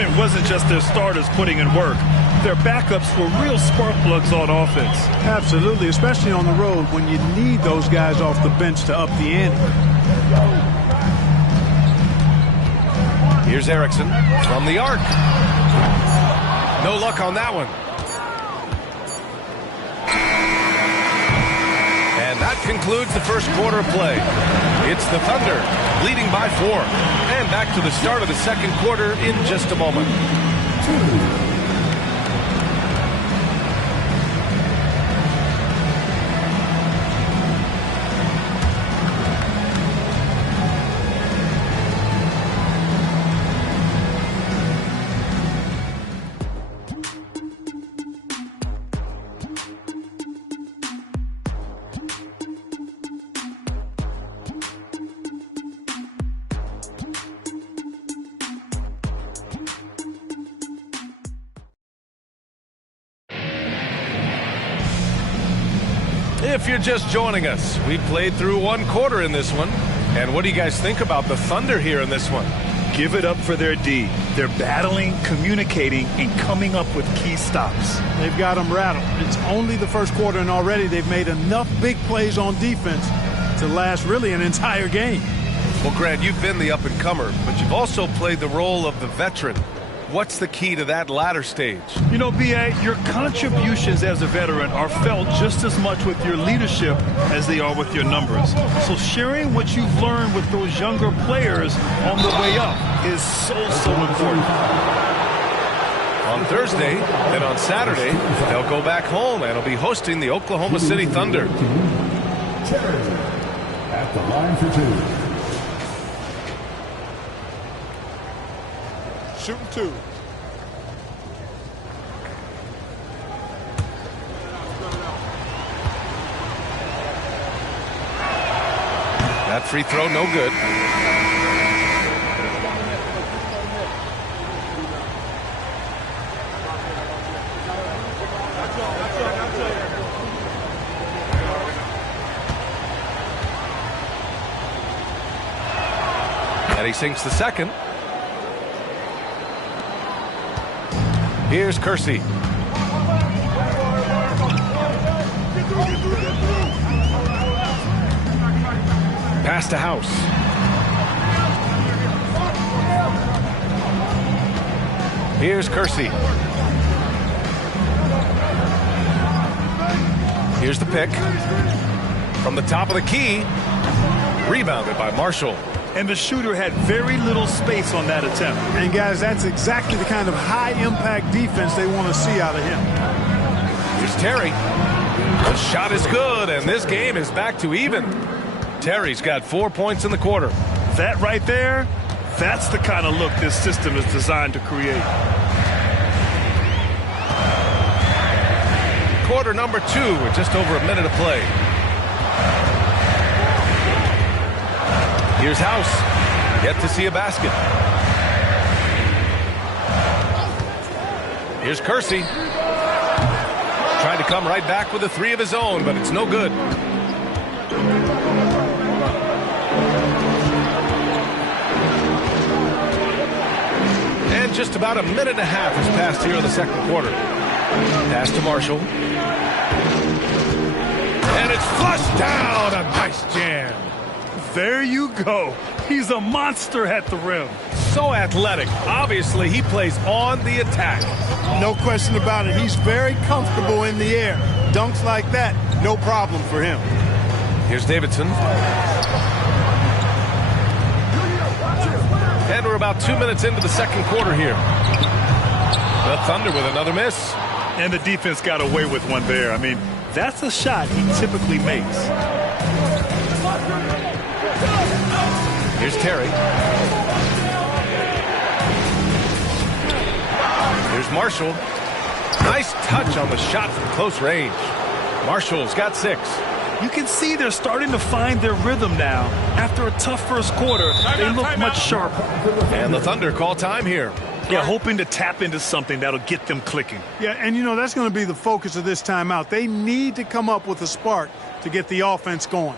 And it wasn't just their starters putting in work. Their backups were real spark plugs on offense. Absolutely, especially on the road when you need those guys off the bench to up the ante. Here's Erickson from the arc. No luck on that one. And that concludes the first quarter of play. It's the Thunder leading by 4. And back to the start of the second quarter in just a moment. If you're just joining us, we played through one quarter in this one. And what do you guys think about the Thunder here in this one? Give it up for their D. They're battling, communicating, and coming up with key stops. They've got them rattled. It's only the first quarter, and already they've made enough big plays on defense to last really an entire game. Well, Grant, you've been the up-and-comer, but you've also played the role of the veteran. What's the key to that latter stage? You know, B.A., your contributions as a veteran are felt just as much with your leadership as they are with your numbers. So sharing what you've learned with those younger players on the way up is so important. On Thursday and on Saturday, they'll go back home and will be hosting the Oklahoma City Thunder. At the line for 2. Shooting 2. That free throw, no good. And he sinks the second. Here's Kersey. Pass to House. Here's Kersey. Here's the pick. From the top of the key. Rebounded by Marshall. And the shooter had very little space on that attempt. And, guys, that's exactly the kind of high-impact defense they want to see out of him. Here's Terry. The shot is good, and this game is back to even. Terry's got 4 points in the quarter. That right there, that's the kind of look this system is designed to create. Quarter number 2 with just over a minute of play. Here's House. Yet to see a basket. Here's Kersey. Trying to come right back with a 3 of his own, but it's no good. And just about a minute and a half has passed here in the second quarter. Pass to Marshall. And it's flushed down. A nice jam. There you go. He's a monster at the rim. So athletic. Obviously, he plays on the attack. No question about it. He's very comfortable in the air. Dunks like that, no problem for him. Here's Davidson. And we're about 2 minutes into the second quarter here. The Thunder with another miss. And the defense got away with one there. I mean, that's a shot he typically makes. Here's Terry. Here's Marshall. Nice touch on the shot from close range. Marshall's got 6. You can see they're starting to find their rhythm now. After a tough first quarter, they look much sharper. And the Thunder call time here. Yeah, hoping to tap into something that'll get them clicking. Yeah, and you know, that's going to be the focus of this timeout. They need to come up with a spark to get the offense going.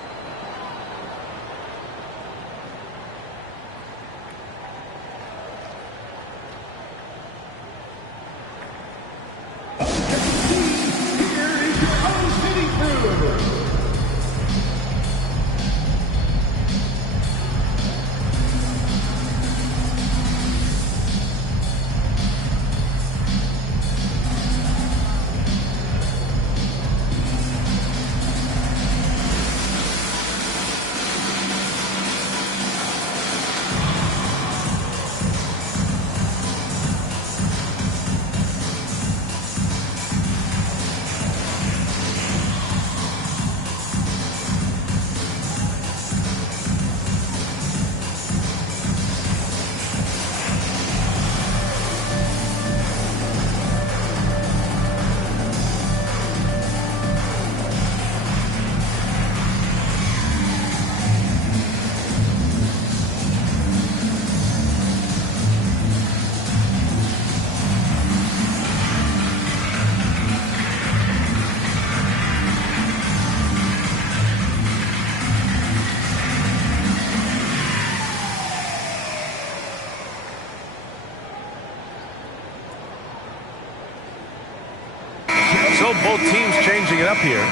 So both teams changing it up here.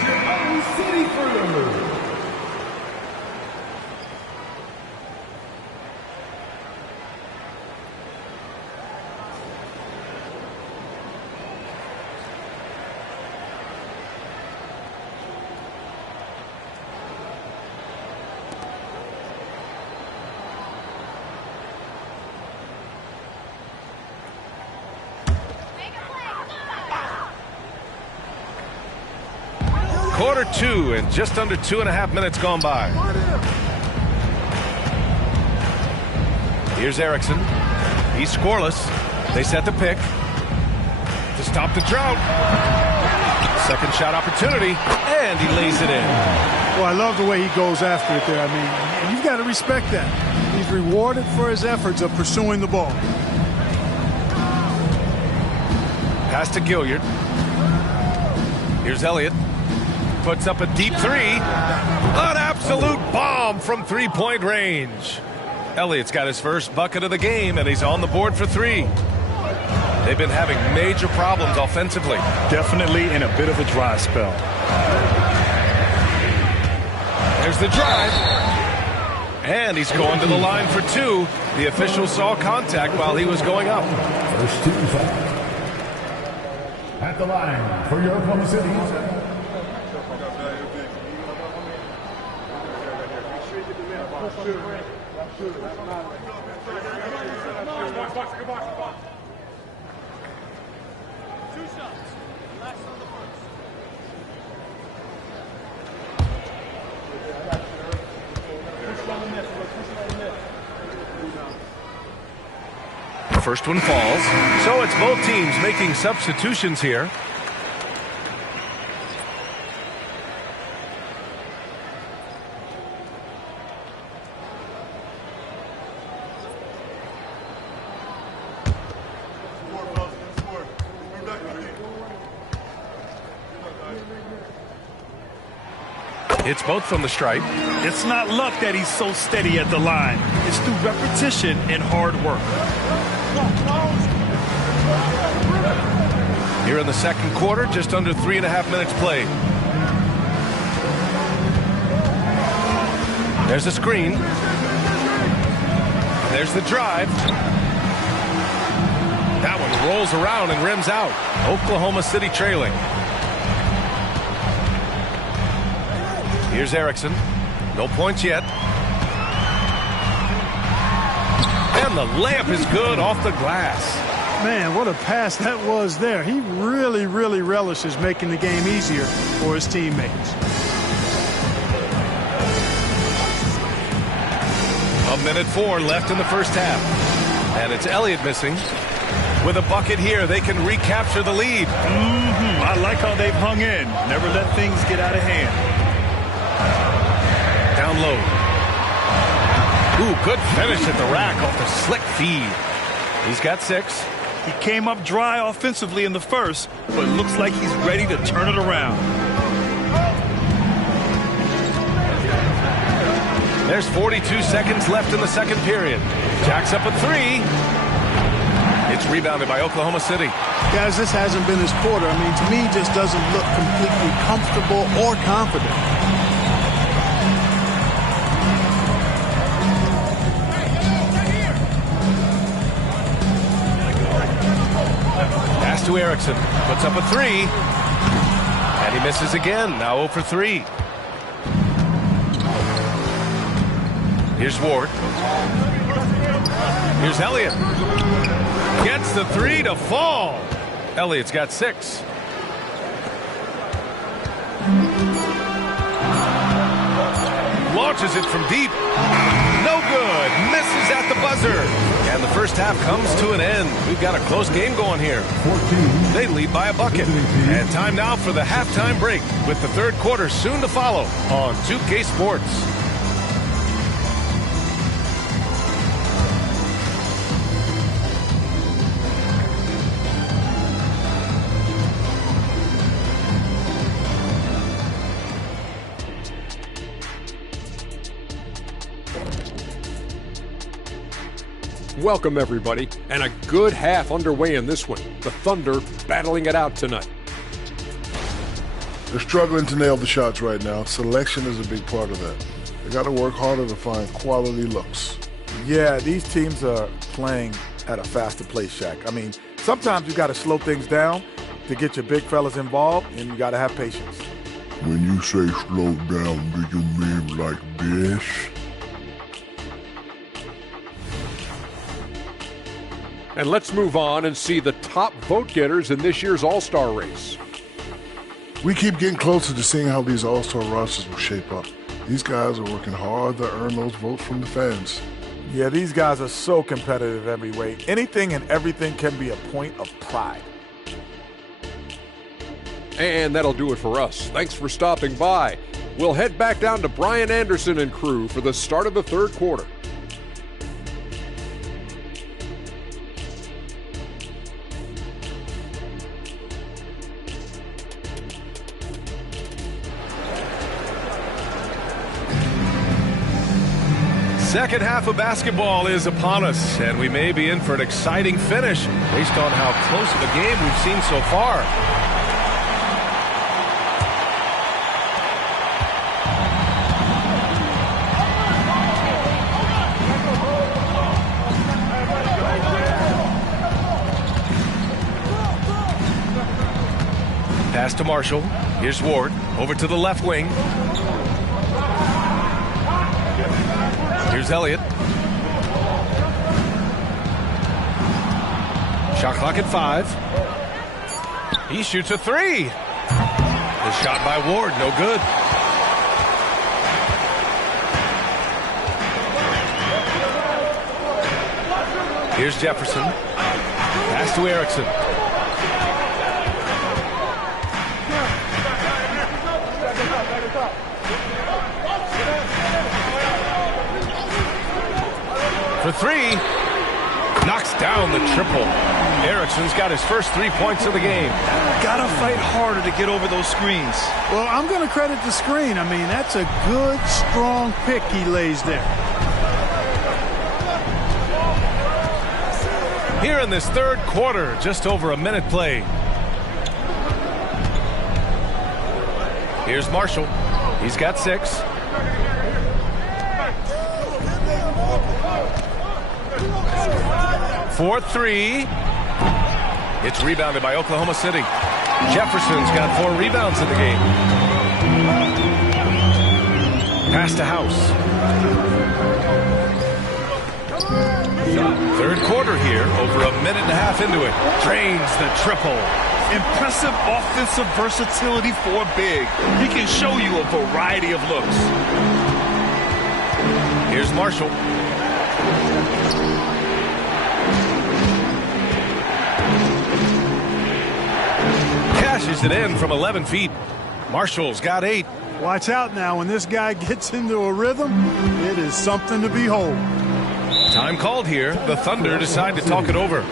Quarter two and just under 2.5 minutes gone by. Here's Erickson. He's scoreless. They set the pick to stop the drought. Second shot opportunity, and he lays it in. Well, I love the way he goes after it there. I mean, you've got to respect that. He's rewarded for his efforts of pursuing the ball. Pass to Gilliard. Here's Elliott. Puts up a deep three. An absolute bomb from three-point range. Elliott's got his first bucket of the game, and he's on the board for three. They've been having major problems offensively. Definitely in a bit of a dry spell. There's the drive. And he's going to the line for two. The official saw contact while he was going up. First team foul. At the line for your Oklahoma City. First one falls. So it's both teams making substitutions here. It's both from the stripe. It's not luck that he's so steady at the line. It's through repetition and hard work. Here in the second quarter, just under 3.5 minutes played. There's the screen. There's the drive. That one rolls around and rims out. Oklahoma City trailing. Here's Erickson. No points yet. And the layup is good off the glass. Man, what a pass that was there. He really, really relishes making the game easier for his teammates. A minute 4 left in the first half. And it's Elliott missing. With a bucket here, they can recapture the lead. I like how they've hung in. Never let things get out of hand. Down low. Ooh, good finish at the rack off the slick feed. He's got 6. He came up dry offensively in the first, but looks like he's ready to turn it around. There's 42 seconds left in the second period. Jacks up a 3. It's rebounded by Oklahoma City. Guys, this hasn't been his quarter. I mean, to me, he just doesn't look completely comfortable or confident. Pass to Erickson. Puts up a 3. And he misses again. Now 0 for 3. Here's Ward. Here's Elliott. Gets the 3 to fall. Elliott's got 6. Launches it from deep. No good. Misses at the buzzer. And the first half comes to an end. We've got a close game going here. 14. They lead by a bucket. And time now for the halftime break, with the third quarter soon to follow on 2K Sports. Welcome, everybody, and a good half underway in this one. The Thunder battling it out tonight. They're struggling to nail the shots right now. Selection is a big part of that. They got to work harder to find quality looks. Yeah, these teams are playing at a faster pace, Shaq. I mean, sometimes you got to slow things down to get your big fellas involved, and you got to have patience. When you say slow down, do you mean like this? And let's move on and see the top vote getters in this year's All-Star race. We keep getting closer to seeing how these All-Star rosters will shape up. These guys are working hard to earn those votes from the fans. Yeah, these guys are so competitive every way. Anything and everything can be a point of pride. And that'll do it for us. Thanks for stopping by. We'll head back down to Brian Anderson and crew for the start of the third quarter. Second half of basketball is upon us, and we may be in for an exciting finish based on how close of a game we've seen so far. Pass to Marshall. Here's Ward. Over to the left wing. Here's Elliott. Shot clock at 5. He shoots a 3. The shot by Ward, no good. Here's Jefferson. Pass to Erickson. For 3, knocks down the triple. Erickson's got his first 3 points of the game. Gotta fight harder to get over those screens. Well, I'm going to credit the screen. I mean, that's a good, strong pick he lays there. Here in this third quarter, just over a minute played. Here's Marshall. He's got 6. For 3. It's rebounded by Oklahoma City. Jefferson's got 4 rebounds in the game. Pass to House. Third quarter here, over a minute and a half into it. Drains the triple. Impressive offensive versatility for a big. He can show you a variety of looks. Here's Marshall. Cashes it in from 11 feet. Marshall's got 8. Watch out now. When this guy gets into a rhythm, it is something to behold. Time called here. The Thunder decide to talk it over.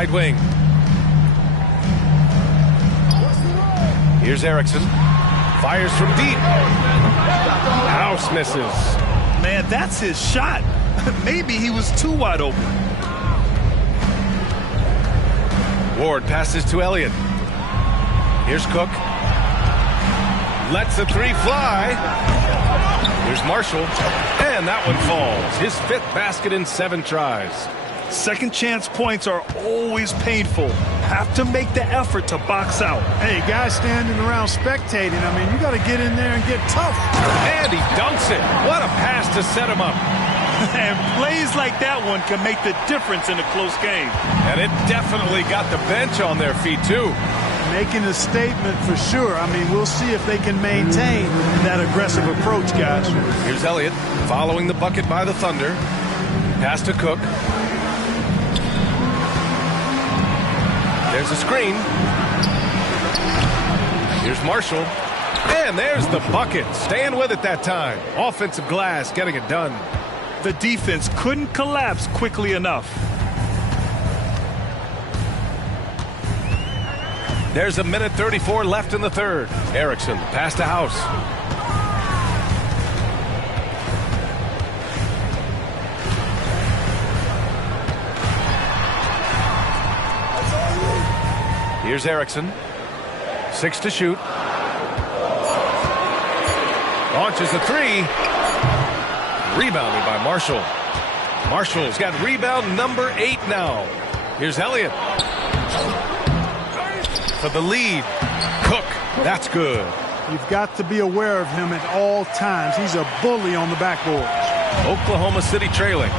Right wing. Here's Erickson. Fires from deep. House misses. Man, that's his shot. Maybe he was too wide open. Ward passes to Elliott. Here's Cook. Lets a three fly. Here's Marshall. And that one falls. His 5th basket in 7 tries. Second chance points are always painful. Have to make the effort to box out. Hey, guys standing around spectating, I mean, you got to get in there and get tough. And he dunks it. What a pass to set him up. And plays like that one can make the difference in a close game. And it definitely got the bench on their feet, too. Making a statement for sure. I mean, we'll see if they can maintain that aggressive approach, guys. Here's Elliott following the bucket by the Thunder. Pass to Cook. There's a screen. Here's Marshall. And there's the bucket. Staying with it that time. Offensive glass getting it done. The defense couldn't collapse quickly enough. There's a minute 34 left in the third. Erickson, pass to House. Here's Erickson. 6 to shoot. Launches a 3. Rebounded by Marshall. Marshall's got rebound number 8 now. Here's Elliott. For the lead. Cook. That's good. You've got to be aware of him at all times. He's a bully on the backboard. Oklahoma City trailing.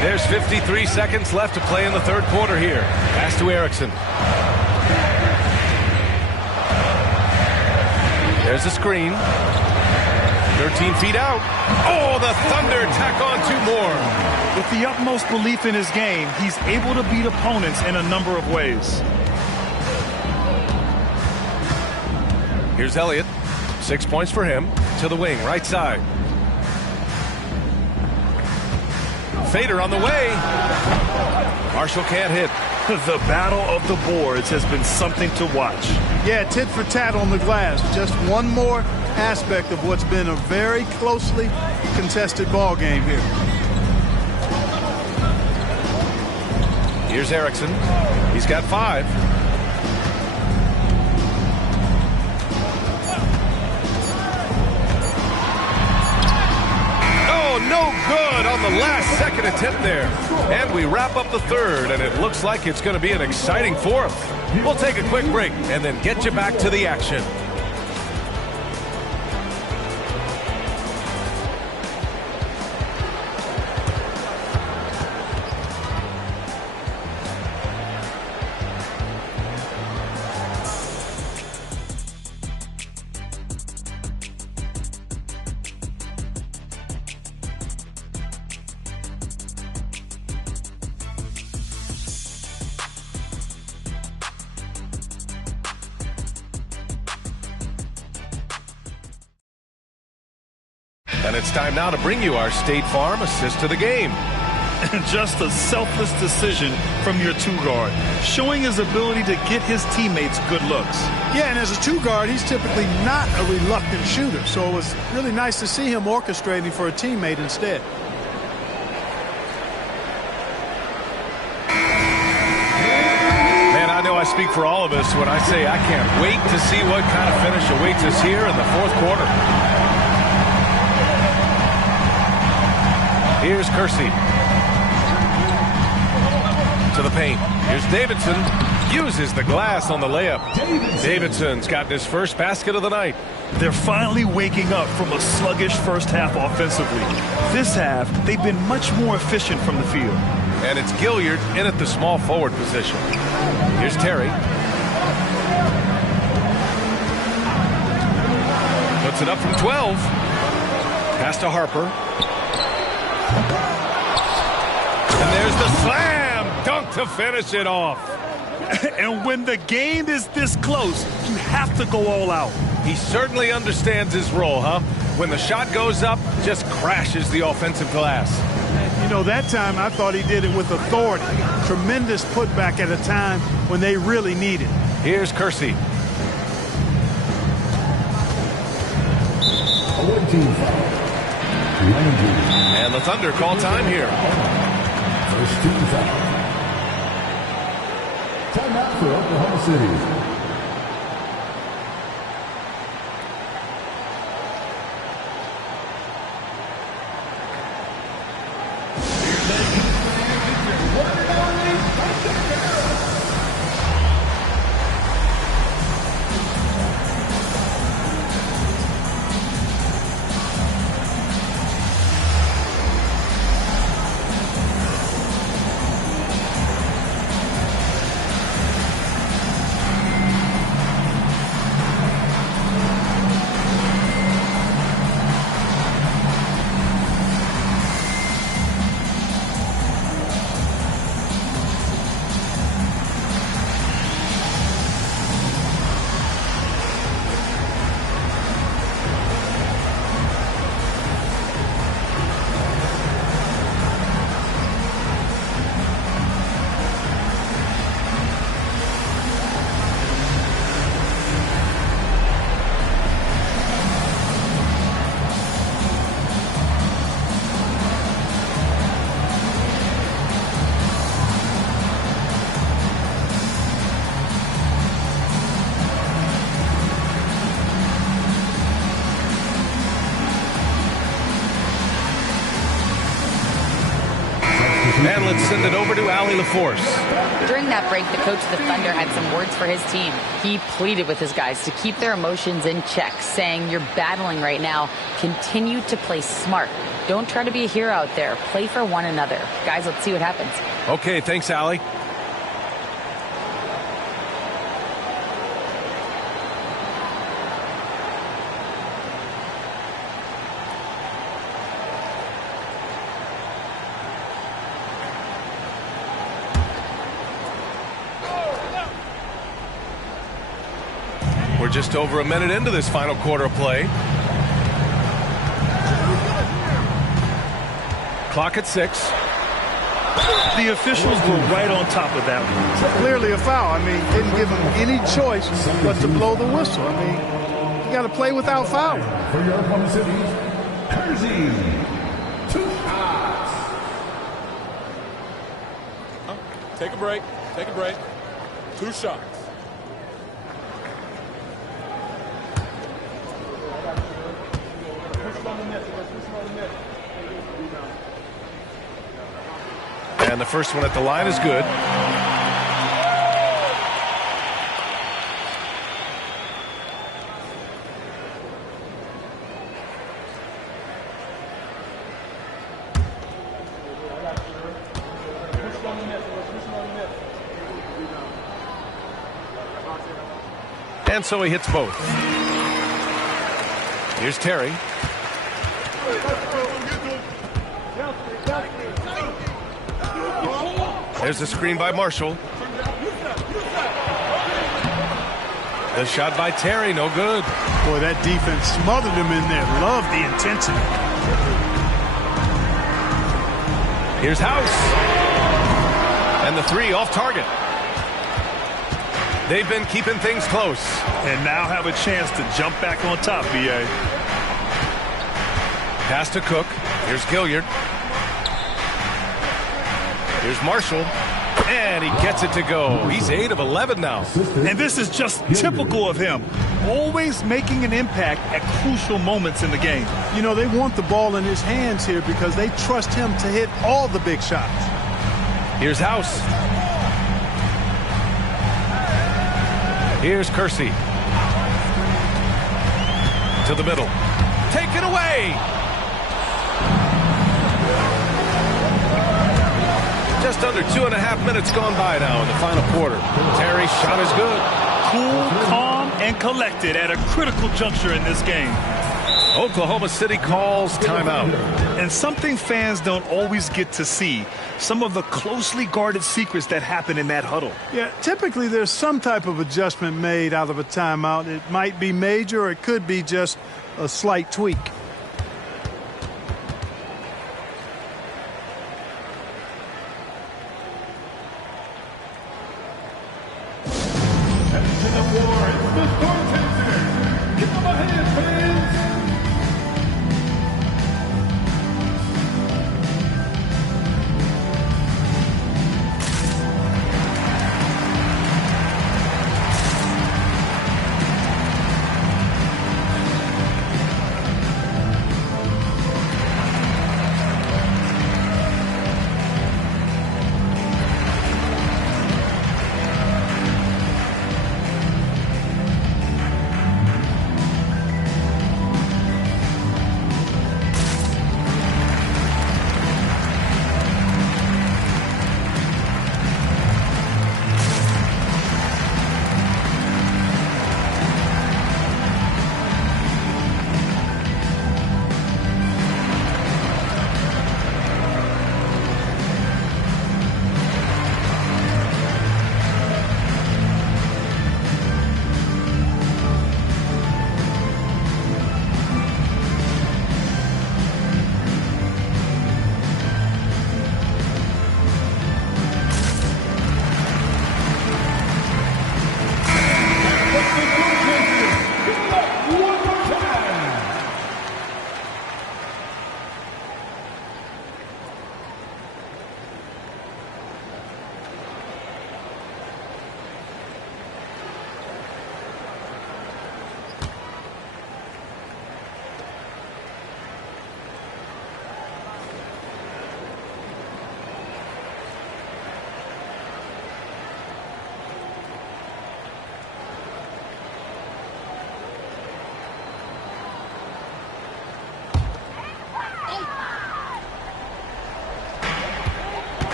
There's 53 seconds left to play in the third quarter here. Pass to Erickson. There's a screen. 13 feet out. Oh, the Thunder tack on 2 more. With the utmost belief in his game, he's able to beat opponents in a number of ways. Here's Elliott. 6 points for him. To the wing, right side. Fader on the way. Marshall can't hit. The battle of the boards has been something to watch. Yeah, tit for tat on the glass. Just one more aspect of what's been a very closely contested ball game here. Here's Erickson. He's got 5. Oh, no good on the last second attempt there. And we wrap up the third, and it looks like it's going to be an exciting fourth. We'll take a quick break and then get you back to the action. And it's time now to bring you our State Farm assist to the game. Just a selfless decision from your 2-guard, showing his ability to get his teammates good looks. Yeah, and as a 2-guard, he's typically not a reluctant shooter, so it was really nice to see him orchestrating for a teammate instead. Man, I know I speak for all of us when I say I can't wait to see what kind of finish awaits us here in the fourth quarter. Here's Kersey. To the paint. Here's Davidson. Uses the glass on the layup. Davidson's gotten his first basket of the night. They're finally waking up from a sluggish first half offensively. This half, they've been much more efficient from the field. And it's Gilliard in at the small forward position. Here's Terry. Puts it up from 12. Pass to Harper. And there's the slam dunk to finish it off. And when the game is this close, you have to go all out. He certainly understands his role, huh? When the shot goes up, just crashes the offensive glass. You know, that time I thought he did it with authority. Tremendous putback at a time when they really need it. Here's Kersey. And the Thunder call time here. First team foul. Timeout for Oklahoma City. And let's send it over to Allie LaForce. During that break, the coach of the Thunder had some words for his team. He pleaded with his guys to keep their emotions in check, saying, "You're battling right now. Continue to play smart. Don't try to be a hero out there. Play for one another." Guys, let's see what happens. Okay, thanks, Allie. We're just over a minute into this final quarter of play. Clock at 6. The officials were right on top of that one. Clearly a foul. I mean, didn't give him any choice but to blow the whistle. I mean, you got to play without fouling. For your Oklahoma City, Kersey. 2 shots. Take a break. Take a break. 2 shots. And the first one at the line is good. And so he hits both. Here's Terry. There's the screen by Marshall. The shot by Terry, no good. Boy, that defense smothered him in there. Love the intensity. Here's House. And the 3 off target. They've been keeping things close. And now have a chance to jump back on top, B.A. Pass to Cook. Here's Gilliard. Here's Marshall. And he gets it to go. He's 8 of 11 now. And this is just typical of him. Always making an impact at crucial moments in the game. You know, they want the ball in his hands here because they trust him to hit all the big shots. Here's House. Here's Kersey. To the middle. Take it away. Just under 2.5 minutes gone by now in the final quarter. Terry's shot is good. Cool, calm, and collected at a critical juncture in this game. Oklahoma City calls timeout. And something fans don't always get to see, some of the closely guarded secrets that happen in that huddle. Yeah, typically there's some type of adjustment made out of a timeout. It might be major or it could be just a slight tweak. Give them a hand, fans.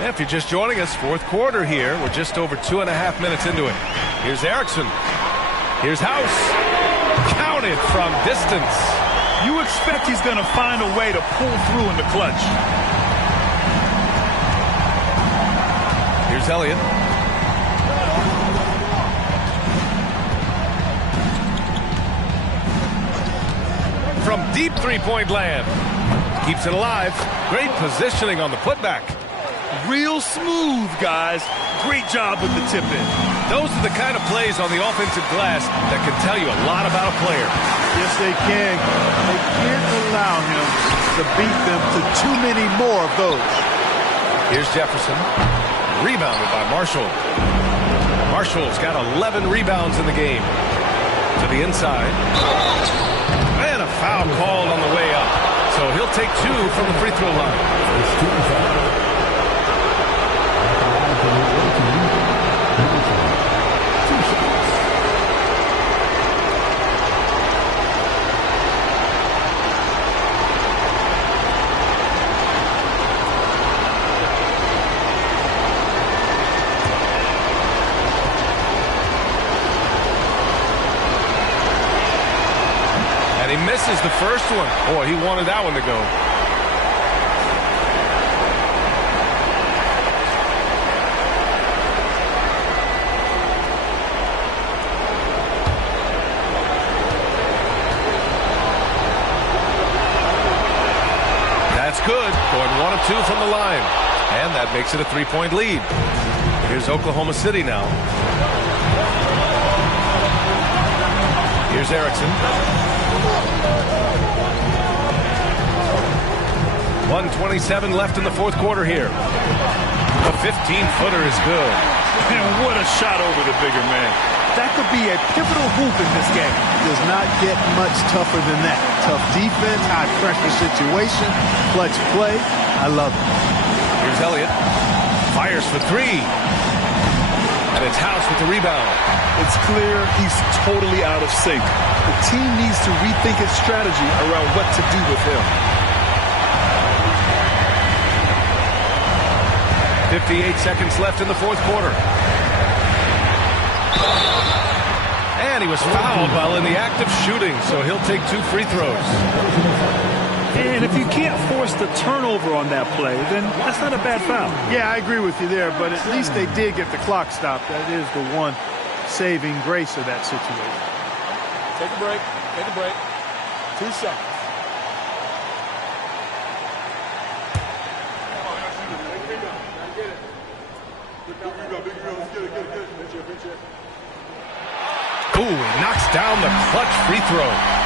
If you're just joining us, fourth quarter here. We're just over 2.5 minutes into it. Here's Erickson. Here's House. Counted from distance. You expect he's going to find a way to pull through in the clutch. Here's Elliott. From deep three-point land. Keeps it alive. Great positioning on the putback. Real smooth, guys. Great job with the tip-in. Those are the kind of plays on the offensive glass that can tell you a lot about a player. Yes, they can. They can't allow him to beat them to too many more of those. Here's Jefferson. Rebounded by Marshall. Marshall's got 11 rebounds in the game. To the inside. And a foul called on the way up. So he'll take 2 from the free throw line. And he misses the first one. Boy, he wanted that one to go. That's good. Going 1 of 2 from the line. And that makes it a 3-point lead. Here's Oklahoma City now. Here's Erickson. 1:27 left in the fourth quarter here. The 15-footer is good. And what a shot over the bigger man. That could be a pivotal hoop in this game. Does not get much tougher than that. Tough defense, high pressure situation, clutch play. I love it. Here's Elliott. Fires for 3. And it's House with the rebound. It's clear he's totally out of sync. The team needs to rethink its strategy around what to do with him. 58 seconds left in the fourth quarter. And he was fouled while in the act of shooting, so he'll take 2 free throws. And if you can't force the turnover on that play, then that's not a bad foul. Yeah, I agree with you there, but at least they did get the clock stopped. That is the one saving grace of that situation. Take a break. Take a break. 2 seconds. Big rebound. Let's get it. Ooh, he knocks down the clutch free throw.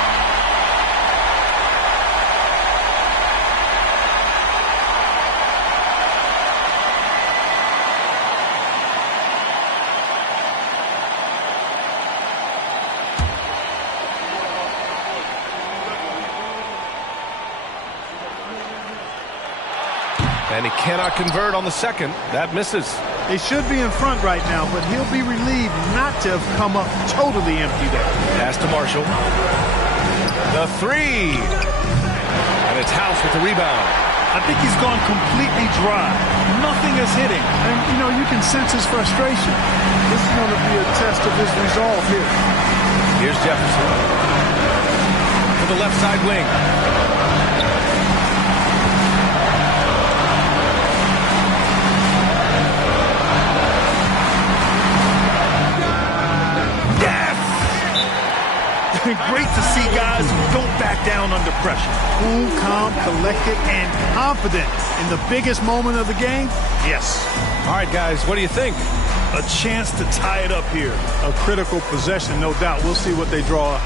And he cannot convert on the second. That misses. They should be in front right now, but he'll be relieved not to have come up totally empty there. Pass to Marshall. The three. And it's House with the rebound. I think he's gone completely dry. Nothing is hitting. And, you know, you can sense his frustration. This is going to be a test of his resolve here. Here's Jefferson. To the left side wing. Great to see guys who don't back down under pressure. Cool, calm, collected, and confident in the biggest moment of the game. Yes. All right, guys, what do you think? A chance to tie it up here. A critical possession, no doubt. We'll see what they draw up.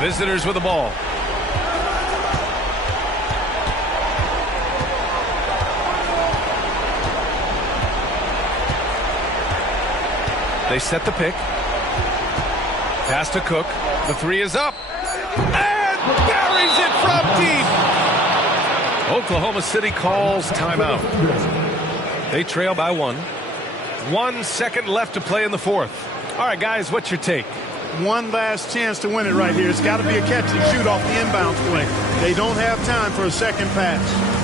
Visitors with the ball. They set the pick. Pass to Cook. The three is up. And buries it from deep. Oklahoma City calls timeout. They trail by 1. 1 second left to play in the fourth. All right, guys, what's your take? One last chance to win it right here. It's got to be a catch and shoot off the inbounds play. They don't have time for a second pass.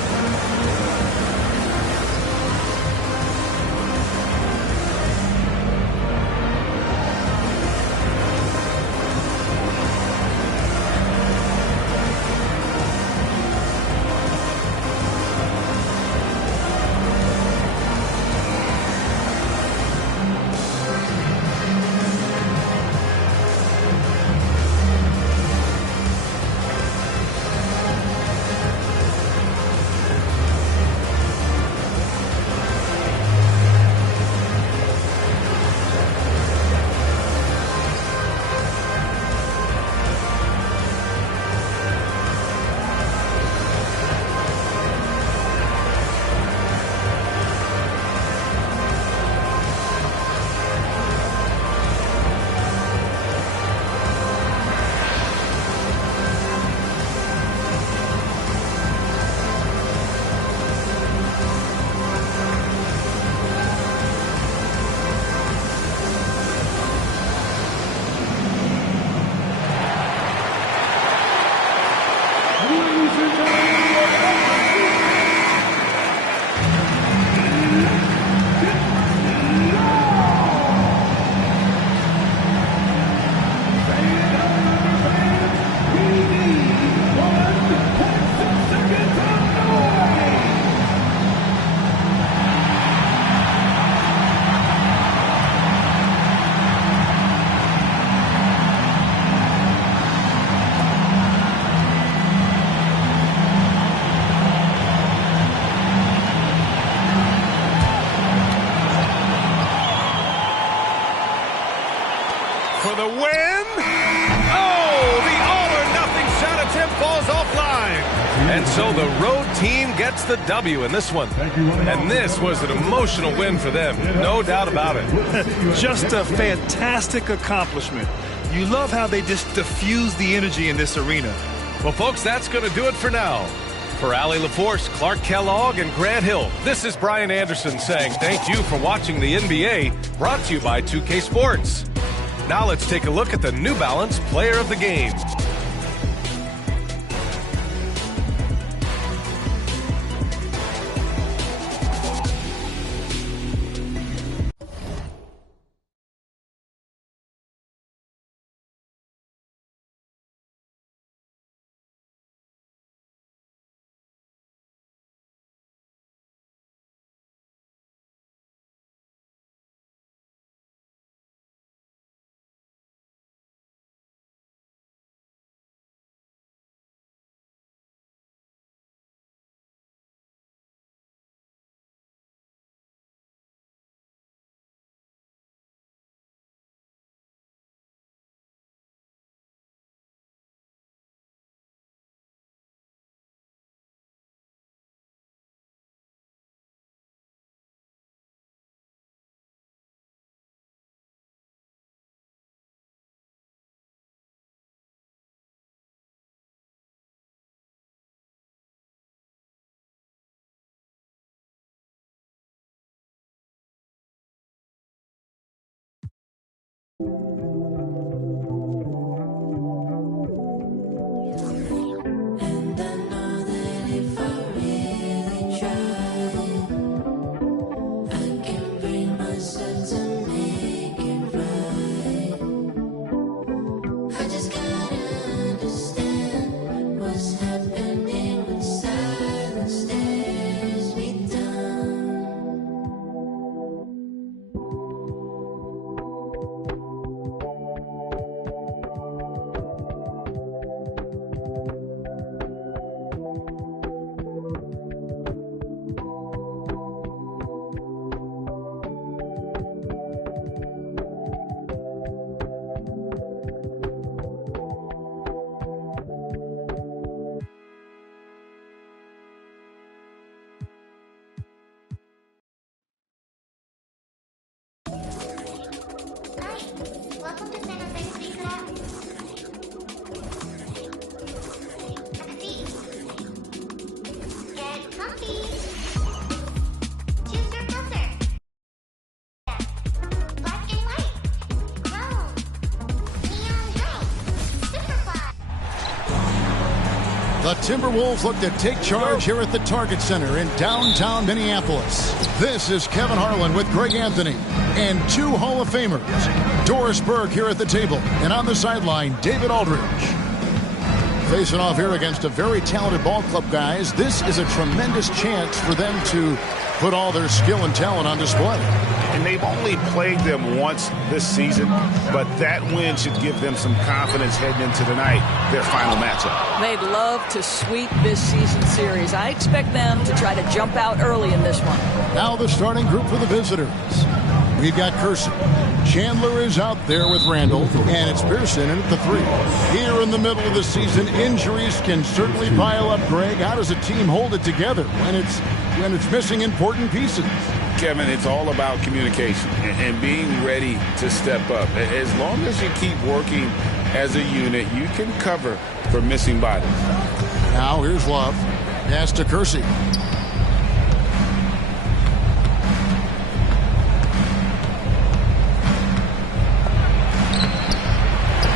for the win. Oh, the all-or-nothing shot attempt falls offline. And so the road team gets the W in this one. And this was an emotional win for them, no doubt about it. Just a fantastic accomplishment. You love how they just diffuse the energy in this arena. Well, folks, that's going to do it for now. For Allie LaForce, Clark Kellogg, and Grant Hill, this is Brian Anderson saying thank you for watching the NBA, brought to you by 2K Sports. Now let's take a look at the New Balance Player of the Game. The Timberwolves look to take charge here at the Target Center in downtown Minneapolis. This is Kevin Harlan with Greg Anthony and two Hall of Famers. Doris Burke here at the table, and on the sideline, David Aldridge. Facing off here against a very talented ball club, guys. This is a tremendous chance for them to put all their skill and talent on display. And they've only played them once this season, but that win should give them some confidence heading into tonight, their final matchup. They'd love to sweep this season series. I expect them to try to jump out early in this one. Now the starting group for the visitors. We've got Kersey. Chandler is out there with Randall, and it's Pearson in at the 3. Here in the middle of the season, injuries can certainly pile up, Greg. How does a team hold it together when it's missing important pieces? Kevin, it's all about communication and being ready to step up. As long as you keep working as a unit, you can cover for missing bodies. Now here's Love. Pass to Kersey.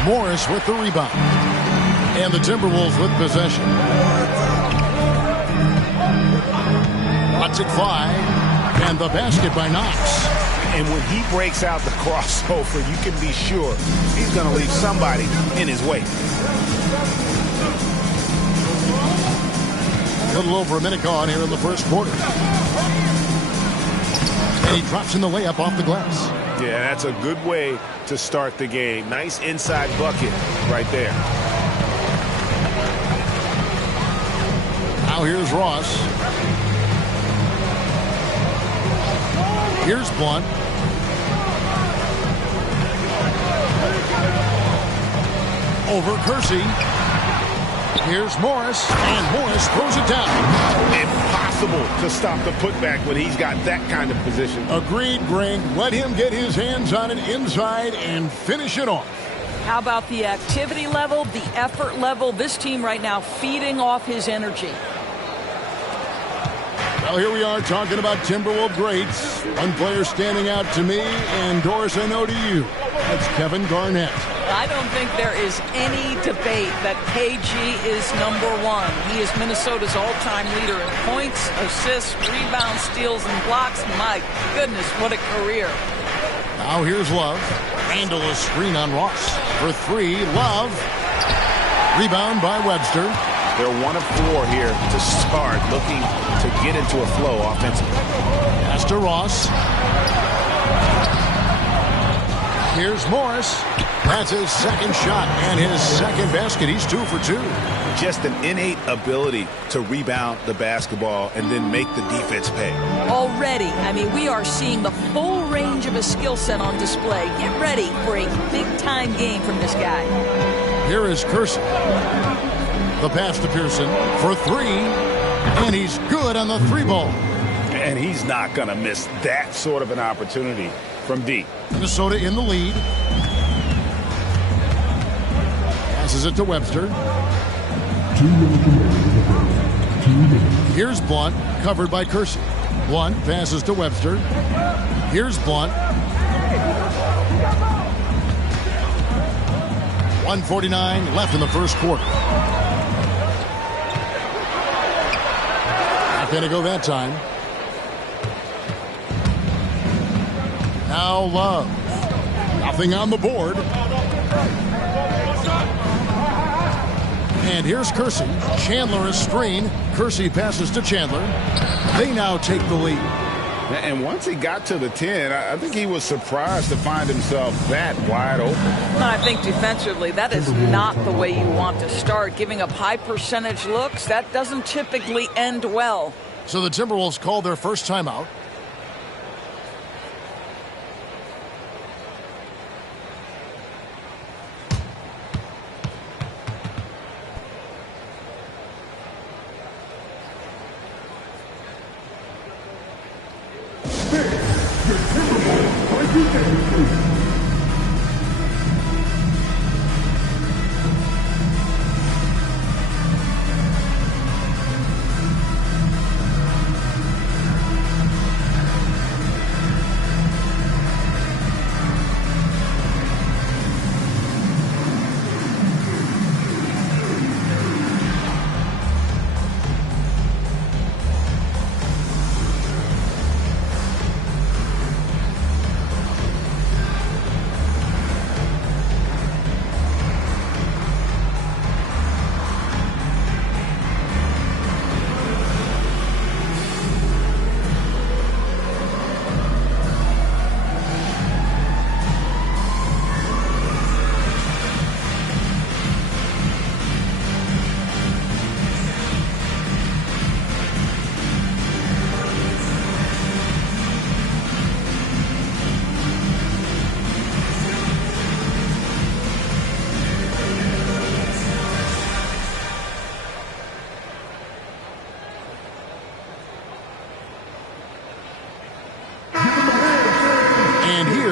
Morris with the rebound. And the Timberwolves with possession. Lets it fly. And the basket by Knox. And when he breaks out the crossover, you can be sure he's going to leave somebody in his way. A little over a minute gone here in the first quarter. And he drops in the layup off the glass. Yeah, that's a good way to start the game. Nice inside bucket right there. Now here's Ross. Here's Blunt. Over Kersey. Here's Morris, and Morris throws it down. Impossible to stop the putback when he's got that kind of position. Agreed, Greg. Let him get his hands on it inside and finish it off. How about the activity level, the effort level? This team right now feeding off his energy. Well, here we are talking about Timberwolves greats. One player standing out to me, and Doris, I know to you. That's Kevin Garnett. I don't think there is any debate that KG is #1. He is Minnesota's all-time leader in points, assists, rebounds, steals, and blocks. My goodness, what a career. Now here's Love. Handle a screen on Ross. For 3, Love. Rebound by Webster. They're 1 of 4 here to start, looking to get into a flow offensively. Pass to Ross. Here's Morris. That's his second shot and his second basket. He's 2 for 2. Just an innate ability to rebound the basketball and then make the defense pay. Already, I mean, we are seeing the full range of his skill set on display. Get ready for a big-time game from this guy. Here is Kersey. The pass to Pearson for 3, and he's good on the 3 ball. And he's not going to miss that sort of an opportunity from deep. Minnesota in the lead. Passes it to Webster. 2 minutes remaining in the first. 2 minutes. Here's Blunt, covered by Kersey. Blunt passes to Webster. Here's Blunt. 1:49 left in the first quarter. Not going to go that time. Now Love. Nothing on the board. And here's Kersey. Chandler is screen. Kersey passes to Chandler. They now take the lead. And once he got to the 10, I think he was surprised to find himself that wide open. I think defensively, that is not the way you want to start. Giving up high percentage looks, that doesn't typically end well. So the Timberwolves call their first timeout.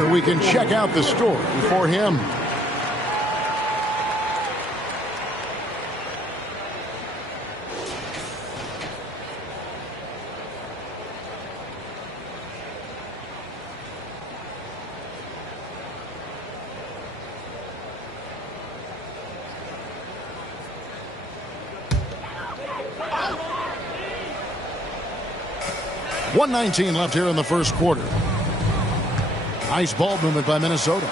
We can check out the story for him. .119 left here in the first quarter. Nice ball movement by Minnesota.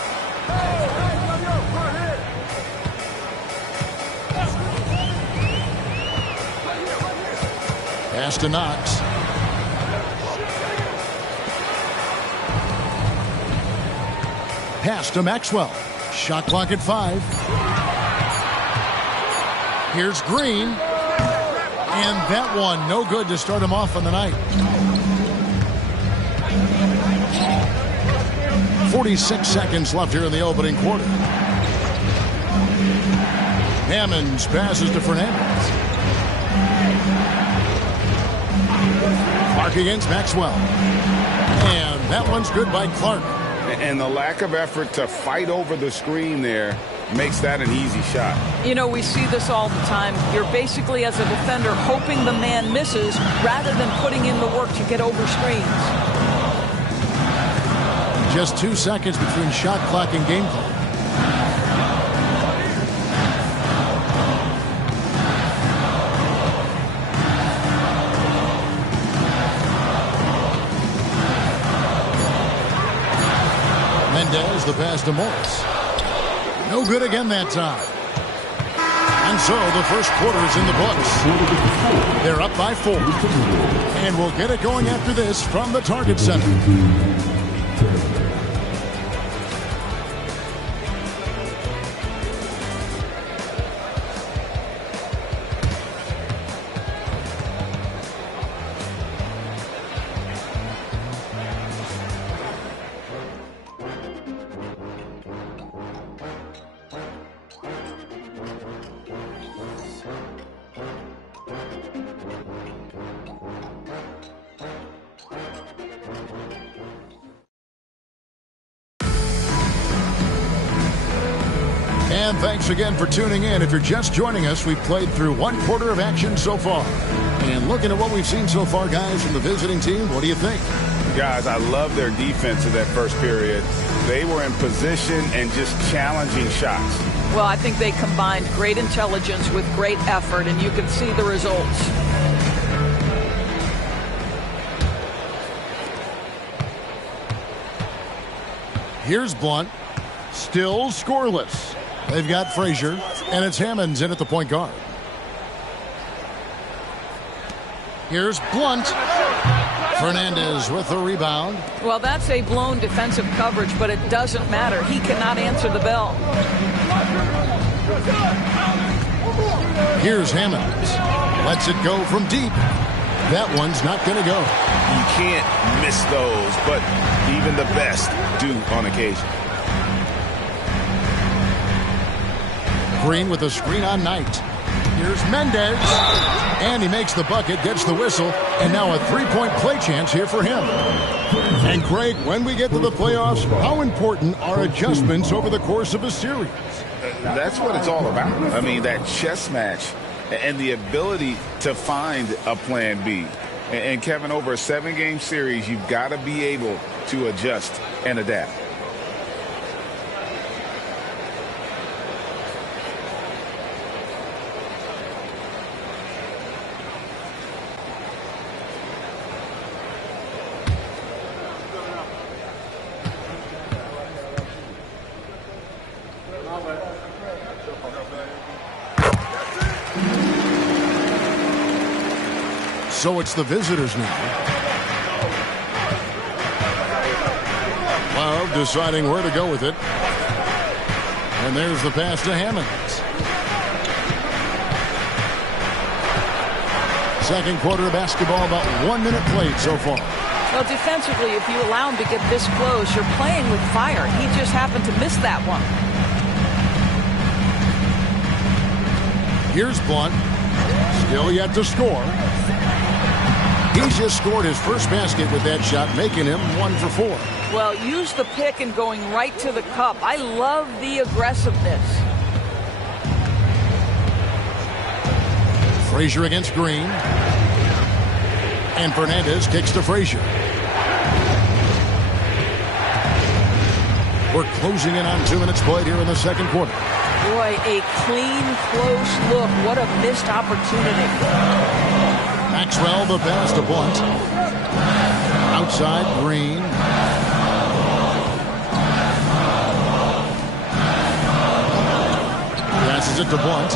Pass to Knox. Pass to Maxwell. Shot clock at 5. Here's Green. And that one, no good to start him off on the night. 46 seconds left here in the opening quarter. Hammonds passes to Fernandez. Clark against Maxwell. And that one's good by Clark. And the lack of effort to fight over the screen there makes that an easy shot. You know, we see this all the time. You're basically, as a defender, hoping the man misses rather than putting in the work to get over screens. Just 2 seconds between shot clock and game clock. Mendez, the pass to Morris. No good again that time. And so the first quarter is in the books. They're up by 4. And we'll get it going after this from the Target Center. And thanks again for tuning in. If you're just joining us, we've played through 1 quarter of action so far. And looking at what we've seen so far, guys, from the visiting team, what do you think? Guys, I love their defense in that first period. They were in position and just challenging shots. Well, I think they combined great intelligence with great effort, and you can see the results. Here's Blunt. Still scoreless. They've got Frazier, and it's Hammonds in at the point guard. Here's Blunt. Fernandez with the rebound. Well, that's a blown defensive coverage, but it doesn't matter. He cannot answer the bell. Here's Hammonds. Lets it go from deep. That one's not going to go. You can't miss those, but even the best do on occasion. Green with a screen on Knight. Here's Mendez. And he makes the bucket, gets the whistle, and now a three-point play chance here for him. And Craig, when we get to the playoffs, how important are adjustments over the course of a series? That's what it's all about. I mean, that chess match and the ability to find a plan B. And Kevin, over a 7-game series, you've got to be able to adjust and adapt. So it's the visitors now. Love deciding where to go with it. And there's the pass to Hammonds. Second quarter of basketball, about 1 minute played so far. Well, defensively, if you allow him to get this close, you're playing with fire. He just happened to miss that one. Here's Blunt. Still yet to score. He's just scored his first basket with that shot, making him 1 for 4. Well, use the pick and going right to the cup. I love the aggressiveness. Frazier against Green. And Fernandez kicks to Frazier. We're closing in on 2 minutes played here in the second quarter. Boy, a clean, close look. What a missed opportunity. Maxwell, the pass to Blunt. Outside, Green. Passes it to Blunt.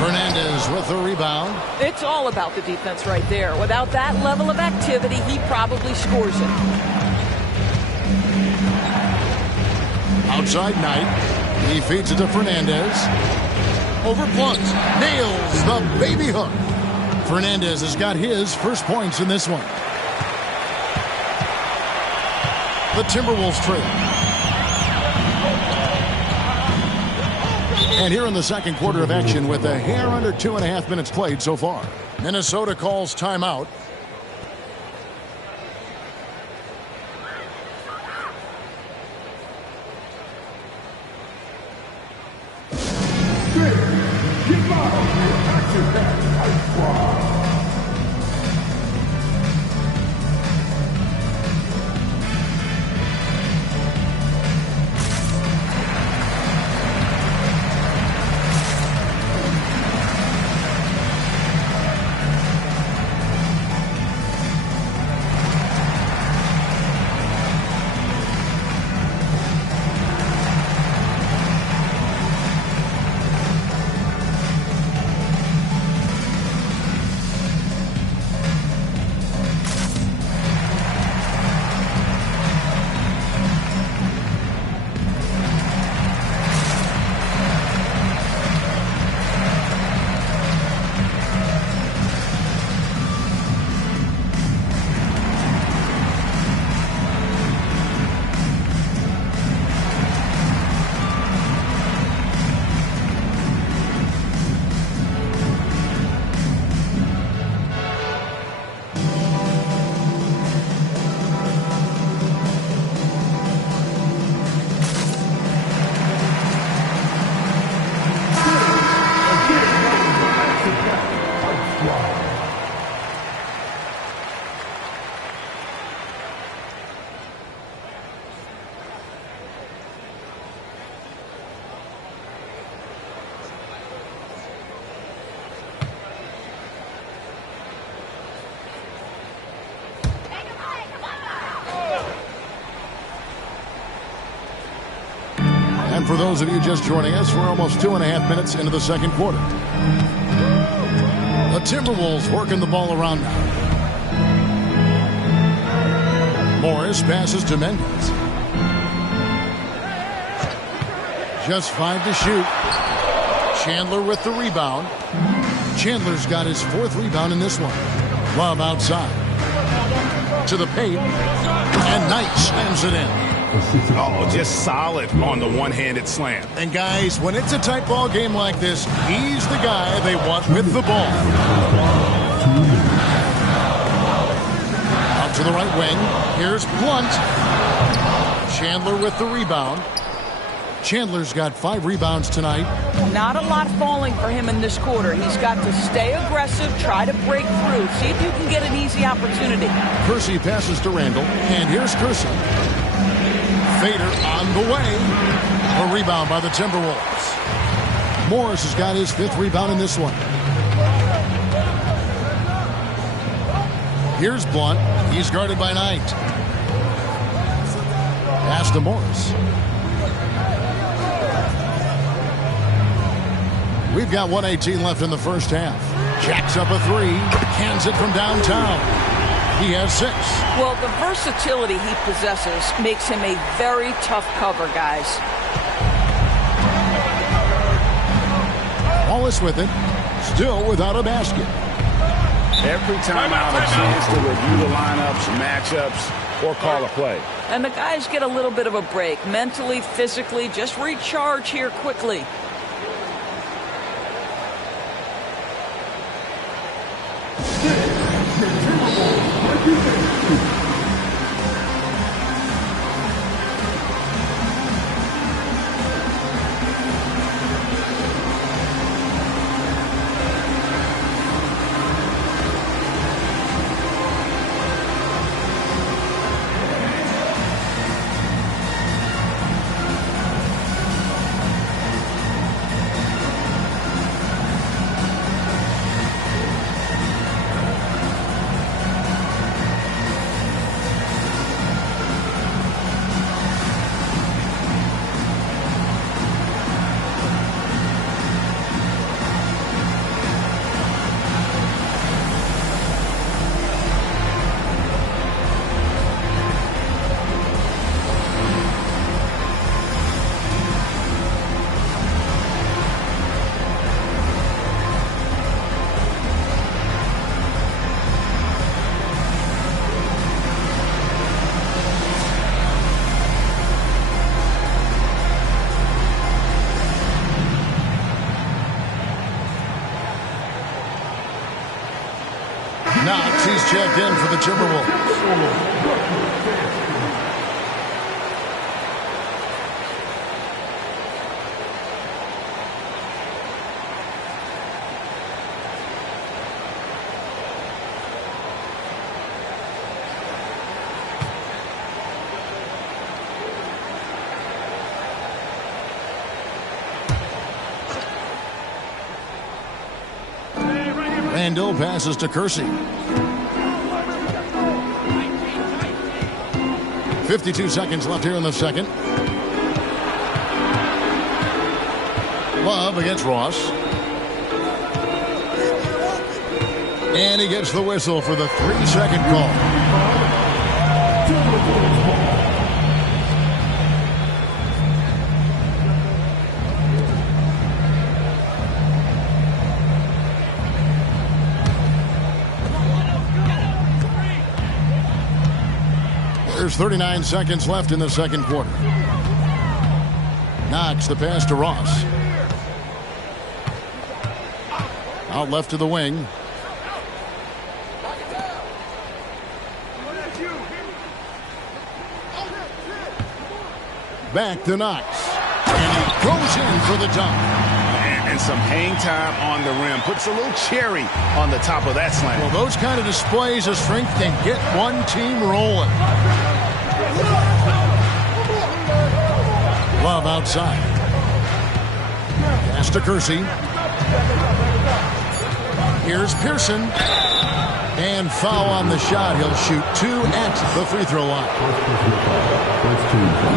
Fernandez with the rebound. It's all about the defense right there. Without that level of activity, he probably scores it. Outside Knight. He feeds it to Fernandez. Over Blunt. Nails the baby hook. Fernandez has got his first points in this one. The Timberwolves trail. And here in the second quarter of action with a hair under 2.5 minutes played so far. Minnesota calls timeout. And for those of you just joining us, we're almost 2.5 minutes into the second quarter. The Timberwolves working the ball around now. Morris passes to Mendez. Just 5 to shoot. Chandler with the rebound. Chandler's got his 4th rebound in this one. Love outside. To the paint. And Knight slams it in. Oh, just solid on the one-handed slam. And guys, when it's a tight ball game like this, he's the guy they want with the ball. Out to the right wing. Here's Blunt. Chandler with the rebound. Chandler's got 5 rebounds tonight. Not a lot falling for him in this quarter. He's got to stay aggressive, try to break through, see if you can get an easy opportunity. Kersey passes to Randall, and here's Kersey. Fader on the way. A rebound by the Timberwolves. Morris has got his 5th rebound in this one. Here's Blunt. He's guarded by Knight. Pass to Morris. We've got 1:18 left in the first half. Jacks up a 3. Hands it from downtown. He has 6. Well, the versatility he possesses makes him a very tough cover, guys. Wallace with it. Still without a basket. Every time out, a chance to review the lineups, matchups, or call a play. And the guys get a little bit of a break. Mentally, physically, just recharge here quickly. Knox, he's checked in for the Timberwolves. Randall passes to Kersey. 52 seconds left here in the second. Love against Ross. And he gets the whistle for the 3-second call. There's 39 seconds left in the second quarter. Knox the pass to Ross. Out left to the wing. Back to Knox. And he goes in for the dunk. And some hang time on the rim. Puts a little cherry on the top of that slam. Well, those kind of displays of strength can get one team rolling. Love outside. Pass to Kersey. Here's Pearson. And foul on the shot. He'll shoot 2 at the free throw line.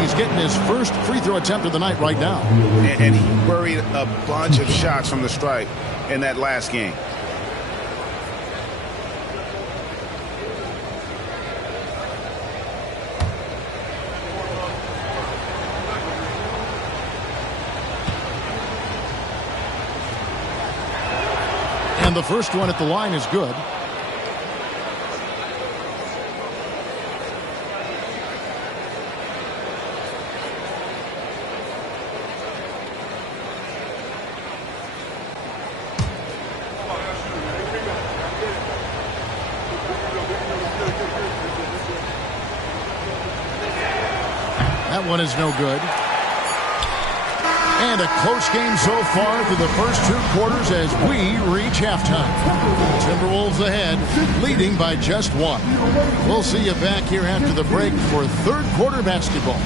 He's getting his first free throw attempt of the night right now. And he buried a bunch of shots from the stripe in that last game. And the first one at the line is good. That one is no good. And a close game so far through the first 2 quarters as we reach halftime. Timberwolves ahead, leading by just 1. We'll see you back here after the break for third quarter basketball.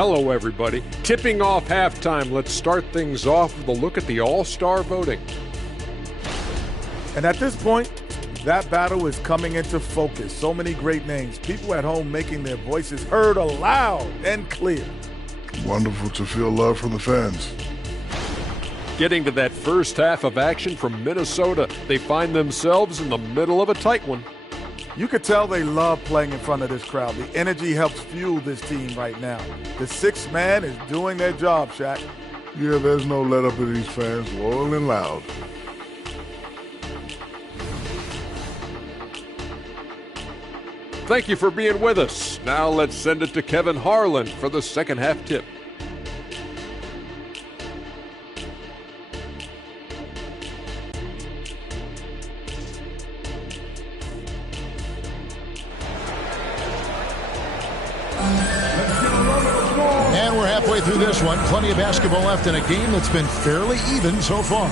Hello, everybody. Tipping off halftime. Let's start things off with a look at the All-Star voting. And at this point, that battle is coming into focus. So many great names. People at home making their voices heard aloud and clear. Wonderful to feel love from the fans. Getting to that first half of action from Minnesota, they find themselves in the middle of a tight one. You could tell they love playing in front of this crowd. The energy helps fuel this team right now. The sixth man is doing their job, Shaq. Yeah, there's no let up in these fans, loyal and loud. Thank you for being with us. Now let's send it to Kevin Harlan for the second half tip. And we're halfway through this one. Plenty of basketball left in a game that's been fairly even so far.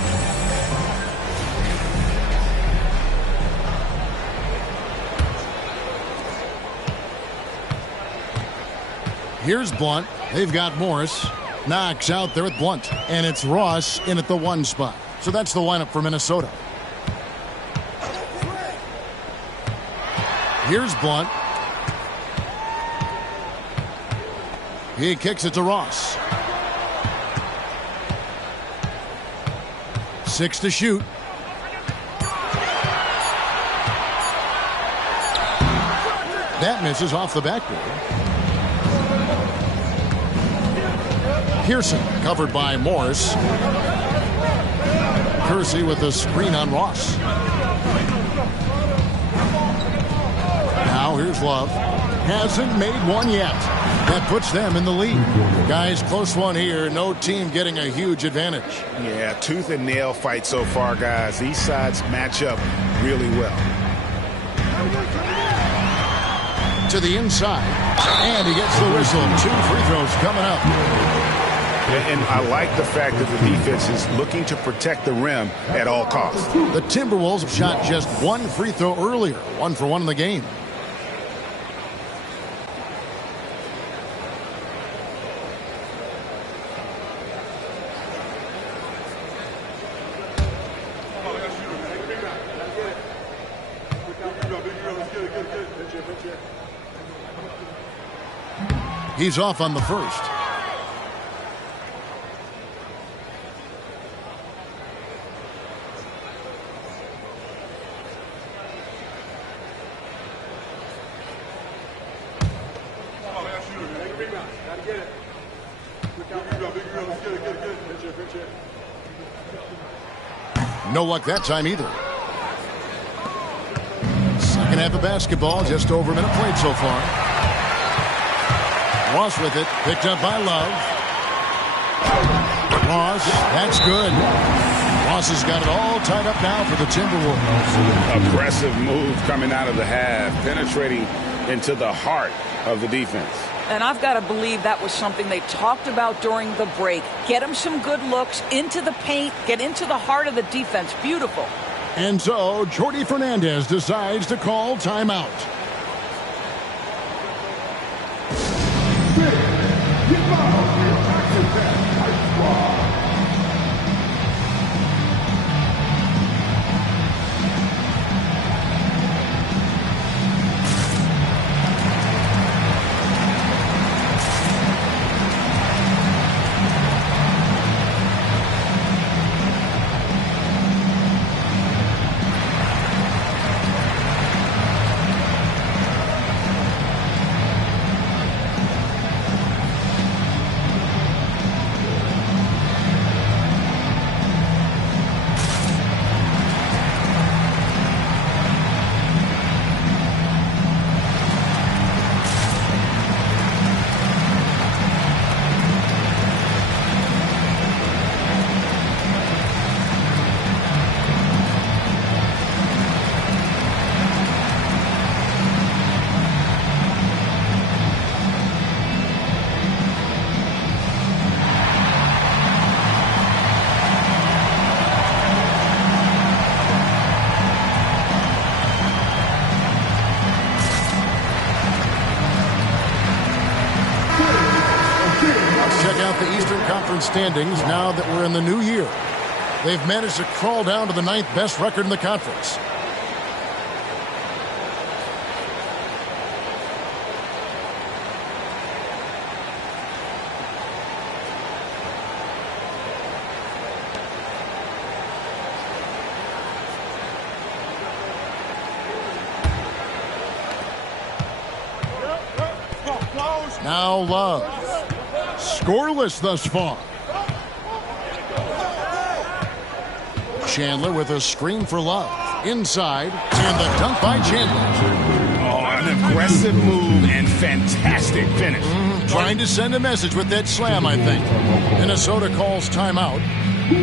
Here's Blunt. They've got Morris. Knox out there with Blunt. And it's Ross in at the 1 spot. So that's the lineup for Minnesota. Here's Blunt. He kicks it to Ross. 6 to shoot. That misses off the backboard. Pearson covered by Morris. Kersey with the screen on Ross. Now here's Love. Hasn't made one yet. That puts them in the lead. Guys, close one here. No team getting a huge advantage. Yeah, tooth and nail fight so far, guys. These sides match up really well. To the inside. And he gets the whistle. 2 free throws coming up. And I like the fact that the defense is looking to protect the rim at all costs. The Timberwolves have shot just 1 free throw earlier. 1 for 1 in the game. He's off on the first. No luck that time either. Second half of basketball, just over a minute played so far. Ross with it, picked up by Love. Ross, that's good. Ross has got it all tied up now for the Timberwolves. Aggressive move coming out of the half, penetrating into the heart of the defense. And I've got to believe that was something they talked about during the break. Get him some good looks into the paint, get into the heart of the defense. Beautiful. And so Jordi Fernandez decides to call timeout. current standings now that we're in the new year. They've managed to crawl down to the 9th best record in the conference. Now Love. Scoreless thus far. Chandler with a screen for Love. Inside, and the dunk by Chandler. Oh, an aggressive move and fantastic finish. Trying to send a message with that slam, I think. Minnesota calls timeout.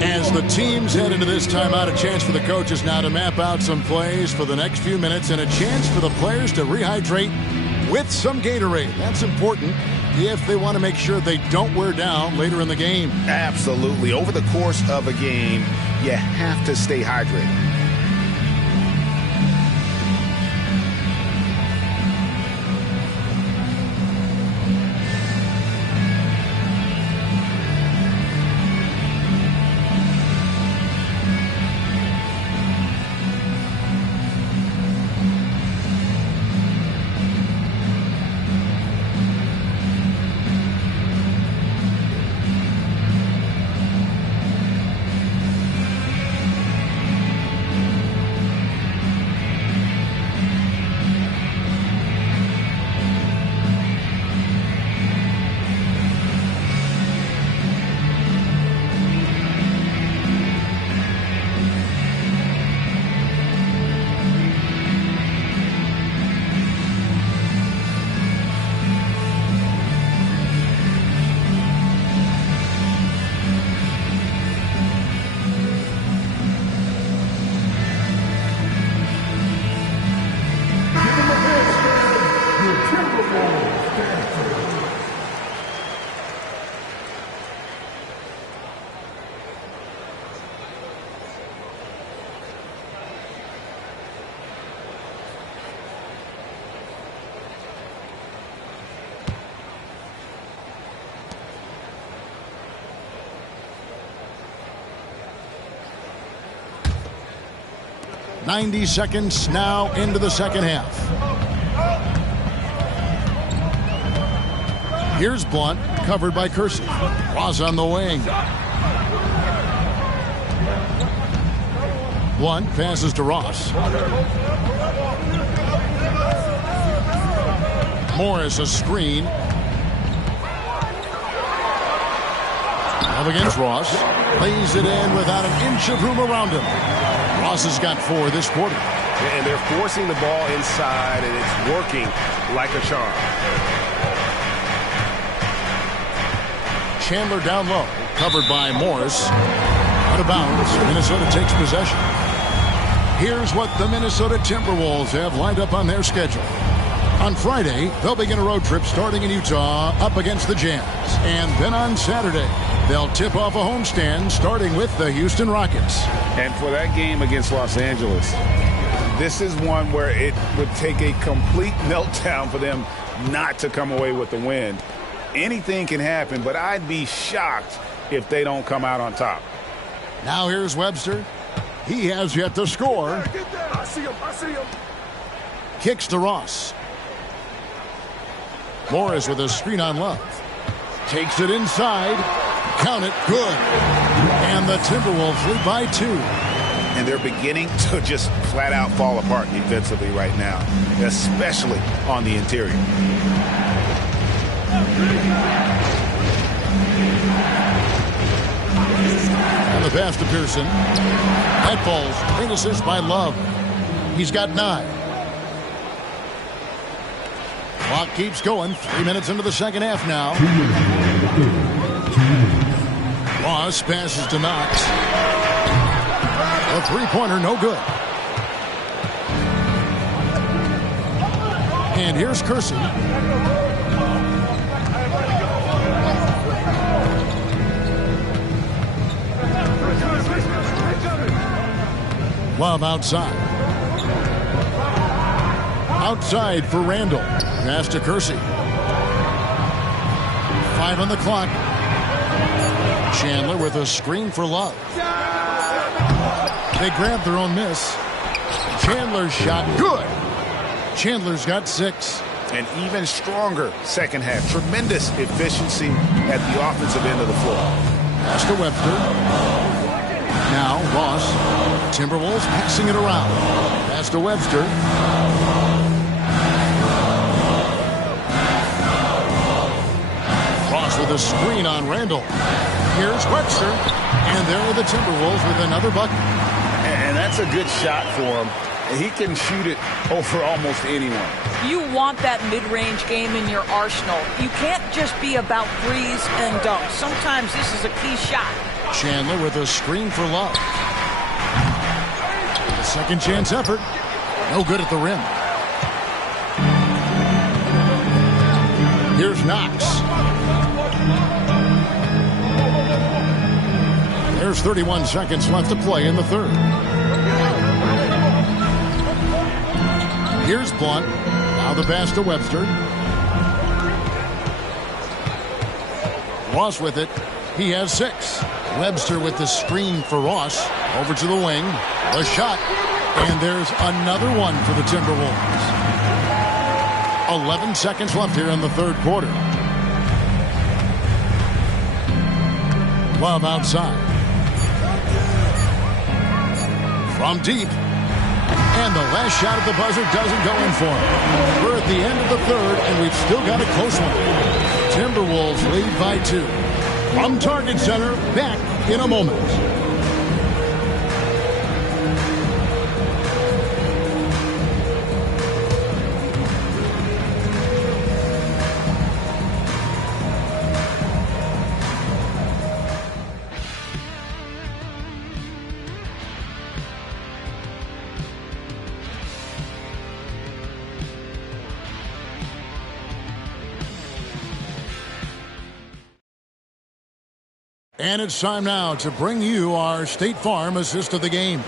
As the teams head into this timeout, a chance for the coaches now to map out some plays for the next few minutes and a chance for the players to rehydrate with some Gatorade. That's important if they want to make sure they don't wear down later in the game. Absolutely. Over the course of a game, you have to stay hydrated. .90 seconds now into the second half. Here's Blunt, covered by Kersey. Ross on the wing. Blunt passes to Ross. Morris a screen. Up against Ross. Lays it in without an inch of room around him. Ross has got 4 this quarter. And they're forcing the ball inside, and it's working like a charm. Chandler down low, covered by Morris. Out of bounds, Minnesota takes possession. Here's what the Minnesota Timberwolves have lined up on their schedule. On Friday, they'll begin a road trip starting in Utah up against the Jazz. And then on Saturday, they'll tip off a homestand starting with the Houston Rockets. And for that game against Los Angeles, this is one where it would take a complete meltdown for them not to come away with the win. Anything can happen, but I'd be shocked if they don't come out on top. Now here's Webster. He has yet to score. I see him. Kicks to Ross. Morris with a screen on Love. Takes it inside. Count it. Good. And the Timberwolves lead by 2. And they're beginning to just flat out fall apart defensively right now, especially on the interior. And the pass to Pearson. That falls. Great assist by Love. He's got 9. Clock keeps going. 3 minutes into the second half now. Ross passes to Knox. A three-pointer, no good. And here's Kersey. Love outside. Outside for Randall. Pass to Kersey. 5 on the clock. Chandler with a screen for Love. They grab their own miss. Chandler's shot good. Chandler's got 6. An even stronger second half. Tremendous efficiency at the offensive end of the floor. Pass to Webster. Now Ross. Timberwolves passing it around. Pass to Webster. Ross with a screen on Randall. Here's Webster. And there are the Timberwolves with another bucket. And that's a good shot for him. He can shoot it over almost anyone. You want that mid-range game in your arsenal. You can't just be about threes and dunks. Sometimes this is a key shot. Chandler with a screen for Love. A second chance effort. No good at the rim. Here's Knox. There's 31 seconds left to play in the third. Here's Blunt. Now the pass to Webster. Ross with it. He has 6. Webster with the screen for Ross. Over to the wing. A shot. And there's another one for the Timberwolves. 11 seconds left here in the third quarter. Love outside. From deep. And the last shot at the buzzer doesn't go in for him. We're at the end of the third, and we've still got a close one. Timberwolves lead by 2. From Target Center, back in a moment. And it's time now to bring you our State Farm assist of the game.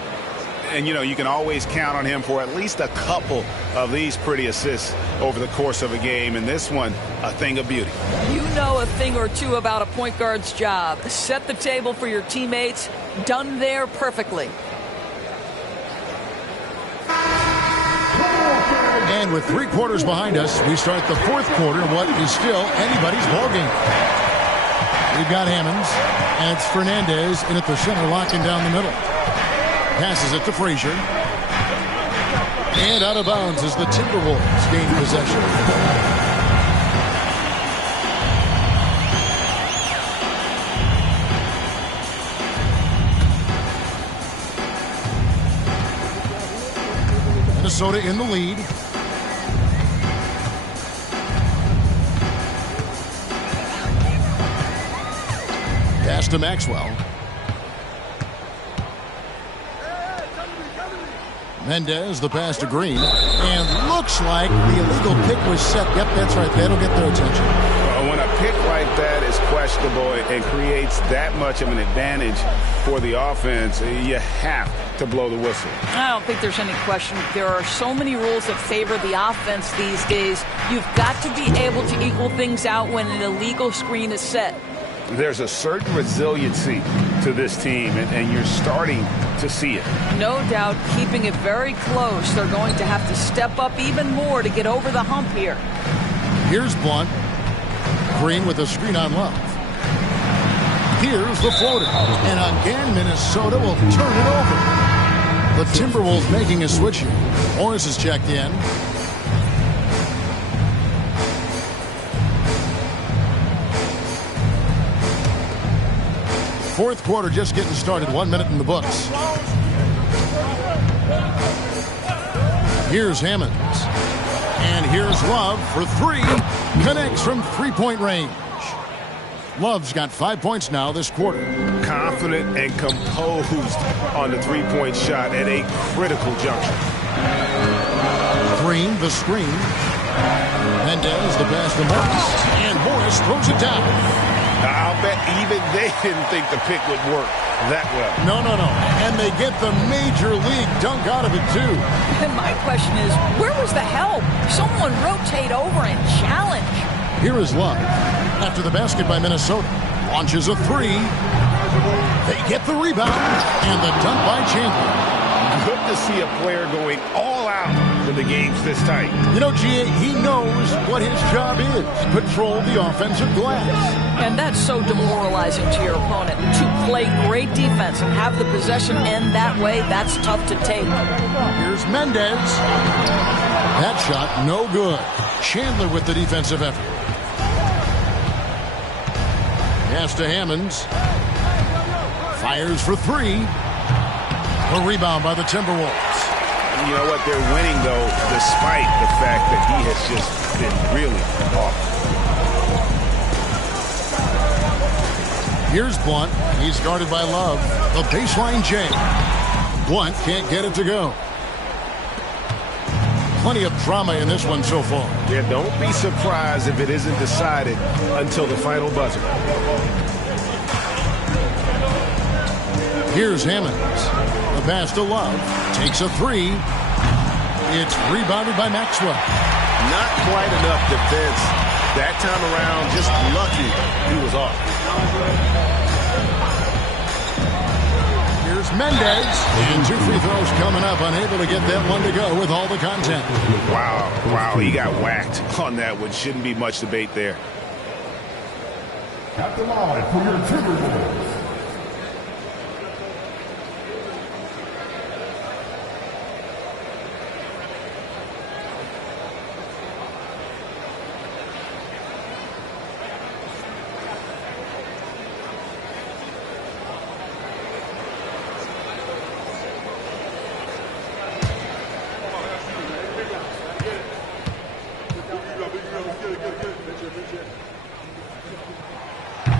And, you know, you can always count on him for at least a couple of these pretty assists over the course of a game. And this one, a thing of beauty. You know a thing or two about a point guard's job. Set the table for your teammates. Done there perfectly. And with 3 quarters behind us, we start the fourth quarter of what is still anybody's ballgame. We've got Hammonds, and it's Fernandez in at the center, locking down the middle. Passes it to Frazier. And out of bounds as the Timberwolves gain possession. Minnesota in the lead. Pass to Maxwell. Mendez, the pass to Green. And looks like the illegal pick was set. Yep, that's right. That'll get their attention. When a pick like that is questionable and creates that much of an advantage for the offense, you have to blow the whistle. I don't think there's any question. There are so many rules that favor the offense these days. You've got to be able to equal things out when an illegal screen is set. There's a certain resiliency to this team, and you're starting to see it. No doubt, keeping it very close. They're going to have to step up even more to get over the hump here. Here's Blunt. Green with a screen on Love. Here's the floater. And again, Minnesota will turn it over. The Timberwolves making a switch here. Morris is checked in. Fourth quarter just getting started. 1 minute in the books. Here's Hammonds. And here's Love for 3. Connects from three-point range. Love's got 5 points now this quarter. Confident and composed on the three-point shot at a critical juncture. Green, the screen. Mendez, the pass to Morris. And Morris throws it down. I'll bet even they didn't think the pick would work that well. No. And they get the major league dunk out of it, too. And my question is, where was the help? Someone rotate over and challenge. Here is Love. After the basket by Minnesota. Launches a 3. They get the rebound, and the dunk by Chandler. Good to see a player going all out when the game's this tight. You know, G.A., he knows what his job is. Control the offensive glass. And that's so demoralizing to your opponent. To play great defense and have the possession end that way, that's tough to take. Here's Mendez. That shot, no good. Chandler with the defensive effort. Pass to Hammonds. Fires for three. A rebound by the Timberwolves. You know what? They're winning, though, despite the fact that he has just been really off. Here's Blunt. He's guarded by Love. The baseline J. Blunt can't get it to go. Plenty of drama in this one so far. Yeah, don't be surprised if it isn't decided until the final buzzer. Here's Hammonds. The pass to Love. Takes a three. It's rebounded by Maxwell. Not quite enough defense that time around. Just lucky he was off. Here's Mendez. And 2 free throws coming up. Unable to get that one to go with all the content. Wow, he got whacked on that one. Shouldn't be much debate there. At the line for your Timberwolves.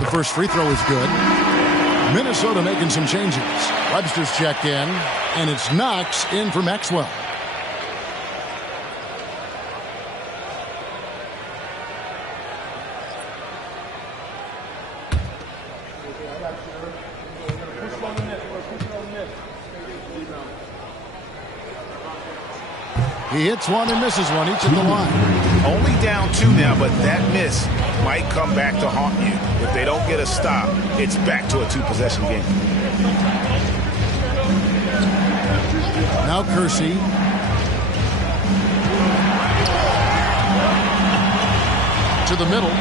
The first free throw is good. Minnesota making some changes. Webster's checked in, and it's Knox in for Maxwell. He hits one and misses one, each at the line. Only down 2 now, but that miss might come back to haunt you. If they don't get a stop, it's back to a 2-possession game. Now Kersey. To the middle.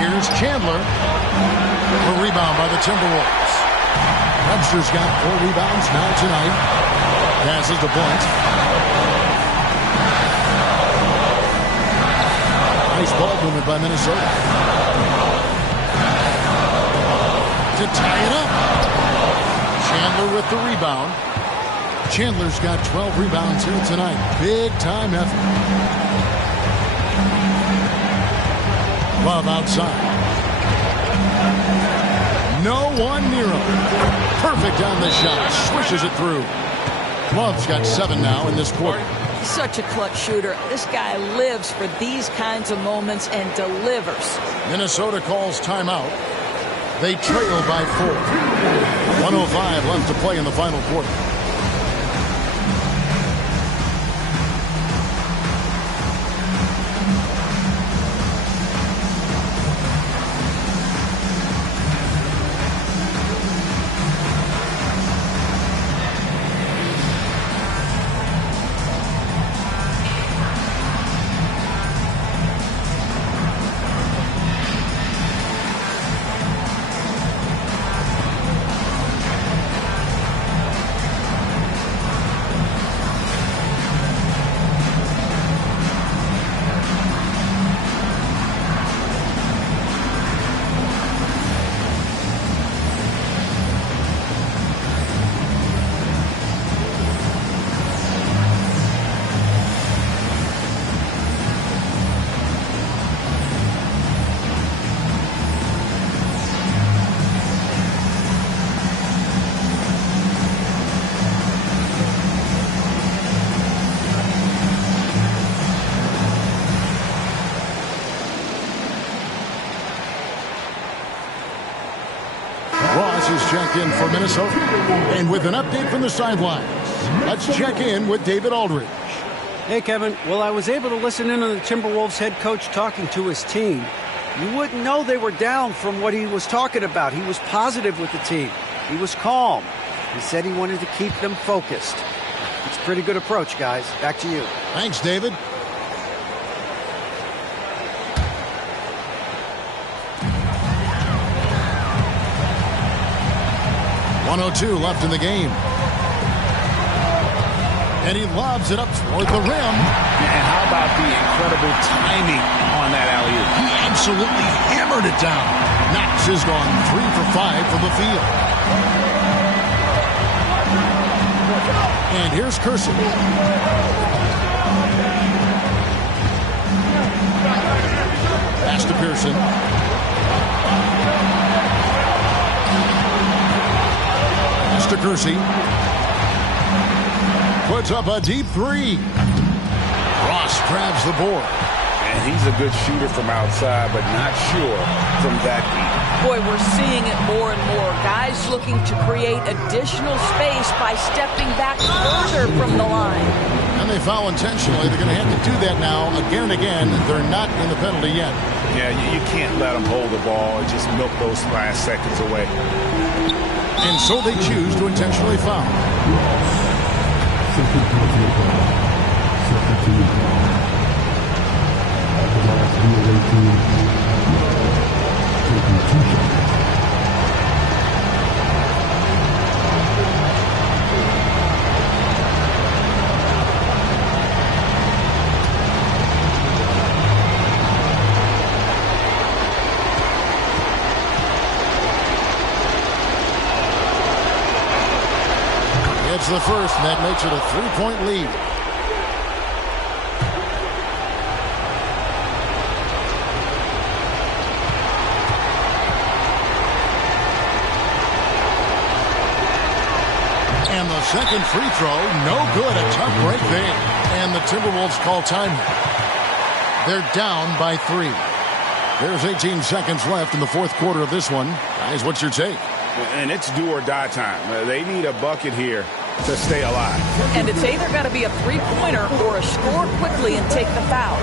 Here's Chandler. A rebound by the Timberwolves. Webster's got 4 rebounds now tonight. Passes to Blunt. Nice ball movement by Minnesota. To tie it up. Chandler with the rebound. Chandler's got 12 rebounds here tonight. Big time effort. Love outside. No one near him. Perfect on the shot. Swishes it through. Love's got 7 now in this quarter. Such a clutch shooter. This guy lives for these kinds of moments and delivers. Minnesota calls timeout. They trail by 4. 1:05 left to play in the final quarter. Checked in for Minnesota. And with an update from the sidelines, let's check in with David Aldridge. Hey, Kevin. Well, I was able to listen in on the Timberwolves head coach talking to his team. You wouldn't know they were down from what he was talking about. He was positive with the team. He was calm. He said he wanted to keep them focused. It's a pretty good approach, guys. Back to you. Thanks, David. .102 left in the game. And he lobs it up toward the rim. And how about the incredible timing on that alley-oop? He absolutely hammered it down. Knox has gone 3 for 5 from the field. And here's Curson. Pass to Pearson. Pass to Kersey. Puts up a deep three. Ross grabs the board. And he's a good shooter from outside, but not sure from that deep. Boy, we're seeing it more and more. Guys looking to create additional space by stepping back further from the line. And they foul intentionally. They're going to have to do that now again and again. They're not in the penalty yet. Yeah, you can't let them hold the ball and just milk those last seconds away. And so they choose to intentionally foul. Second personal foul. Second team foul. Otherwise, DOA team taking 2 shots. It's the first, and that makes it a 3-point lead. And the second free throw, no good. A tough break there. And the Timberwolves call timeout. They're down by 3. There's 18 seconds left in the fourth quarter of this one. Guys, what's your take? And it's do or die time. They need a bucket here to stay alive. And it's either got to be a three-pointer or a score quickly and take the foul.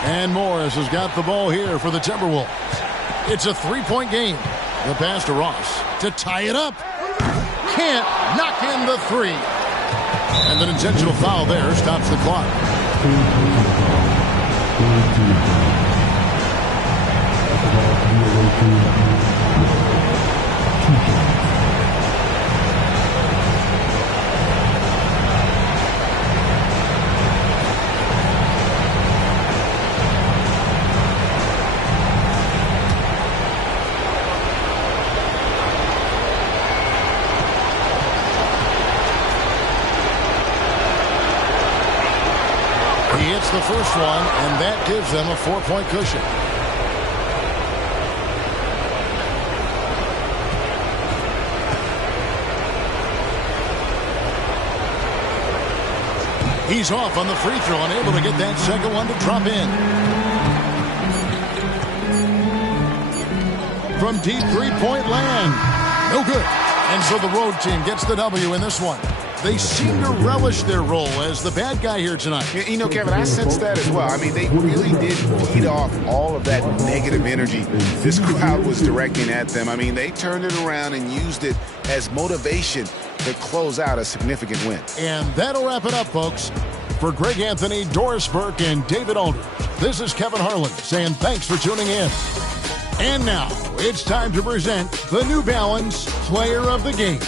And Morris has got the ball here for the Timberwolves. It's a 3-point game. The pass to Ross to tie it up. Can't knock in the 3. And an intentional foul there stops the clock. first one, and that gives them a 4-point cushion. He's off on the free throw, unable to get that second one to drop in. From deep three-point land. No good. And so the road team gets the W in this one. They seem to relish their role as the bad guy here tonight. You know, Kevin, I sense that as well. I mean, they really did feed off all of that negative energy this crowd was directing at them. I mean, they turned it around and used it as motivation to close out a significant win. And that'll wrap it up, folks. For Greg Anthony, Doris Burke, and David Aldridge, this is Kevin Harlan saying thanks for tuning in. And now, it's time to present the New Balance Player of the Game.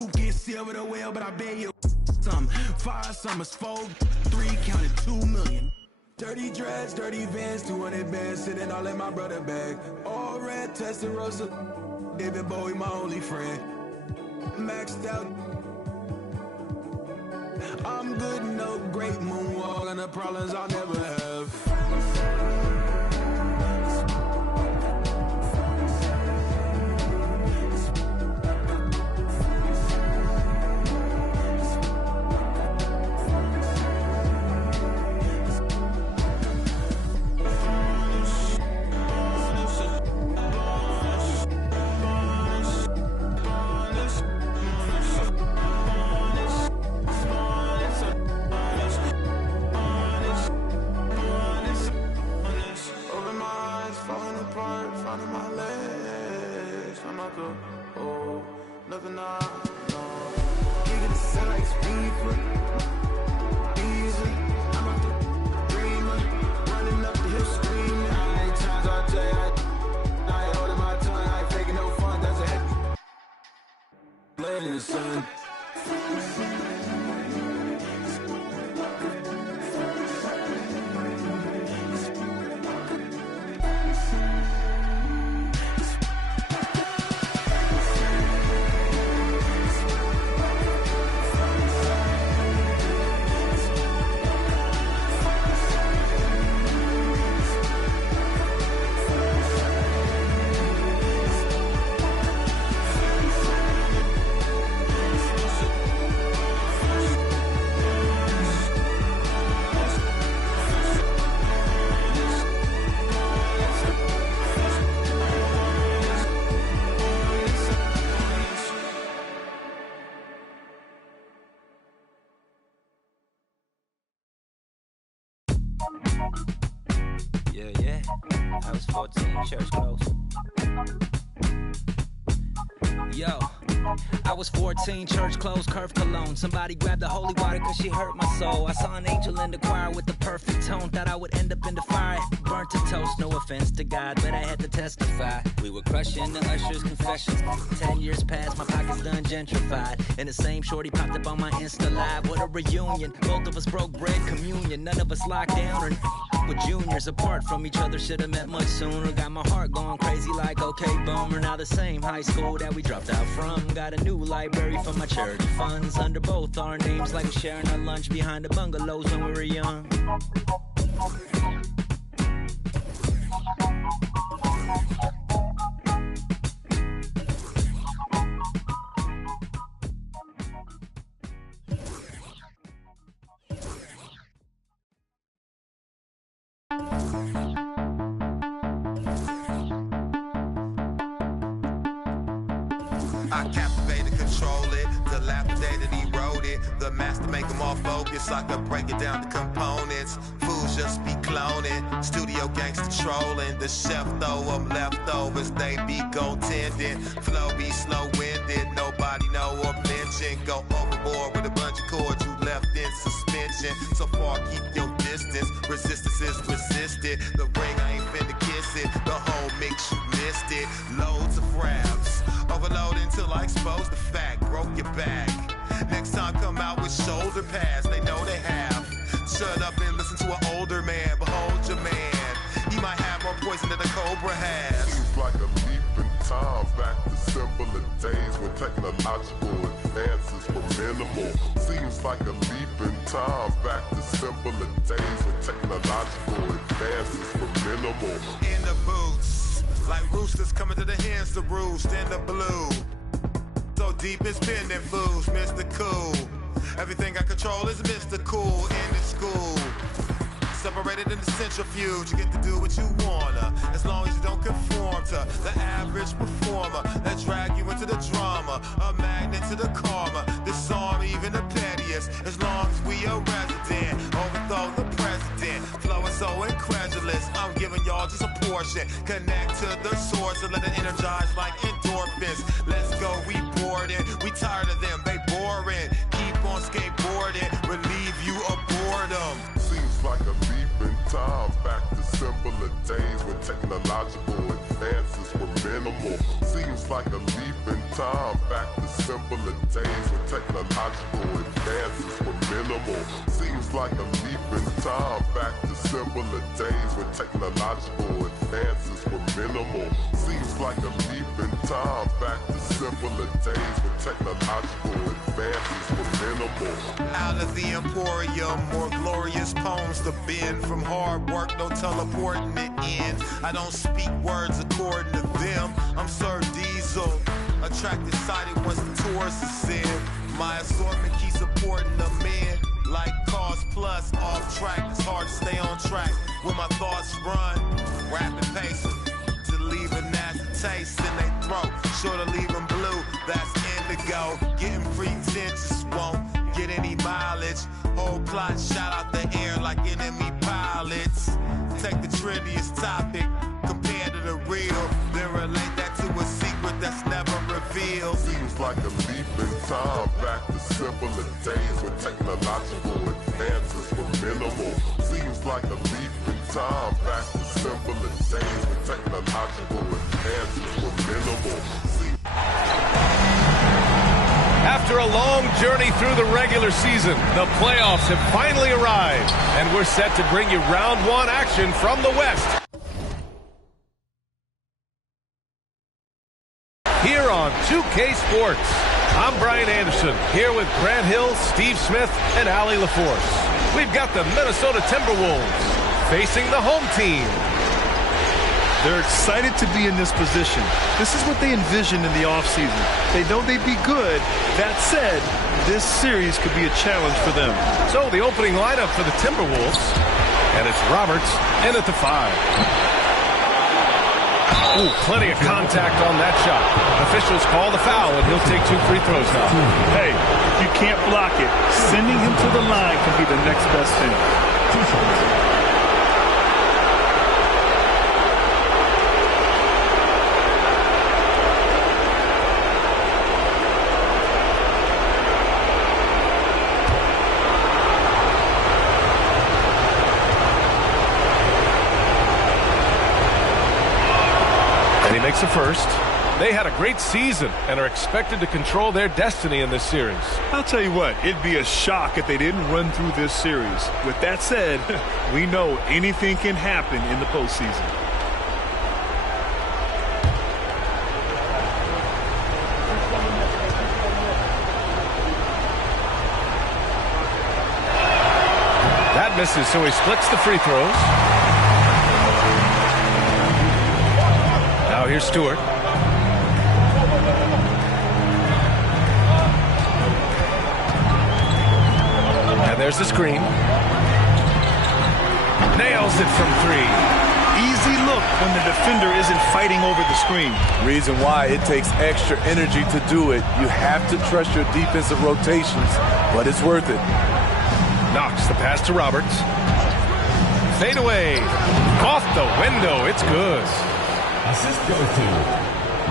Get silver the well, but I bet you some 5 summers, 4, 3, counted 2 million. Dirty dreads, dirty Vans, 200 bands, sitting all in my brother bag. All red, Testarossa, David Bowie, my only friend. Maxed out. I'm good, no great moonwalk, and the problems I'll never have. Nothing I know. Kicking the side like speaker. Easy. I'm a dreamer. Running up the hill screaming. How many times I tell you I ain't holding my tongue. I ain't faking no fun. That's a head. Laying in the sun. Yeah. I was 14, church close. Yo, I was 14, church closed, curved cologne. Somebody grabbed the holy water cause she hurt my soul. I saw an angel in the choir with the perfect tone. Thought I would end up in the fire, burnt to toast. No offense to God, but I had to testify. We were crushing the usher's confessions. 10 years passed, my pockets done gentrified. And the same shorty popped up on my Insta Live. What a reunion, both of us broke bread communion. None of us locked down or with juniors apart from each other. Should've met much sooner. Got my heart going crazy like okay boomer. Now the same high school that we dropped out from. Got a new library for my charity funds. Under both our names like we're sharing our lunch behind the bungalows when we were young. I captivated, control it, dilapidated, eroded. The master make them all focus, I could break it down to components. Fools just be cloning, studio gangsta trolling. The chef throw them leftovers, they be goaltending. Flow be slow-winded, nobody know or mention. Go overboard with a bunch of chords you left in suspension. So far, keep your distance, resistance is resisted. The ring, I ain't finna kiss it, the whole mix, you missed it. Loads of raps, overload until I expose the fact, broke your back. Next time come out with shoulder pads, they know they have. Shut up and listen to an older man, behold your man. He might have more poison than a cobra has. Seems like a leap in time, back to simpler days when technological advances were minimal. Seems like a leap in time, back to simpler days when technological advances were minimal. In the boots, like roosters coming to the hens to roost in the blue. So deep it's been in fools, Mr. Cool. Everything I control is Mr. Cool in the school. Separated in the centrifuge, you get to do what you wanna, as long as you don't conform to the average performer that drag you into the drama, a magnet to the karma, disarm even the pettiest, as long as we a resident, overthrow the president, flowing so incredulous, I'm giving y'all just a portion, connect to the source and let it energize like endorphins, let's go, we bored it, we tired of them, they boring, keep on skateboarding, relieve you of boredom. Seems like a leap in time, back to simpler days when technological advances were minimal. Seems like a leap in time back to simpler days when technological advances were minimal. Seems like a leap in time back to simpler days when technological advances were minimal. Seems like a leap in time back to simpler days when technological advances were minimal. Out of the Emporium, more glorious poems to bend. From hard work, no teleporting it in. I don't speak words according to them. I'm Sir Diesel, attracted sighted once the tourists is in. My assortment keeps supporting the men. Like Cars Plus, off track, it's hard to stay on track. When my thoughts run, rapid pacing to leave a nasty taste in their throat. Sure to leave them blue, that's indigo. Getting pretentious won't get any mileage. Whole plot shot out the air like enemy pilots. Take the trendiest topic, compared to the real, then relate that to a secret that's never revealed. Seems like a leap in time back to simpler days when technological advances were minimal. Seems like a leap in time back to simpler days when technological advances were minimal. After a long journey through the regular season, the playoffs have finally arrived, and we're set to bring you round one action from the West. Here on 2K Sports, I'm Brian Anderson, here with Grant Hill, Steve Smith, and Allie LaForce. We've got the Minnesota Timberwolves facing the home team. They're excited to be in this position. This is what they envisioned in the offseason. They know they'd be good. That said, this series could be a challenge for them. So the opening lineup for the Timberwolves, and it's Roberts in at the 5. Ooh, plenty of contact on that shot. Officials call the foul, and he'll take 2 free throws now. Hey, if you can't block it, sending him to the line can be the next best thing. Makes the first. They had a great season and are expected to control their destiny in this series. I'll tell you what, it'd be a shock if they didn't run through this series. With that said, we know anything can happen in the postseason. That misses, so he splits the free throws. Now here's Stewart. And there's the screen. Nails it from 3. Easy look when the defender isn't fighting over the screen. Reason why it takes extra energy to do it. You have to trust your defensive rotations, but it's worth it. Knox the pass to Roberts. Fade away. Off the window. It's good. Assist goes to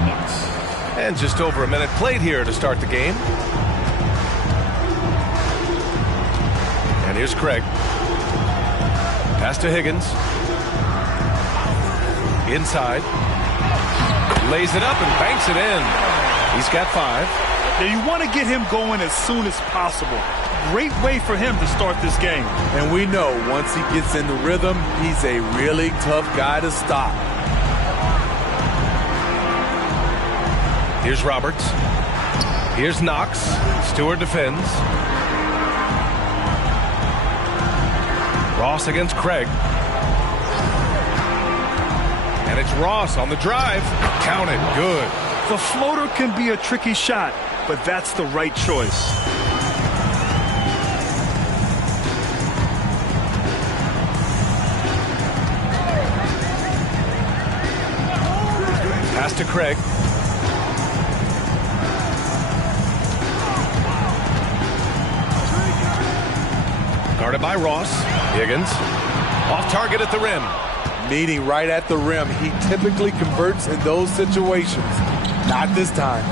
Knox. And just over a minute played here to start the game. And here's Craig. Pass to Higgins. Inside. Lays it up and banks it in. He's got 5. Now you want to get him going as soon as possible. Great way for him to start this game. And we know once he gets in the rhythm, he's a really tough guy to stop. Here's Roberts. Here's Knox. Stewart defends. Ross against Craig. And it's Ross on the drive. Counted. Good. The floater can be a tricky shot, but that's the right choice. Pass to Craig. Guarded by Ross. Higgins. Off target at the rim. Meeting right at the rim. He typically converts in those situations. Not this time.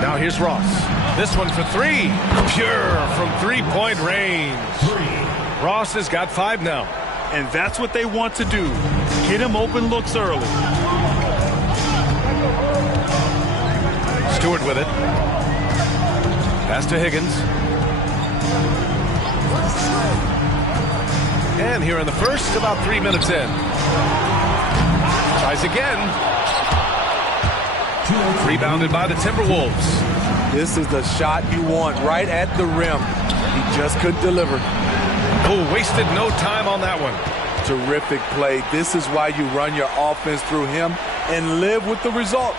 Now here's Ross. This one for 3. Pure from 3-point range. Ross has got 5 now. and that's what they want to do. Get him open looks early. Stewart with it. Pass to Higgins. And here in the first, about 3 minutes in. Tries again. Rebounded by the Timberwolves. This is the shot you want, right at the rim. He just couldn't deliver. Oh, wasted no time on that one. Terrific play. This is why you run your offense through him and live with the results.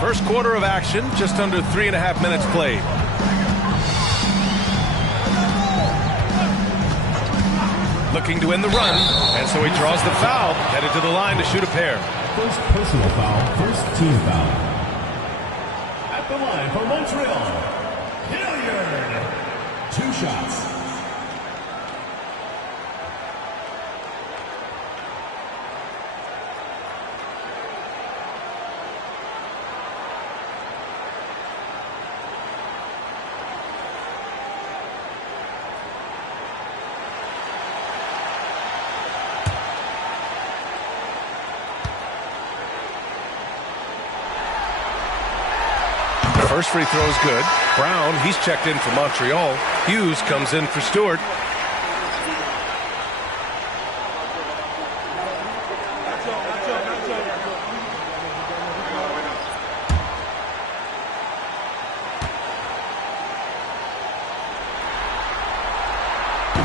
First quarter of action, just under 3.5 minutes played. Looking to end the run, and so he draws the foul, headed to the line to shoot a pair. First personal foul, first team foul. At the line for Montreal, Hilliard. 2 shots. First free throw is good. Brown, he's checked in for Montreal. Hughes comes in for Stewart.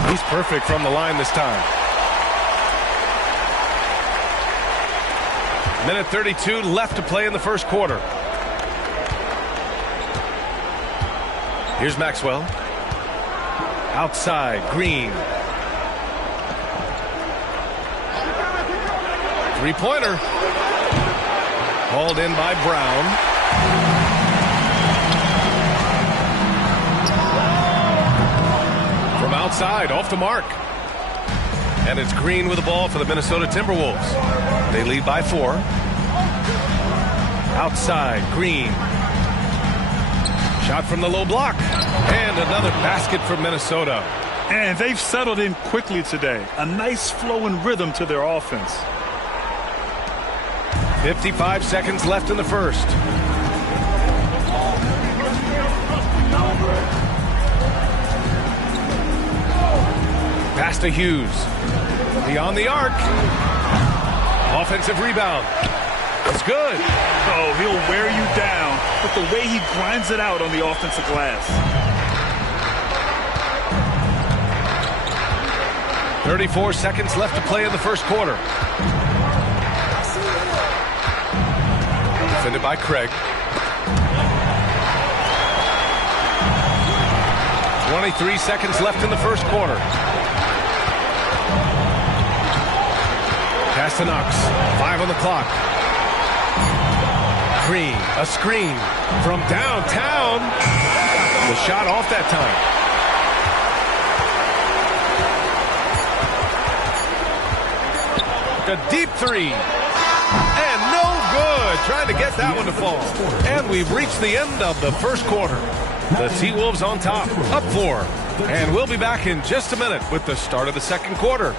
He's perfect from the line this time. Minute 32 left to play in the first quarter. Here's Maxwell. Outside, Green. Three-pointer. Hauled in by Brown. From outside, off the mark. And it's Green with the ball for the Minnesota Timberwolves. They lead by 4. Outside, Green. Shot from the low block. And another basket for Minnesota. And they've settled in quickly today. A nice flow and rhythm to their offense. 55 seconds left in the first. Pass to Hughes. Beyond the arc. Offensive rebound. It's good. Oh, he'll wear you down with the way he grinds it out on the offensive glass. 34 seconds left to play in the first quarter. Defended by Craig. 23 seconds left in the first quarter. Pass to Knox. 5 on the clock. Green, a screen from downtown. The shot off that time. A deep three. And no good. Trying to get that one to fall. And we've reached the end of the first quarter. The T-Wolves on top, up 4. And we'll be back in just a minute with the start of the second quarter.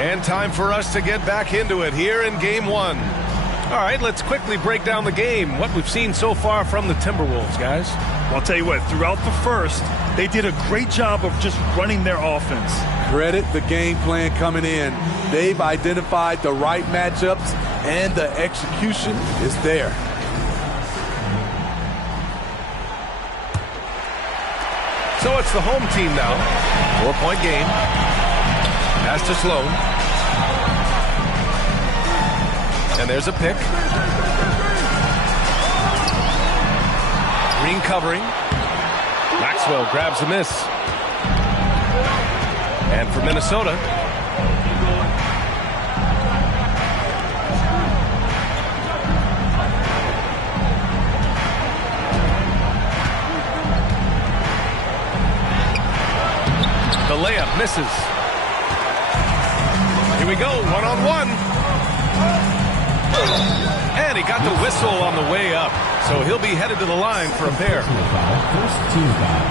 And time for us to get back into it here in Game 1. All right, let's quickly break down the game, what we've seen so far from the Timberwolves, guys. Well, I'll tell you what, throughout the first, they did a great job of just running their offense. Credit the game plan coming in. They've identified the right matchups, and the execution is there. So it's the home team now. 4-point game. Pass to Sloan. And there's a pick. Green covering. Maxwell grabs the miss. And for Minnesota, the layup misses. Here we go, one-on-one. And he got the whistle on the way up. So he'll be headed to the line for a pair. First team foul.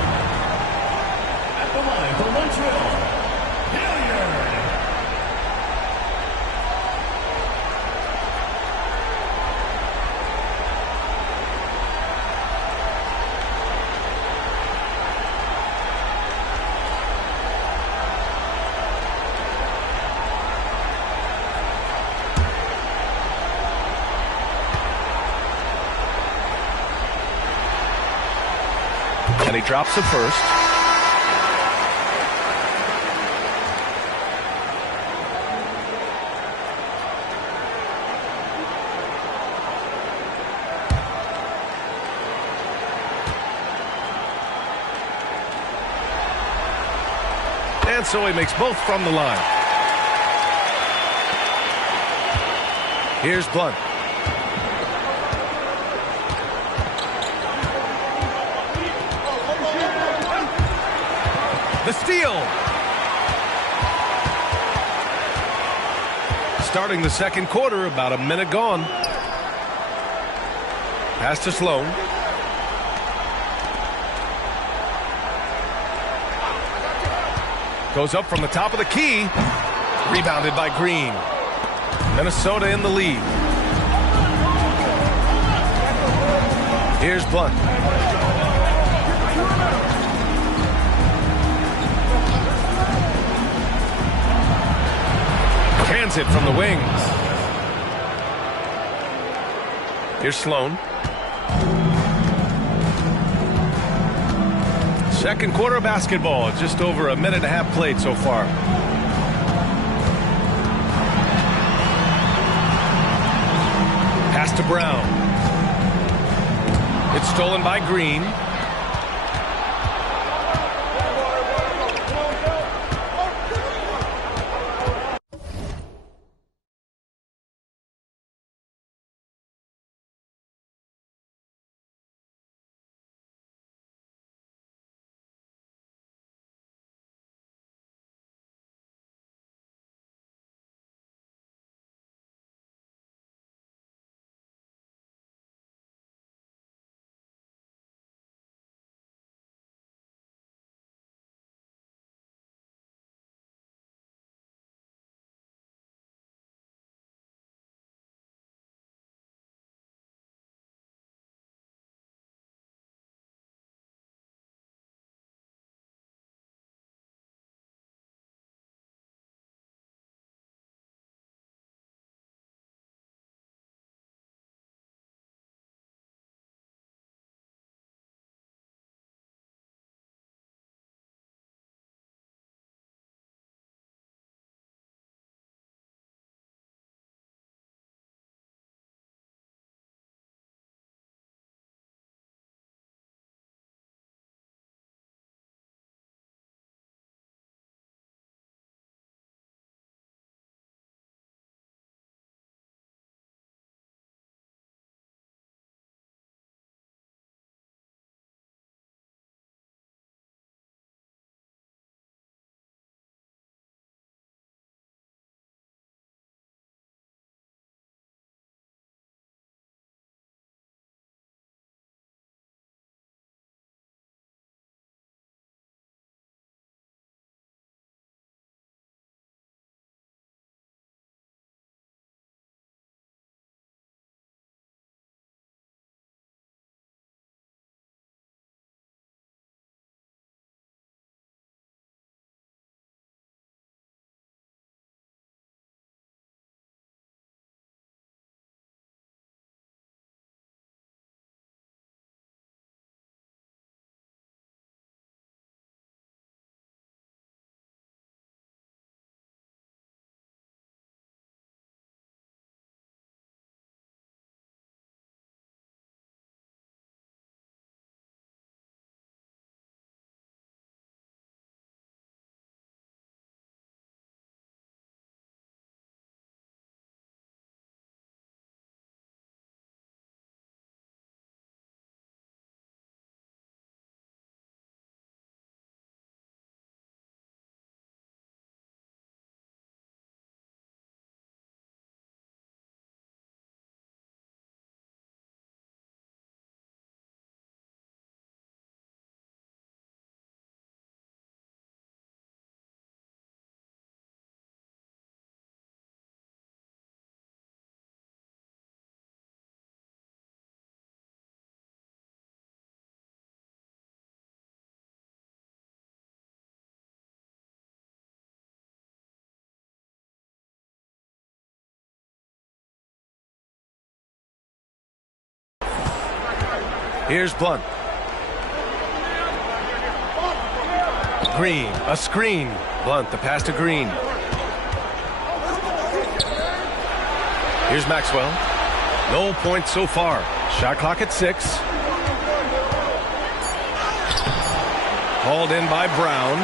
At the line for Montreal, Hilliard. And he drops the first. And so he makes both from the line. Here's Blunt. The steal. Starting the second quarter, about a minute gone. Pass to Sloan. Goes up from the top of the key. Rebounded by Green. Minnesota in the lead. Here's Blunt. Hands it from the wings. Here's Sloan. Second quarter basketball. Just over a minute and a half played so far. Pass to Brown. It's stolen by Green. Here's Blunt. Green, a screen. Blunt, the pass to Green. Here's Maxwell. No points so far. Shot clock at 6. Called in by Brown.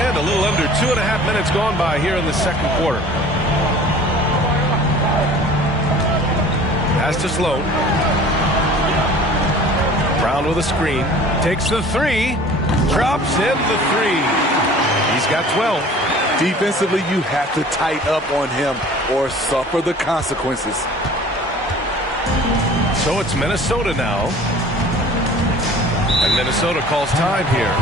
And a little under 2.5 minutes gone by here in the second quarter. Pass to Sloan. Brown with a screen. Takes the 3. Drops in the 3. He's got 12. Defensively, you have to tighten up on him or suffer the consequences. So it's Minnesota now. And Minnesota calls time here.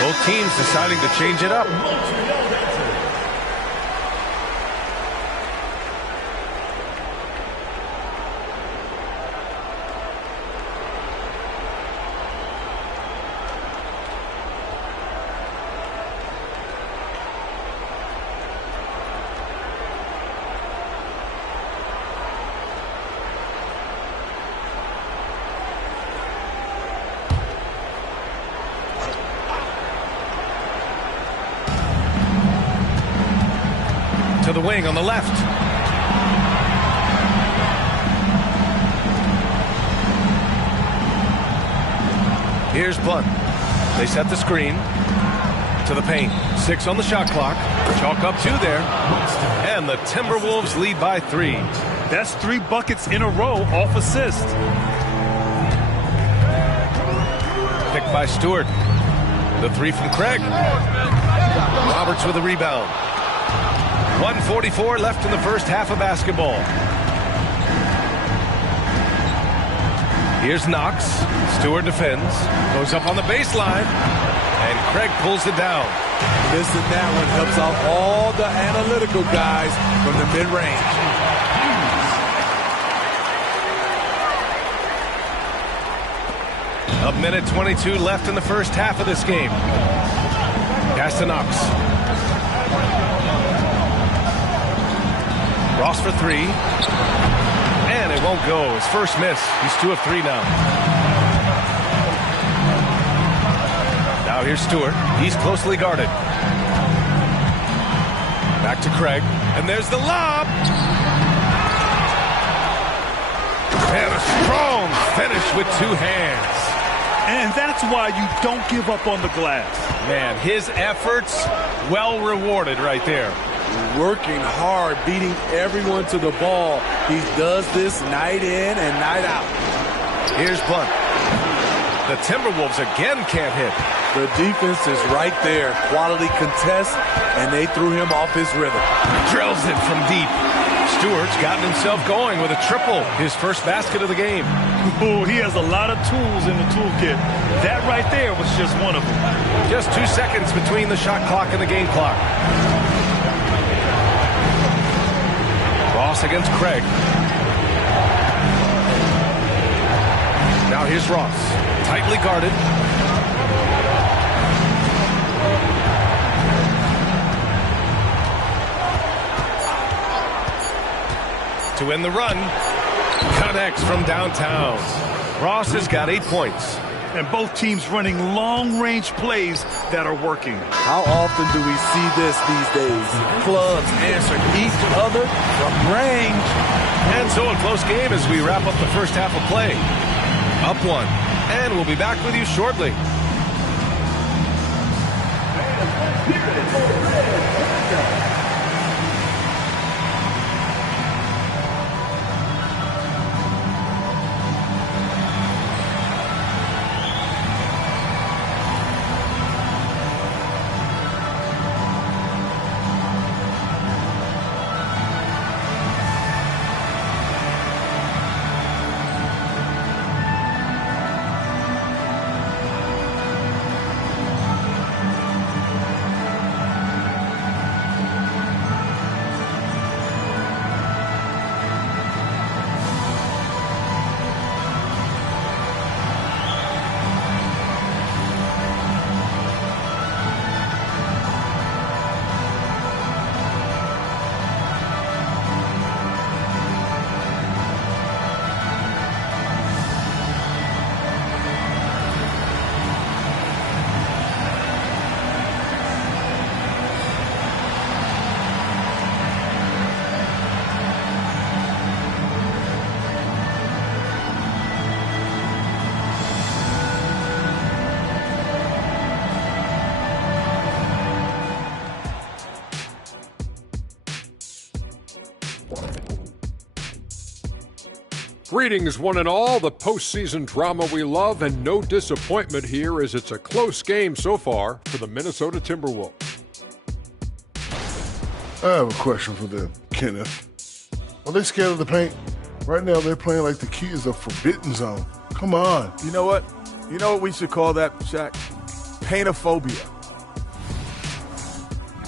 Both teams deciding to change it up. To the wing on the left. Here's Blunt. They set the screen. To the paint. 6 on the shot clock. Chalk up 2 there. And the Timberwolves lead by 3. That's 3 buckets in a row off assist. Picked by Stewart. The 3 from Craig. Roberts with a rebound. 1:44 left in the first half of basketball. Here's Knox. Stewart defends. Goes up on the baseline. And Craig pulls it down. Missing that one helps out all the analytical guys from the mid-range. A minute 22 left in the first half of this game. Pass to Knox. Ross for 3. And it won't go. His first miss. He's 2 of 3 now. Now here's Stewart. He's closely guarded. Back to Craig. And there's the lob. And a strong finish with 2 hands. And that's why you don't give up on the glass. Man, his efforts well rewarded right there. Working hard, beating everyone to the ball. He does this night in and night out. Here's Blunt. The Timberwolves again can't hit. The defense is right there. Quality contest, and they threw him off his rhythm. Drills it from deep. Stewart's gotten himself going with a triple, his first basket of the game. Ooh, he has a lot of tools in the toolkit. That right there was just one of them. Just 2 seconds between the shot clock and the game clock. Ross against Craig. Now here's Ross, tightly guarded. To win the run, connects from downtown. Ross has got 8 points. And both teams running long-range plays that are working. How often do we see this these days? Clubs answer each other from range. And so a close game as we wrap up the first half of play. Up 1. And we'll be back with you shortly. Greetings, one and all. The postseason drama we love, and no disappointment here as it's a close game so far for the Minnesota Timberwolves. I have a question for them, Kenneth. Are they scared of the paint? Right now, they're playing like the key is a forbidden zone. Come on. You know what? You know what we should call that, Shaq? Paintophobia.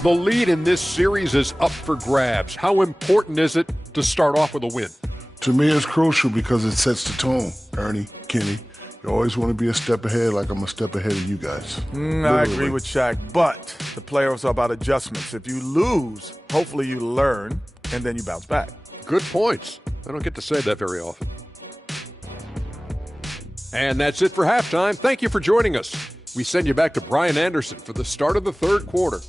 The lead in this series is up for grabs. How important is it to start off with a win? To me, it's crucial because it sets the tone. Ernie, Kenny, you always want to be a step ahead like I'm a step ahead of you guys. I agree with Shaq, but the playoffs are about adjustments. If you lose, hopefully you learn, and then you bounce back. Good points. I don't get to say that very often. And that's it for halftime. Thank you for joining us. We send you back to Brian Anderson for the start of the third quarter.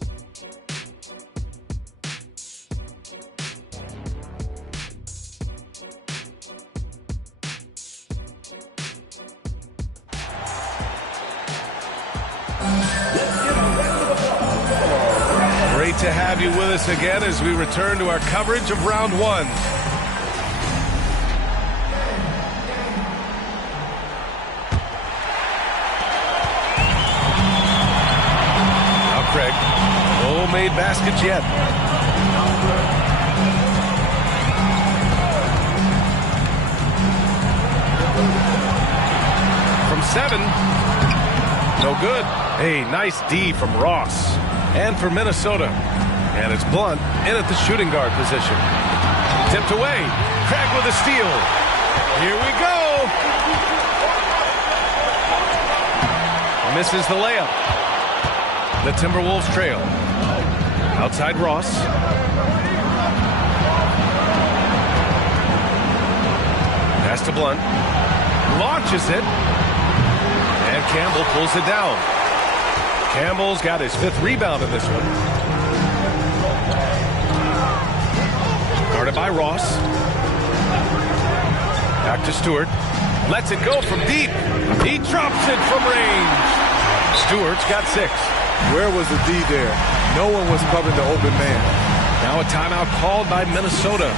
To have you with us again as we return to our coverage of round 1. Now Craig, no made baskets yet. From 7, no good. Hey, nice D from Ross. And for Minnesota. And it's Blunt in at the shooting guard position. Tipped away. Craig with a steal. Here we go. Misses the layup. The Timberwolves trail. Outside Ross. Pass to Blunt. Launches it. And Campbell pulls it down. Campbell's got his 5th rebound in this one. Guarded by Ross. Back to Stewart. Lets it go from deep. He drops it from range. Stewart's got 6. Where was the D there? No one was covering the open man. Now a timeout called by Minnesota.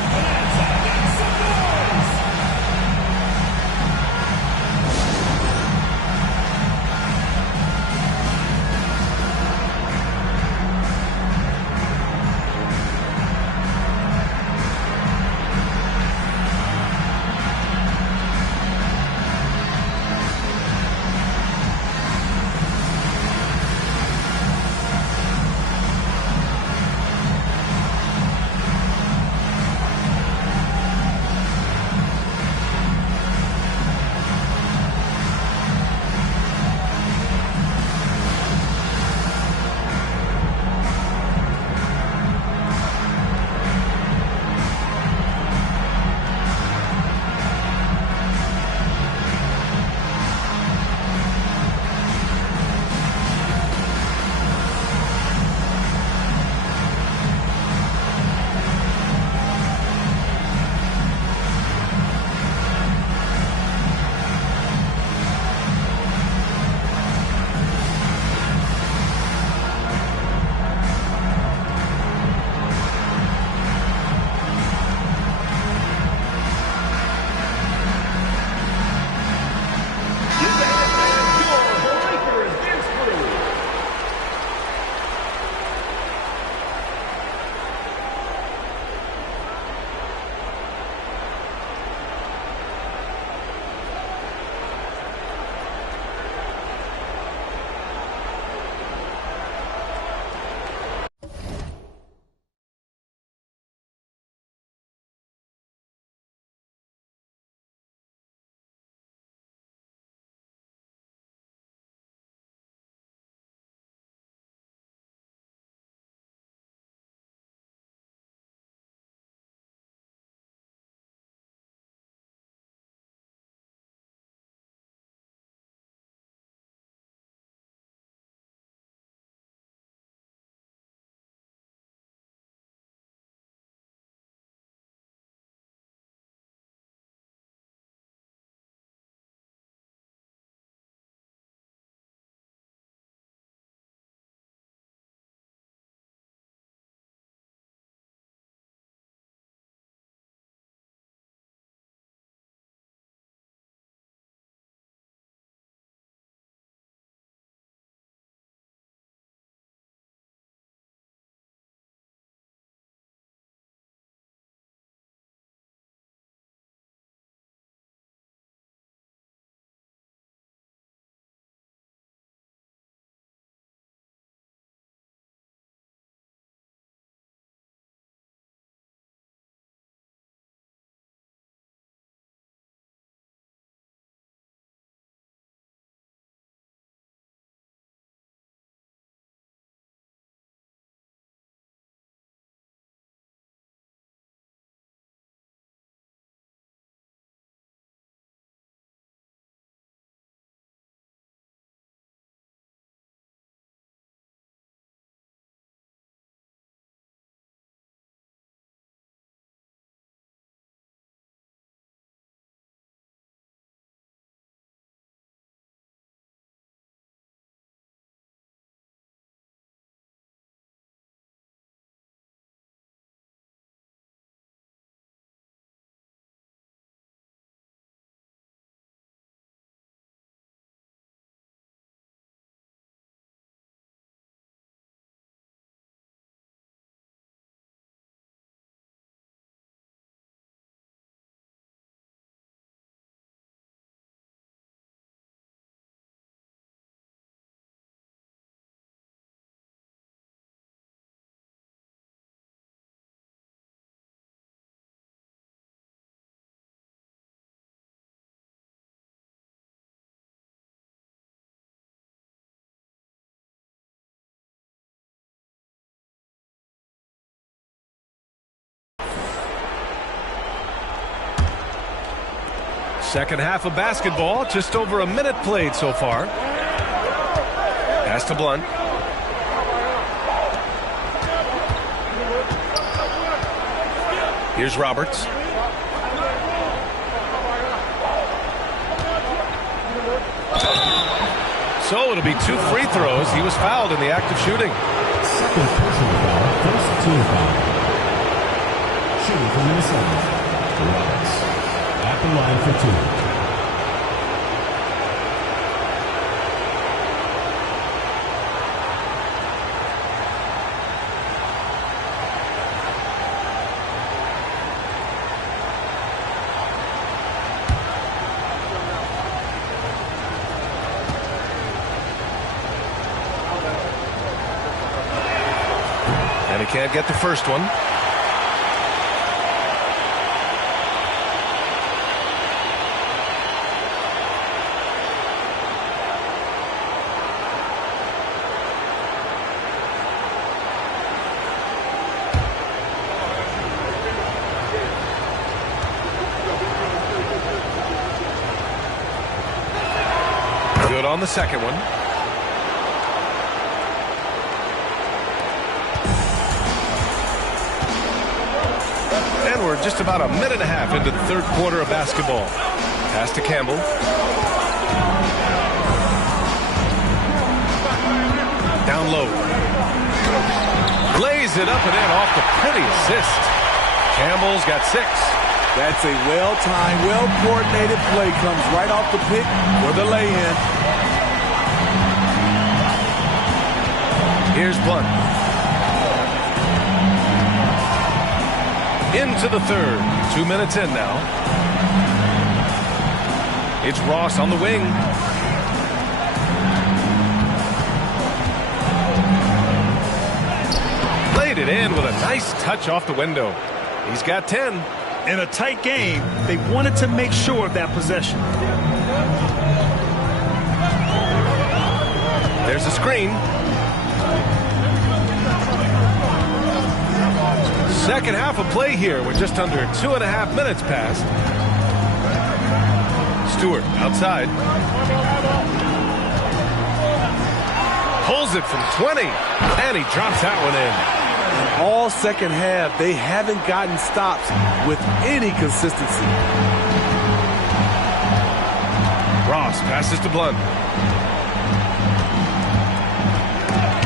Second half of basketball, just over a minute played so far. Pass to Blunt. Here's Roberts. So it'll be 2 free throws. He was fouled in the act of shooting. Second personal foul, first team foul. Shooting from Minnesota, Roberts. At the line for 2. And he can't get the first one. Good on the second one. And we're just about a minute and a half into the third quarter of basketball. Pass to Campbell. Down low. Lays it up and in off the pretty assist. Campbell's got 6. That's a well-timed, well-coordinated play. Comes right off the pick for the lay-in. Here's Blunt. Into the third. 2 minutes in now. It's Ross on the wing. Laid it in with a nice touch off the window. He's got 10. In a tight game, they wanted to make sure of that possession. There's a screen. Second half of play here with just under 2.5 minutes passed. Stewart outside. Pulls it from 20. And he drops that one in. All second half, they haven't gotten stops with any consistency. Ross passes to Blunt.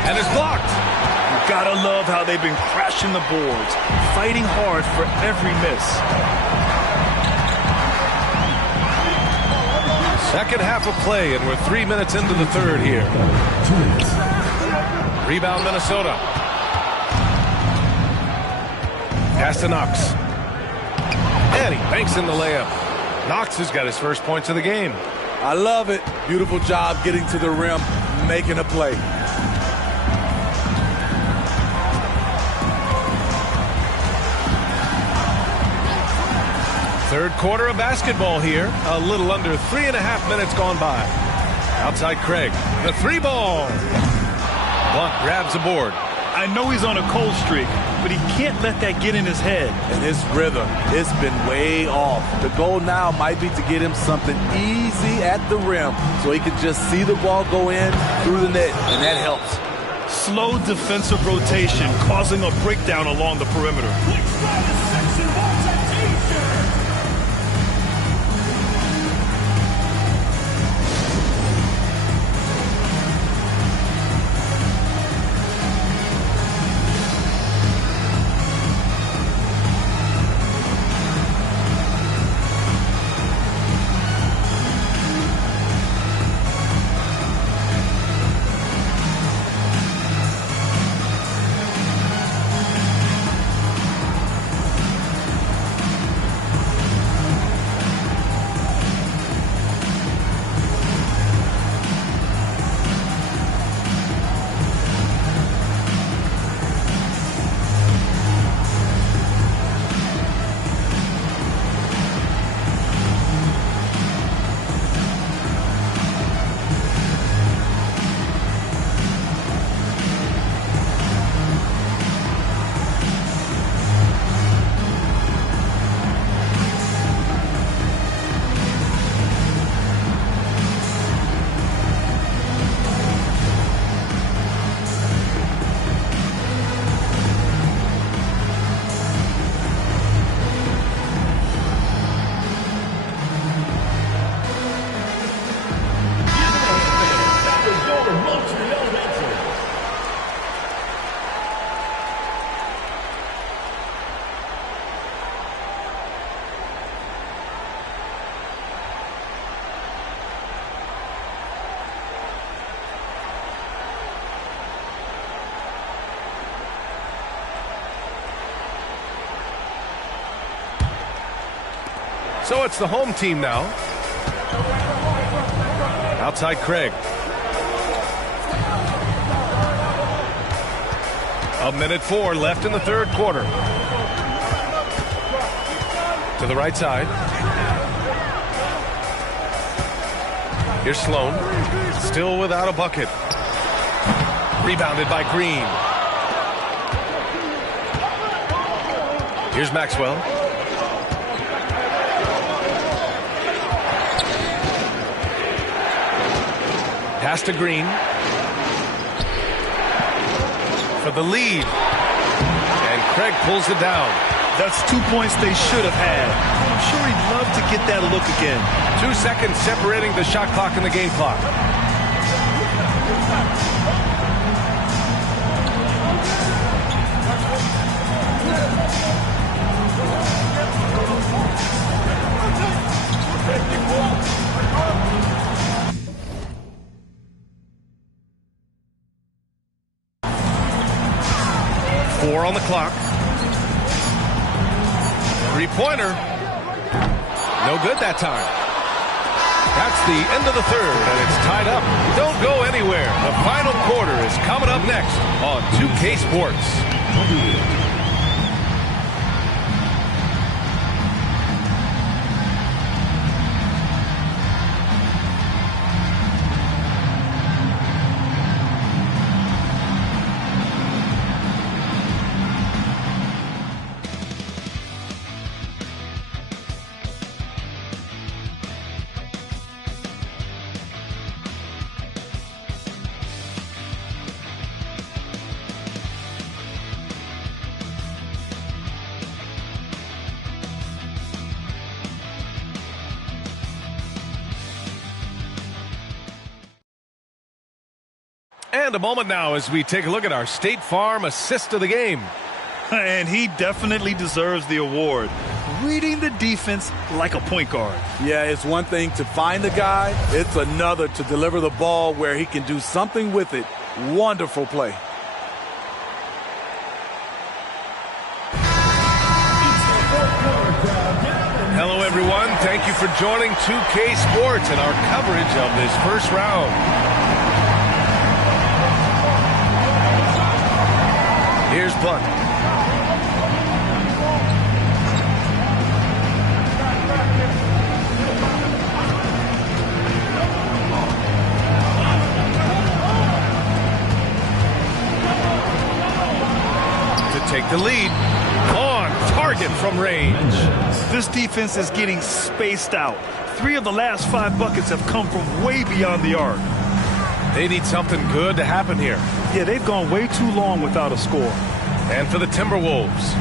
And it's blocked. You gotta love how they've been crashing the boards, fighting hard for every miss. Second half of play, and we're 3 minutes into the third here. Rebound Minnesota. Pass to Knox. And he banks in the layup. Knox has got his first points of the game. I love it. Beautiful job getting to the rim, making a play. Third quarter of basketball here. A little under 3.5 minutes gone by. Outside Craig. The 3 ball. Blunt grabs a board. I know he's on a cold streak, but he can't let that get in his head. And his rhythm, it's been way off. The goal now might be to get him something easy at the rim so he can just see the ball go in through the net, and that helps. Slow defensive rotation causing a breakdown along the perimeter. So it's the home team now. Outside Craig. A minute 4 left in the third quarter. To the right side. Here's Sloan. Still without a bucket. Rebounded by Green. Here's Maxwell. Pass to Green. For the lead. And Craig pulls it down. That's 2 points they should have had. I'm sure he'd love to get that look again. 2 seconds separating the shot clock and the game clock. Four on the clock. Three-pointer. No good that time. That's the end of the third, and it's tied up. Don't go anywhere. The final quarter is coming up next on 2K Sports. And a moment now as we take a look at our State Farm assist of the game. And he definitely deserves the award. Reading the defense like a point guard. Yeah, it's one thing to find the guy. It's another to deliver the ball where he can do something with it. Wonderful play. Hello, everyone. Thank you for joining 2K Sports and our coverage of this first round. Here's Buck. To take the lead. On target from range. This defense is getting spaced out. 3 of the last 5 buckets have come from way beyond the arc. They need something good to happen here. Yeah, they've gone way too long without a score. And for the Timberwolves.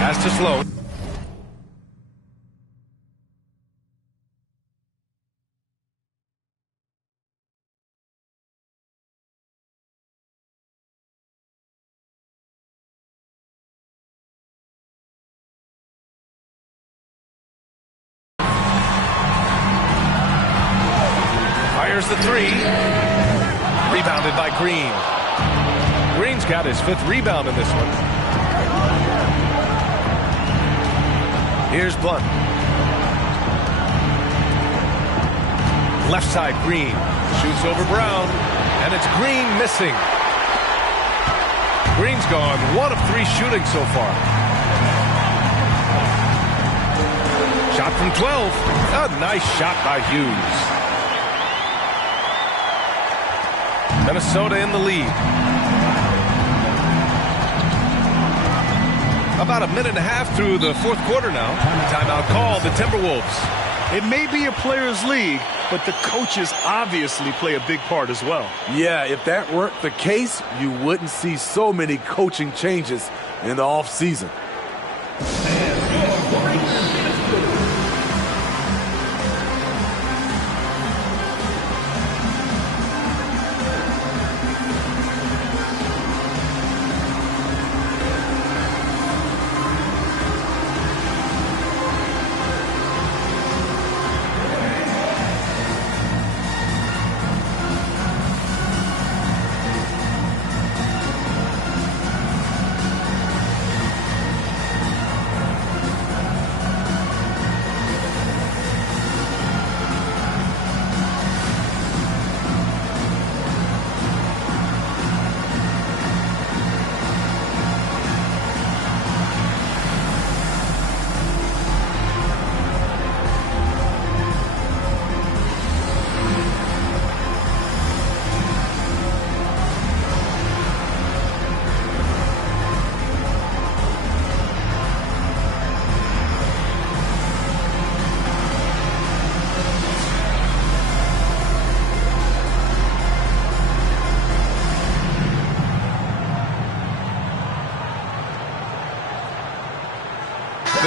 Pass to Sloan. Fires the 3. Rebounded by Green. Green's got his 5th rebound in this one. Here's Blunt. Left side, Green. Shoots over Brown. And it's Green missing. Green's gone 1 of 3 shooting so far. Shot from 12. A nice shot by Hughes. Minnesota in the lead. About a minute and a half through the fourth quarter now. Timeout called, the Timberwolves. It may be a players' league, but the coaches obviously play a big part as well. Yeah, if that weren't the case, you wouldn't see so many coaching changes in the offseason.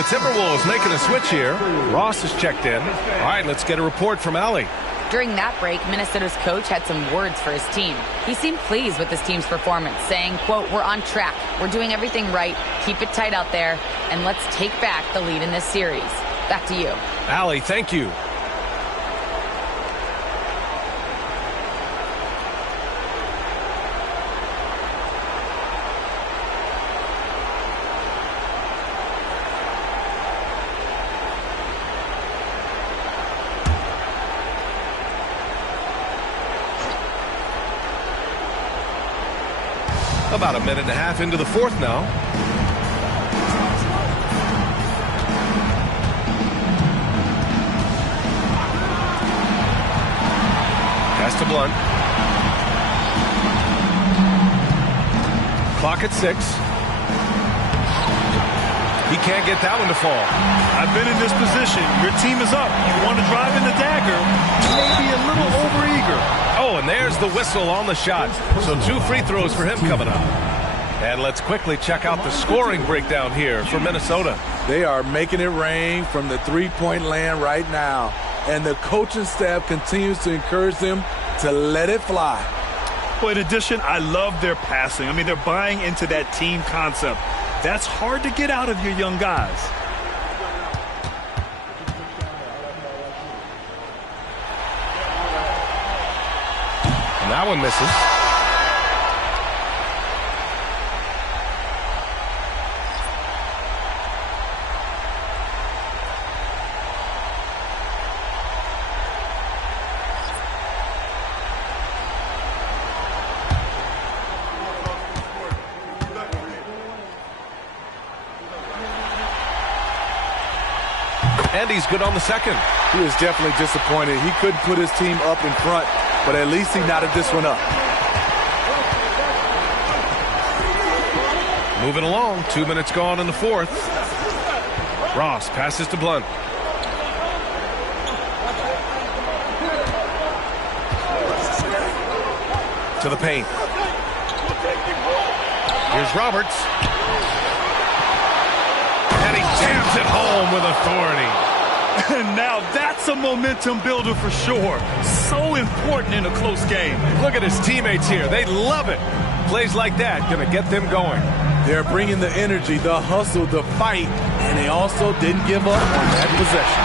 Timberwolves making a switch here. Ross is checked in. All right, let's get a report from Allie. During that break, Minnesota's coach had some words for his team. He seemed pleased with his team's performance, saying, quote, "We're on track. We're doing everything right. Keep it tight out there, and let's take back the lead in this series." Back to you. Allie, thank you. About a minute and a half into the fourth now. Pass to Blunt. Clock at 6. He can't get that one to fall. I've been in this position. Your team is up. You want to drive in the dagger. Maybe a little overeager. Oh, and there's the whistle on the shot. So 2 free throws for him coming up. And let's quickly check out the scoring breakdown here for Minnesota. They are making it rain from the three-point land right now. And the coaching staff continues to encourage them to let it fly. Well, in addition, I love their passing. I mean, they're buying into that team concept. That's hard to get out of your young guys. And that one misses. And he's good on the second. He was definitely disappointed. He couldn't put his team up in front, but at least he knotted this one up. Moving along, 2 minutes gone in the fourth. Ross passes to Blunt. To the paint. Here's Roberts. And he jams it home with authority. And now that's a momentum builder for sure. So important in a close game. Look at his teammates here. They love it. Plays like that going to get them going. They're bringing the energy, the hustle, the fight, and they also didn't give up on that possession.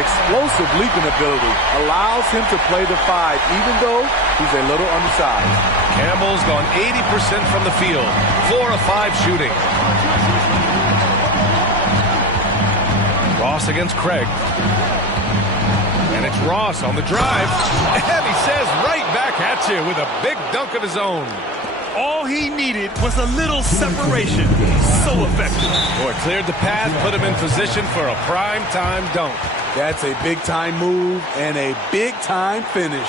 Explosive leaping ability allows him to play the 5, even though he's a little undersized. Campbell's gone 80% from the field. 4 of 5 shooting. Ross against Craig. And it's Ross on the drive. And he says right back at you with a big dunk of his own. All he needed was a little separation. So effective. Boy, cleared the path, put him in position for a prime-time dunk. That's a big-time move and a big-time finish.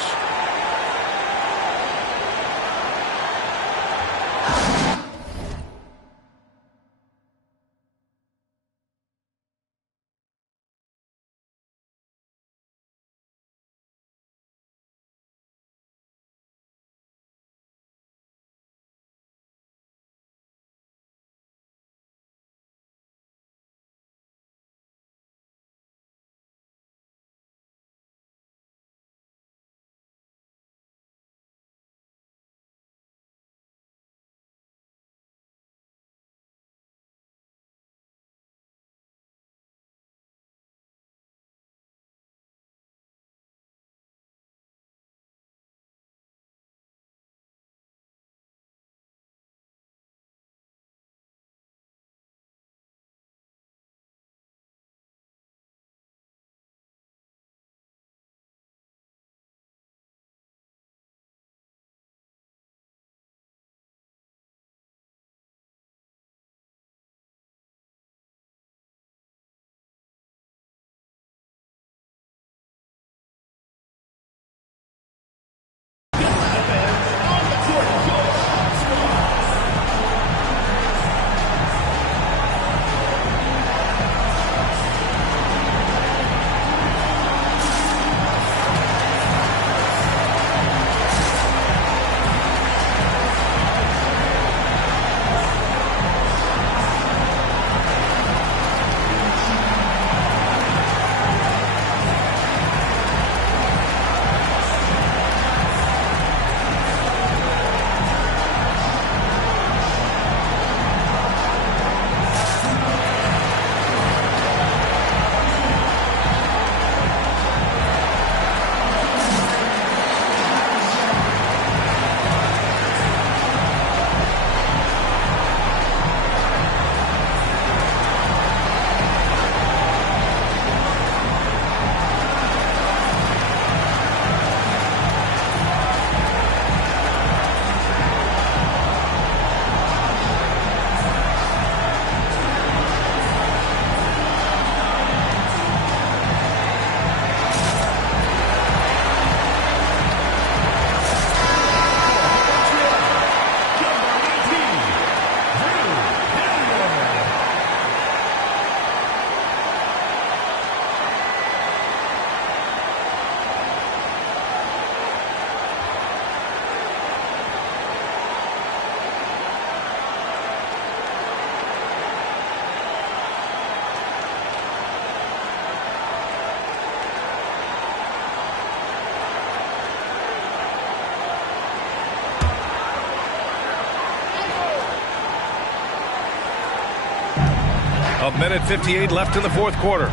A minute 58 left in the fourth quarter.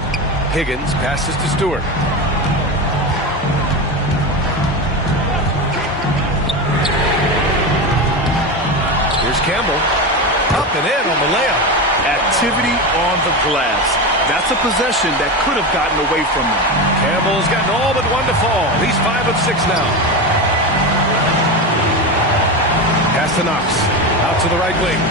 Higgins passes to Stewart. Here's Campbell. Up and in on the layup. Activity on the glass. That's a possession that could have gotten away from him. Campbell's gotten all but one to fall. He's 5 of 6 now. Pass to Knox. Out to the right wing.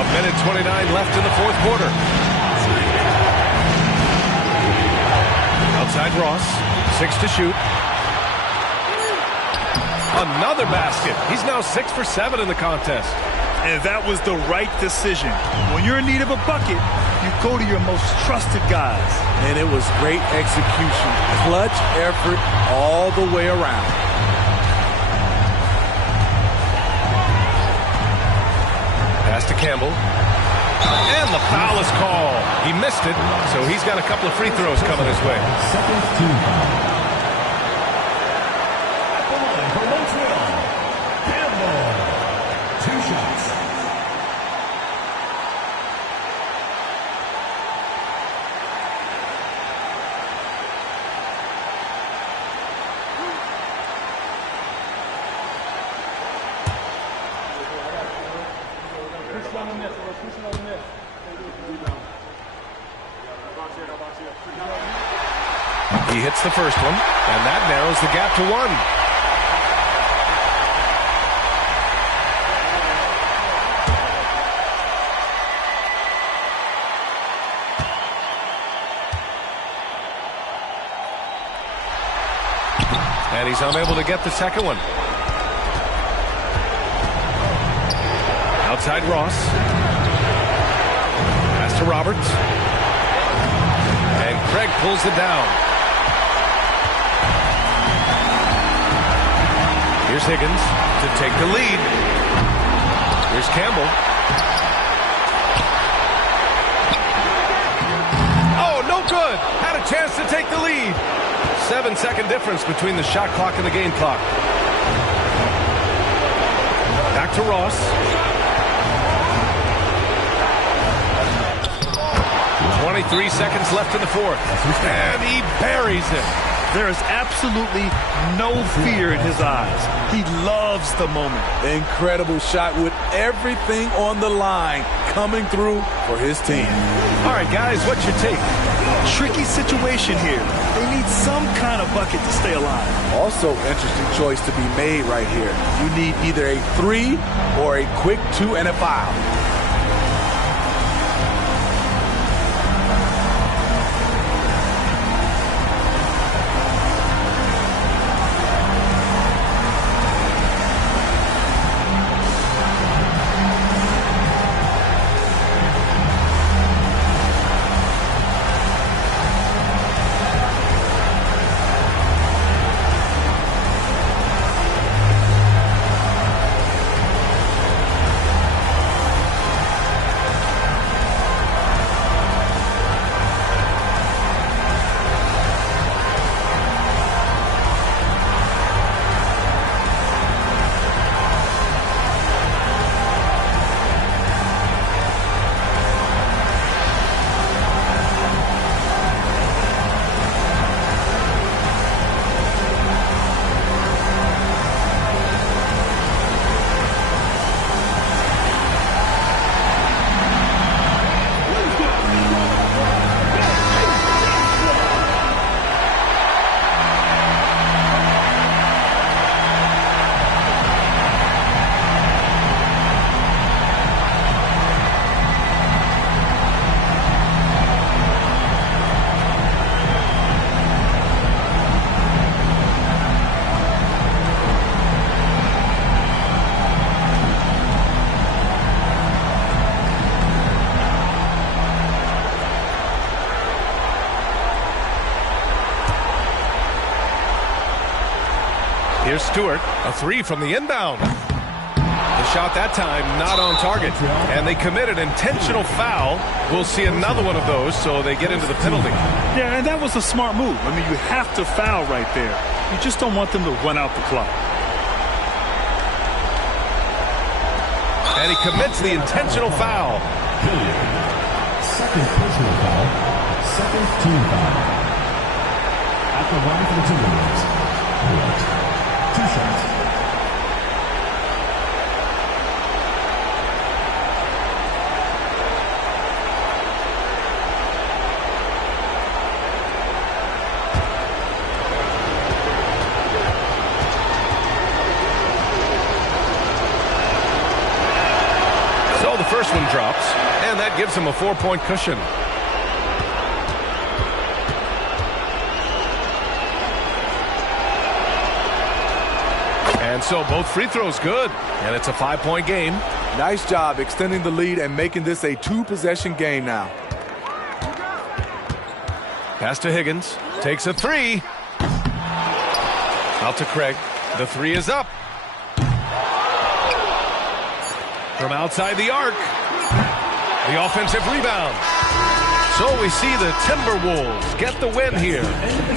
A minute 29 left in the fourth quarter. Outside Ross. 6 to shoot. Another basket. He's now 6 for 7 in the contest. And that was the right decision. When you're in need of a bucket, you go to your most trusted guys. And it was great execution. Clutch effort all the way around. Pass to Campbell. And the foul is called. He missed it, so he's got a couple of free throws coming his way. Second team foul. At the line for Montreal, Campbell. 2 shots. He hits the first one, and that narrows the gap to 1. And he's unable to get the second one. Outside Ross. Pass to Roberts. And Craig pulls it down. Here's Higgins to take the lead. Here's Campbell. Oh, no good. Had a chance to take the lead. 7-second difference between the shot clock and the game clock. Back to Ross. 23 seconds left in the fourth. And he buries it. There is absolutely no fear in his eyes. He loves the moment. Incredible shot with everything on the line coming through for his team. All right, guys, what's your take? Tricky situation here. They need some kind of bucket to stay alive. Also, interesting choice to be made right here. You need either a 3 or a quick 2 and a foul. Here's Stewart, a 3 from the inbound. The shot that time not on target, and they committed intentional foul. We'll see another one of those, so they get into the penalty. Yeah, and that was a smart move. I mean, you have to foul right there. You just don't want them to run out the clock. And he commits the intentional foul. Second personal foul. Second team foul. At the line for the Timberwolves. Point. 2 shots. So the first one drops, and that gives him a 4-point cushion. And so both free throws good, and it's a 5-point game. Nice job extending the lead and making this a 2-possession game now. Pass to Higgins, takes a 3. Out to Craig, the 3 is up. From outside the arc, the offensive rebound. So we see the Timberwolves get the win here.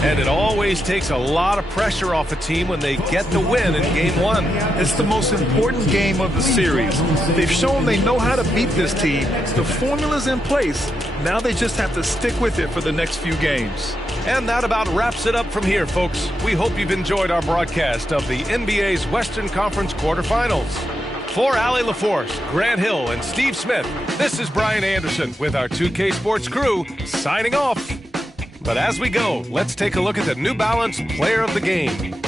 And it always takes a lot of pressure off a team when they get the win in game 1. It's the most important game of the series. They've shown they know how to beat this team. The formula's in place. Now they just have to stick with it for the next few games. And that about wraps it up from here, folks. We hope you've enjoyed our broadcast of the NBA's Western Conference quarterfinals. For Allie LaForce, Grant Hill, and Steve Smith, this is Brian Anderson with our 2K Sports crew signing off. But as we go, let's take a look at the New Balance Player of the Game.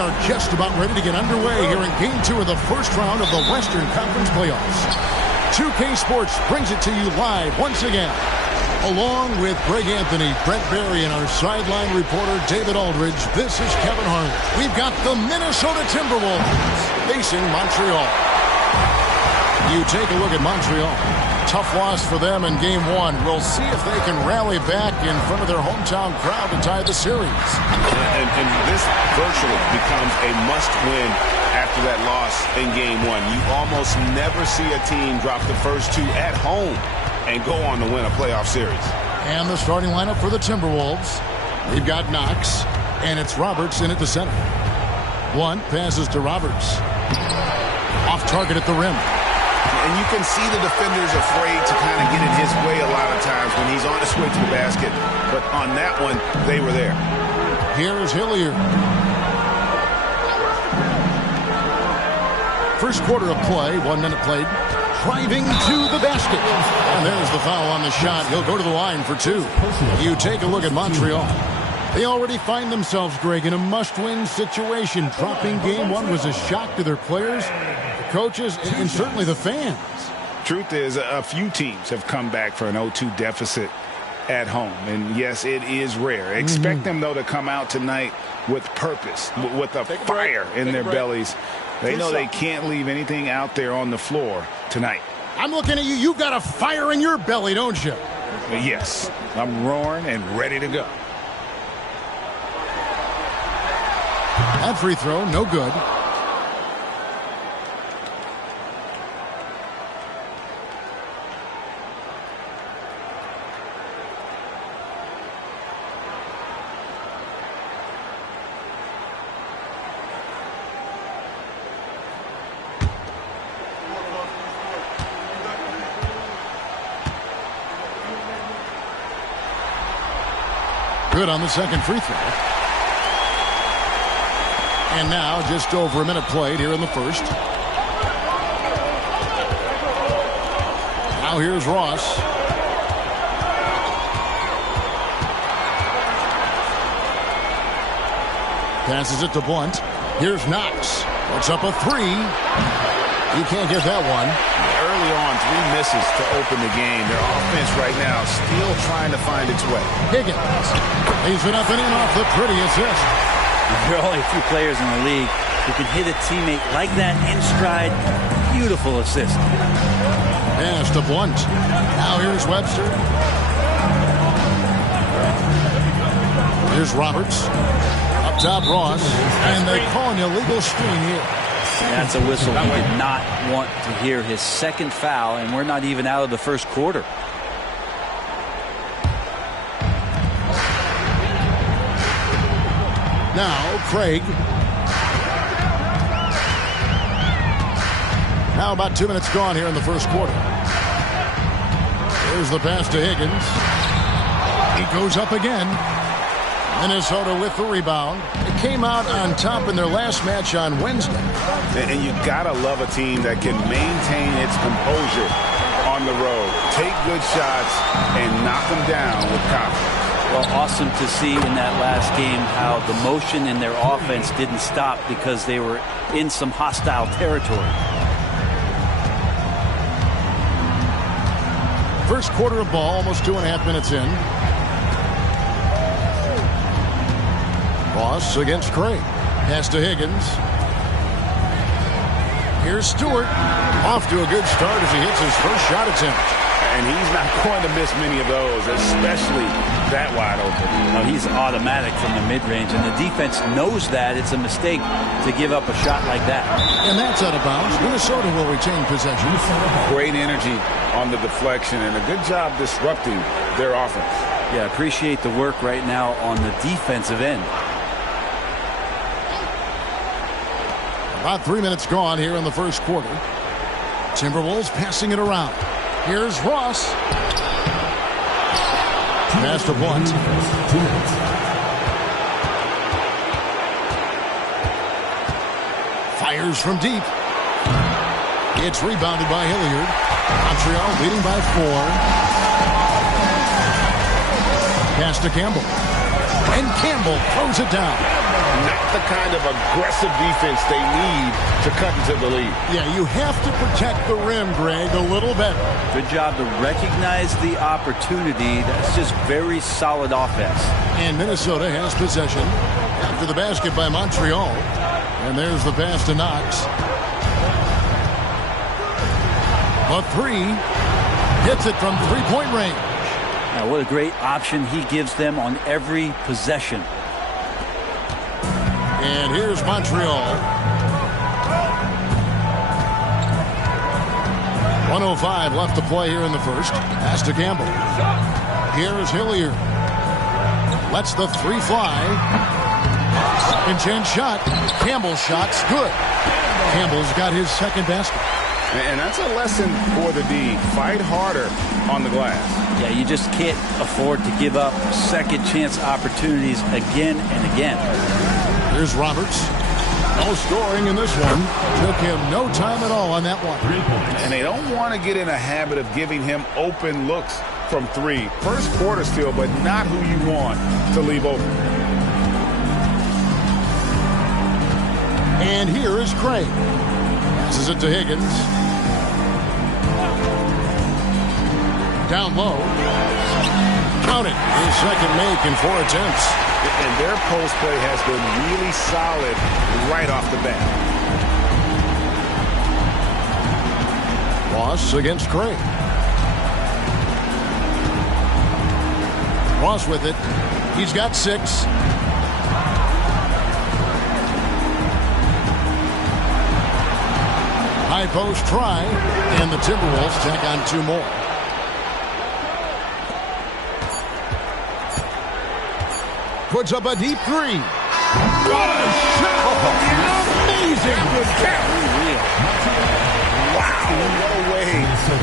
are just about ready to get underway here in Game 2 of the first round of the Western Conference Playoffs. 2K Sports brings it to you live once again. Along with Greg Anthony, Brent Barry, and our sideline reporter David Aldridge, this is Kevin Harlan. We've got the Minnesota Timberwolves facing Montreal. You take a look at Montreal. Tough loss for them in Game 1. We'll see if they can rally back in front of their hometown crowd to tie the series. And this virtually becomes a must-win after that loss in Game 1. You almost never see a team drop the first two at home and go on to win a playoff series. And the starting lineup for the Timberwolves. We've got Knox, and it's Roberts in at the center. Blunt passes to Roberts. Off target at the rim. And you can see the defenders afraid to kind of get in his way a lot of times when he's on his way to the basket. But on that one, they were there. Here's Hilliard. First quarter of play, 1 minute played. Driving to the basket. And there's the foul on the shot. He'll go to the line for 2. You take a look at Montreal. They already find themselves, Greg, in a must-win situation. Dropping Game 1 was a shock to their players, the coaches, and certainly the fans. Truth is, a few teams have come back for an 0-2 deficit at home. And yes, it is rare. Expect them, though, to come out tonight with purpose, with a fire in their bellies. They know they can't leave anything out there on the floor tonight. I'm looking at you. You've got a fire in your belly, don't you? Yes. I'm roaring and ready to go. That free throw, no good. Good on the second free throw. And now just over a minute played here in the first. Now here's Ross. Passes it to Blunt. Here's Knox. Puts up a 3. He can't get that one. Early on, 3 misses to open the game. Their offense right now still trying to find its way. Higgins leaves it up and in off the pretty assist. There are only a few players in the league who can hit a teammate like that in stride. Beautiful assist. Pass to Blunt. Now here's Webster. Here's Roberts. Up top, Ross. And they call an illegal screen here. That's a whistle he did not want to hear. His second foul, and we're not even out of the first quarter. Now, Craig. Now about 2 minutes gone here in the first quarter. Here's the pass to Higgins. He goes up again. Minnesota with the rebound. It came out on top in their last match on Wednesday. And you gotta love a team that can maintain its composure on the road. Take good shots and knock them down with confidence. Well, awesome to see in that last game how the motion in their offense didn't stop because they were in some hostile territory. First quarter of ball, almost 2.5 minutes in. Ross against Craig. Pass to Higgins. Here's Stewart. Off to a good start as he hits his first shot attempt. And he's not going to miss many of those, especially that wide open. No, he's automatic from the mid-range, and the defense knows that. It's a mistake to give up a shot like that. And that's out of bounds. Minnesota will retain possession. Great energy on the deflection, and a good job disrupting their offense. Yeah, appreciate the work right now on the defensive end. About 3 minutes gone here in the first quarter. Timberwolves passing it around. Here's Ross. Pass to Blunt. Fires from deep. It's rebounded by Hilliard. Montreal leading by 4. Pass to Campbell. And Campbell throws it down. Not the kind of aggressive defense they need to cut into the lead. Yeah, you have to protect the rim, Greg, a little better. Good job to recognize the opportunity. That's just very solid offense. And Minnesota has possession after the basket by Montreal. And there's the pass to Knox. A three. Hits it from three-point range. Now, what a great option he gives them on every possession. And here's Montreal. 1:05 left to play here in the first. Pass to Campbell. Here's Hilliard. Lets the three fly. Second chance shot. Campbell's shot's good. Campbell's got his second basket. And that's a lesson for the D. Fight harder on the glass. Yeah, you just can't afford to give up second chance opportunities again and again. Here's Roberts. No scoring in this one. Took him no time at all on that one. And they don't want to get in a habit of giving him open looks from three. First quarter still, but not who you want to leave open. And here is Craig. Passes it to Higgins. Down low. Count it. His second make in 4 attempts. And their post play has been really solid right off the bat. Ross against Craig. Ross with it. He's got 6. High post try. And the Timberwolves tack on 2 more. Puts up a deep three. What a shot! Amazing! Wow, what a way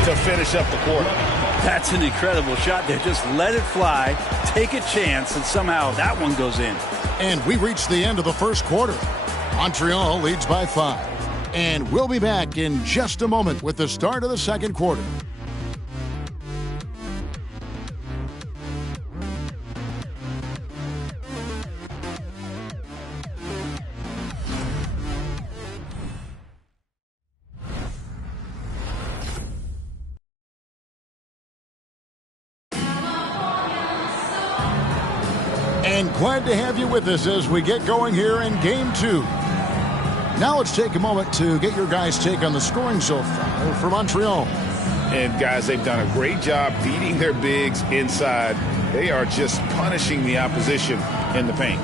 to finish up the quarter. That's an incredible shot there. Just let it fly, take a chance, and somehow that one goes in. And we reach the end of the first quarter. Montreal leads by 5. And we'll be back in just a moment with the start of the second quarter. And glad to have you with us as we get going here in Game 2. Now let's take a moment to get your guys' take on the scoring so far for Montreal. And guys, they've done a great job feeding their bigs inside. They are just punishing the opposition in the paint.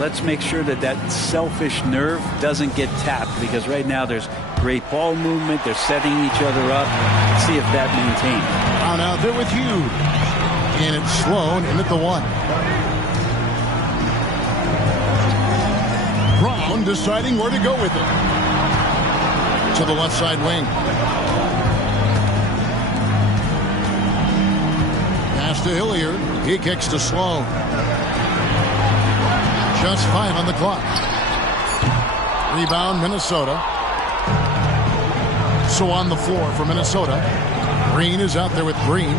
Let's make sure that that selfish nerve doesn't get tapped, because right now there's great ball movement. They're setting each other up. Let's see if that maintains. Brown out there with Hughes. And it's Sloan in at the 1. Brown deciding where to go with it. To the left side wing. Pass to Hilliard. He kicks to Sloan. Just 5 on the clock. Rebound Minnesota. So on the floor for Minnesota. Green is out there with Green.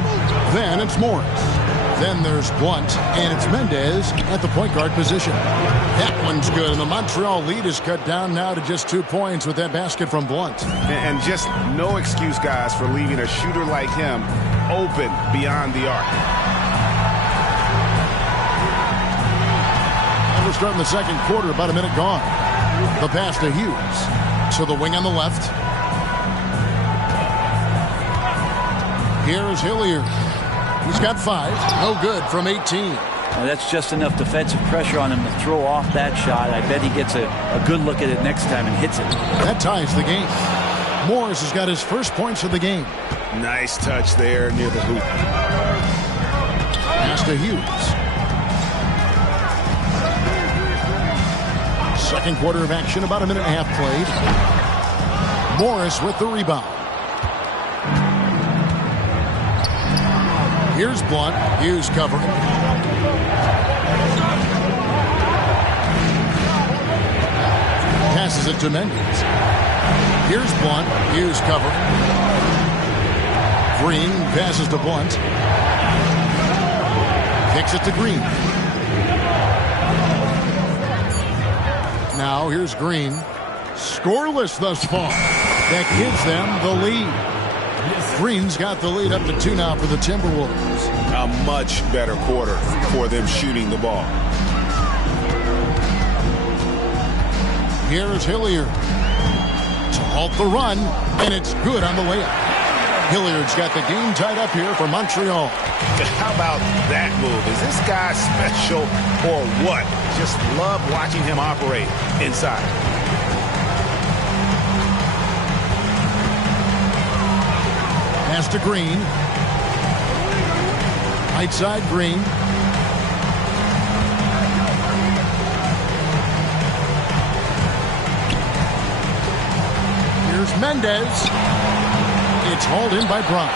Then it's Morris. Then there's Blunt, and it's Mendez at the point guard position. That one's good, and the Montreal lead is cut down now to just 2 points with that basket from Blunt. And just no excuse, guys, for leaving a shooter like him open beyond the arc. And we're starting the second quarter, about a minute gone. The pass to Hughes. To the wing on the left. Here is Hilliard. He's got 5. No good from 18. Well, that's just enough defensive pressure on him to throw off that shot. I bet he gets a good look at it next time and hits it. That ties the game. Morris has got his first points of the game. Nice touch there near the hoop. Pass to Hughes. Second quarter of action, about a minute and a half played. Morris with the rebound. Here's Blunt. Hughes covering. Passes it to Mendez. Here's Blunt. Hughes covering. Green passes to Blunt. Kicks it to Green. now. Here's Green. Scoreless thus far. That gives them the lead. Green's got the lead up to 2 now for the Timberwolves. A much better quarter for them shooting the ball. Here's Hilliard to halt the run, and it's good on the layup. Hilliard's got the game tied up here for Montreal. How about that move? Is this guy special or what? Just love watching him operate inside. Pass to Green. Right side, Green. Here's Mendez. It's hauled in by Bryant.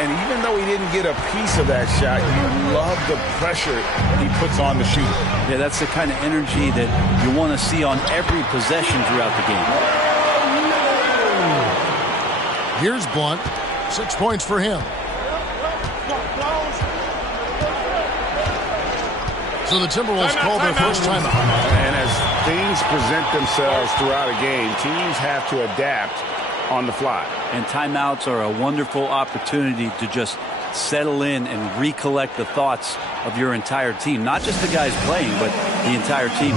And even though he didn't get a piece of that shot, you love the pressure he puts on the shooter. Yeah, that's the kind of energy that you want to see on every possession throughout the game. Here's Blunt. 6 points for him. So the Timberwolves call their first timeout. And as things present themselves throughout a game, teams have to adapt on the fly. And timeouts are a wonderful opportunity to just settle in and recollect the thoughts of your entire team. Not just the guys playing, but the entire team.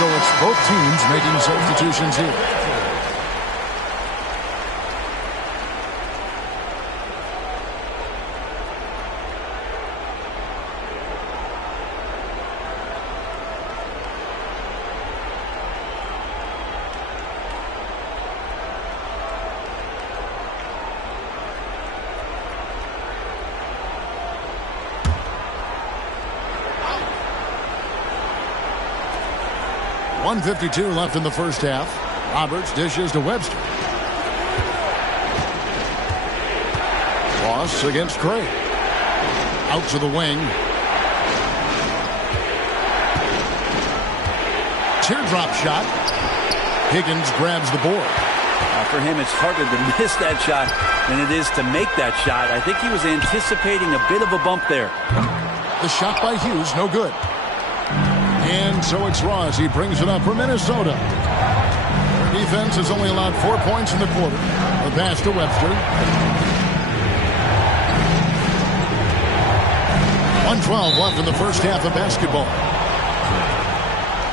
So it's both teams making substitutions here. .152 left in the first half. Roberts dishes to Webster. Ross against Craig. Out to the wing. Teardrop shot. Higgins grabs the board. For him, it's harder to miss that shot than it is to make that shot. I think he was anticipating a bit of a bump there. The shot by Hughes, no good. And so it's Ross. He brings it up for Minnesota. Their defense has only allowed 4 points in the quarter. The pass to Webster. 1:12 left in the first half of basketball.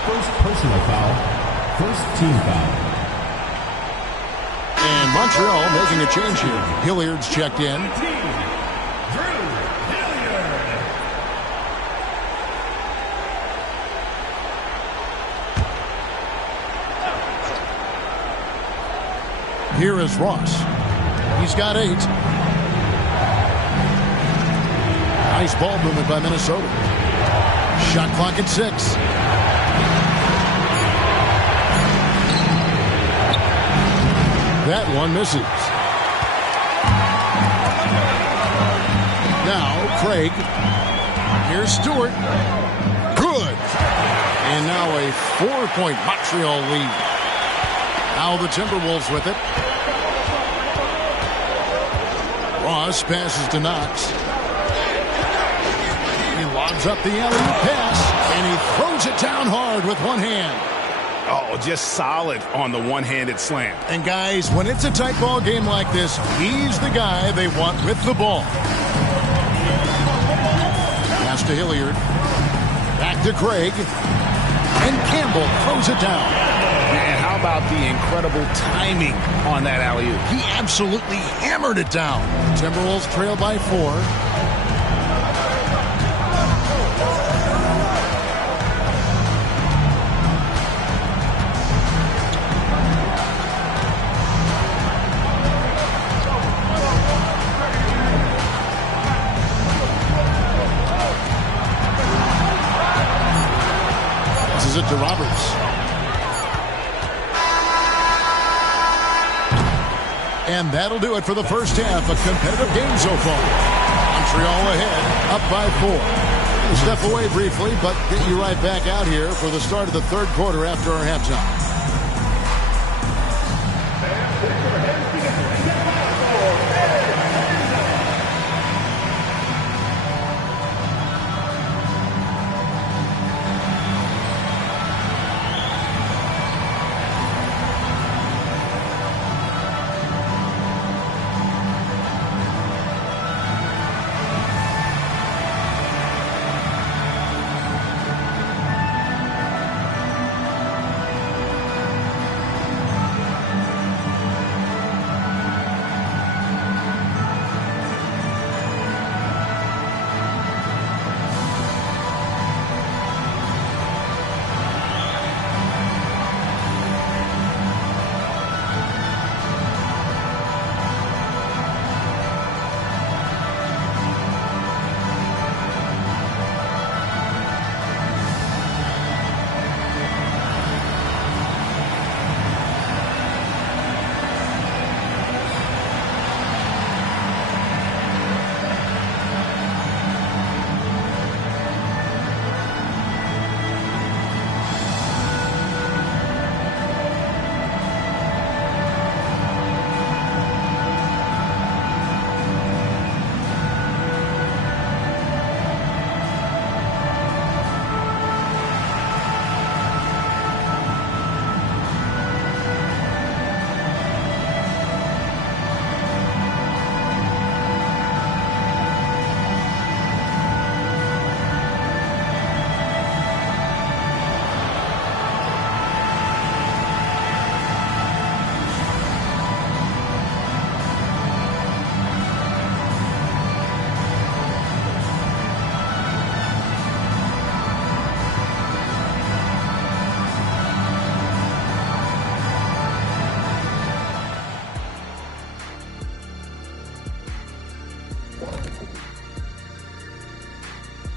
First personal foul. First team foul. And Montreal making a change here. Hilliard's checked in. Here is Ross. He's got 8. Nice ball movement by Minnesota. Shot clock at 6. That one misses. Now Craig. Here's Stewart. Good. And now a 4-point Montreal lead. Now the Timberwolves with it. Ross passes to Knox. He lobs up the alley-oop pass, and he throws it down hard with one hand. Oh, just solid on the one-handed slam. And guys, when it's a tight ball game like this, he's the guy they want with the ball. Pass to Hilliard. Back to Craig. And Campbell throws it down. Man, how about the incredible timing on that alley-oop? He absolutely hammered it down. Timberwolves trail by 4. This is it to Roberts. And that'll do it for the first half. A competitive game so far. Montreal ahead, up by 4. We'll step away briefly, but get you right back out here for the start of the third quarter after our halftime.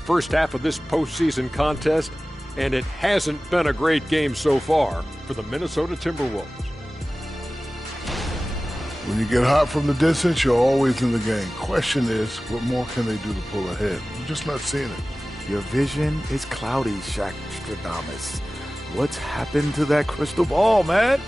first half of this postseason contest, and it hasn't been a great game so far for the Minnesota Timberwolves. When you get hot from the distance, you're always in the game. Question is, what more can they do to pull ahead? I'm just not seeing it. Your vision is cloudy, Shaq Stradamus. What's happened to that crystal ball, man?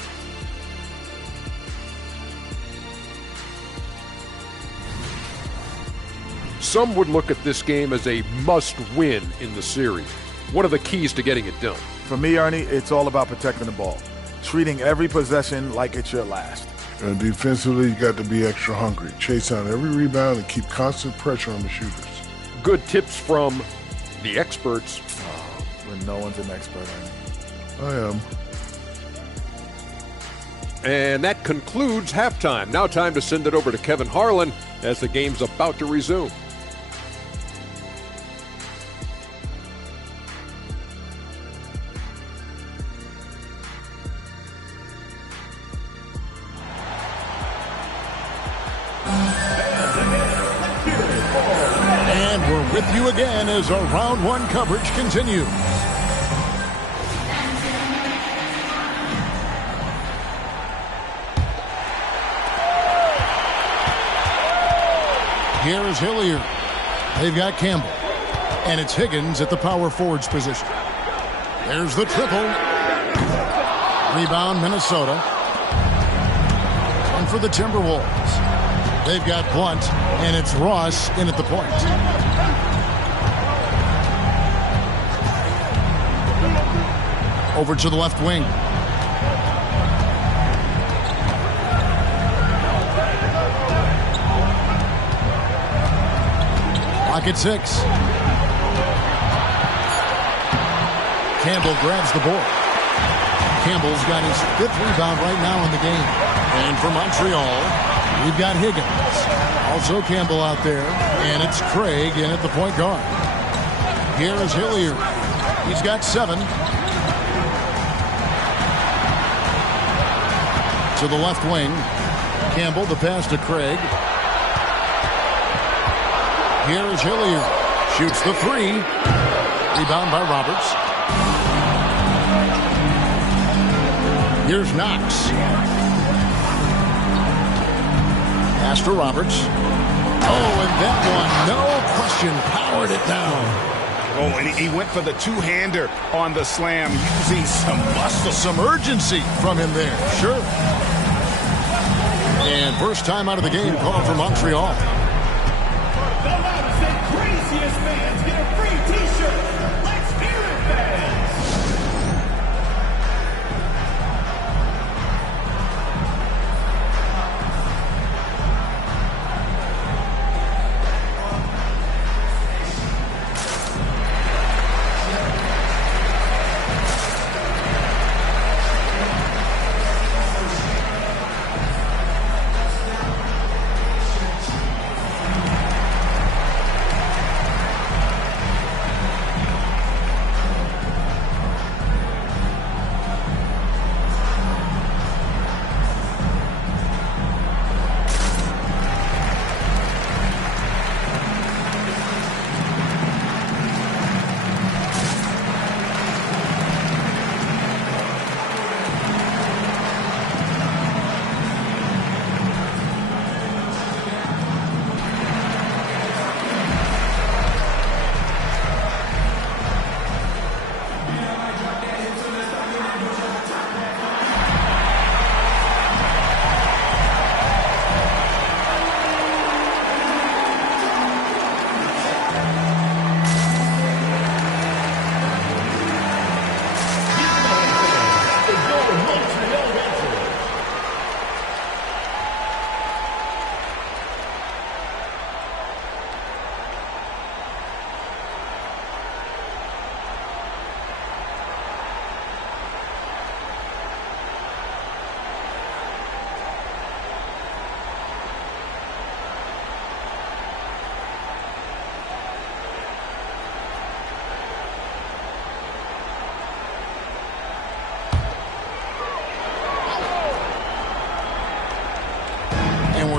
Some would look at this game as a must-win in the series. What are the keys to getting it done? For me, Ernie, it's all about protecting the ball. Treating every possession like it's your last. And defensively, you got to be extra hungry. Chase down every rebound and keep constant pressure on the shooters. Good tips from the experts. When no one's an expert, I am. And that concludes halftime. Now time to send it over to Kevin Harlan as the game's about to resume. And we're with you again as our round one coverage continues. Here is Hilliard. They've got Campbell. And it's Higgins at the power forwards position. There's the triple. Rebound, Minnesota. One for the Timberwolves. They've got Blunt, and it's Ross in at the point. Over to the left wing. Clock at 6. Campbell grabs the board. Campbell's got his 5th rebound right now in the game. And for Montreal, we've got Higgins. Also Campbell out there. And it's Craig in at the point guard. Here is Hilliard. He's got 7. To the left wing. Campbell, the pass to Craig. Here is Hilliard. Shoots the 3. Rebound by Roberts. Here's Knox. Pass to Roberts. Oh, and that one, no question, powered it down. Oh, and he went for the two-hander on the slam, using some muscle. Some urgency from him there, sure. And first time out of the game called for Montreal. The loudest and craziest fans get a free t-shirt. Let's hear it, fans.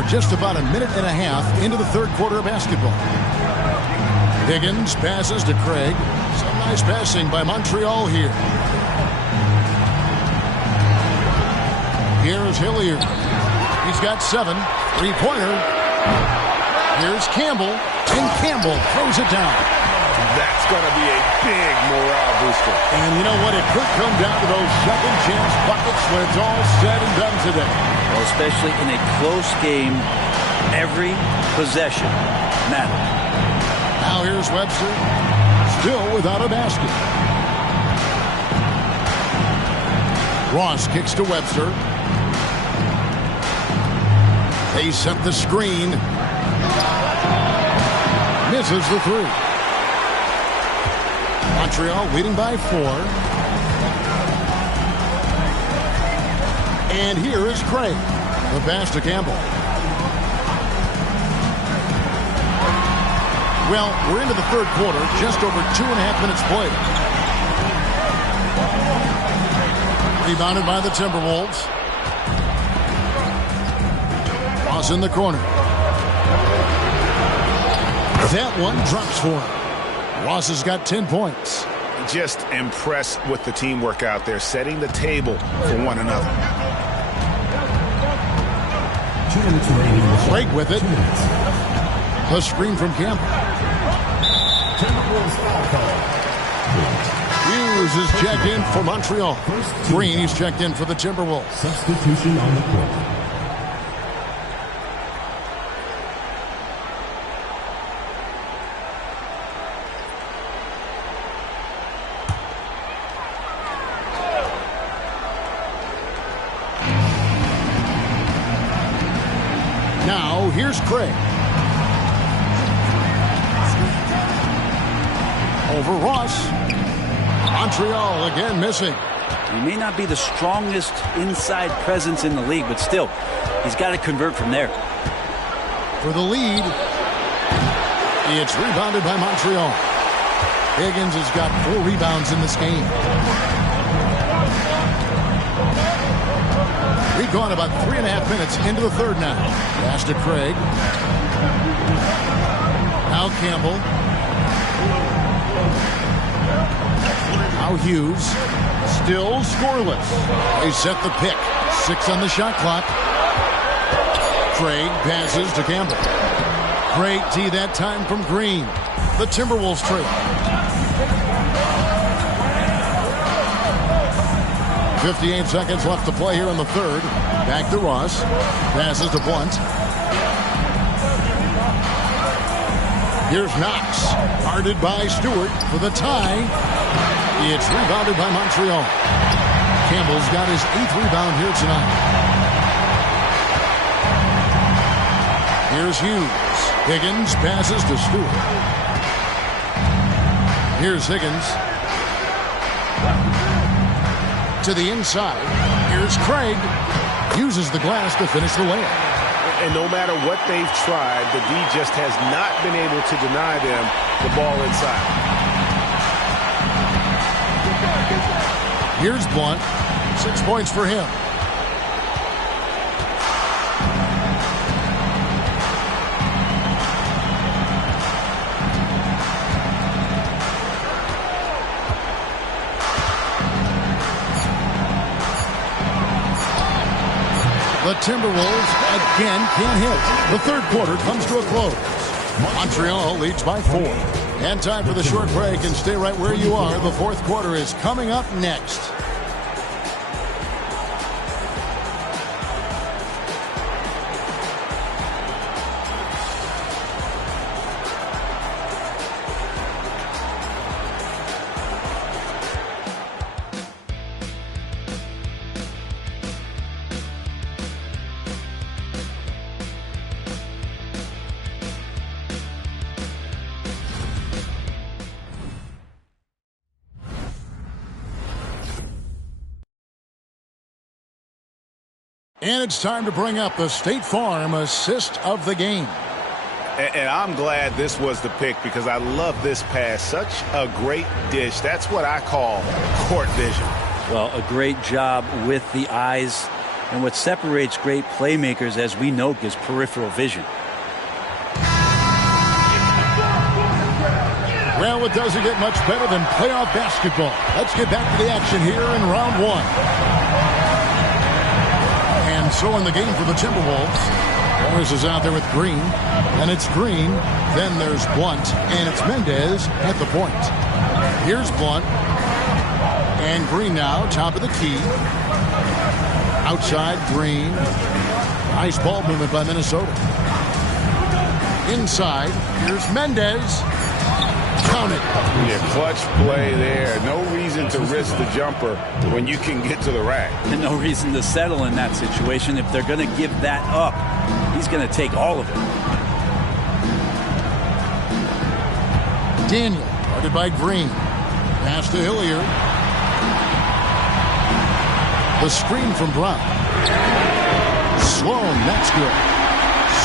Just about a minute and a half into the third quarter of basketball. Higgins passes to Craig. Some nice passing by Montreal here. Here's Hilliard. He's got 7. Three-pointer. Here's Campbell. And Campbell throws it down. That's going to be a big morale booster. And you know what? It could come down to those second chance buckets when it's all said and done today. Well, especially in a close game, every possession matters. Now here's Webster. Still without a basket. Ross kicks to Webster. They set the screen. Misses the 3. Montreal leading by 4. And here is Craig. The pass to Campbell. Well, we're into the third quarter. Just over 2.5 minutes played. Rebounded by the Timberwolves. Ross in the corner. That one drops for him. Ross has got 10 points. Just impressed with the teamwork out there, setting the table for one another. Craig with it. A screen from Campbell. Hughes is checked in for Montreal. Green is checked in for the Timberwolves. Substitution on the court. Now, here's Craig. Over Ross. Montreal again missing. He may not be the strongest inside presence in the league, but still, he's got to convert from there. For the lead, it's rebounded by Montreal. Higgins has got 4 rebounds in this game. We've gone about 3.5 minutes into the third now. Pass to Craig. Now Campbell. Now Hughes. Still scoreless. They set the pick. 6 on the shot clock. Craig passes to Campbell. Great tee that time from Green. The Timberwolves trade. 58 seconds left to play here in the third. Back to Ross. Passes to Blunt. Here's Knox. Guarded by Stewart for the tie. It's rebounded by Montreal. Campbell's got his 8th rebound here tonight. Here's Hughes. Higgins passes to Stewart. Here's Higgins. To the inside. Here's Craig. Uses the glass to finish the layup. And no matter what they've tried, the D just has not been able to deny them the ball inside. Here's Blunt. 6 points for him. The Timberwolves again can't hit. The third quarter comes to a close. Montreal leads by 4. And time for the short break, and stay right where you are. The fourth quarter is coming up next. And it's time to bring up the State Farm assist of the game. And I'm glad this was the pick because I love this pass. Such a great dish. That's what I call court vision. Well, a great job with the eyes. And what separates great playmakers, as we know, is peripheral vision. Well, it doesn't get much better than playoff basketball. Let's get back to the action here in round one. And so in the game for the Timberwolves, Morris is out there with Green, and it's Green. Then there's Blunt, and it's Mendez at the point. Here's Blunt, and Green now, top of the key. Outside, Green. Nice ball movement by Minnesota. Inside, here's Mendez. Count it. Yeah, clutch play there. No reason to risk the jumper when you can get to the rack. And no reason to settle in that situation. If they're going to give that up, he's going to take all of it. Daniel, guarded by Green. Pass to Hilliard. The screen from Brown. Sloan, that's good.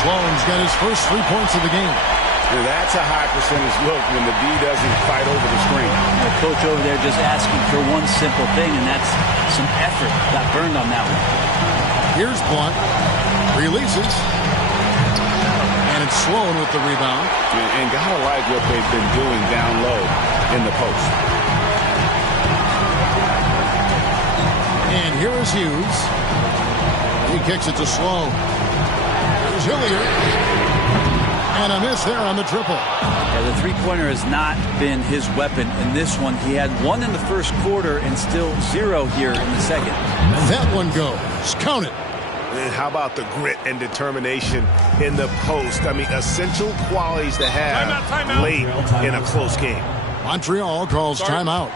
Sloan's got his first 3 points of the game. Now that's a high percentage look when the D doesn't fight over the screen. The coach over there just asking for one simple thing, and that's some effort. Got burned on that one. Here's Blunt. Releases. And it's Sloan with the rebound. And gotta like what they've been doing down low in the post. And here is Hughes. He kicks it to Sloan. Here's Hilliard. And a miss there on the triple. Yeah, the three-pointer has not been his weapon in this one. He had one in the first quarter and still 0 here in the second. And that one goes. Count it. And how about the grit and determination in the post? I mean, essential qualities to have timeout. late in a close game. Montreal calls timeout.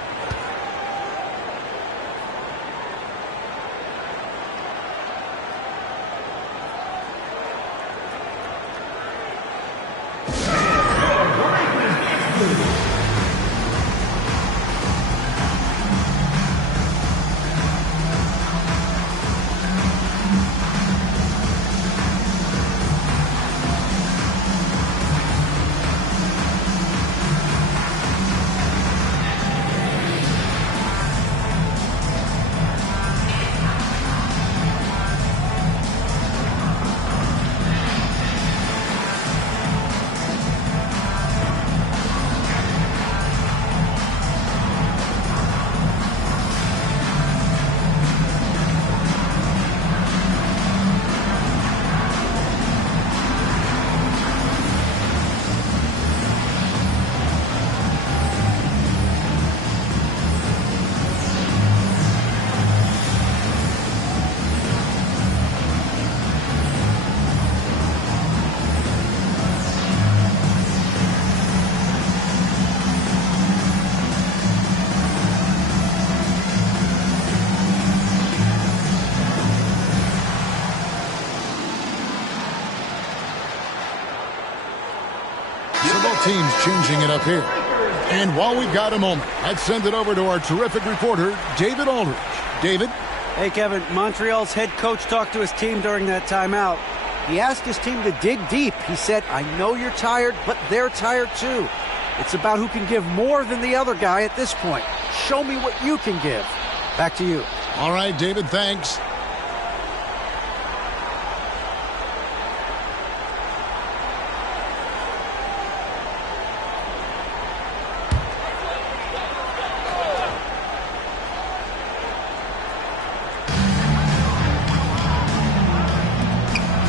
Teams changing it up here. And while we've got a moment, let's send it over to our terrific reporter, David Aldridge. David? Hey, Kevin. Montreal's head coach talked to his team during that timeout. He asked his team to dig deep. He said, I know you're tired, but they're tired too. It's about who can give more than the other guy at this point. Show me what you can give. Back to you. All right, David, thanks.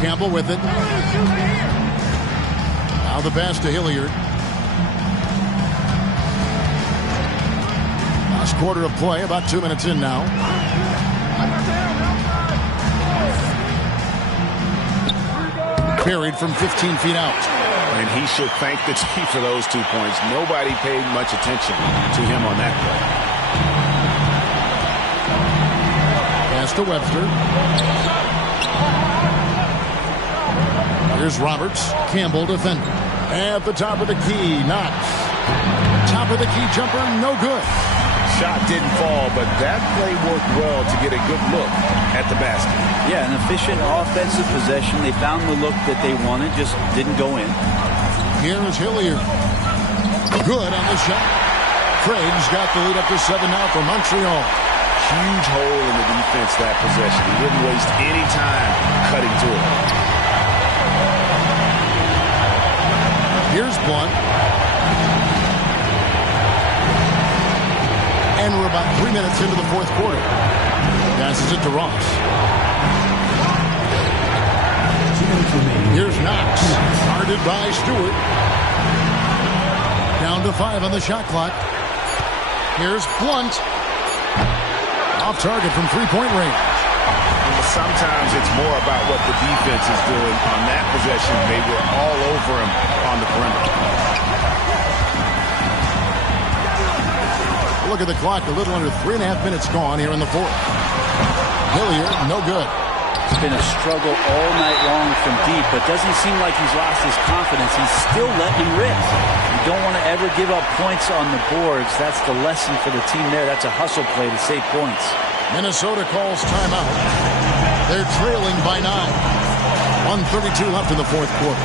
Campbell with it. Now the pass to Hilliard. Last quarter of play, about 2 minutes in now. Buried from 15 feet out. And he should thank the Chief for those 2 points. Nobody paid much attention to him on that play. Pass to Webster. Here's Roberts. Campbell defender. At the top of the key. Knocks. Top of the key jumper. No good. Shot didn't fall, but that play worked well to get a good look at the basket. Yeah, an efficient offensive possession. They found the look that they wanted, just didn't go in. Here is Hilliard. Good on the shot. Craig's got the lead up to 7 now for Montreal. Huge hole in the defense that possession. He didn't waste any time cutting through it. Here's Blunt. And we're about 3 minutes into the fourth quarter. Passes it to Ross. Here's Knox. Guarded by Stewart. Down to 5 on the shot clock. Here's Blunt. Off target from three-point range. Sometimes it's more about what the defense is doing. On that possession, they were all over him on the perimeter. Look at the clock. A little under 3.5 minutes gone here in the fourth. Hilliard, no good. It's been a struggle all night long from deep, but doesn't seem like he's lost his confidence. He's still letting him rip. You don't want to ever give up points on the boards. That's the lesson for the team there. That's a hustle play to save points. Minnesota calls timeout. They're trailing by 9. 1:32 left in the fourth quarter.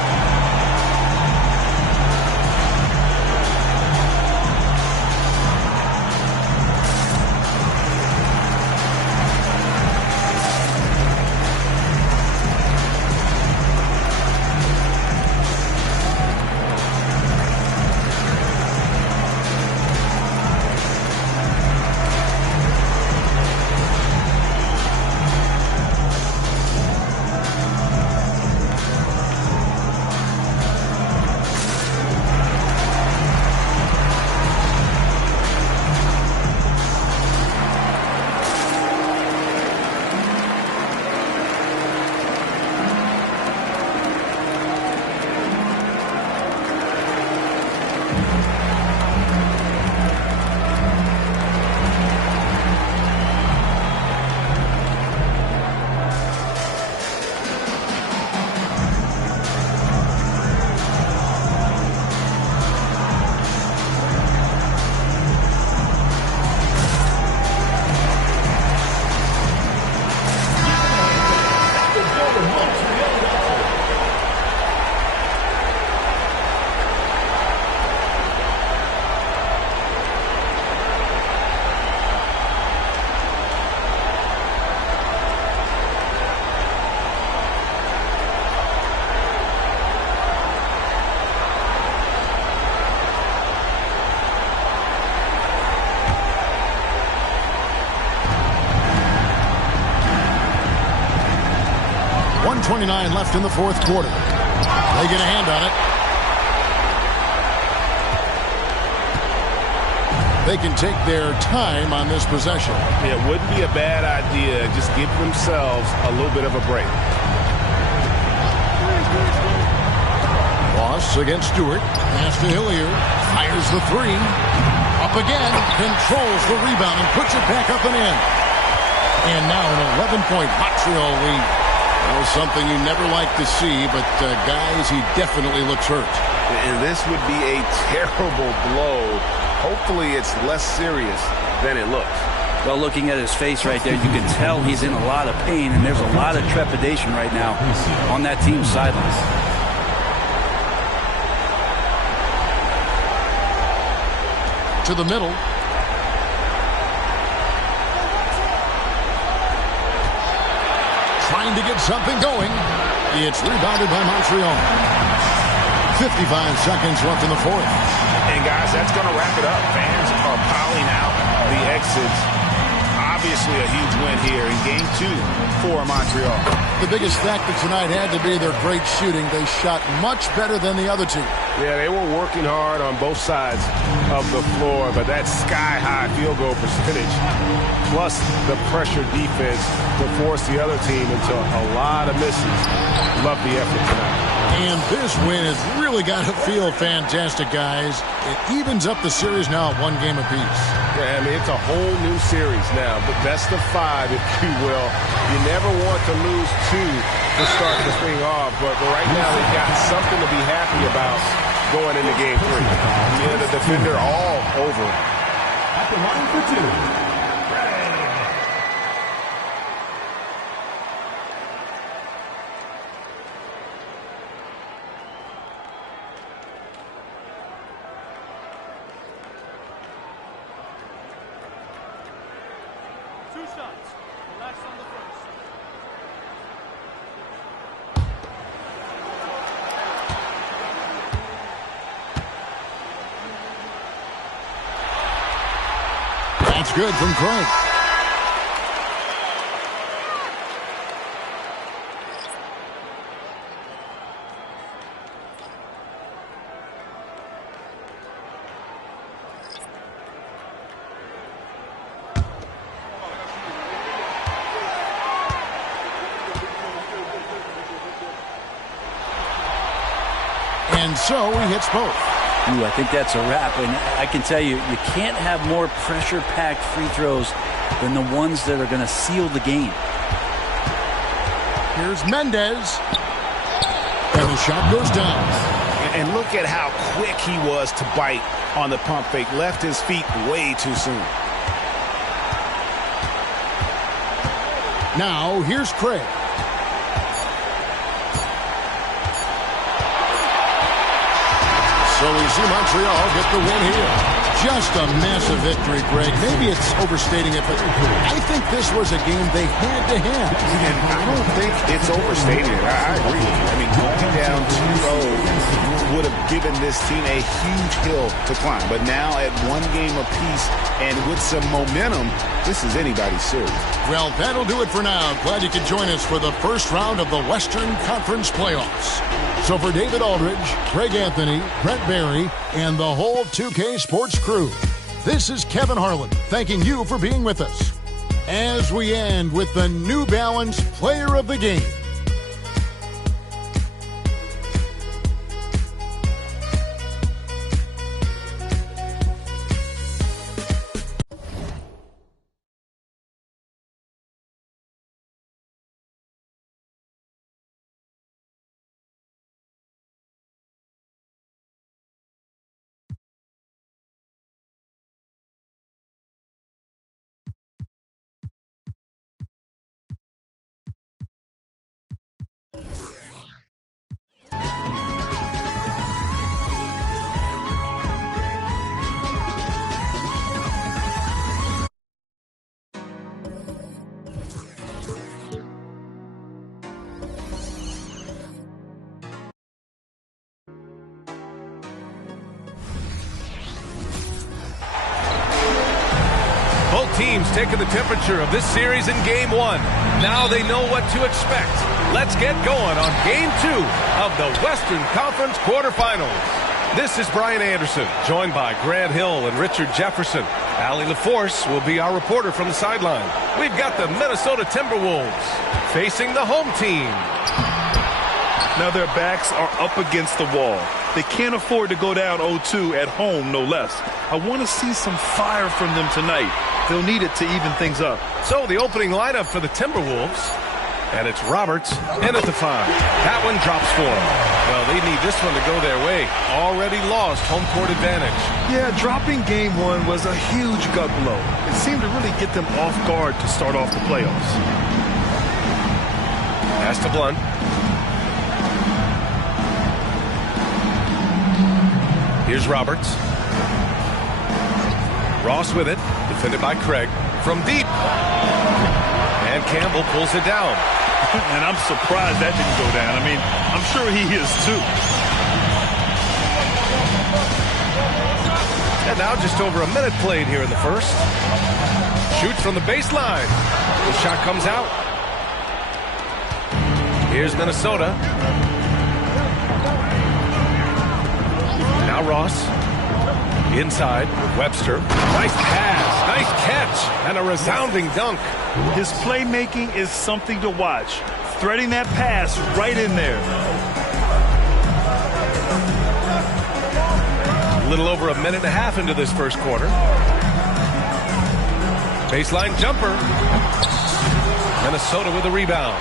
.29 left in the fourth quarter. They get a hand on it. They can take their time on this possession. It wouldn't be a bad idea. Just give themselves a little bit of a break. Ross against Stewart. Pass to Hilliard. Fires the three. Up again. Controls the rebound and puts it back up and in. And now an 11-point Montreal lead. Well, something you never like to see, but guys, he definitely looks hurt. And this would be a terrible blow. Hopefully it's less serious than it looks. Well, looking at his face right there, you can tell he's in a lot of pain, and there's a lot of trepidation right now on that team's sidelines. To the middle. Trying to get something going. It's rebounded by Montreal. 55 seconds left in the fourth. And guys, that's going to wrap it up. Fans are piling out the exits. Obviously a huge win here in game 2 for Montreal. The biggest factor tonight had to be their great shooting. They shot much better than the other team. Yeah, they were working hard on both sides of the floor, but that sky-high field goal percentage plus the pressure defense to force the other team into a lot of misses. Love the effort tonight. And this win has really got to feel fantastic, guys. It evens up the series now at 1 game apiece. Yeah, I mean, it's a whole new series now, but best of 5, if you will. You never want to lose 2 to start this thing off, but right now they've got something to be happy about going into game 3. Yeah, the defender all over. At the line for 2. That's good from Craig. And so he hits both. Ooh, I think that's a wrap. And I can tell you, you can't have more pressure-packed free throws than the ones that are going to seal the game. Here's Mendez. And the shot goes down. And look at how quick he was to bite on the pump fake. Left his feet way too soon. Now, here's Craig. So we see Montreal get the win here. Just a massive victory, Greg. Maybe it's overstating it, but I think this was a game they had to have. And I don't think it's overstating it. I agree with you. I mean, going down 2-0 would have given this team a huge hill to climb. But now at one game apiece and with some momentum, this is anybody's series. Well, that'll do it for now. Glad you could join us for the first round of the Western Conference playoffs. So for David Aldridge, Greg Anthony, Brent Barry, and the whole 2K Sports crew, this is Kevin Harlan thanking you for being with us as we end with the New Balance Player of the Game. Both teams taking the temperature of this series in Game 1. Now they know what to expect. Let's get going on Game 2 of the Western Conference quarterfinals. This is Brian Anderson, joined by Grant Hill and Richard Jefferson. Allie LaForce will be our reporter from the sideline. We've got the Minnesota Timberwolves facing the home team. Now their backs are up against the wall. They can't afford to go down 0-2 at home, no less. I want to see some fire from them tonight. They'll need it to even things up. So the opening lineup for the Timberwolves. And it's Roberts in at the 5. That one drops for them. Well, they need this one to go their way. Already lost home court advantage. Yeah, dropping Game 1 was a huge gut blow. It seemed to really get them off guard to start off the playoffs. Pass to Blunt. Here's Roberts. Ross with it, defended by Craig. From deep. And Campbell pulls it down. And I'm surprised that didn't go down. I mean, I'm sure he is too. And now just over a minute played here in the first. Shoots from the baseline. The shot comes out. Here's Minnesota. Now Ross. Inside, Webster. Nice pass, nice catch, and a resounding dunk. His playmaking is something to watch. Threading that pass right in there. A little over a minute and a half into this first quarter. Baseline jumper. Minnesota with a rebound.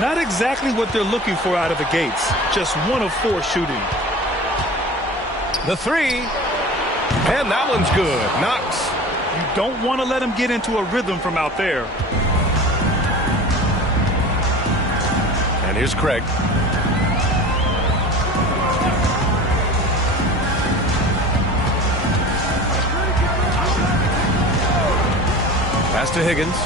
Not exactly what they're looking for out of the gates. Just 1 of 4 shooting. The 3. And that one's good. Knox. You don't want to let him get into a rhythm from out there. And here's Craig. Pass to Higgins.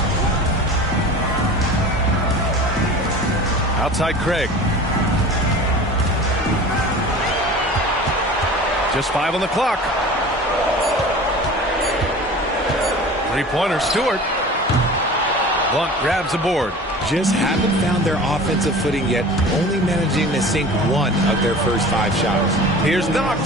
Outside Craig. Just 5 on the clock. Three-pointer, Stewart. Blunt grabs the board. Just haven't found their offensive footing yet, only managing to sink one of their first 5 shots. Here's Knox.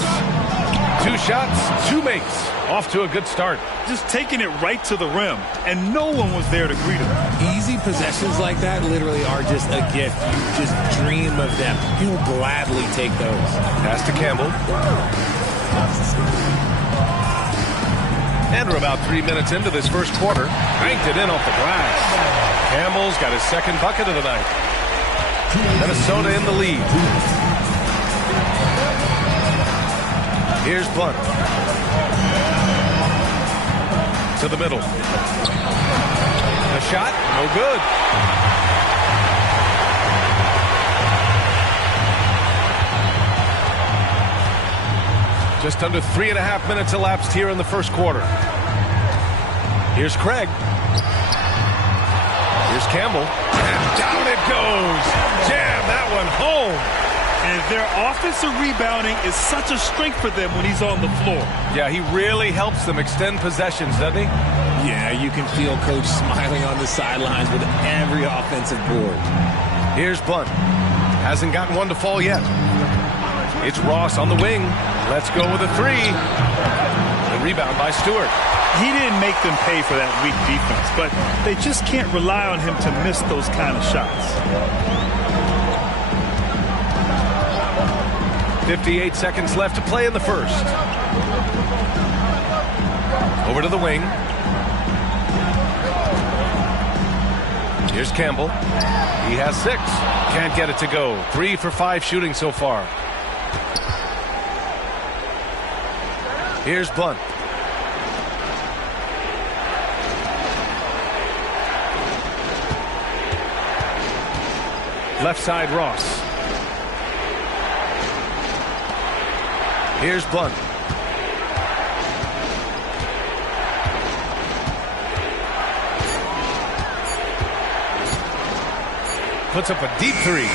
2 shots, 2 makes. Off to a good start. Just taking it right to the rim, and no one was there to greet him. Easy possessions like that literally are just a gift. You just dream of them. He'll gladly take those. Pass to Campbell. And we're about 3 minutes into this first quarter. Banked it in off the glass. Campbell's got his second bucket of the night. Minnesota in the lead. Here's Blunt. To the middle. The shot, no good. Just under 3.5 minutes elapsed here in the first quarter. Here's Craig. Here's Campbell. And down it goes. Jam that one home. And their offensive rebounding is such a strength for them when he's on the floor. Yeah, he really helps them extend possessions, doesn't he? Yeah, you can feel Coach smiling on the sidelines with every offensive board. Here's Blunt. Hasn't gotten one to fall yet. It's Ross on the wing. Let's go with a 3. The rebound by Stewart. He didn't make them pay for that weak defense, but they just can't rely on him to miss those kind of shots. 58 seconds left to play in the first. Over to the wing. Here's Campbell. He has 6. Can't get it to go. 3 for 5 shooting so far. Here's Blunt. Left side, Ross. Here's Blunt. Puts up a deep 3.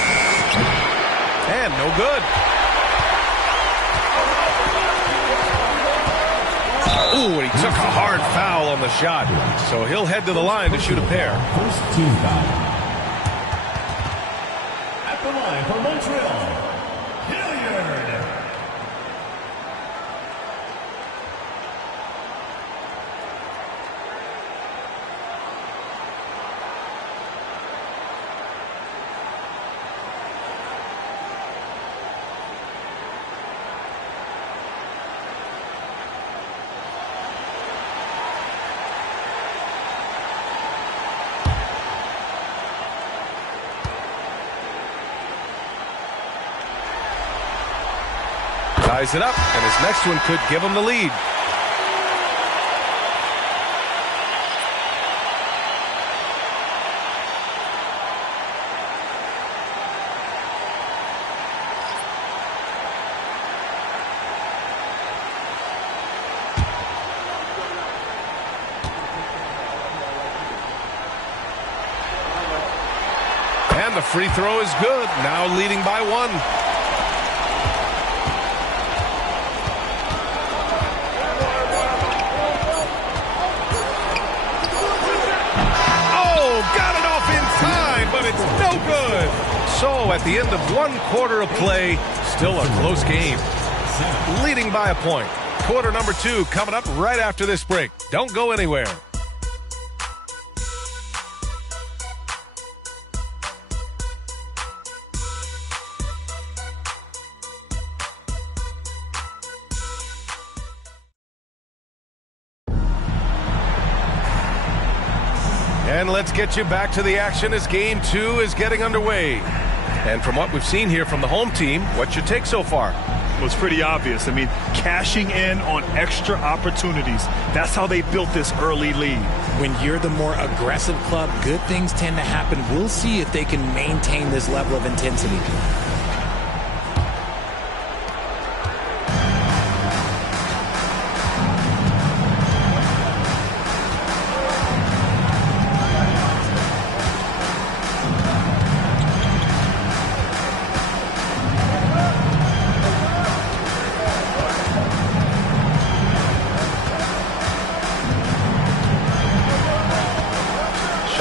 And no good. Ooh, and he took a hard foul on the shot. So he'll head to the line to shoot a pair. First team foul. At the line for Montreal, Hilliard. Ties it up, and his next one could give him the lead. And the free throw is good, now leading by 1. It's no good. So at the end of 1 quarter of play, still a close game. Leading by a point. Quarter number 2 coming up right after this break. Don't go anywhere. And let's get you back to the action as game 2 is getting underway. And from what we've seen here from the home team, what's your take so far? Well, it's pretty obvious. I mean, cashing in on extra opportunities. That's how they built this early lead. When you're the more aggressive club, good things tend to happen. We'll see if they can maintain this level of intensity.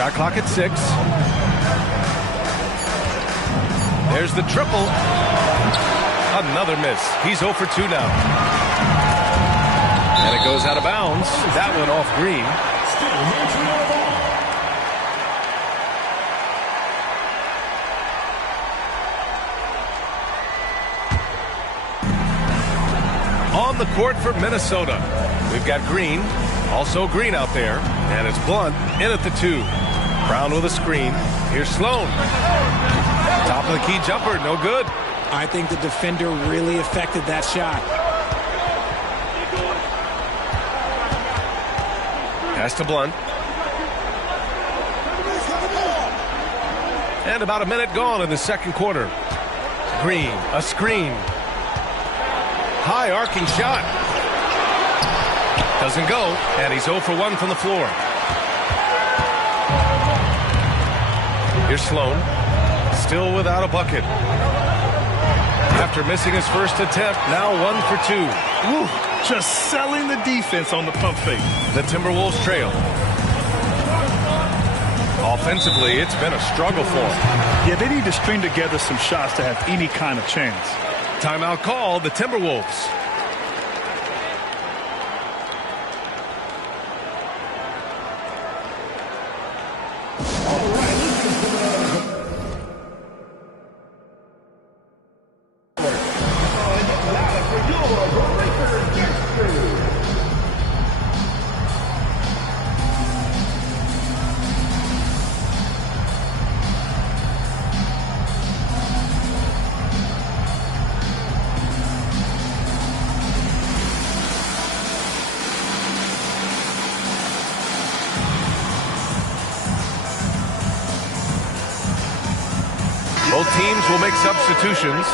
Shot clock at 6. There's the triple. Another miss. He's 0 for 2 now. And it goes out of bounds. That one off Green. On the court for Minnesota, we've got Green, also Green out there, and it's Blunt in at the 2. Brown with a screen. Here's Sloan. Top of the key jumper, no good. I think the defender really affected that shot. Pass to Blunt. And about a minute gone in the second quarter. Green, a screen. High arcing shot. Doesn't go, and he's 0 for 1 from the floor. Here's Sloan. Still without a bucket. After missing his first attempt, now 1 for 2. Woo, just selling the defense on the pump fake. The Timberwolves trail. Offensively, it's been a struggle for them. Yeah, they need to string together some shots to have any kind of chance. Timeout called, the Timberwolves. Both teams will make substitutions.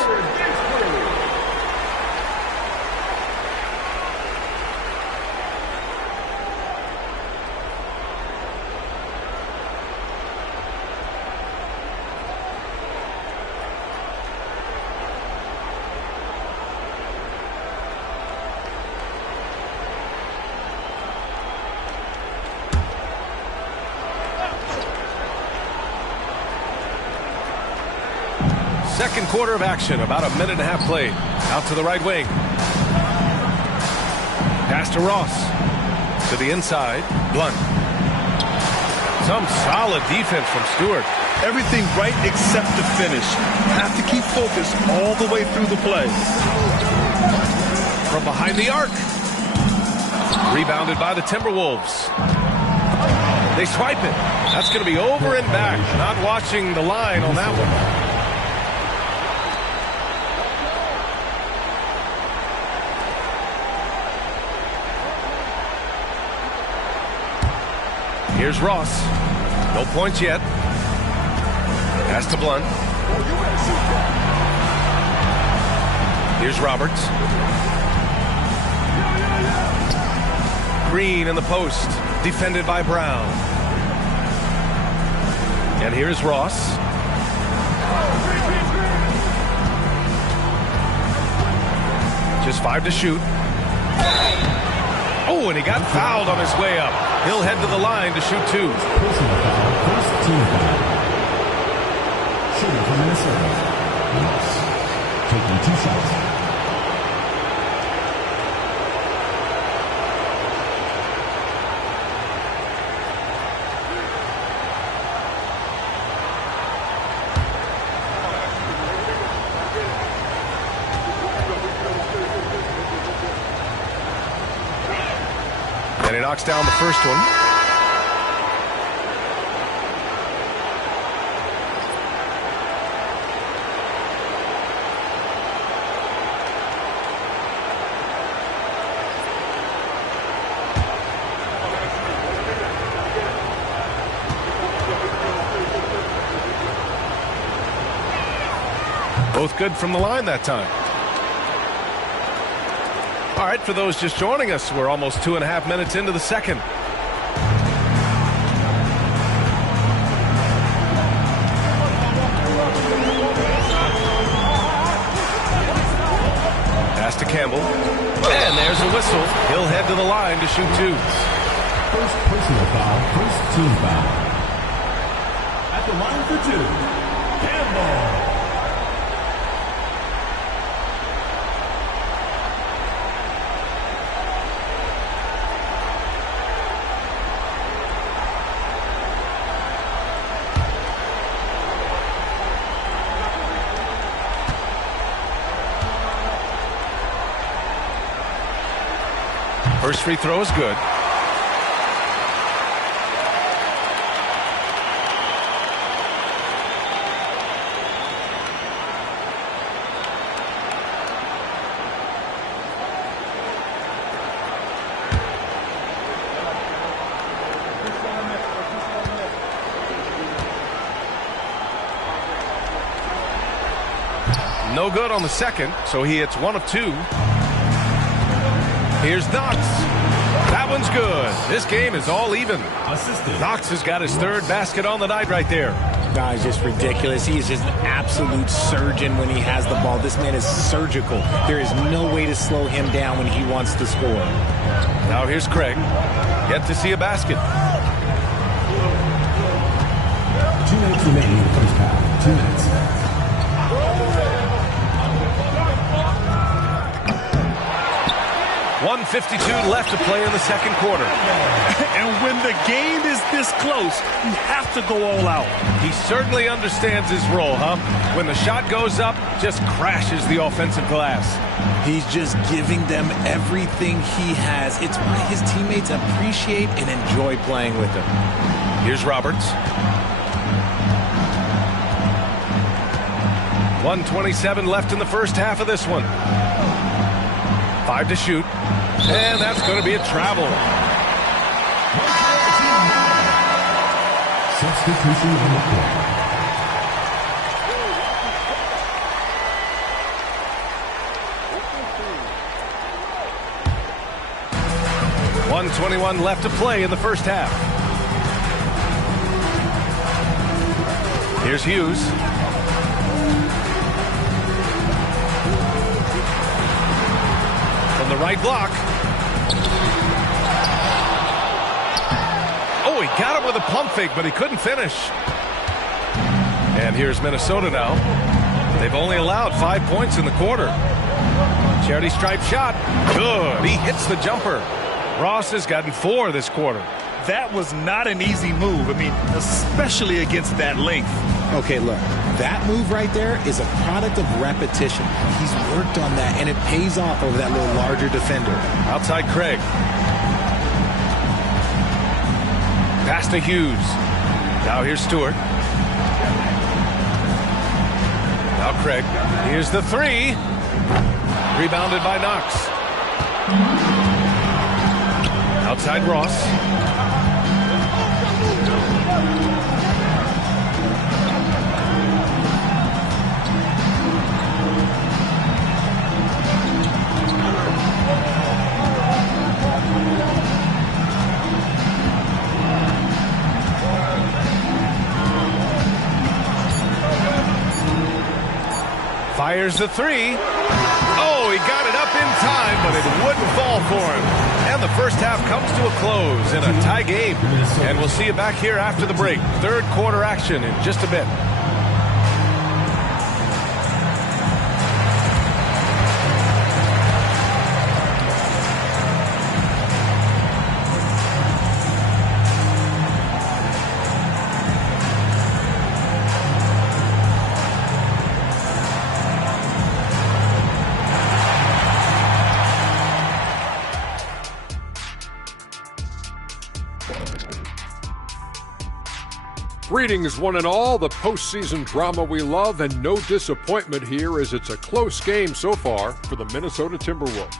Second quarter of action, about a minute and a half played. Out to the right wing. Pass to Ross. To the inside, Blunt. Some solid defense from Stewart. Everything right except the finish. Have to keep focused all the way through the play. From behind the arc. Rebounded by the Timberwolves. They swipe it. That's going to be over and back. Not watching the line on that one. Here's Ross. No points yet. Pass to Blunt. Here's Roberts. Green in the post. Defended by Brown. And here's Ross. Just 5 to shoot. Oh, and he got fouled on his way up. He'll head to the line to shoot 2. First team foul. Shooting for Minnesota. Ross taking 2 shots. And he knocks down the first one. Both good from the line that time. All right, for those just joining us, we're almost 2.5 minutes into the second. Pass to Campbell. And there's a whistle. He'll head to the line to shoot 2. First personal foul, first team foul. the line for two, Campbell. First free throw is good. No good on the second, so he hits 1 of 2. Here's Knox. That one's good. This game is all even. Knox has got his 3rd basket on the night right there. Guy's just ridiculous. He is just an absolute surgeon when he has the ball. This man is surgical. There is no way to slow him down when he wants to score. Now here's Craig. Yet to see a basket. 2 minutes remaining in the first half. 2 minutes. .152 left to play in the second quarter. And when the game is this close, you have to go all out. He certainly understands his role, huh? When the shot goes up, just crashes the offensive glass. He's just giving them everything he has. It's why his teammates appreciate and enjoy playing with him. Here's Roberts. 1:27 left in the first half of this one. 5 to shoot. And that's going to be a travel. Substitution on the court. .121 left to play in the first half. Here's Hughes. From the right block. Oh, he got him with a pump fake, but he couldn't finish. And here's Minnesota now. They've only allowed 5 points in the quarter. Charity stripe shot. Good. He hits the jumper. Ross has gotten 4 this quarter. That was not an easy move. I mean, especially against that length. Okay, look, that move right there is a product of repetition. He's worked on that, and it pays off over that little larger defender. Outside Craig. Pass to Hughes. Now here's Stewart. Now Craig. Here's the 3. Rebounded by Knox. Outside Ross. Fires the 3. Oh, he got it up in time, but it wouldn't fall for him. And the first half comes to a close in a tie game. And we'll see you back here after the break. Third quarter action in just a bit. Greetings, one and all, the postseason drama we love, and no disappointment here as it's a close game so far for the Minnesota Timberwolves.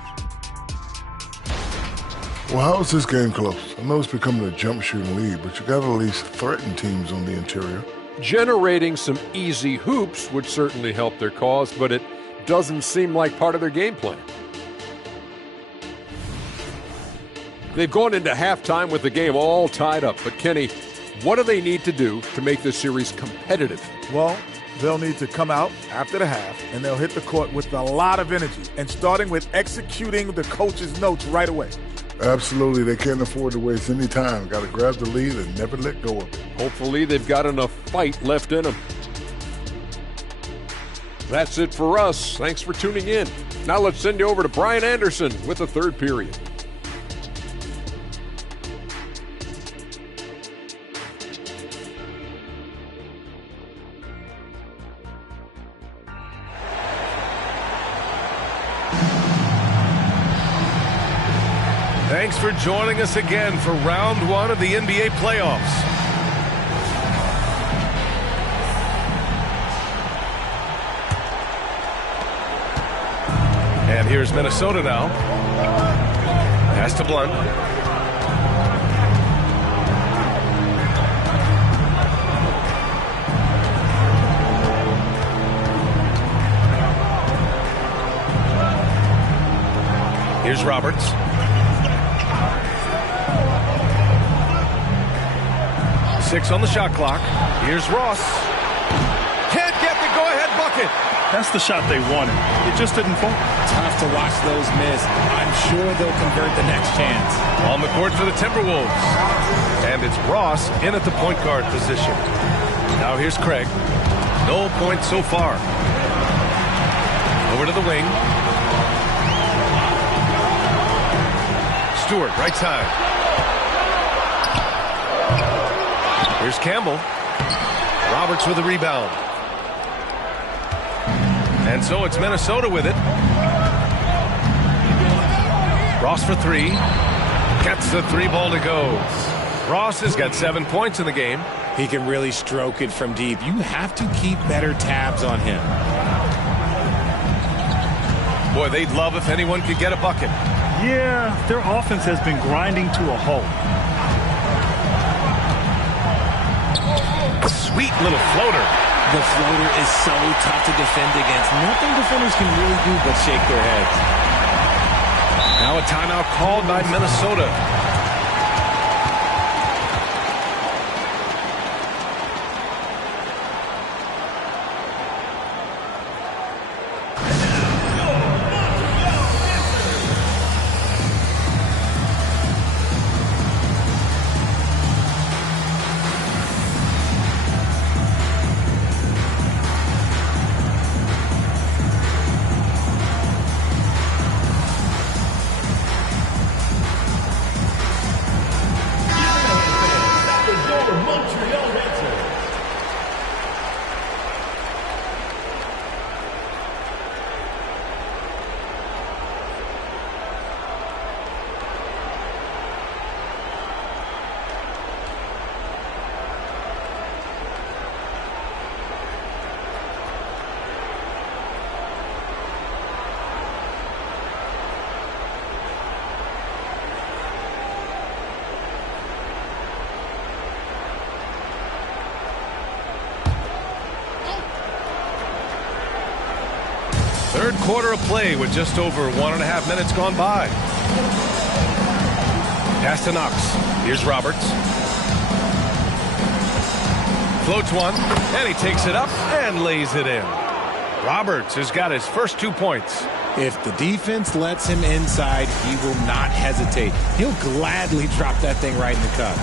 Well, how is this game close? I know it's becoming a jump shooting lead, but you got to at least threaten teams on the interior. Generating some easy hoops would certainly help their cause, but it doesn't seem like part of their game plan. They've gone into halftime with the game all tied up, but Kenny, what do they need to do to make this series competitive? Well, they'll need to come out after the half, and they'll hit the court with a lot of energy, and starting with executing the coach's notes right away. Absolutely. They can't afford to waste any time. Got to grab the lead and never let go of it. Hopefully they've got enough fight left in them. That's it for us. Thanks for tuning in. Now let's send you over to Brian Anderson with the third period. Thanks for joining us again for round one of the NBA playoffs. And here's Minnesota now. Pass to Blunt. Here's Roberts. Six on the shot clock. Here's Ross. Can't get the go-ahead bucket. That's the shot they wanted. It just didn't fall. Tough to watch those miss. I'm sure they'll convert the next chance. On the court for the Timberwolves. And it's Ross in at the point guard position. Now here's Craig. No points so far. Over to the wing. Stewart, right side. Here's Campbell. Roberts with a rebound. And so it's Minnesota with it. Ross for three. Gets the three ball to go. Ross has got 7 points in the game. He can really stroke it from deep. You have to keep better tabs on him. Boy, they'd love if anyone could get a bucket. Yeah, their offense has been grinding to a halt. Sweet little floater. The floater is so tough to defend against. Nothing defenders can really do but shake their heads. Now a timeout called by Minnesota. Third quarter of play with just over 1.5 minutes gone by. Pass to Knox. Here's Roberts. Floats one, and he takes it up and lays it in. Roberts has got his first 2 points. If the defense lets him inside, he will not hesitate. He'll gladly drop that thing right in the cup.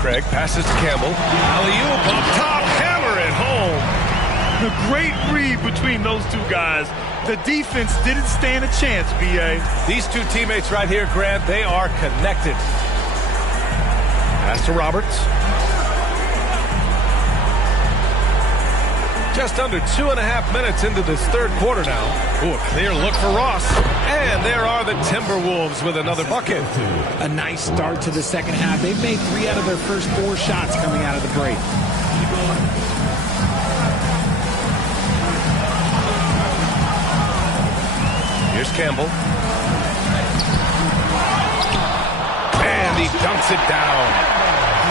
Craig passes to Campbell. Alley-oop up top, hammer it home. A great read between those two guys. The defense didn't stand a chance, B.A. These two teammates right here, Grant, they are connected. Pass to Roberts. Just under 2.5 minutes into this third quarter now. Ooh, a clear look for Ross. And there are the Timberwolves with another bucket. A nice start to the second half. They've made 3 out of their first 4 shots coming out of the break. Here's Campbell. And he dunks it down.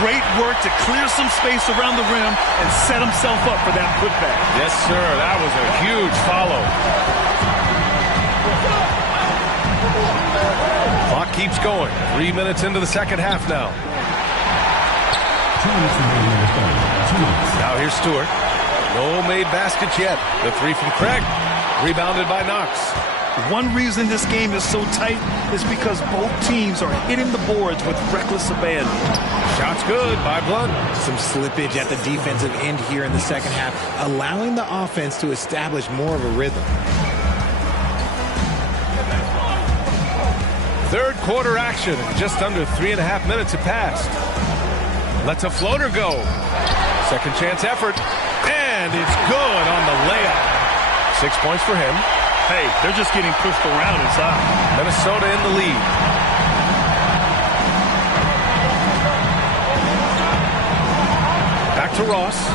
Great work to clear some space around the rim and set himself up for that putback. Yes, sir. That was a huge follow. Clock keeps going. 3 minutes into the second half now. Now here's Stewart. No made baskets yet. The three from Craig. Rebounded by Knox. One reason this game is so tight is because both teams are hitting the boards with reckless abandon. Shot's good by Blunt. Some slippage at the defensive end here in the second half, allowing the offense to establish more of a rhythm. Third quarter action. Just under 3.5 minutes have passed. Lets a floater go. Second chance effort. And it's good on the layup. 6 points for him. Hey, they're just getting pushed around inside. Minnesota in the lead. Back to Ross.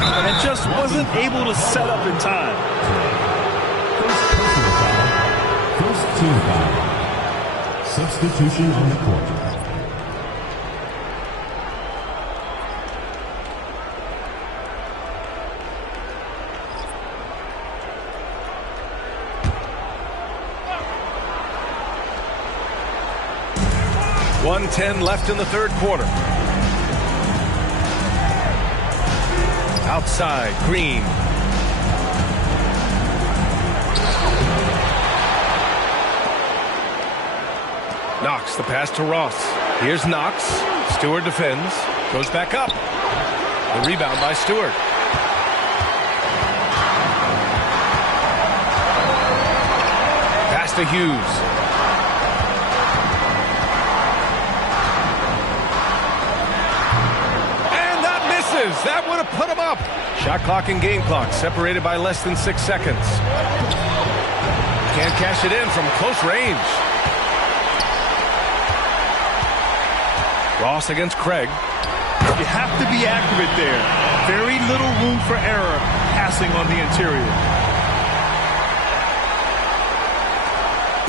And just wasn't able to set up in time. First team foul. Substitution on the court. .110 left in the third quarter. Outside, Green. Knox, the pass to Ross. Here's Knox. Stewart defends. Goes back up. The rebound by Stewart. Pass to Hughes. That would have put him up. Shot clock and game clock separated by less than 6 seconds. Can't cash it in from close range. Ross against Craig. You have to be accurate there. Very little room for error passing on the interior.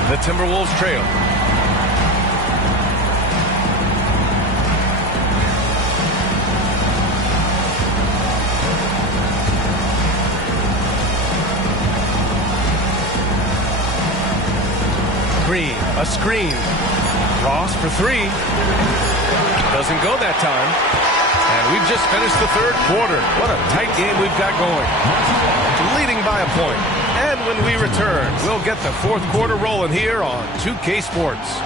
The Timberwolves trail. Green, a screen. Ross for three. Doesn't go that time. And we've just finished the third quarter. What a tight game we've got going. Leading by a point. And when we return, we'll get the fourth quarter rolling here on 2K Sports.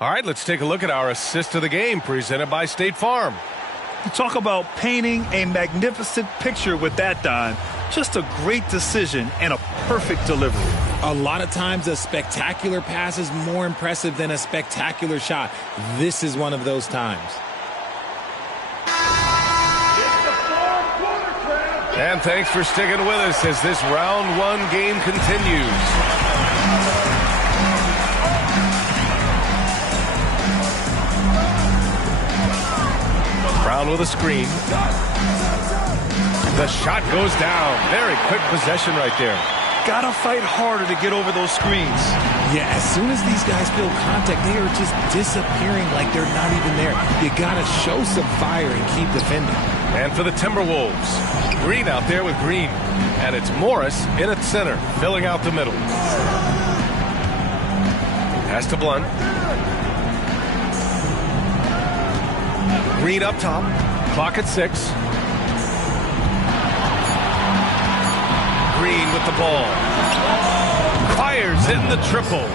All right, let's take a look at our assist of the game presented by State Farm. You talk about painting a magnificent picture with that dime. Just a great decision and a perfect delivery. A lot of times a spectacular pass is more impressive than a spectacular shot. This is one of those times. And thanks for sticking with us as this round one game continues. Brown with a screen. The shot goes down. Very quick possession right there. Gotta fight harder to get over those screens. Yeah, as soon as these guys feel contact, they are just disappearing like they're not even there. You gotta show some fire and keep defending. And for the Timberwolves, Green out there with Green. And it's Morris in at center, filling out the middle. Pass to Blunt. Green up top. Clock at 6. Green with the ball. Fires in the triple.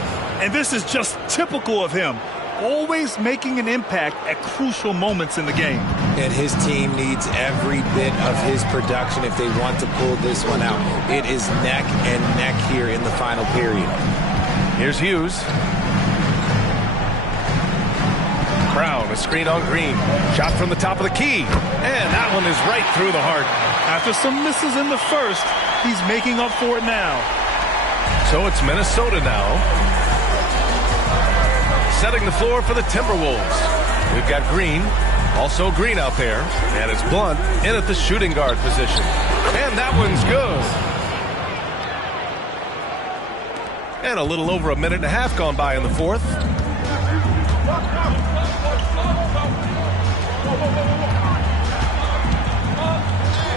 And this is just typical of him. Always making an impact at crucial moments in the game. And his team needs every bit of his production if they want to pull this one out. It is neck and neck here in the final period. Here's Hughes. Brown, a screen on Green. Shot from the top of the key. And that one is right through the heart. After some misses in the first, he's making up for it now. So it's Minnesota now. Setting the floor for the Timberwolves. We've got Green. Also Green out there. And it's Blunt in at the shooting guard position. And that one's good. And a little over a minute and a half gone by in the fourth.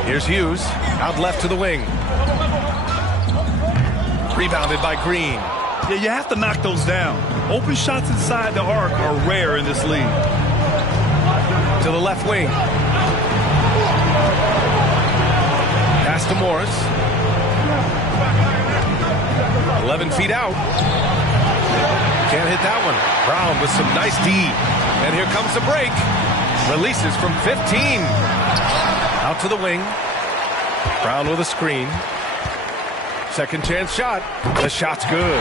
Here's Hughes, out left to the wing. Rebounded by Green. Yeah, you have to knock those down. Open shots inside the arc are rare in this league. To the left wing. Pass to Morris. 11 feet out. Can't hit that one. Brown with some nice D. And here comes the break. Releases from 15. Out to the wing. Brown with a screen. Second chance shot. The shot's good.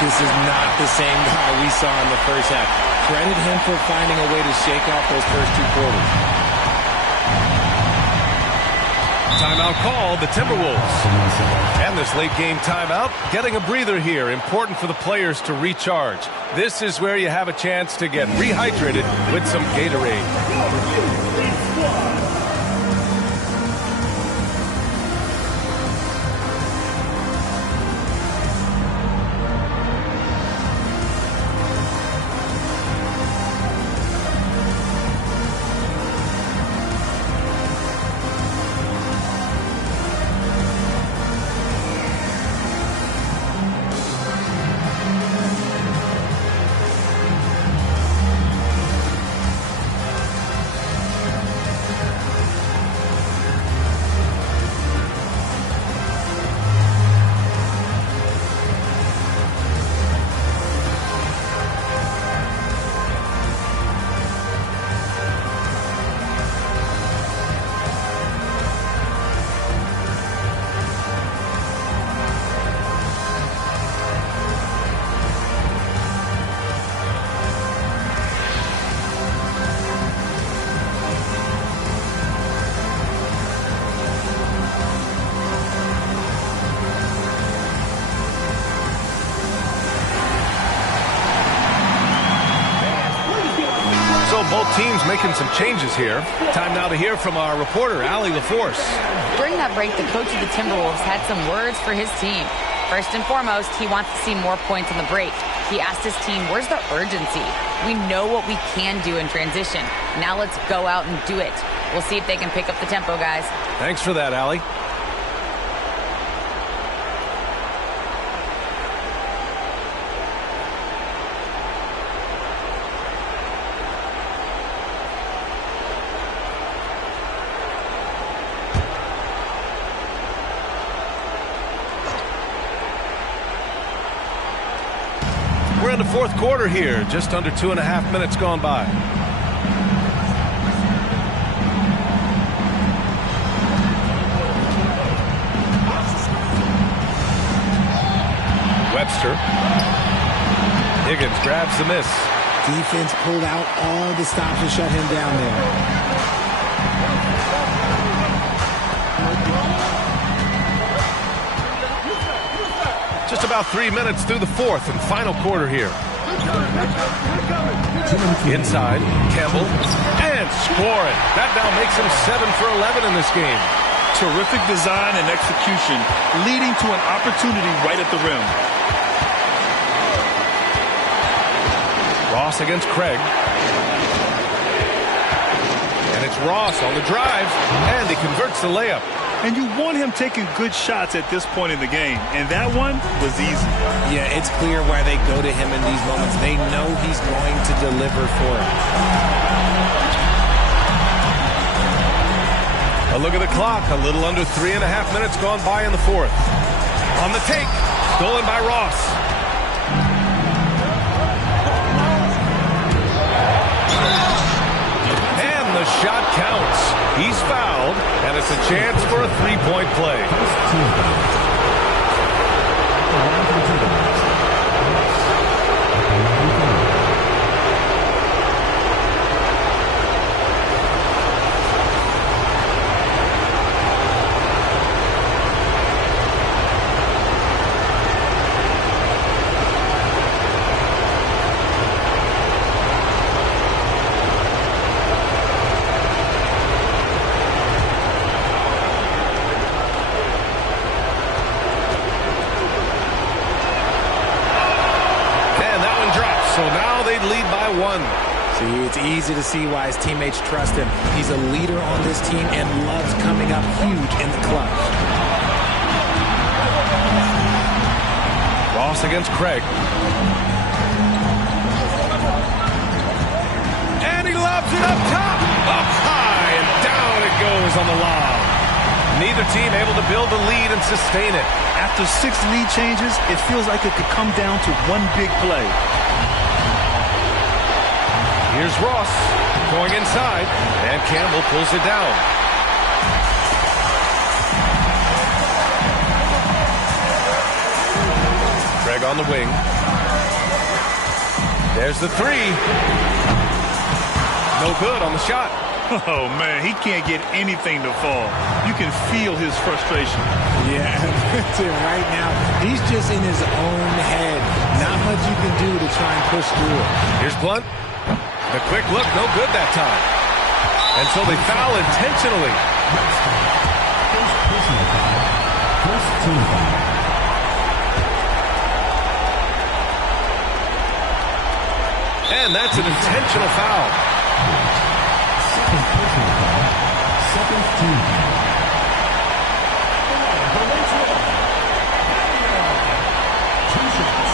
This is not the same guy we saw in the first half. Credit him for finding a way to shake off those first two quarters. Timeout called, the Timberwolves. And this late game timeout, getting a breather here. Important for the players to recharge. This is where you have a chance to get rehydrated with some Gatorade. Both teams making some changes here. Time now to hear from our reporter, Allie LaForce. During that break, the coach of the Timberwolves had some words for his team. First and foremost, he wants to see more points in the break. He asked his team, where's the urgency? We know what we can do in transition. Now let's go out and do it. We'll see if they can pick up the tempo, guys. Thanks for that, Allie. We're in the fourth quarter here, just under 2.5 minutes gone by. Webster. Higgins grabs the miss. Defense pulled out all the stops to shut him down there. Just about 3 minutes through the fourth and final quarter here. Inside, Campbell, and scoring. That now makes him 7 for 11 in this game. Terrific design and execution, leading to an opportunity right at the rim. Ross against Craig. And it's Ross on the drive, and he converts the layup. And you want him taking good shots at this point in the game. And that one was easy. Yeah, it's clear why they go to him in these moments. They know he's going to deliver for him. A look at the clock. A little under 3.5 minutes gone by in the fourth. On the take. Stolen by Ross. And the shot counts. He's fouled, and it's a chance for a three-point play. So now they lead by 1. See, it's easy to see why his teammates trust him. He's a leader on this team and loves coming up huge in the clutch. Ross against Craig. And he lobs it up top. Up high and down it goes on the lob. Neither team able to build a lead and sustain it. After 6 lead changes, it feels like it could come down to one big play. Here's Ross going inside, and Campbell pulls it down. Craig on the wing. There's the 3. No good on the shot. Oh, man, he can't get anything to fall. You can feel his frustration. Yeah, right now, he's just in his own head. Not much you can do to try and push through it. Here's Blunt. The quick look, no good that time. And so they foul intentionally. First personal foul. First team foul. And that's an intentional foul. Second personal foul. Second team foul. Two shots.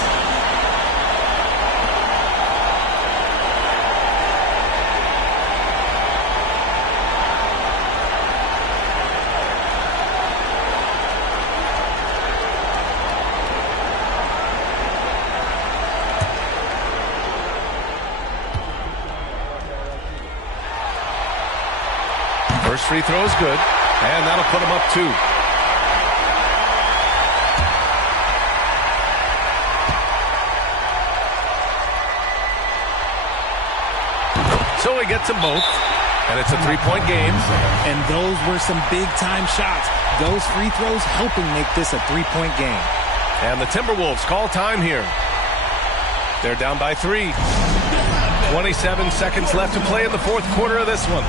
First free throw is good, and that'll put him up 2. So he gets them both, and it's a 3-point game. And those were some big-time shots. Those free throws helping make this a 3-point game. And the Timberwolves call time here. They're down by 3. 27 seconds left to play in the fourth quarter of this one.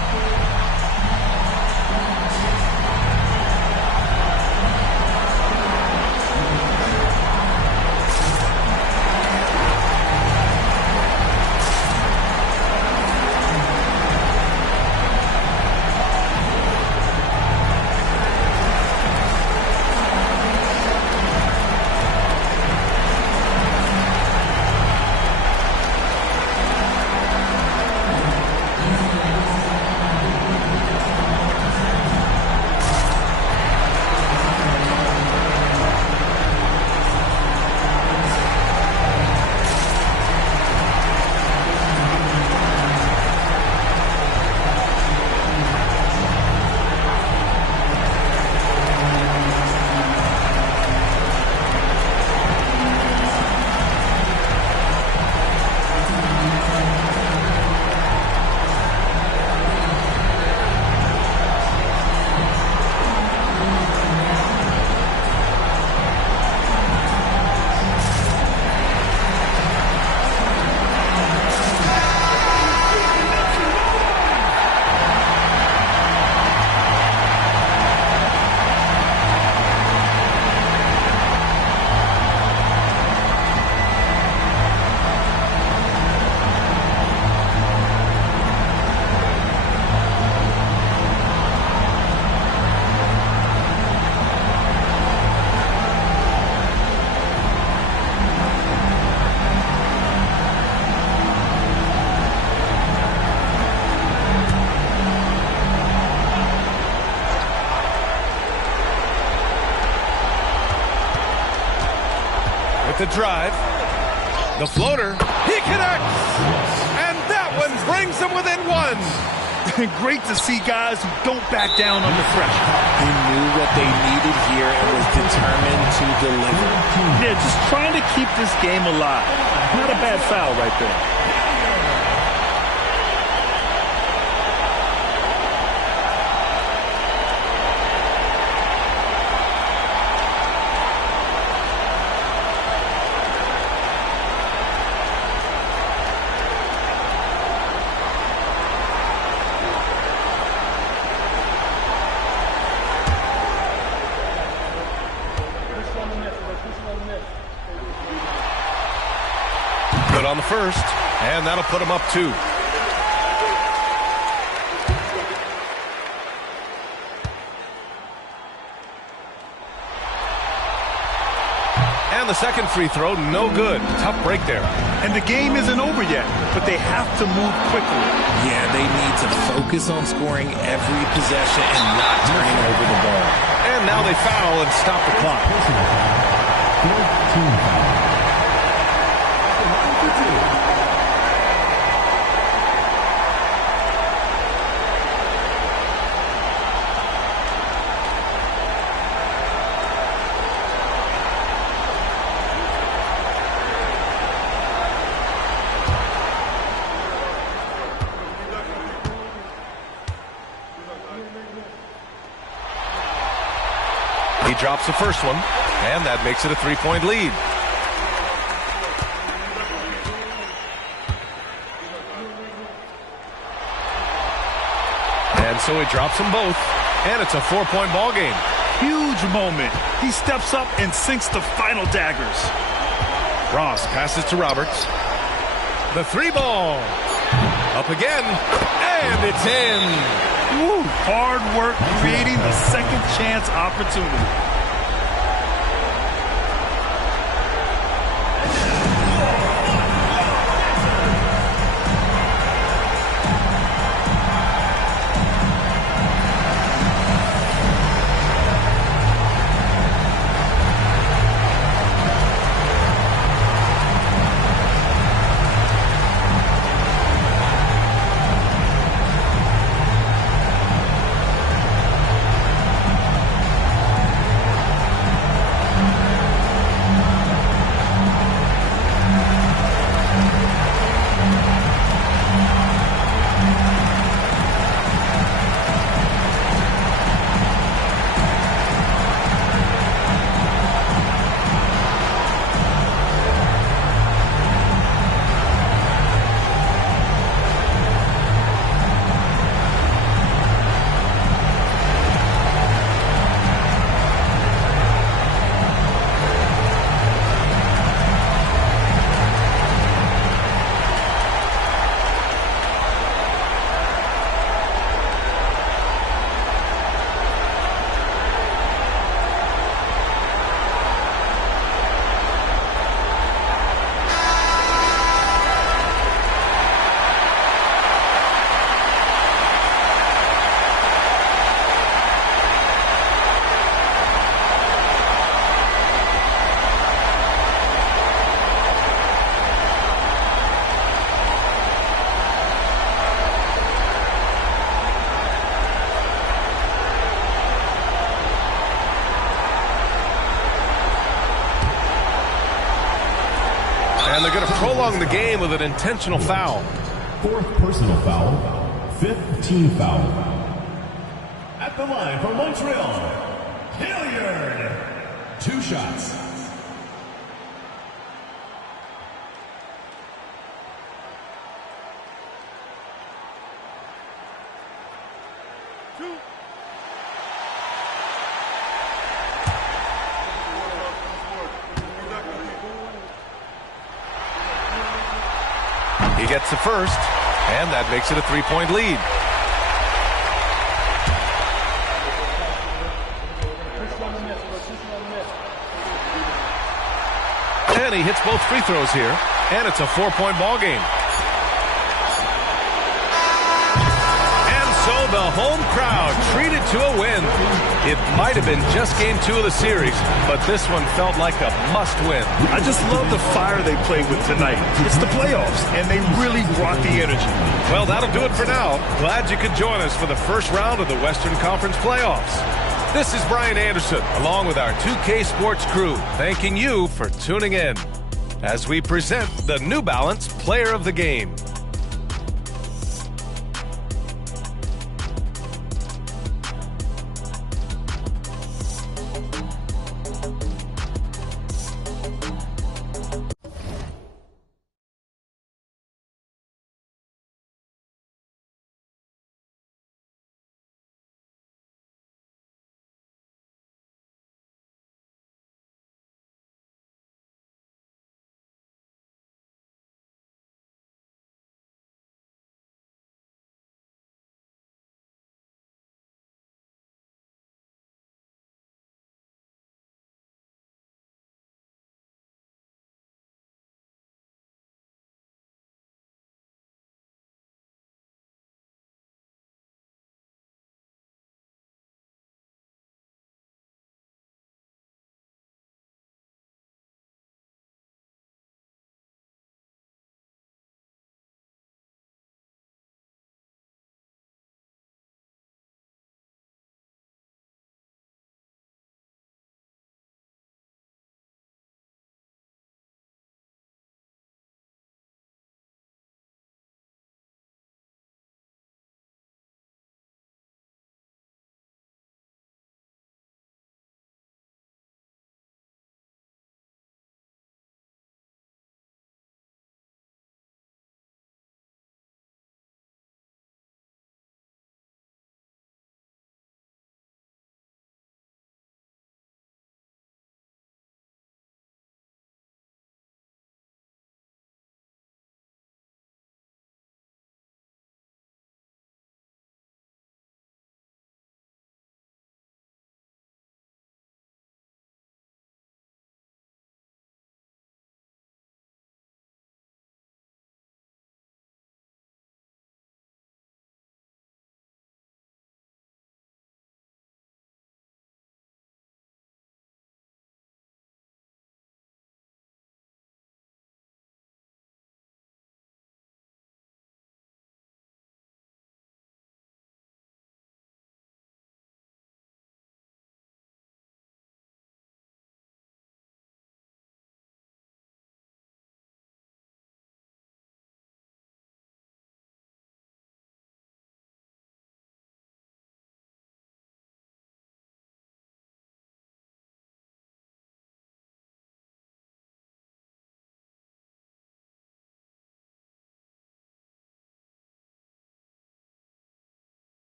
The drive, the floater, he connects, and that one brings them within 1. Great to see guys who don't back down under pressure. He knew what they needed here and was determined to deliver. Yeah, just trying to keep this game alive. Not a bad foul right there. Good on the first, and that'll put him up 2. And the second free throw, no good. Tough break there. And the game isn't over yet, but they have to move quickly. Yeah, they need to focus on scoring every possession and not turning over the ball. And now they foul and stop the clock. He drops the first one, and that makes it a 3-point lead. And so he drops them both, and it's a 4-point ball game. Huge moment. He steps up and sinks the final daggers. Ross passes to Roberts. The 3-ball. Up again, and it's in. Woo, hard work creating the second chance opportunity. And they're going to prolong the game with an intentional foul. 4th personal foul, 5th team foul. At the line for Montreal, Hilliard. 2 shots. He gets the first, and that makes it a 3-point lead. And he hits both free throws here, and it's a 4-point ball game. And so the home crowd treated to a win. It might have been just game 2 of the series, but this one felt like a must-win. I just love the fire they played with tonight. It's the playoffs, and they really brought the energy. Well, that'll do it for now. Glad you could join us for the first round of the Western Conference playoffs. This is Brian Anderson, along with our 2K Sports crew, thanking you for tuning in as we present the New Balance Player of the Game.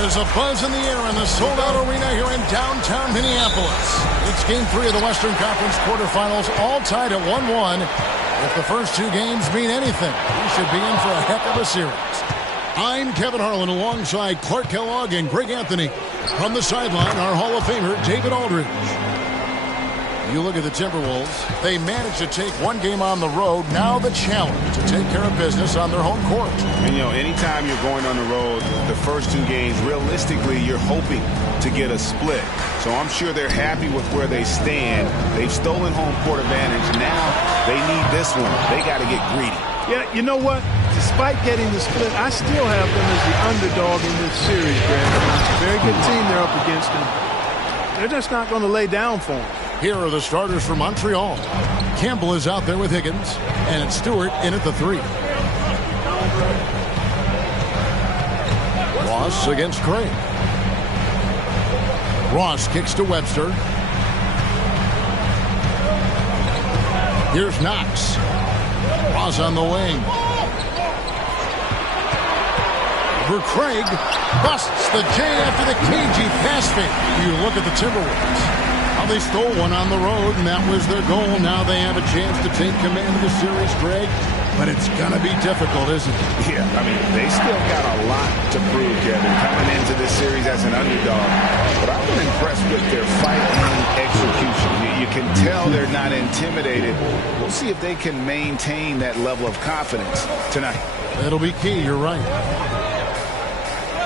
There is a buzz in the air in the sold-out arena here in downtown Minneapolis. It's Game 3 of the Western Conference quarterfinals, all tied at 1-1. If the first two games mean anything, we should be in for a heck of a series. I'm Kevin Harlan alongside Clark Kellogg and Greg Anthony. From the sideline, our Hall of Famer, David Aldridge. You look at the Timberwolves, they managed to take one game on the road. Now the challenge to take care of business on their home court. And, you know, anytime you're going on the road, the first two games, realistically, you're hoping to get a split. So I'm sure they're happy with where they stand. They've stolen home court advantage. Now they need this one. They got to get greedy. Yeah, you know what? Despite getting the split, I still have them as the underdog in this series, Greg. Very good team they're up against them. They're just not going to lay down for them. Here are the starters for Montreal. Campbell is out there with Higgins, and it's Stewart in at the 3. Ross against Craig. Ross kicks to Webster. Here's Knox. Ross on the wing. Over Craig. Busts the J after the cagey pass fake. You look at the Timberwolves. They stole one on the road, and that was their goal. Now they have a chance to take command of the series, Greg. But it's going to be difficult, isn't it? Yeah, I mean, they still got a lot to prove, Kevin, coming into this series as an underdog. But I've been impressed with their fight and execution. You can tell they're not intimidated. We'll see if they can maintain that level of confidence tonight. That'll be key, you're right.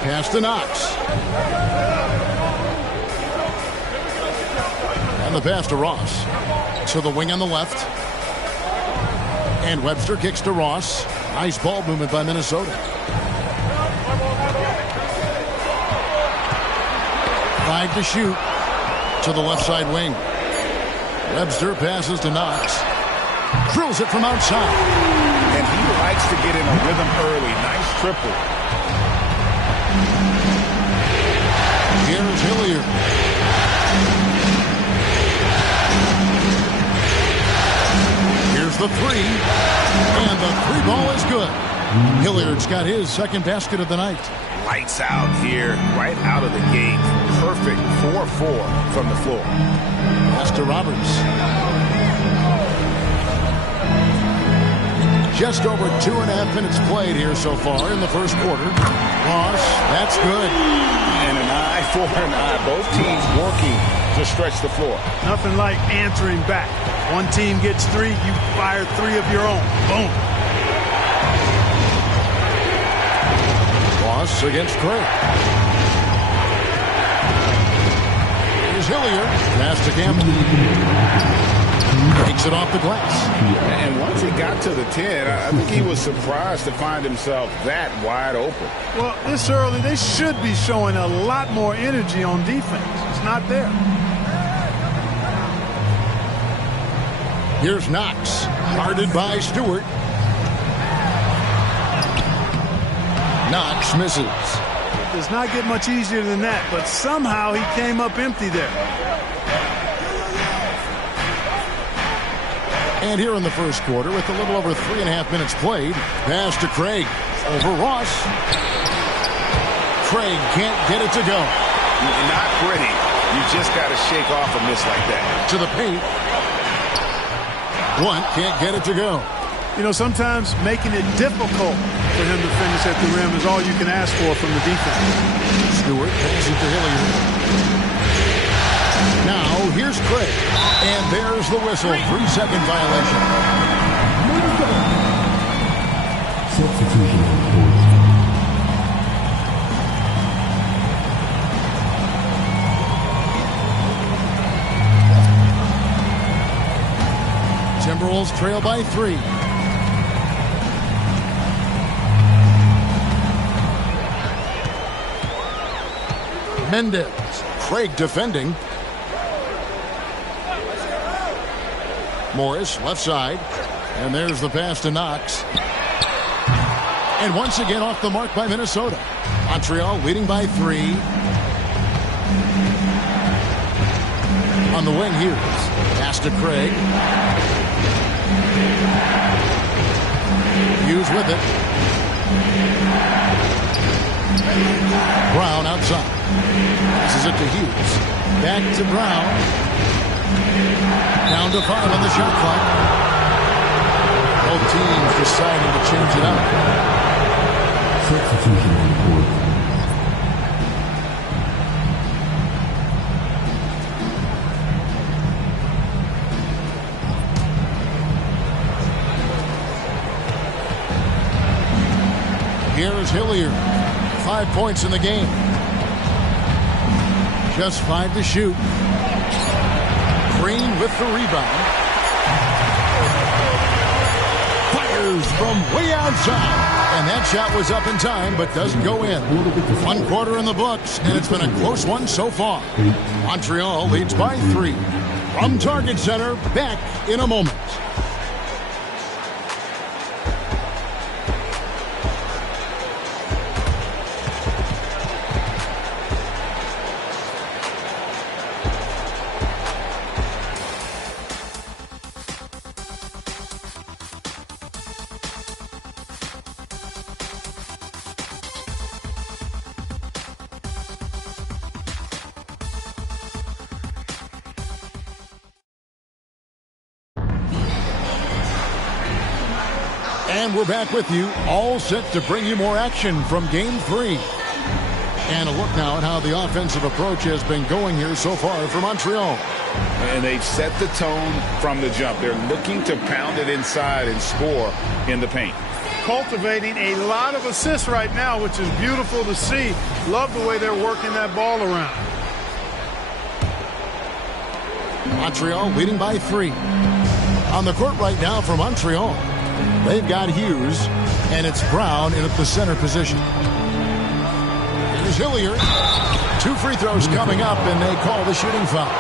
Pass to Knox. And the pass to Ross. To the wing on the left. And Webster kicks to Ross. Nice ball movement by Minnesota. 5 to shoot. To the left side wing. Webster passes to Knox. Drills it from outside. And he likes to get in a rhythm early. Nice triple. Here's Hilliard. Here's the 3. And the 3 ball is good. Hilliard's got his second basket of the night. Lights out here, right out of the gate. Perfect 4-4 from the floor. Pass to Roberts. Just over 2.5 minutes played here so far in the first quarter. Ross, that's good. And an eye for an eye. Both teams working to stretch the floor. Nothing like answering back. One team gets 3, you fire 3 of your own. Boom. Ross against Craig. Here's Hilliard. Pass to Campbell. Takes it off the glass. And once he got to the 10, I think he was surprised to find himself that wide open. Well, this early, they should be showing a lot more energy on defense. It's not there. Here's Knox. Guarded by Stewart. Knox misses. It does not get much easier than that, but somehow he came up empty there. And here in the first quarter, with a little over 3.5 minutes played, pass to Craig. Over Ross. Craig can't get it to go. Not pretty. You just got to shake off a miss like that. To the paint. Blunt can't get it to go. You know, sometimes making it difficult for him to finish at the rim is all you can ask for from the defense. Stewart passes to Hilliard. Now, here's Craig. And there's the whistle. 3-second violation. Substitution on court. Timberwolves trail by 3. Mendez. Craig defending. Morris, left side. And there's the pass to Knox. And once again off the mark by Minnesota. Montreal leading by 3. On the wing, Hughes. Pass to Craig. Hughes with it. Brown outside. Passes it to Hughes. Back to Brown. Down to 5 on the shot clock. Both teams deciding to change it up. Substitution on the court. Here's Hilliard. 5 points in the game. Just 5 to shoot. Green with the rebound. Fires from way outside. And that shot was up in time, but doesn't go in. 1 quarter in the books, and it's been a close one so far. Montreal leads by 3. From Target Center, back in a moment. And we're back with you, all set to bring you more action from Game 3. And a look now at how the offensive approach has been going here so far for Montreal. And they've set the tone from the jump. They're looking to pound it inside and score in the paint. Cultivating a lot of assists right now, which is beautiful to see. Love the way they're working that ball around. Montreal leading by 3. On the court right now for Montreal, they've got Hughes, and it's Brown in at the center position. Here's Hilliard. 2 free throws coming up, and they call the shooting foul.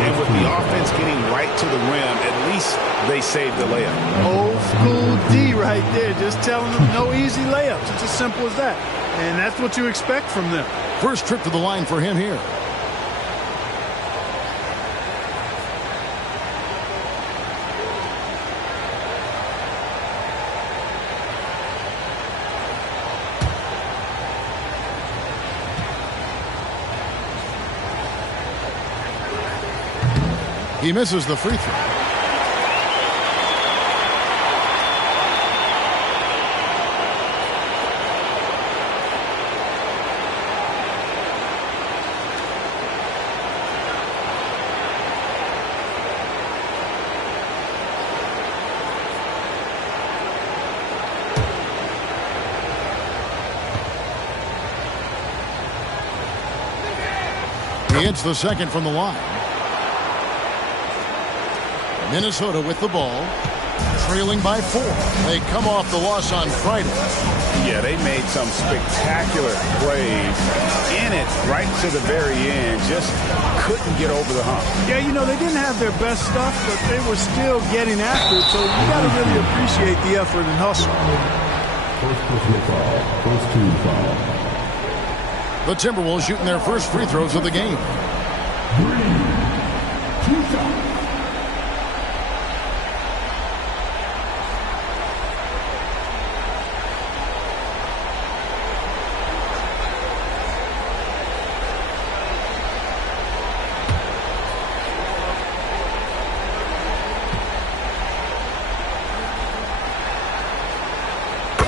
And with the offense getting right to the rim, at least they saved the layup. Old school D right there, just telling them no easy layups. It's as simple as that. And that's what you expect from them. First trip to the line for him here. He misses the free throw. He hits the second from the line. Minnesota with the ball, trailing by 4. They come off the loss on Friday. Yeah, they made some spectacular plays in it right to the very end. Just couldn't get over the hump. Yeah, you know, they didn't have their best stuff, but they were still getting after it. So you got to really appreciate the effort and hustle. First personal foul. First team foul. The Timberwolves shooting their first free throws of the game. 2 shots.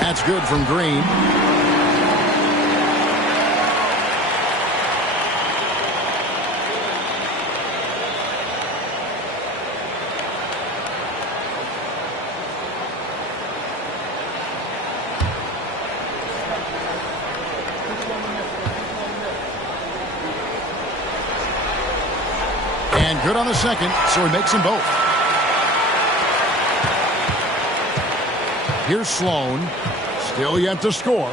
That's good from Green. And good on the second, so he makes them both. Here's Sloan. Still yet to score.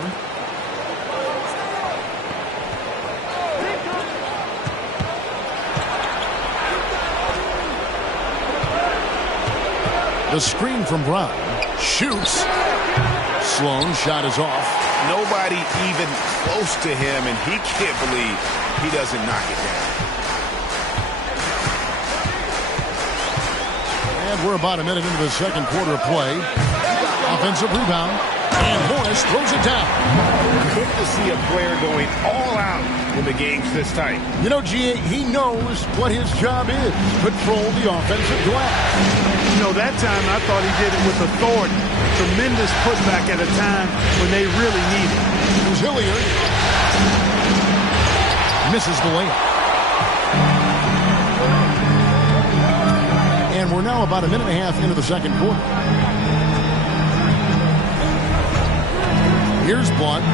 The screen from Brown. Shoots. Sloan shot is off. Nobody even close to him, and he can't believe he doesn't knock it down. And we're about a minute into the second quarter of play. Offensive rebound. And Morris throws it down. Good to see a player going all out when the game's this tight. You know, G.A., he knows what his job is. Control the offensive glass. You know, that time I thought he did it with authority. Tremendous putback at a time when they really need it. Here's Hilliard. Misses the layup. And we're now about a minute and a half into the second quarter. Here's Blunt.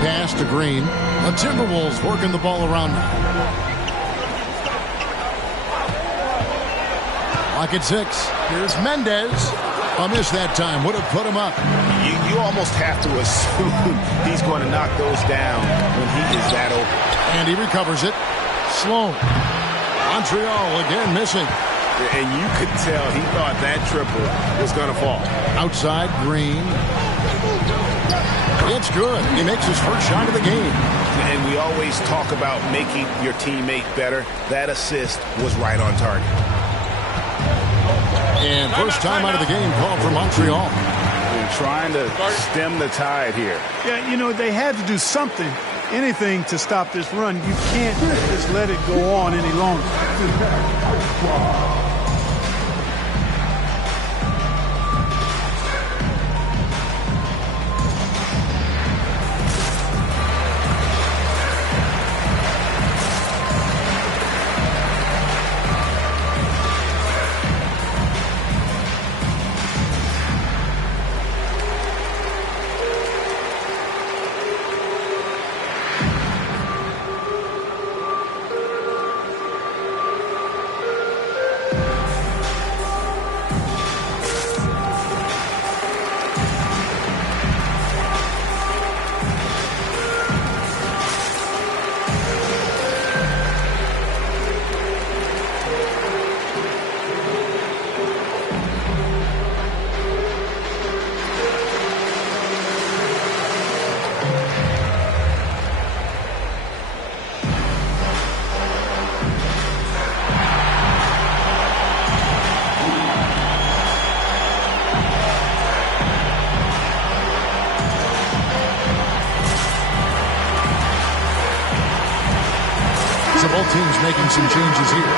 Pass to Green. The Timberwolves working the ball around now. Lock at 6. Here's Mendez. A miss that time. Would have put him up. You almost have to assume he's going to knock those down when he is that open. And he recovers it. Sloan. Montreal again missing. And you could tell he thought that triple was going to fall. Outside, Green. It's good. He makes his first shot of the game. And we always talk about making your teammate better. That assist was right on target. And first time out of the game called for Montreal. They're trying to stem the tide here. Yeah, you know, they had to do something, anything to stop this run. You can't just let it go on any longer. So both teams making some changes here.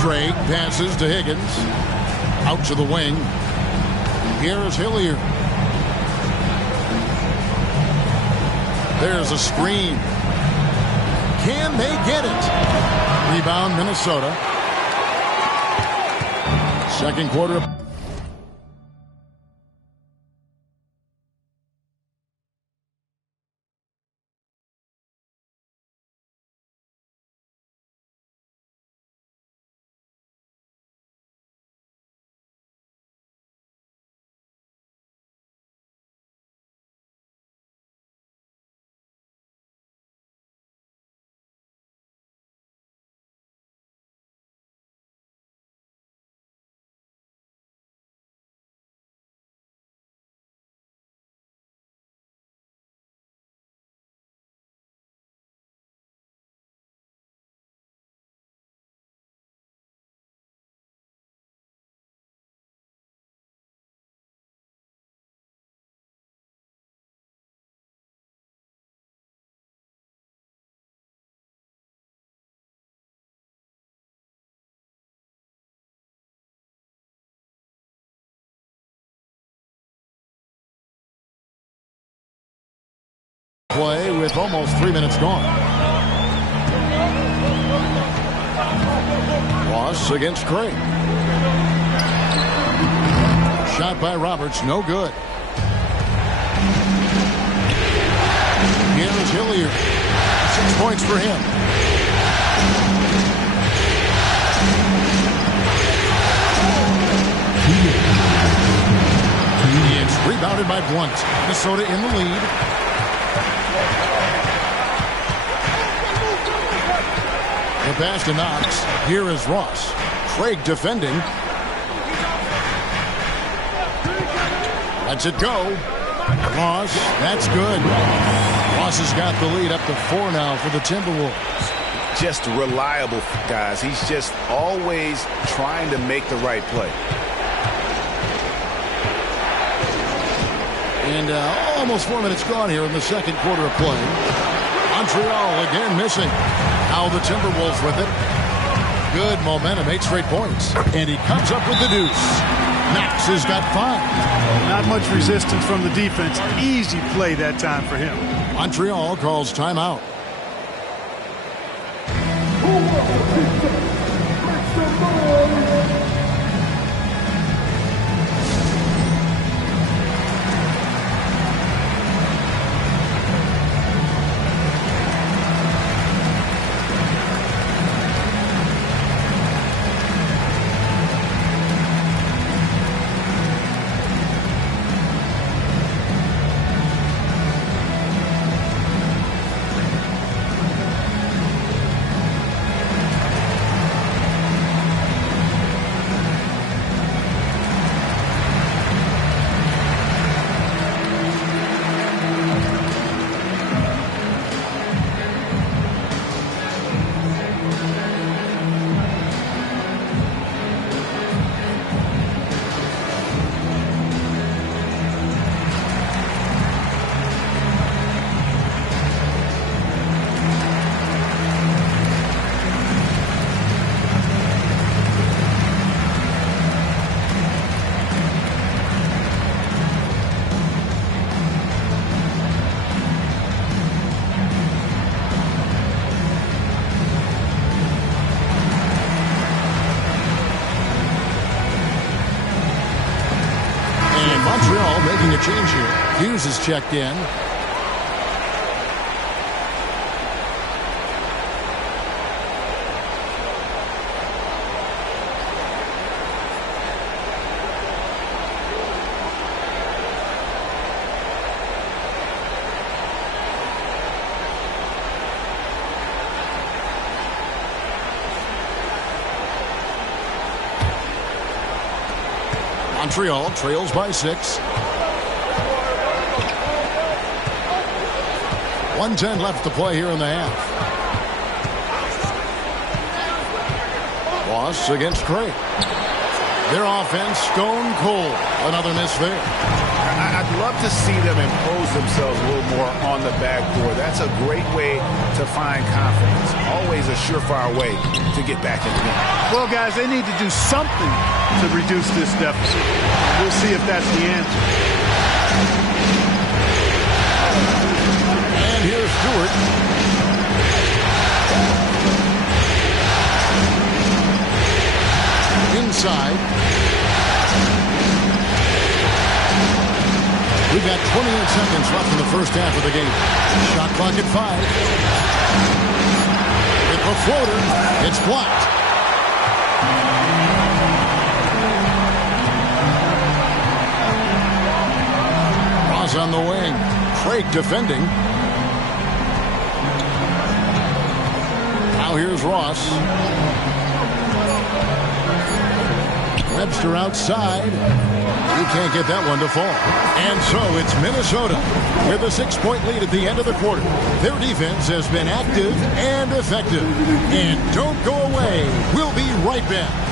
Craig passes to Higgins. Out to the wing. Here is Hilliard. There's a screen. Can they get it? Rebound, Minnesota. Second quarter. Play with almost 3 minutes gone. Ross against Craig. Shot by Roberts, no good. Here's Hilliard. 6 points for him. The guarded by Blunt. Minnesota in the lead. The pass to Knox. Here is Ross. Craig defending. Lets it go. Ross, that's good. Ross has got the lead up to 4 now for the Timberwolves. Just reliable, guys. He's just always trying to make the right play. And almost 4 minutes gone here in the second quarter of play. Montreal again missing. Now the Timberwolves with it. Good momentum, 8 straight points. And he comes up with the deuce. Knox has got 5. Not much resistance from the defense. Easy play that time for him. Montreal calls timeout. Montreal making a change here. Hughes is checked in. Montreal trails by 6. 1:10 left to play here in the half. Ross against Craig. Their offense stone cold. Another miss there. I'd love to see them impose themselves a little more on the backboard. That's a great way to find confidence. Always a surefire way to get back in the game. Well, guys, they need to do something to reduce this deficit. We'll see if that's the answer. And here's Stewart. Inside. We've got 28 seconds left in the first half of the game. Shot clock at 5. With the floater, it's blocked. Ross on the wing. Craig defending. Now here's Ross. Webster outside. You can't get that one to fall. And so it's Minnesota with a 6-point lead at the end of the quarter. Their defense has been active and effective. And don't go away. We'll be right back.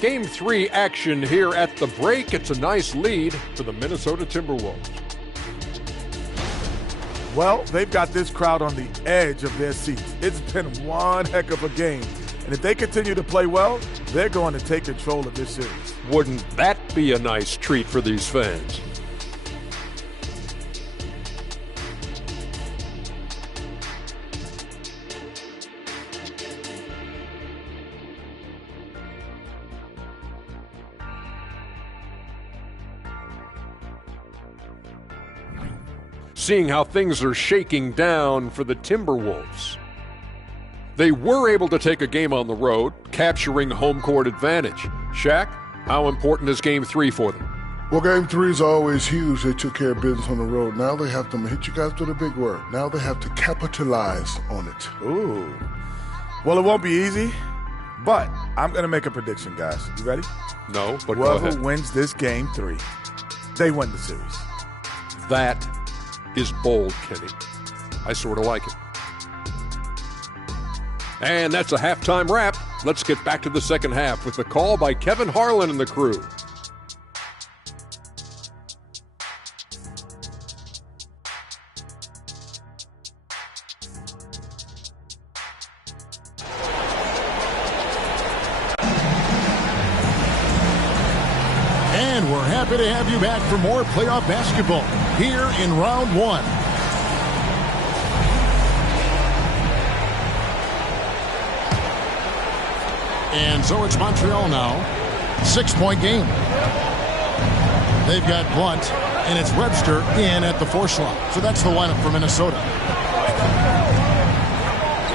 Game 3 action here at the break. It's a nice lead for the Minnesota Timberwolves. Well, they've got this crowd on the edge of their seats. It's been one heck of a game. And if they continue to play well, they're going to take control of this series. Wouldn't that be a nice treat for these fans? seeing how things are shaking down for the Timberwolves. They were able to take a game on the road, capturing home court advantage. Shaq, how important is Game 3 for them? Well, Game 3 is always huge. They took care of business on the road. Now they have to hit you guys with a big word. Now they have to capitalize on it. Ooh. Well, it won't be easy, but I'm going to make a prediction, guys. You ready? No, but go ahead. Whoever wins this Game 3, they win the series. That is bold, Kenny. I sort of like it. And that's a halftime wrap. Let's get back to the second half with the call by Kevin Harlan and the crew. And we're happy to have you back for more playoff basketball here in round one. And so it's Montreal now. 6-point game. They've got Blunt, and it's Webster in at the 4 slot. So that's the lineup for Minnesota.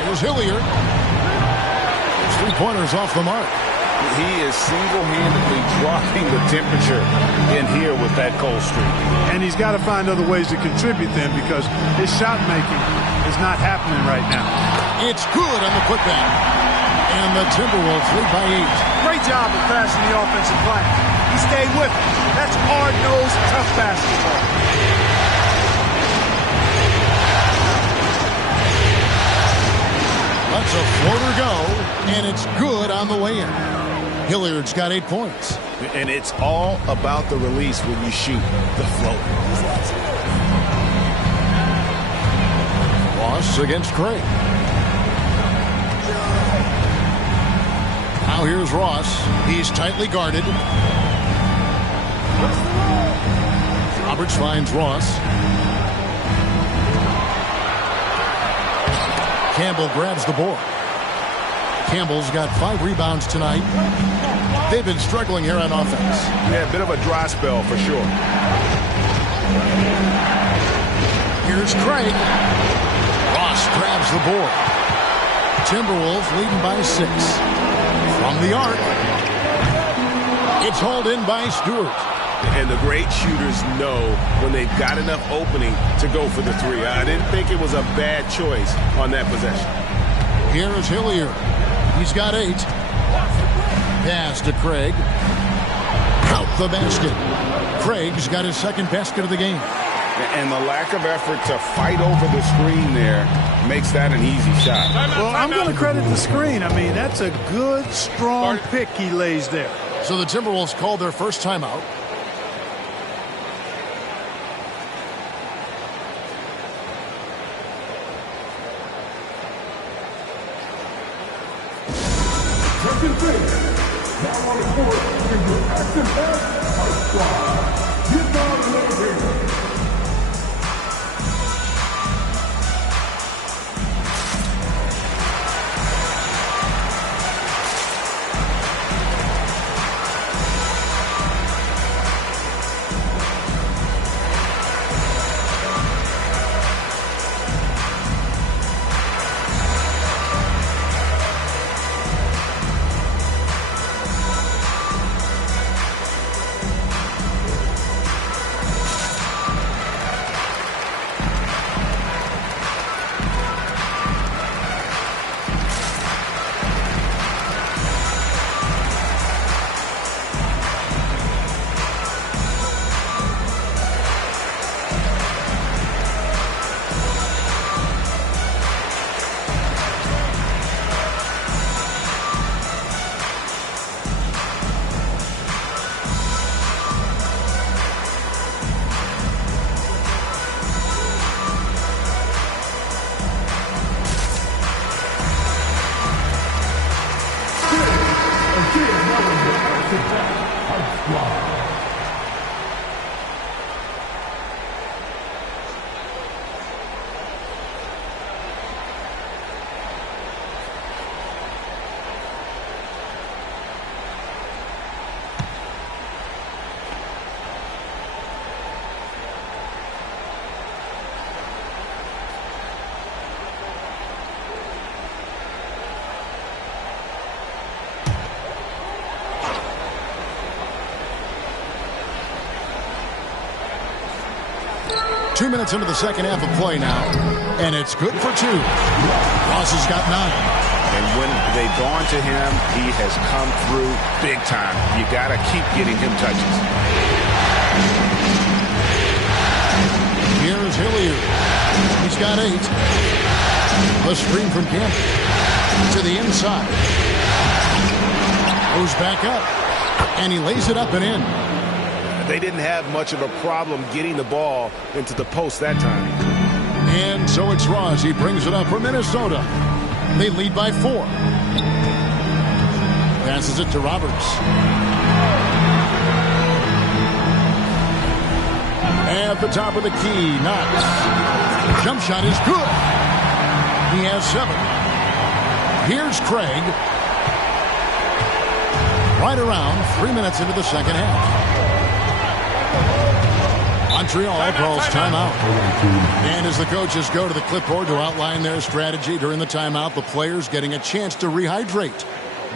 Here's Hilliard. 3-pointers off the mark. He is single-handedly dropping the temperature in here with that cold streak. And he's got to find other ways to contribute then, because his shot making is not happening right now. It's good on the putback. And the Timberwolves lead by 8. Great job of passing the offensive play. He stayed with it. That's hard-nosed, tough basketball. Lets a floater go, and it's good on the way in. Hilliard's got 8 points. And it's all about the release when you shoot the floater. Ross against Craig. Now here's Ross. He's tightly guarded. Roberts finds Ross. Campbell grabs the board. Campbell's got 5 rebounds tonight. They've been struggling here on offense. Yeah, a bit of a dry spell for sure. Here's Craig. Ross grabs the board. Timberwolves leading by 6. From the arc. It's hauled in by Stewart. And the great shooters know when they've got enough opening to go for the 3. I didn't think it was a bad choice on that possession. Here is Hilliard. He's got 8. Pass to Craig. Out the basket. Craig's got his second basket of the game. And the lack of effort to fight over the screen there makes that an easy shot. Well, I'm going to credit the screen. I mean, that's a good, strong pick he lays there. So the Timberwolves called their first timeout. Second base. Now on the court is your active squad. Get down to the game. 2 minutes into the second half of play now, and it's good for 2. Ross has got 9. And when they've gone to him, he has come through big time. You got to keep getting him touches. Here's Hilliard. He's got 8. A screen from Campbell to the inside. Goes back up, and he lays it up and in. They didn't have much of a problem getting the ball into the post that time. And so it's Ross. He brings it up for Minnesota. They lead by 4. Passes it to Roberts. At the top of the key, Knox. Jump shot is good. He has 7. Here's Craig. Right around 3 minutes into the second half. Montreal calls timeout. And as the coaches go to the clipboard to outline their strategy during the timeout, the players getting a chance to rehydrate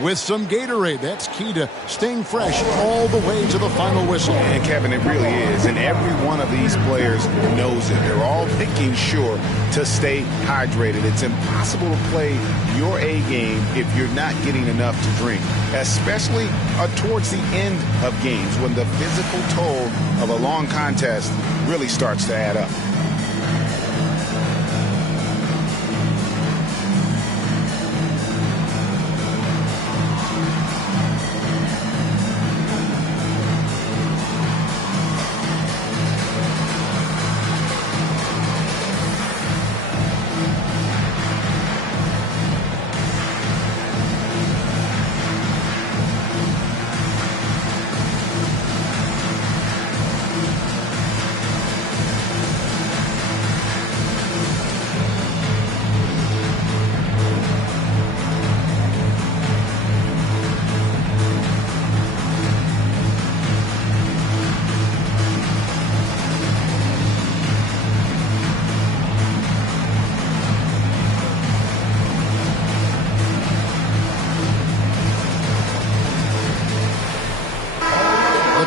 with some Gatorade. That's key to staying fresh all the way to the final whistle. And Kevin, it really is. And every one of these players knows it. They're all making sure to stay hydrated. It's impossible to play your A game if you're not getting enough to drink, especially towards the end of games when the physical toll of a long contest really starts to add up.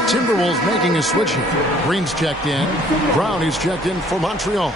Timberwolves making a switch here. Green's checked in. Brown is checked in for Montreal.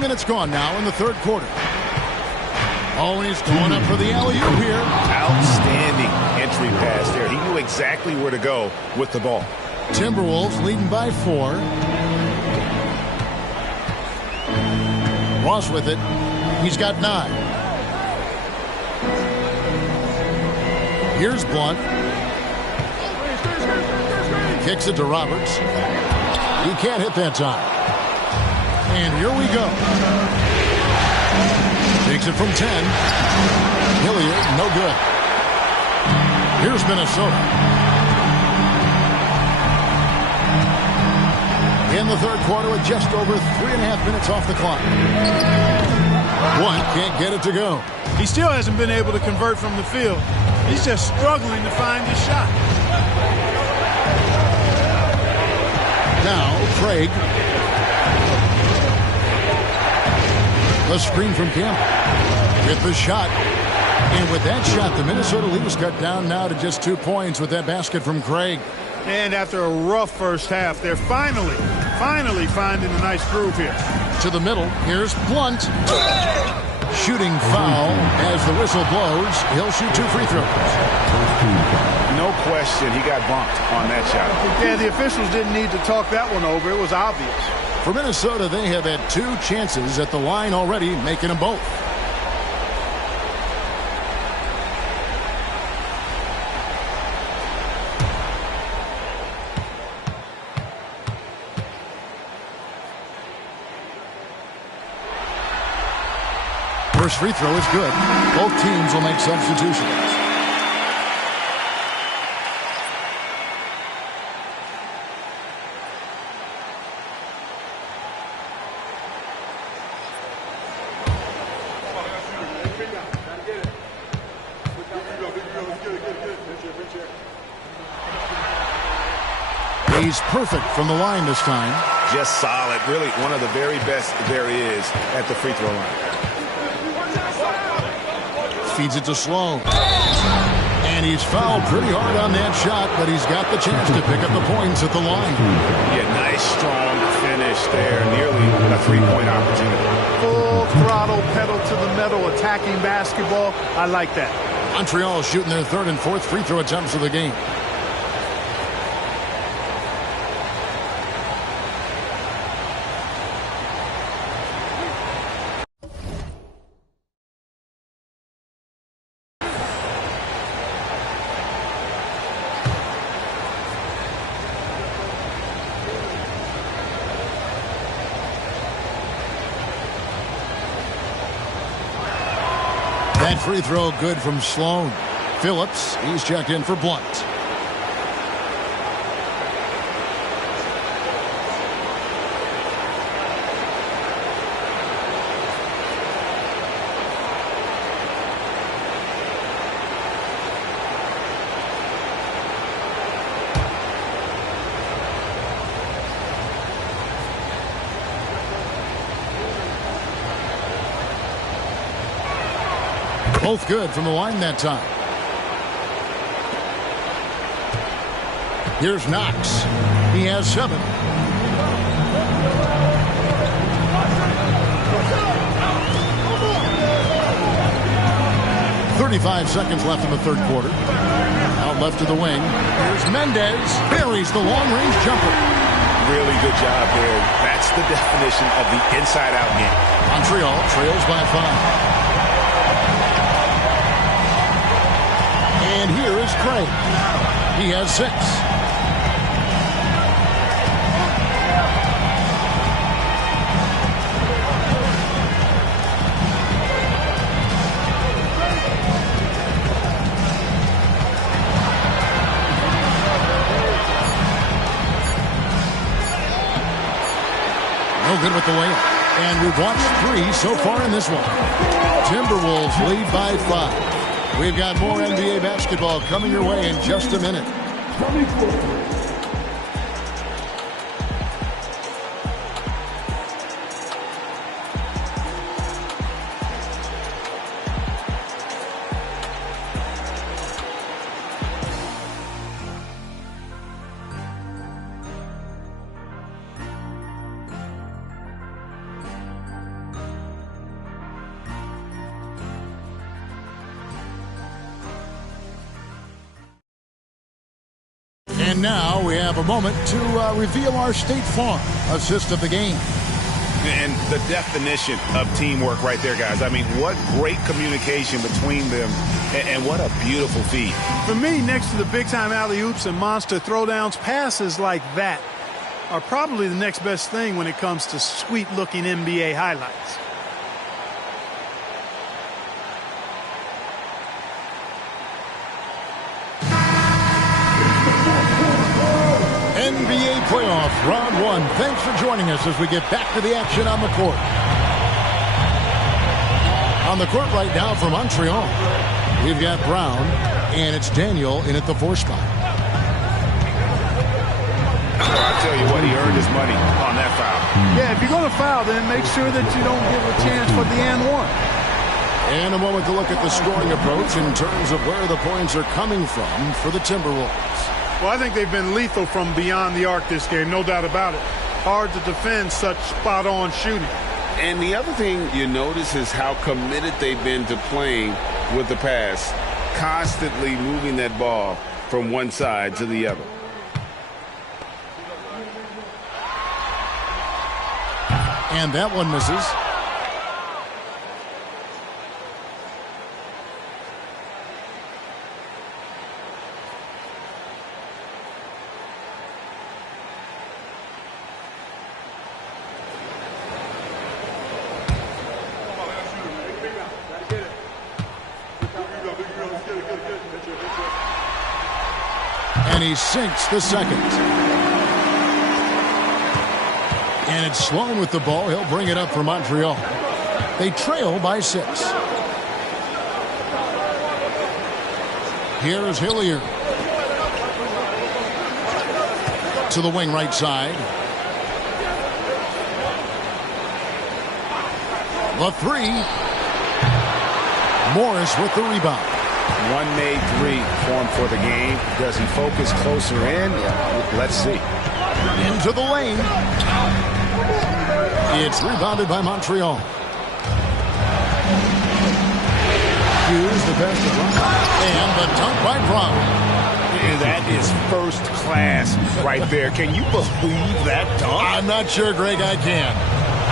Minutes gone now in the third quarter. Always going up for the alley-oop here. Outstanding entry pass there. He knew exactly where to go with the ball. Timberwolves leading by 4. Ross with it. He's got 9. Here's Blunt. Kicks it to Roberts. He can't hit that time. And here we go. Takes it from 10. Hilliard, no good. Here's Minnesota. In the third quarter with just over 3.5 minutes off the clock. One can't get it to go. He still hasn't been able to convert from the field. He's just struggling to find his shot. Now, Craig. A screen from Campbell with the shot. And with that shot, the Minnesota lead is cut down now to just 2 points with that basket from Craig. And after a rough first half, they're finally finding a nice groove here. To the middle, here's Blunt. Shooting foul as the whistle blows. He'll shoot 2 free throws. No question, he got bumped on that shot. Yeah, the officials didn't need to talk that one over. It was obvious. For Minnesota, they have had 2 chances at the line already, making them both. First free throw is good. Both teams will make substitutions. He's perfect from the line this time. Just solid. Really one of the very best there is at the free throw line. Feeds it to Sloan. And he's fouled pretty hard on that shot, but he's got the chance to pick up the points at the line. Yeah, nice, strong finish there. Nearly a three-point opportunity. Full throttle, pedal to the metal, attacking basketball. I like that. Montreal shooting their third and fourth free throw attempts of the game. That free throw good from Sloan. Phillips, he's checked in for Blunt. Both good from the line that time. Here's Knox. He has 7. .35 seconds left in the third quarter. Out left to the wing. Here's Mendez. Buries the long-range jumper. Really good job there. That's the definition of the inside-out game. Montreal trails by 5. And here is Craig. He has 6. No good with the layup. And we've watched 3 so far in this one. Timberwolves lead by 5. We've got more NBA basketball coming your way in just a minute. And now we have a moment to reveal our State Farm assist of the game. And the definition of teamwork right there, guys. I mean, what great communication between them, and what a beautiful feed. For me, next to the big-time alley-oops and monster throwdowns, passes like that are probably the next best thing when it comes to sweet-looking NBA highlights. NBA playoff round 1. Thanks for joining us as we get back to the action on the court. On the court right now for Montreal, we've got Brown, and it's Daniel in at the 4 spot. I'll tell you what, he earned his money on that foul. Yeah, if you're going to foul, then make sure that you don't give a chance for the and one. And a moment to look at the scoring approach in terms of where the points are coming from for the Timberwolves. Well, I think they've been lethal from beyond the arc this game, no doubt about it. Hard to defend such spot-on shooting. And the other thing you notice is how committed they've been to playing with the pass, constantly moving that ball from one side to the other. And that one misses. And he sinks the second. And it's Sloan with the ball. He'll bring it up for Montreal. They trail by 6. Here's Hilliard. To the wing right side. The three. Morris with the rebound. One made three for him for the game. Does he focus closer in? Let's see. Into the lane. It's rebounded by Montreal. Hughes the best of Brown. And the dunk by Brown. That is first class right there. Can you believe that dunk? I'm not sure, Greg, I can.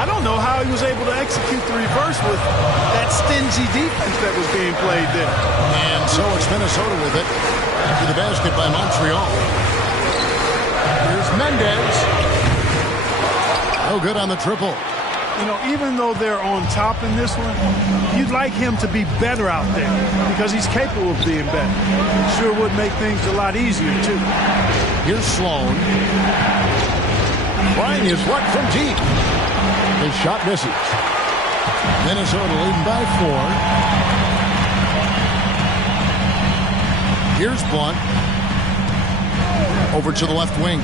I don't know how he was able to execute the reverse with that stingy defense that was being played there. And so it's Minnesota with it. To the basket by Montreal. Here's Mendez. No good on the triple. You know, even though they're on top in this one, you'd like him to be better out there because he's capable of being better. Sure would make things a lot easier, too. Here's Sloan. Trying his luck from deep. His shot misses. Minnesota leading by 4. Here's Blunt. Over to the left wing.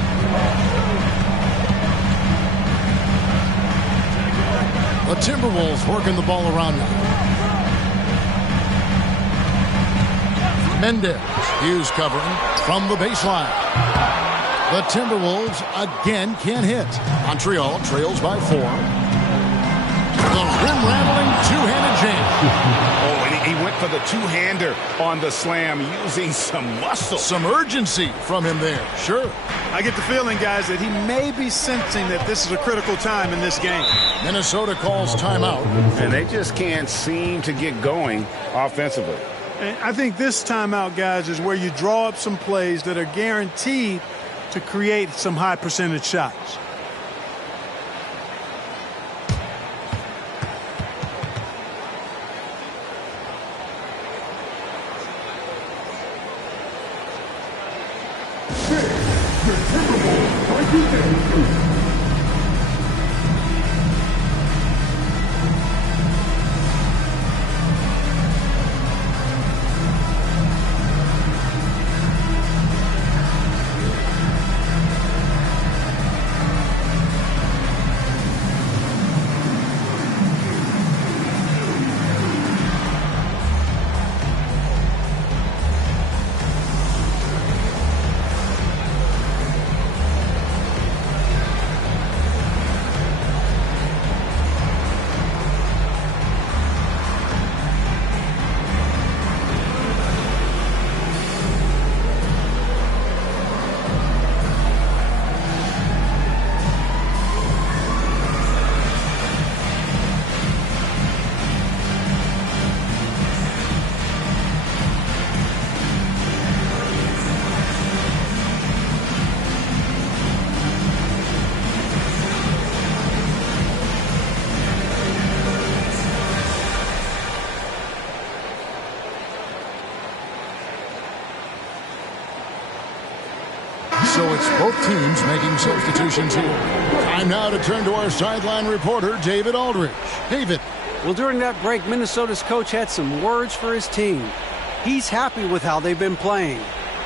The Timberwolves working the ball around now. Mendez. Hughes covering from the baseline. The Timberwolves again can't hit. Montreal trails by 4. The rim-rattling two-handed jam. Oh, and he went for the two-hander on the slam using some muscle. Some urgency from him there. Sure. I get the feeling, guys, that he may be sensing that this is a critical time in this game. Minnesota calls timeout. And they just can't seem to get going offensively. And I think this timeout, guys, is where you draw up some plays that are guaranteed to create some high percentage shots. So it's both teams making substitutions here. Time now to turn to our sideline reporter, David Aldridge. David. Well, during that break, Minnesota's coach had some words for his team. He's happy with how they've been playing.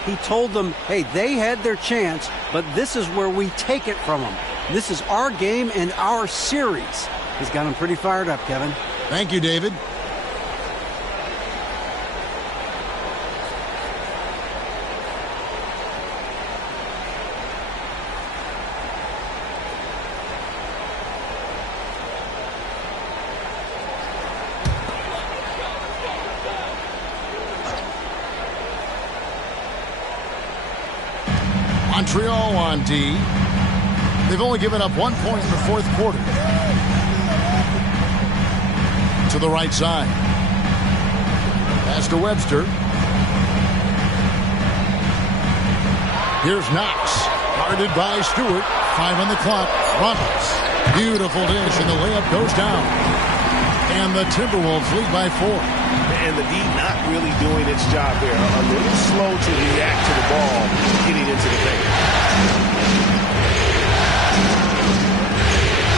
He told them, hey, they had their chance, but this is where we take it from them. This is our game and our series. He's got them pretty fired up, Kevin. Thank you, David. Montreal on D. They've only given up 1 point in the fourth quarter. To the right side. Pass to Webster. Here's Knox. Guarded by Stewart. 5 on the clock. Roberts. Beautiful dish, and the layup goes down. And the Timberwolves lead by 4. And the D not really doing its job there. A little slow to react to the ball getting into the paint.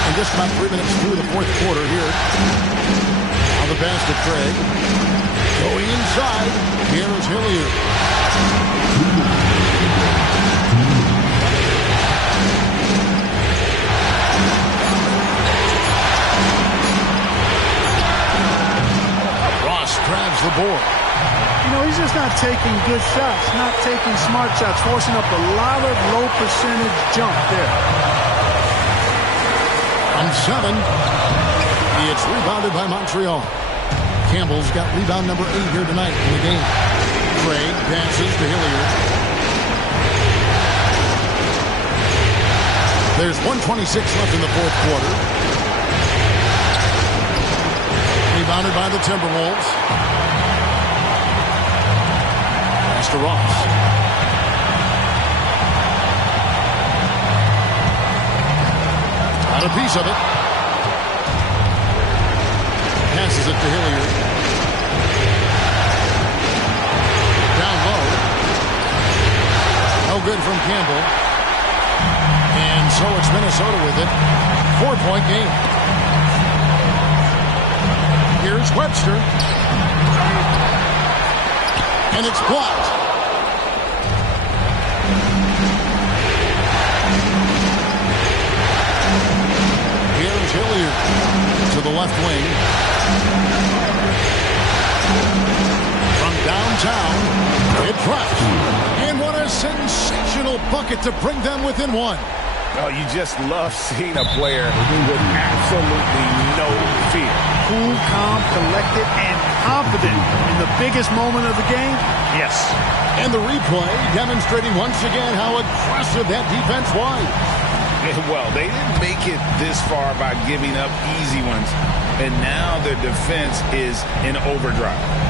And just about 3 minutes through the fourth quarter here. On the pass to Craig. Going inside. Here is Hilliard. just not taking good shots, not taking smart shots, forcing up a lot of low percentage jump there. On 7, it's rebounded by Montreal. Campbell's got rebound number 8 here tonight in the game. Craig passes to Hilliard. There's 1:26 left in the fourth quarter. Rebounded by the Timberwolves. Pass to Ross. Got a piece of it. Passes it to Hilliard. Down low. No good from Campbell. And so it's Minnesota with it. 4-point game. Here's Webster. And it's blocked. Here's Hilliard to the left wing. From downtown, it drops. And what a sensational bucket to bring them within one. Oh, you just love seeing a player with absolutely no fear. Cool, calm, collected, and confident in the biggest moment of the game. Yes. And the replay demonstrating once again how aggressive that defense was. Well, they didn't make it this far by giving up easy ones. And now their defense is in overdrive.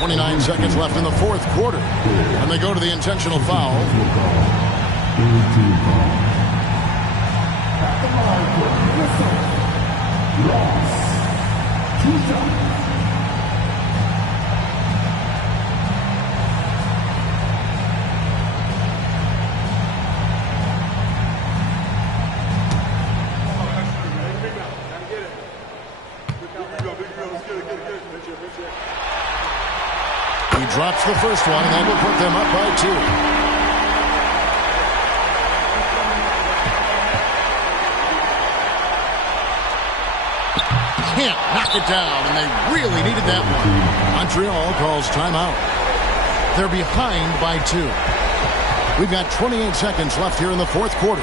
.29 seconds left in the fourth quarter. And they go to the intentional foul. He drops the first one, and that will put them up by 2. Can't knock it down, and they really needed that one. Montreal calls timeout. They're behind by 2. We've got 28 seconds left here in the fourth quarter.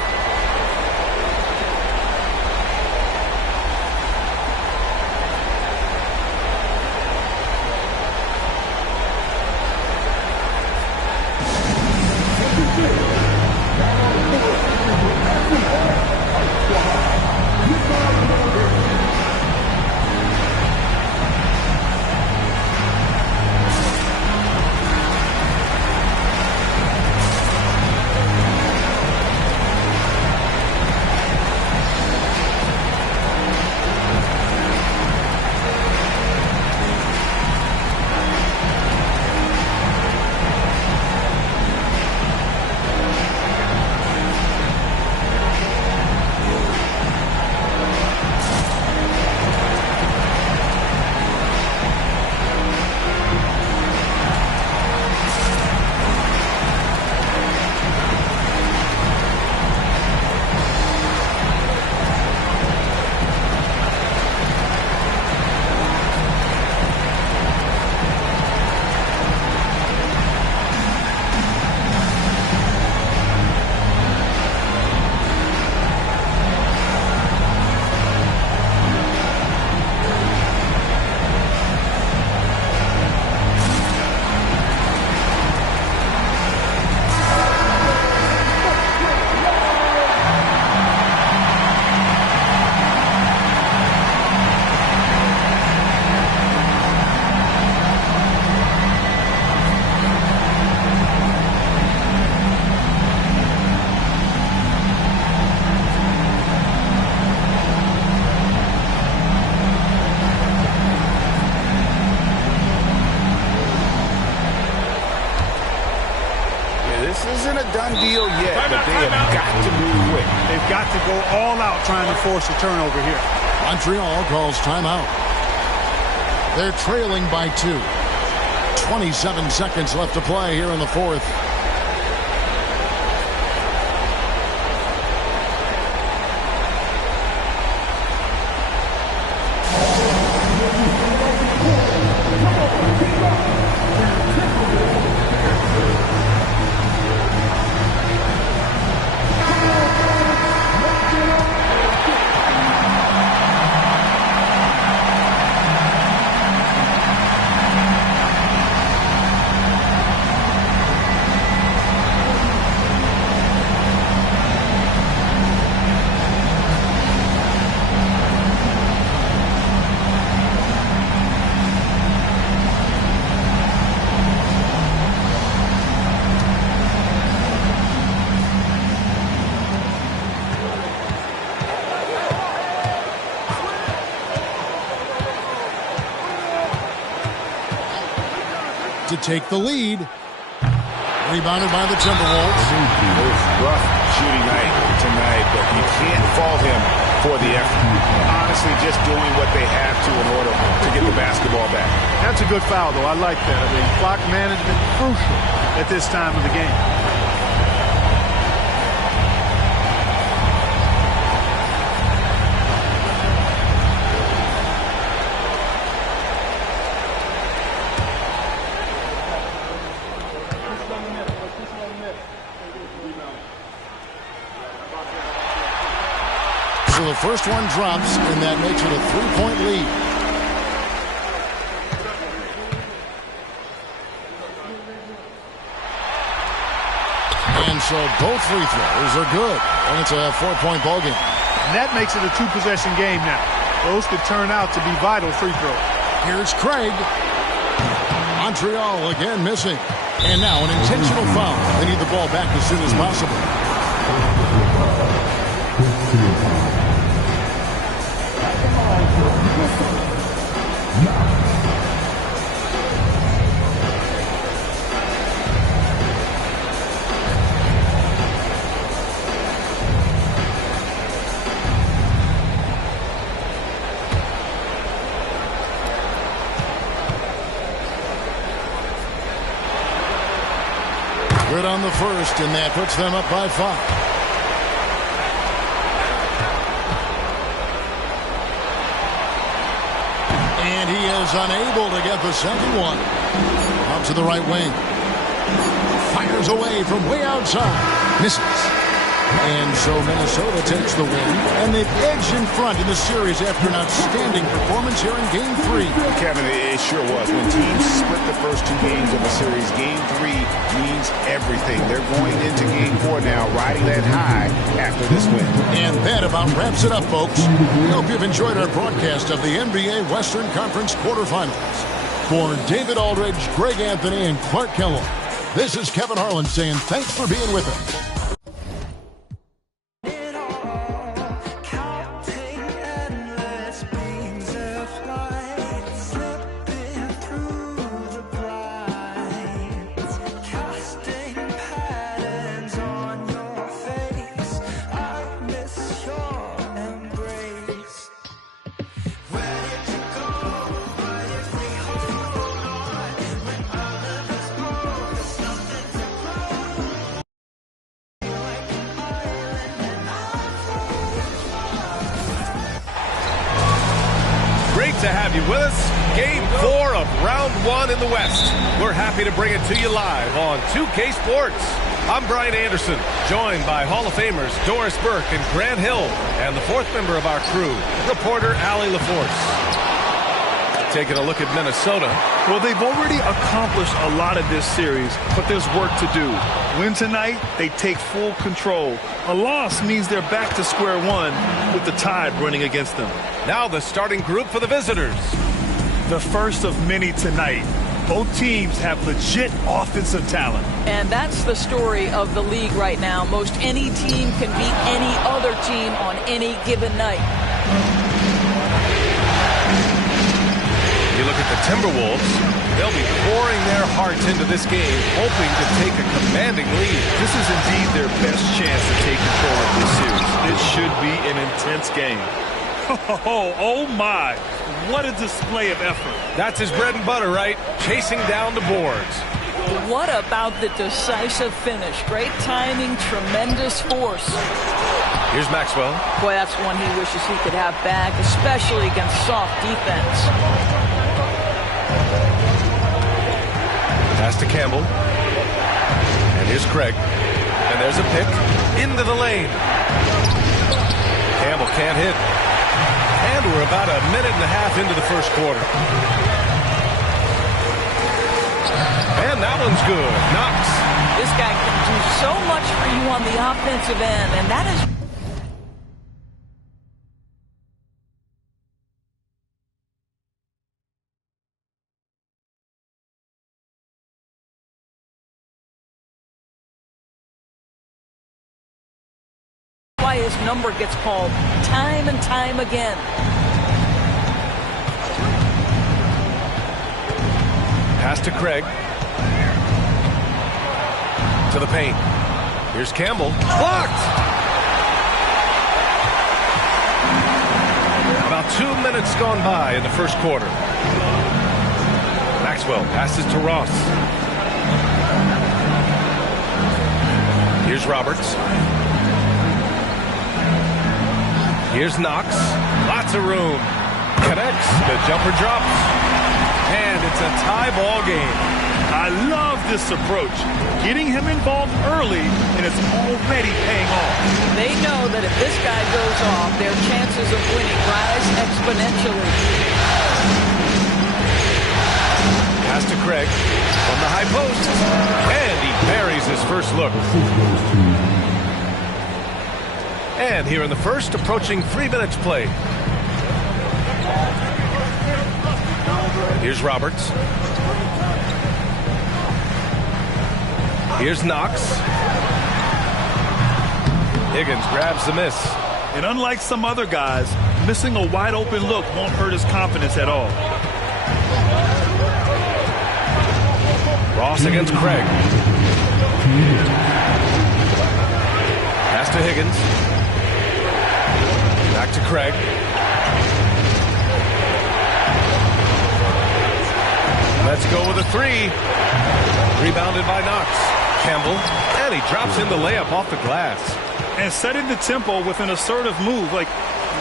This isn't a done deal yet, but they have got to move quick. They've got to go all out trying to force a turnover here. Montreal calls timeout. They're trailing by 2. 27 seconds left to play here in the fourth. To take the lead. Rebounded by the Timberwolves. It was rough shooting night tonight, but you can't fault him for the effort. Honestly, just doing what they have to in order to get the basketball back. That's a good foul, though. I like that. I mean, clock management crucial at this time of the game. So the first one drops, and that makes it a 3-point lead. And so both free throws are good, and it's a 4-point ball game. And that makes it a 2-possession game now. Those could turn out to be vital free throws. Here's Craig. Montreal again missing. And now an intentional foul. They need the ball back as soon as possible. Good on the first, and that puts them up by 5. And he is unable to get the second one. Out to the right wing. Fires away from way outside. Misses. And so Minnesota takes the win, and they've edged in front in the series after an outstanding performance here in Game 3. Kevin, it sure was. When teams split the first 2 games of a series, Game 3 means everything. They're going into Game 4 now, riding that high after this win. And that about wraps it up, folks. We hope you've enjoyed our broadcast of the NBA Western Conference quarterfinals. For David Aldridge, Greg Anthony, and Clark Kellogg, this is Kevin Harlan saying thanks for being with us. To have you with us. Game 4 of round 1 in the West. We're happy to bring it to you live on 2K Sports. I'm Brian Anderson, joined by Hall of Famers Doris Burke and Grant Hill, and the 4th member of our crew, reporter Allie LaForce. Taking a look at Minnesota. Well, they've already accomplished a lot of this series, but there's work to do. Win tonight, they take full control. A loss means they're back to square one with the tide running against them. Now the starting group for the visitors. The first of many tonight. Both teams have legit offensive talent. And that's the story of the league right now. Most any team can beat any other team on any given night. You look at the Timberwolves, they'll be pouring their heart into this game, hoping to take a commanding lead. This is indeed their best chance to take control of this series. It should be an intense game. Oh my, what a display of effort. That's his bread and butter, right? Chasing down the boards. What about the decisive finish? Great timing, tremendous force. Here's Maxwell. Boy, that's one he wishes he could have back, especially against soft defense. Pass to Campbell. And here's Craig. And there's a pick into the lane. Campbell can't hit. And we're about a minute and a half into the first quarter. And that one's good. Knox. This guy can do so much for you on the offensive end, and that is... why his number gets called time and time again. Pass to Craig. To the paint. Here's Campbell. Blocked! About 2 minutes gone by in the first quarter. Maxwell passes to Ross. Here's Roberts. Here's Knox. Lots of room. Connects. The jumper drops. And it's a tie ball game. I love this approach. Getting him involved early, and it's already paying off. They know that if this guy goes off, their chances of winning rise exponentially. Pass to Craig from the high post. And he buries his first look. And here in the first, approaching 3 minutes play. Here's Roberts. Here's Knox. Higgins grabs the miss. And unlike some other guys, missing a wide open look won't hurt his confidence at all. Ross against Craig. Pass to Higgins. Back to Craig. Let's go with a three. Rebounded by Knox. Campbell, and he drops in the layup off the glass. And setting the tempo with an assertive move. Like,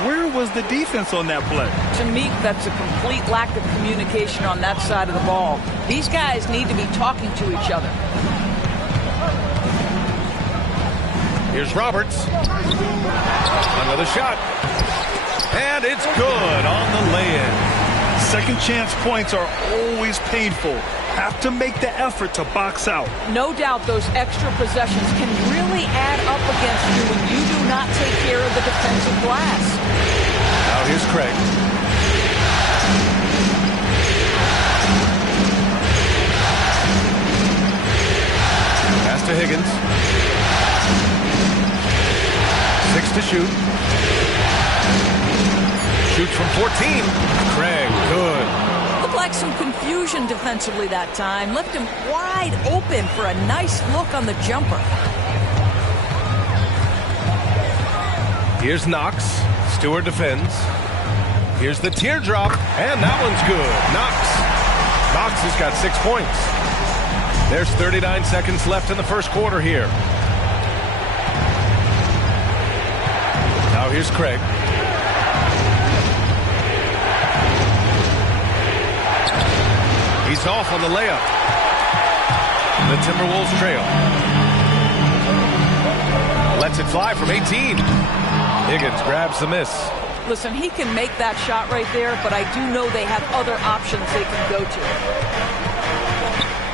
where was the defense on that play? To me, that's a complete lack of communication on that side of the ball. These guys need to be talking to each other. Here's Roberts. Another shot. And it's good on the lay-in. Second chance points are always painful. Have to make the effort to box out. No doubt those extra possessions can really add up against you when you do not take care of the defensive glass. Now here's Craig. Pass to Higgins. 6 to shoot. Shoots from 14. Craig, good. Looked like some confusion defensively that time. Left him wide open for a nice look on the jumper. Here's Knox. Stewart defends. Here's the teardrop, and that one's good. Knox has got 6 points. There's 39 seconds left in the first quarter here. Now here's Craig. He's off on the layup. The Timberwolves trail. Lets it fly from 18. Higgins grabs the miss. Listen, he can make that shot right there, but I do know they have other options they can go to.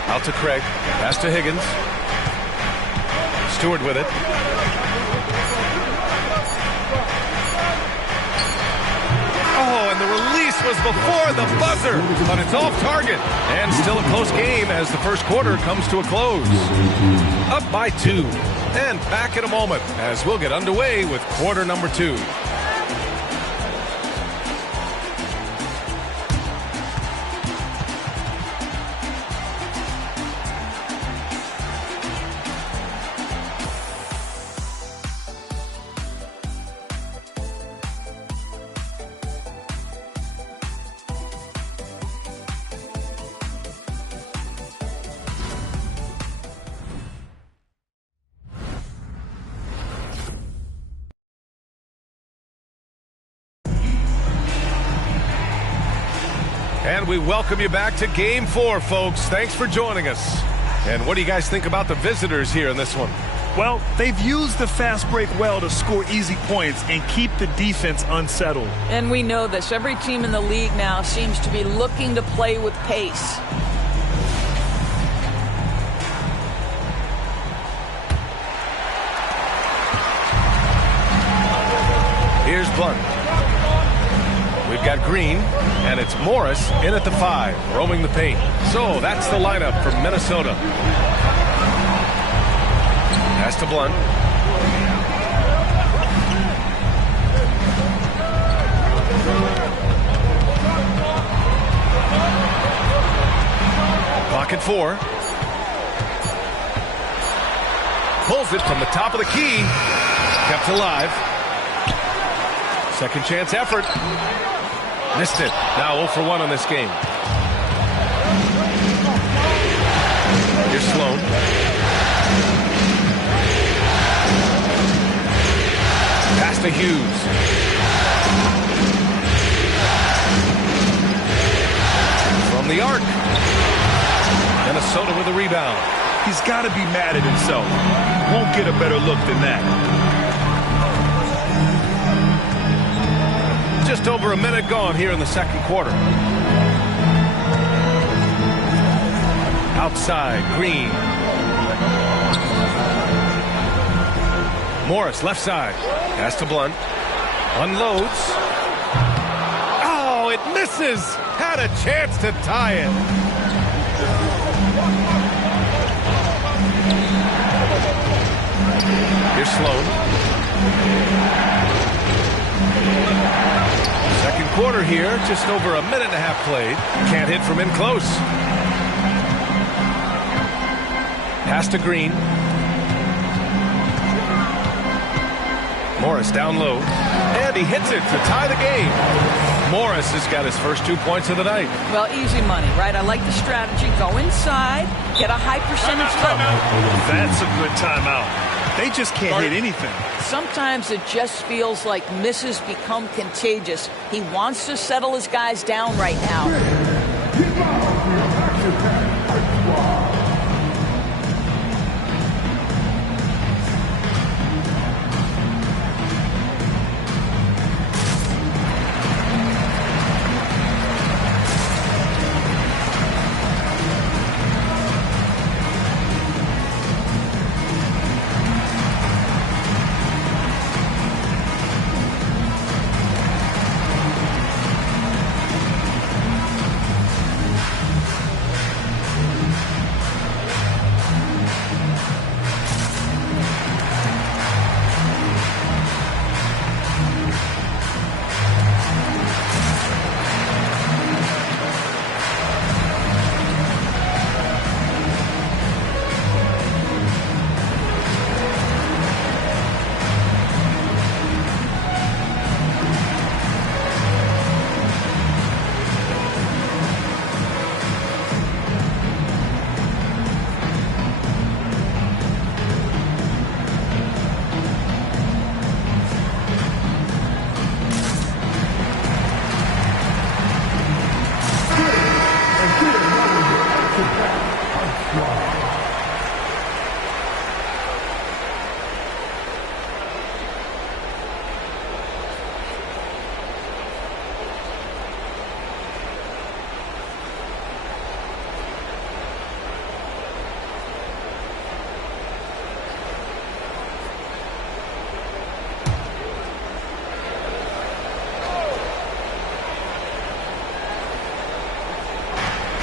Out to Craig. Pass to Higgins. Stewart with it. Oh, and the release was before the buzzer, but it's off target. And still a close game as the first quarter comes to a close. Up by 2. And back in a moment as we'll get underway with quarter number 2. we welcome you back to Game 4, folks. Thanks for joining us. And what do you guys think about the visitors here in this one? Well, they've used the fast break well to score easy points and keep the defense unsettled. And we know this. Every team in the league now seems to be looking to play with pace. Here's Blunt. We've got Green, and it's Morris in at the 5, roaming the paint. So that's the lineup for Minnesota. Pass to Blunt. Pocket 4. Pulls it from the top of the key. Kept alive. Second chance effort. Missed it. Now 0 for 1 on this game. Here's Sloan. Pass to Hughes. From the arc. Minnesota with a rebound. He's got to be mad at himself. Won't get a better look than that. Just over a minute gone here in the second quarter. Outside, Green. Morris, left side. Pass to Blunt. Unloads. Oh, it misses. Had a chance to tie it. Here's Sloan. Second quarter here, just over a minute and a half played. Can't hit from in close. Pass to Green. Morris down low. And he hits it to tie the game. Morris has got his first 2 points of the night. Well, easy money, right? I like the strategy. Go inside, get a high percentage look. That's a good timeout. They just can't hit anything. Sometimes it just feels like misses become contagious. He wants to settle his guys down right now.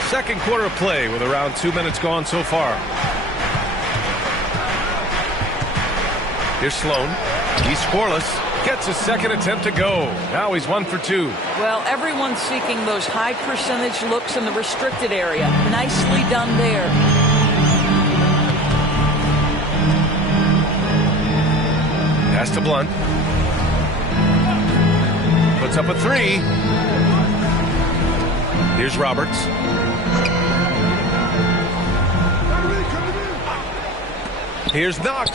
Second quarter of play with around 2 minutes gone so far. Here's Sloan. He's scoreless. Gets a second attempt to go. Now he's 1 for 2. Well, everyone's seeking those high percentage looks in the restricted area. Nicely done there. Pass to Blunt. Puts up a 3. Here's Roberts. Here's Knox.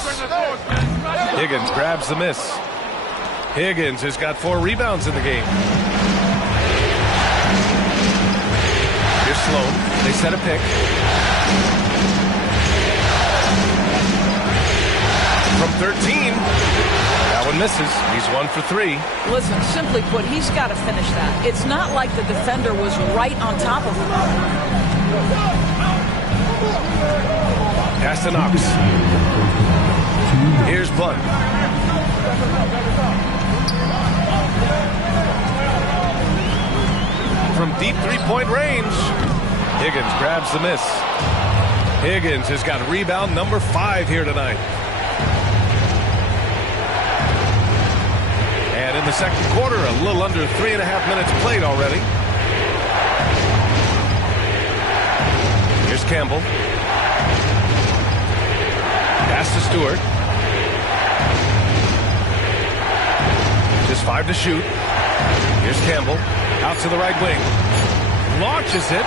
Higgins grabs the miss. Higgins has got 4 rebounds in the game. Here's Sloan. They set a pick. From 13. That one misses. He's 1 for 3. Listen, simply put, he's got to finish that. It's not like the defender was right on top of him. Pass to Knox. Here's Blunt. From deep three-point range, Higgins grabs the miss. Higgins has got rebound number 5 here tonight. And in the second quarter, a little under 3.5 minutes played already. Here's Campbell. Pass to Stewart. Just 5 to shoot. Here's Campbell. Out to the right wing. Launches it.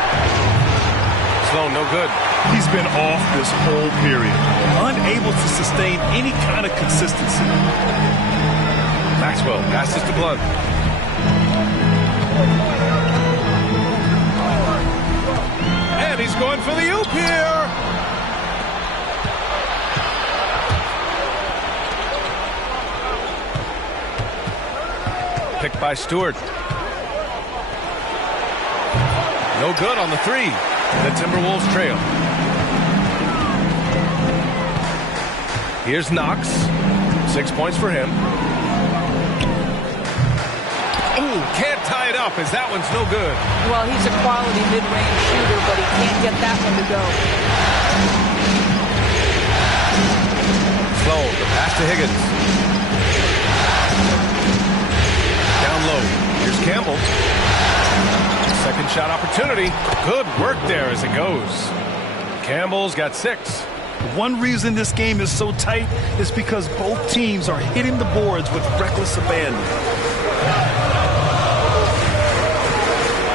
Sloan, no good. He's been off this whole period. Unable to sustain any kind of consistency. Maxwell passes to Blunt. And he's going for the oop here. Picked by Stewart. No good on the 3. The Timberwolves trail. Here's Knox. 6 points for him. Ooh, can't tie it up as that one's no good. Well, he's a quality mid-range shooter, but he can't get that one to go. Sloan, the pass to Higgins. Down low. Here's Campbell. Second shot opportunity. Good work there as it goes. Campbell's got 6. One reason this game is so tight is because both teams are hitting the boards with reckless abandon.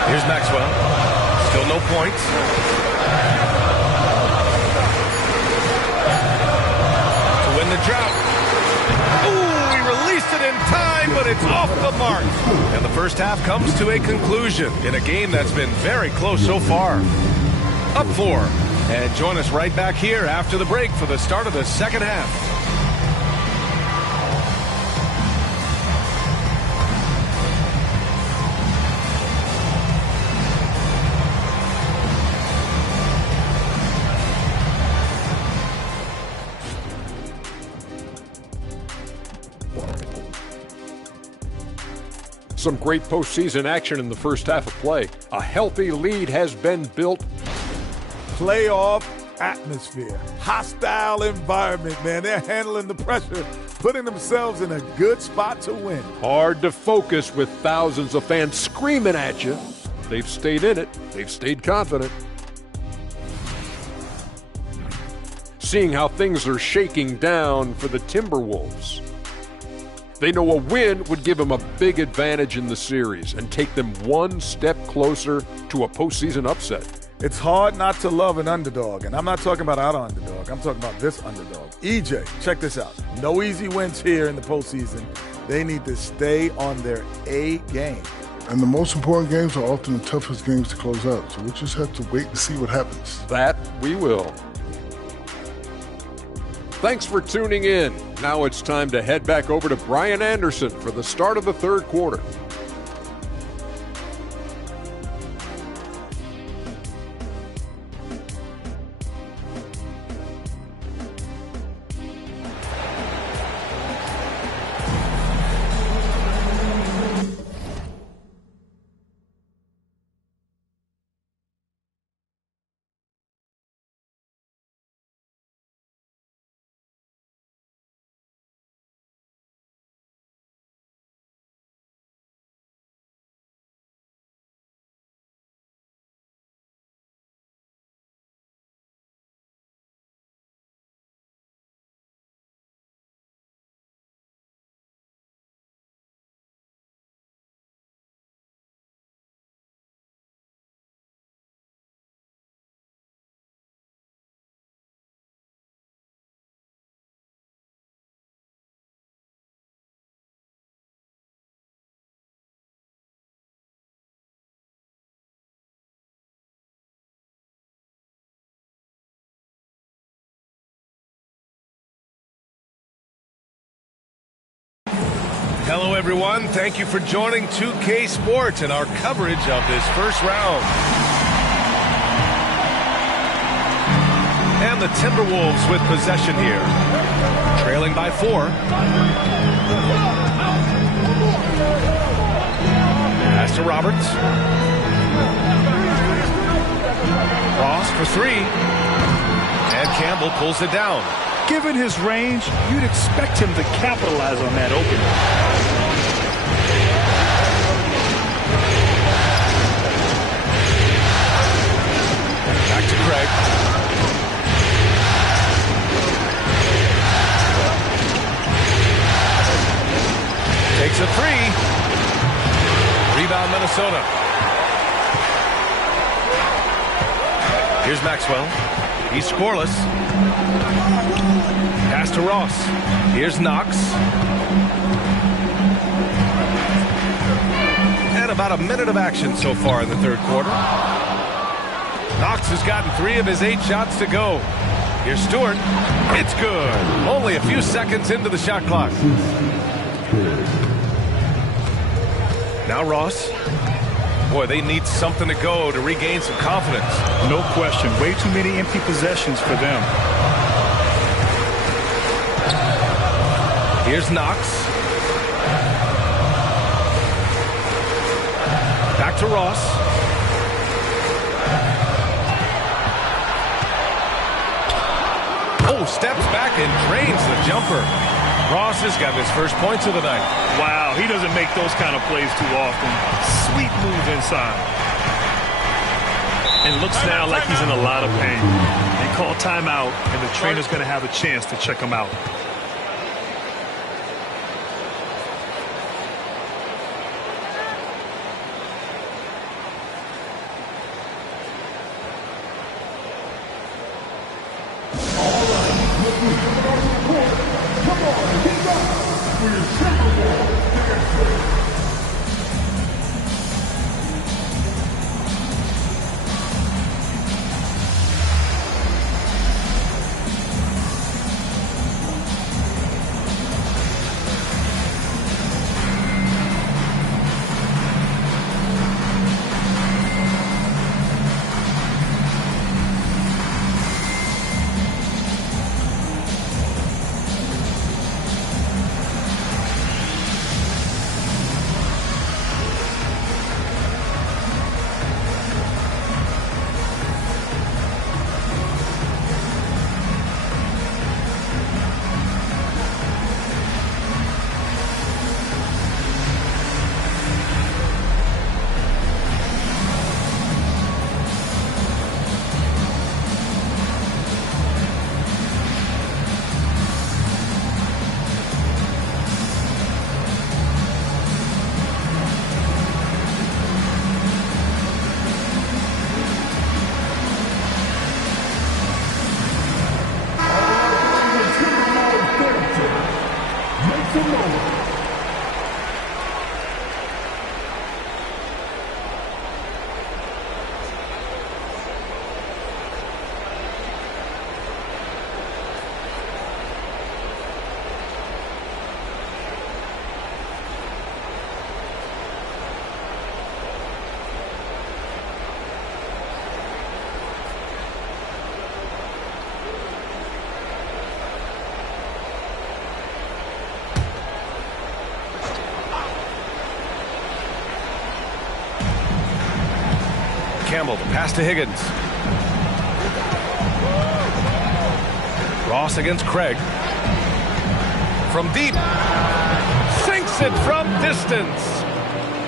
Here's Maxwell. Still no points. To win the drought. Ooh, he released it in time, but it's off the mark. And the first half comes to a conclusion in a game that's been very close so far. Up 4. And join us right back here after the break for the start of the second half. Some great postseason action in the first half of play. A healthy lead has been built. Playoff atmosphere, hostile environment, man. They're handling the pressure, putting themselves in a good spot to win. Hard to focus with thousands of fans screaming at you. They've stayed in it. They've stayed confident. Seeing how things are shaking down for the Timberwolves. They know a win would give them a big advantage in the series and take them one step closer to a postseason upset. It's hard not to love an underdog, and I'm not talking about our underdog. I'm talking about this underdog. EJ, check this out. No easy wins here in the postseason. They need to stay on their A game. And the most important games are often the toughest games to close out, so we just have to wait and see what happens. That we will. Thanks for tuning in. Now it's time to head back over to Brian Anderson for the start of the third quarter. Hello, everyone. Thank you for joining 2K Sports and our coverage of this first round. And the Timberwolves with possession here. Trailing by 4. Pass to Roberts. Ross for 3. And Campbell pulls it down. Given his range, you'd expect him to capitalize on that opening. Back to Craig. Takes a 3. Rebound Minnesota. Here's Maxwell. He's scoreless. Pass to Ross. Here's Knox. And about a minute of action so far in the third quarter. Knox has gotten 3 of his 8 shots to go. Here's Stewart. It's good. Only a few seconds into the shot clock. Now Ross. Boy, they need something to go to regain some confidence. No question. Way too many empty possessions for them. Here's Knox. Back to Ross. Oh, steps back and drains the jumper. Ross has got his first points of the night. Wow, he doesn't make those kind of plays too often. Sweet move inside. And looks now like he's in a lot of pain. They call timeout, and the trainer's going to have a chance to check him out. Campbell, the pass to Higgins. Ross against Craig. From deep. Sinks it from distance.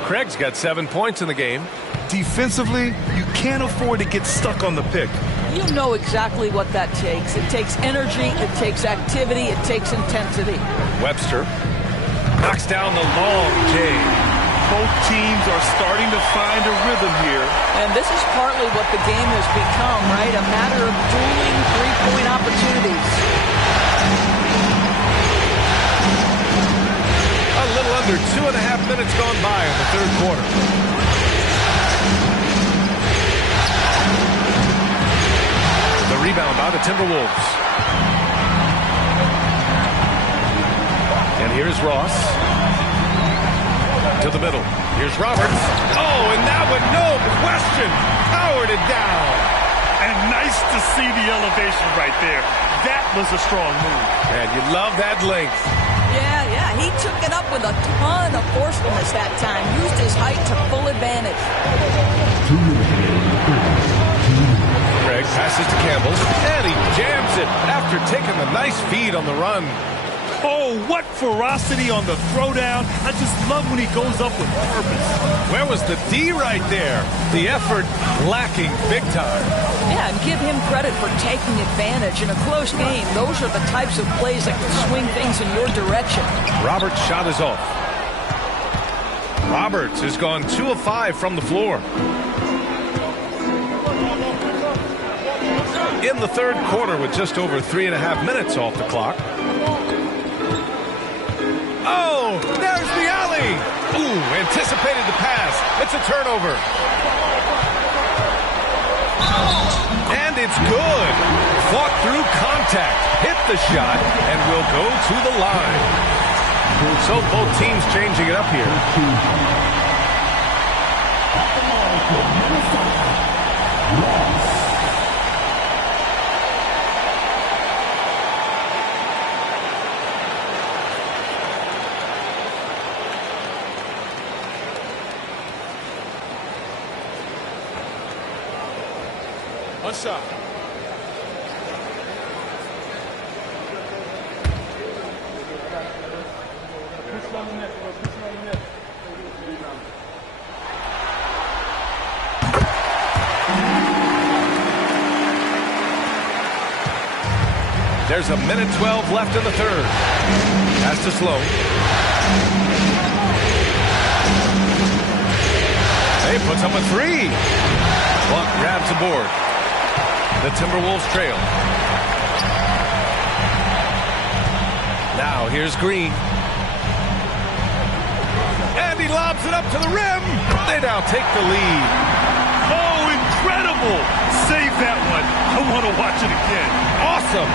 Craig's got 7 points in the game. Defensively, you can't afford to get stuck on the pick. You know exactly what that takes. It takes energy, it takes activity, it takes intensity. Webster knocks down the long J. Both teams are starting to find a rhythm here. And this is partly what the game has become, right? A matter of dueling three-point opportunities. A little under 2.5 minutes gone by in the third quarter. The rebound by the Timberwolves. And here's Ross. To the middle. Here's Roberts. Oh, and that one, no question, powered it down. And nice to see the elevation right there. That was a strong move. And you love that length. Yeah, he took it up with a ton of forcefulness that time. Used his height to full advantage. Craig passes to Campbell, and he jams it after taking the nice feed on the run. Oh, what ferocity on the throwdown. I just love when he goes up with purpose. Where was the D right there? The effort lacking big time. Yeah, and give him credit for taking advantage. In a close game, those are the types of plays that can swing things in your direction. Roberts' shot is off. Roberts has gone 2 of 5 from the floor. In the third quarter with just over 3.5 minutes off the clock. Oh, there's the alley. Ooh, anticipated the pass. It's a turnover. And it's good. Fought through contact, hit the shot, and will go to the line. So both teams changing it up here. One shot. There's a minute 12 left in the third. Pass to Sloan. He puts up a three. Buck grabs the board. The Timberwolves trail. Now here's Green. And he lobs it up to the rim. They now take the lead. Oh, incredible. Save that one. I want to watch it again. Awesome.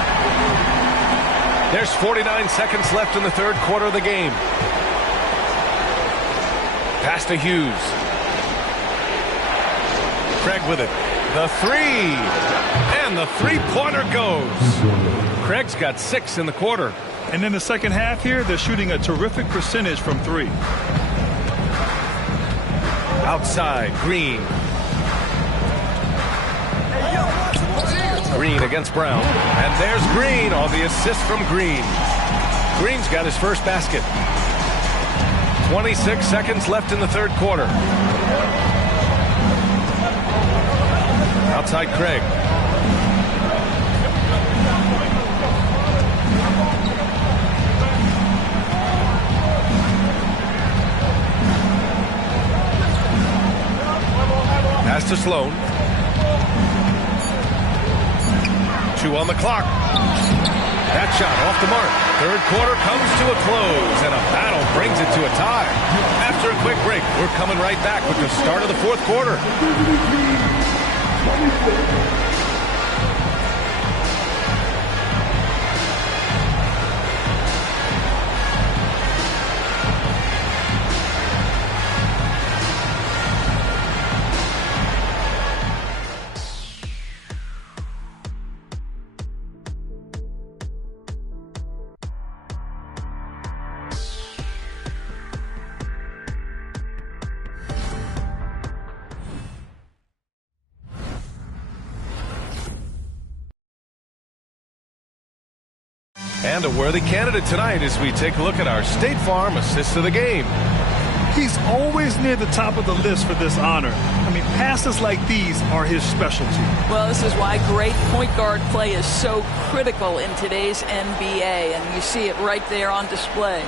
There's 49 seconds left in the third quarter of the game. Pass to Hughes. Craig with it. The three. And the three-pointer goes. Craig's got 6 in the quarter. And in the second half here, they're shooting a terrific percentage from 3. Outside, Green. Green against Brown. And there's Green on the assist from Green. Green's got his first basket. 26 seconds left in the third quarter. Outside Craig. Pass to Sloan. 2 on the clock. That shot off the mark. Third quarter comes to a close, and a battle brings it to a tie. After a quick break, we're coming right back with the start of the fourth quarter. And a worthy candidate tonight as we take a look at our State Farm assist of the game. He's always near the top of the list for this honor. I mean, passes like these are his specialty. Well, this is why great point guard play is so critical in today's NBA, and you see it right there on display.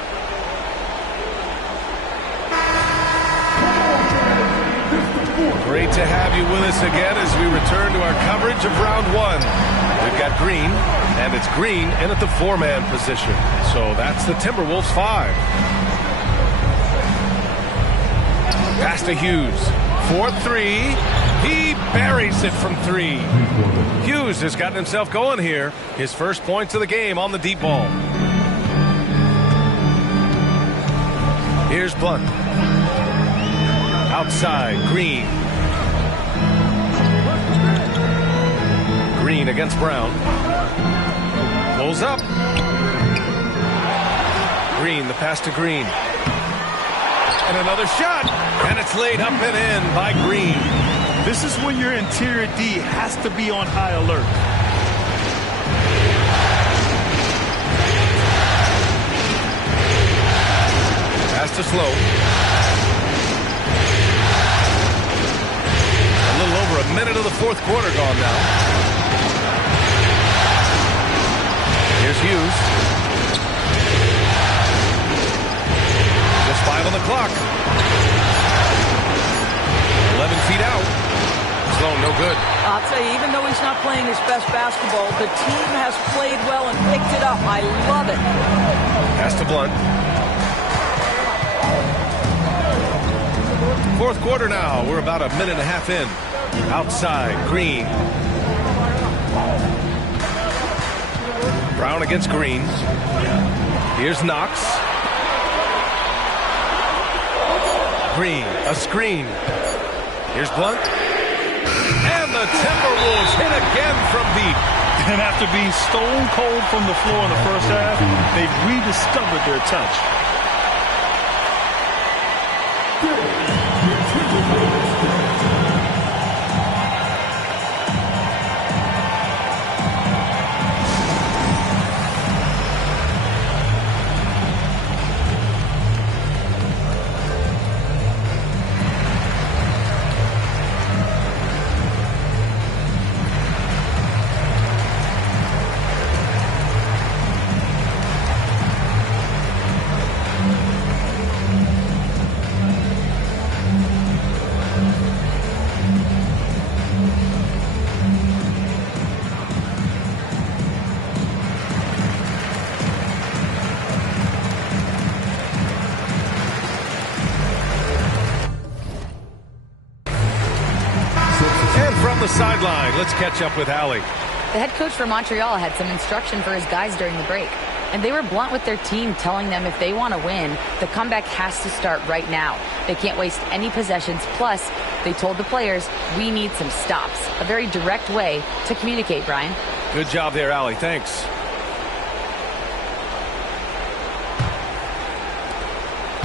Great to have you with us again as we return to our coverage of round 1. We've got Green, and it's Green in at the 4-man position. So that's the Timberwolves 5. Pass to Hughes. 4-3. He buries it from 3. Hughes has gotten himself going here. His first points of the game on the deep ball. Here's Blunt. Outside, Green. Green against Brown. Pulls up. Green, the pass to Green. And another shot. And it's laid up and in by Green. This is when your interior D has to be on high alert. Pass to Slow. A little over a minute of the fourth quarter gone now. Here's Hughes. Just 5 on the clock. 11 feet out. Slow, no good. I'll tell you, even though he's not playing his best basketball, the team has played well and picked it up. I love it. Pass to Blunt. Fourth quarter now. We're about a minute and a half in. Outside, Green. Brown against Green. Here's Knox. Green, a screen. Here's Blunt. And the Timberwolves hit again from deep. And after being stone cold from the floor in the first half, they've rediscovered their touch. The sideline. Let's catch up with Allie. The head coach for Montreal had some instruction for his guys during the break, and they were blunt with their team, telling them if they want to win, the comeback has to start right now. They can't waste any possessions. Plus, they told the players, we need some stops. A very direct way to communicate, Brian. Good job there, Allie. Thanks.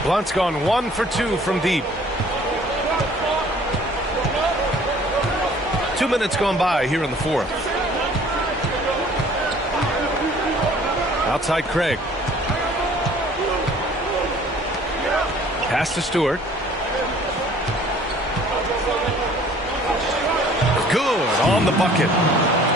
Blunt's gone 1 for 2 from deep. 2 minutes gone by here in the fourth. Outside Craig. Pass to Stewart. Good on the bucket.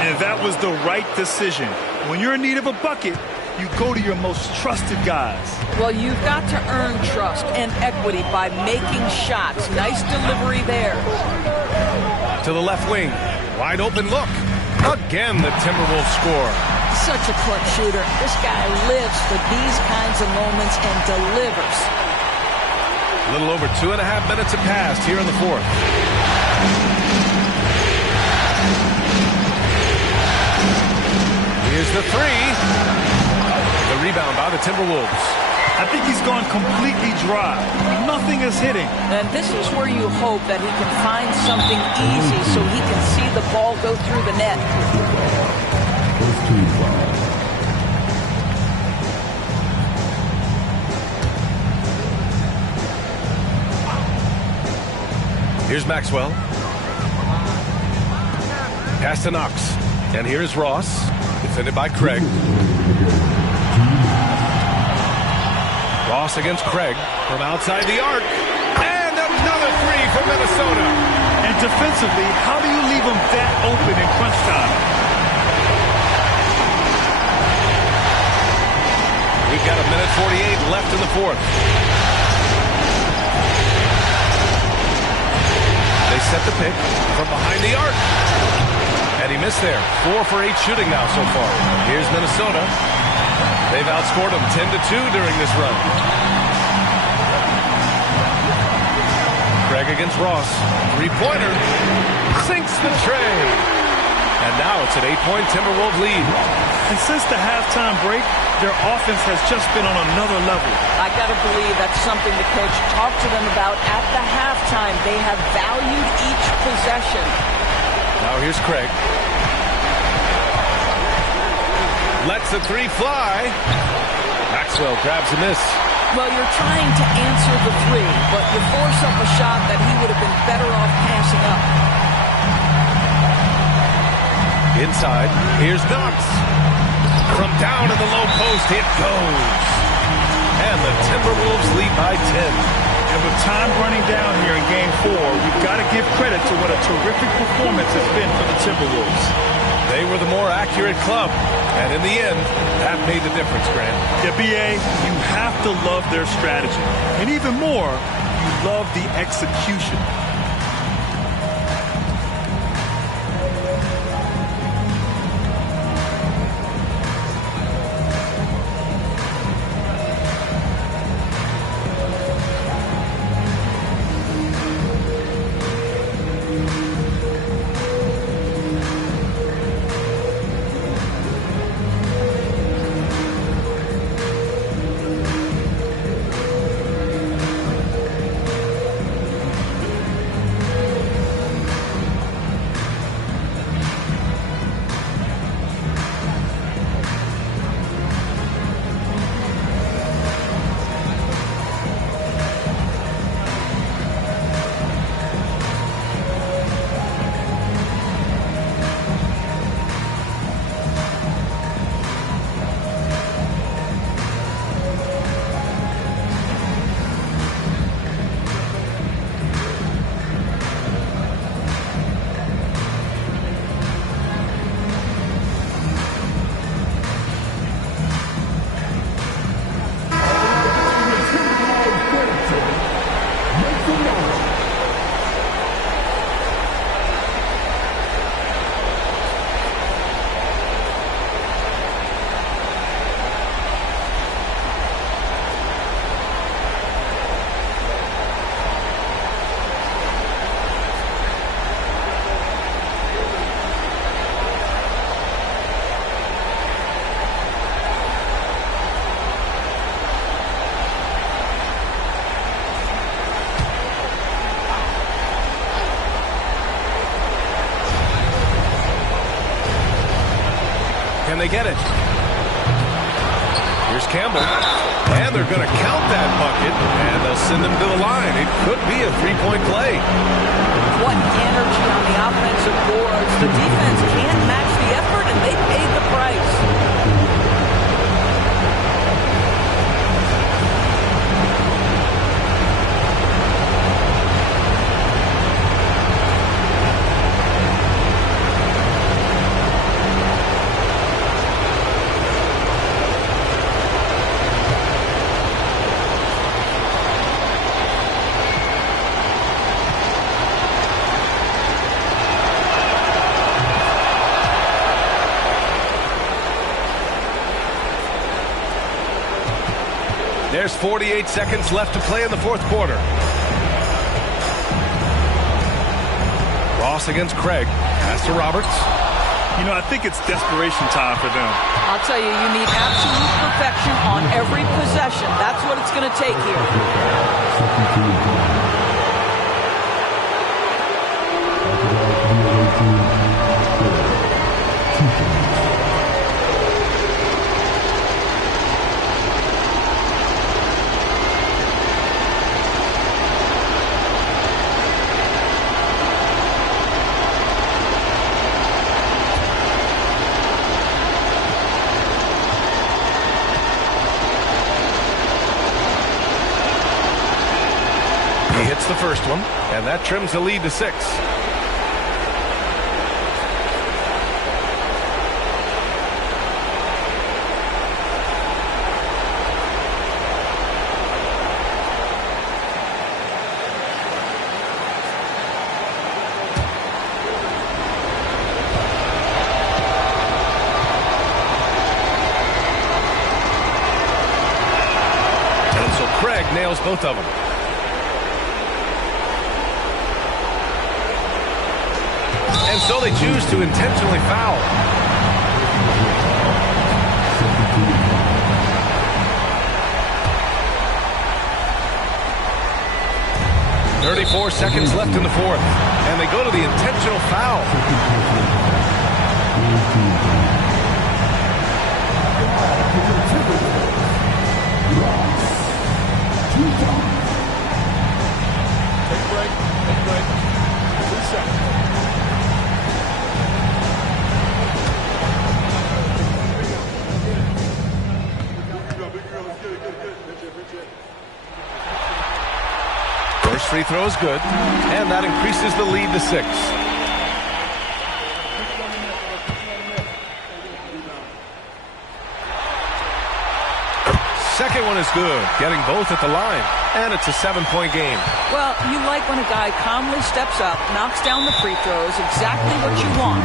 And that was the right decision. When you're in need of a bucket, you go to your most trusted guys. Well, you've got to earn trust and equity by making shots. Nice delivery there. To the left wing. Wide open look. Again, the Timberwolves score. Such a clutch shooter. This guy lives for these kinds of moments and delivers. A little over 2.5 minutes have passed here in the fourth. Here's the three. The rebound by the Timberwolves. I think he's gone completely dry. Nothing is hitting. And this is where you hope that he can find something easy so he can see the ball go through the net. Here's Maxwell. Pass to Knox. And here's Ross. Defended by Craig. Ross against Craig from outside the arc. And another three from Minnesota. And defensively, how do you leave them that open in crunch time? We've got 1:48 left in the fourth. They set the pick from behind the arc. And he missed there. 4 for 8 shooting now so far. Here's Minnesota. They've outscored them 10-2 during this run. Craig against Ross. Three-pointer. Sinks the tray. And now it's an 8-point Timberwolves lead. And since the halftime break, their offense has just been on another level. I got to believe that's something the coach talked to them about at the halftime. They have valued each possession. Now here's Craig. Lets the three fly. Maxwell grabs a miss. Well, you're trying to answer the three, but you force up a shot that he would have been better off passing up. Inside, here's Knox. From down in the low post, it goes. And the Timberwolves lead by 10. And with time running down here in Game 4, you've got to give credit to what a terrific performance has been for the Timberwolves. They were the more accurate club. And in the end, that made the difference, Grant. Yeah, B.A., you have to love their strategy. And even more, you love the execution. Can they get it? Here's Campbell. And they're going to count that bucket. And they'll send them to the line. It could be a three-point play. What energy on the offensive boards. The defense can't match the effort, and they paid the price. There's 48 seconds left to play in the fourth quarter. Ross against Craig. Pass to Roberts. You know, I think it's desperation time for them. I'll tell you, you need absolute perfection on every possession. That's what it's going to take here. He hits the first one, and that trims the lead to 6. And so Craig nails both of them. And so they choose to intentionally foul. 34 seconds left in the fourth. And they go to the intentional foul. Take a break. Take a break. 2 seconds. First free throw is good, and that increases the lead to 6. Second one is good, getting both at the line, and it's a 7-point game. Well, you like when a guy calmly steps up, knocks down the free throws, exactly what you want.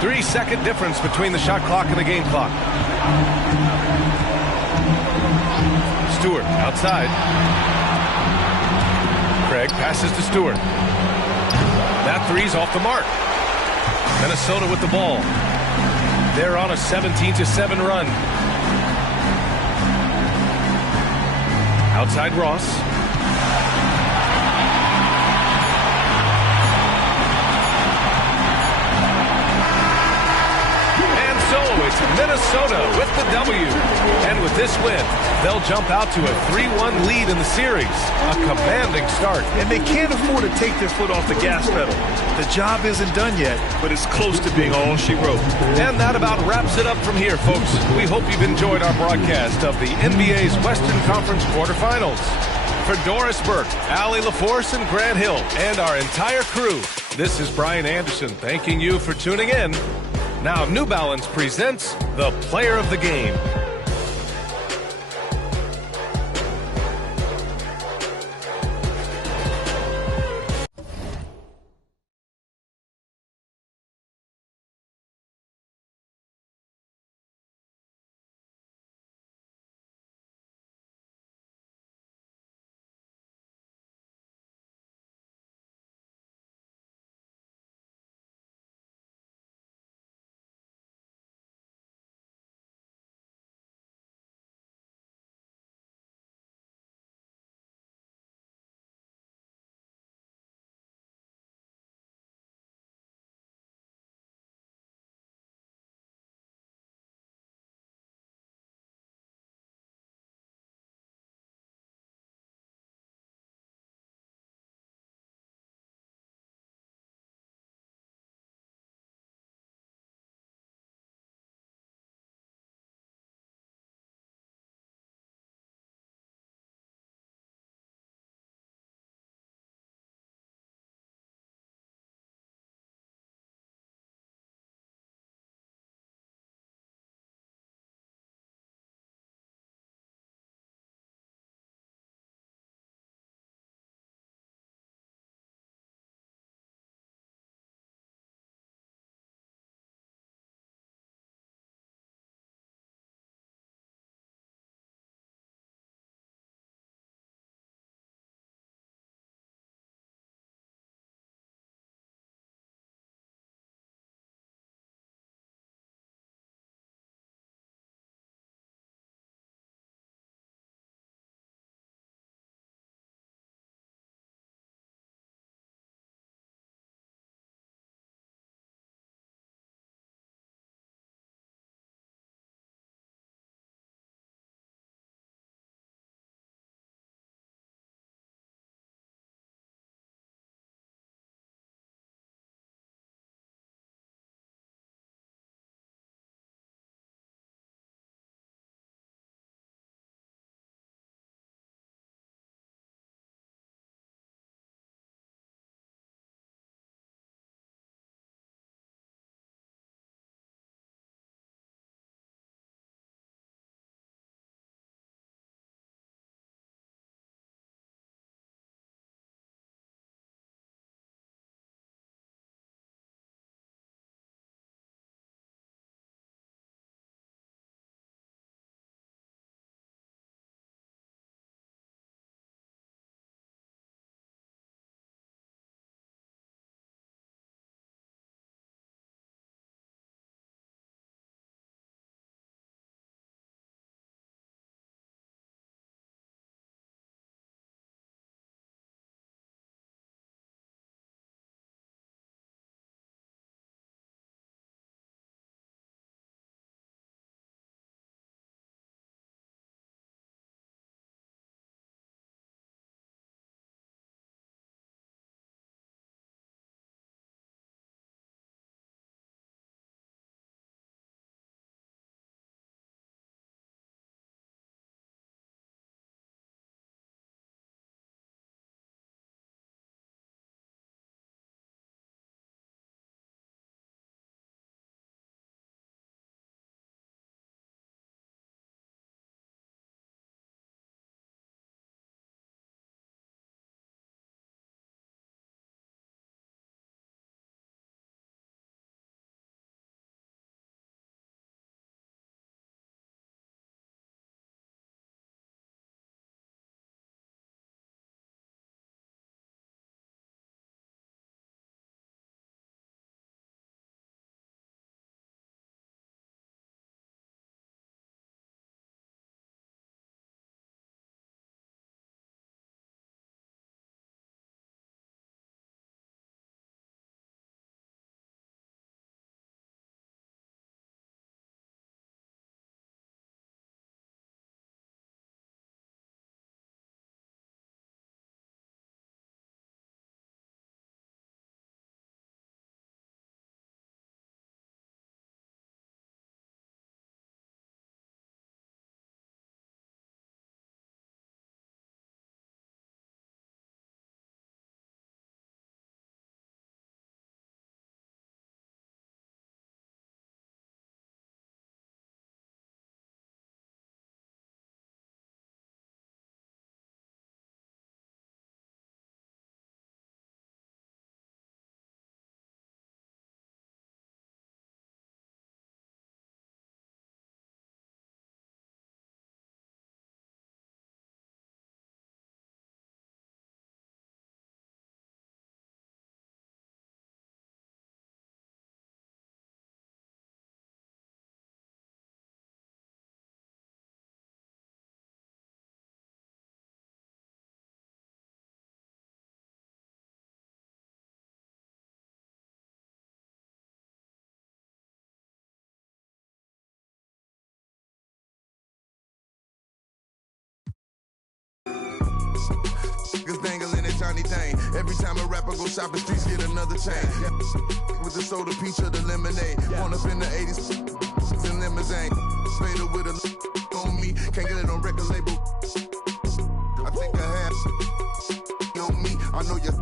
Three-second difference between the shot clock and the game clock. Stewart outside. Craig passes to Stewart. That three's off the mark. Minnesota with the ball. They're on a 17-7 run. Outside Ross. It's Minnesota with the W. And with this win, they'll jump out to a 3-1 lead in the series. A commanding start. And they can't afford to take their foot off the gas pedal. The job isn't done yet, but it's close to being all she wrote. And that about wraps it up from here, folks. We hope you've enjoyed our broadcast of the NBA's Western Conference quarterfinals. For Doris Burke, Allie LaForce, and Grant Hill, and our entire crew, this is Brian Anderson thanking you for tuning in. Now, New Balance presents the Player of the Game. dangling a Johnny Dang. Every time a rapper go shopping, streets get another chain. With the soda, peach, or the lemonade. Born up in the 80s, in limousine. Fader with a on me, can't get it on record label. I think I have on me. I know you,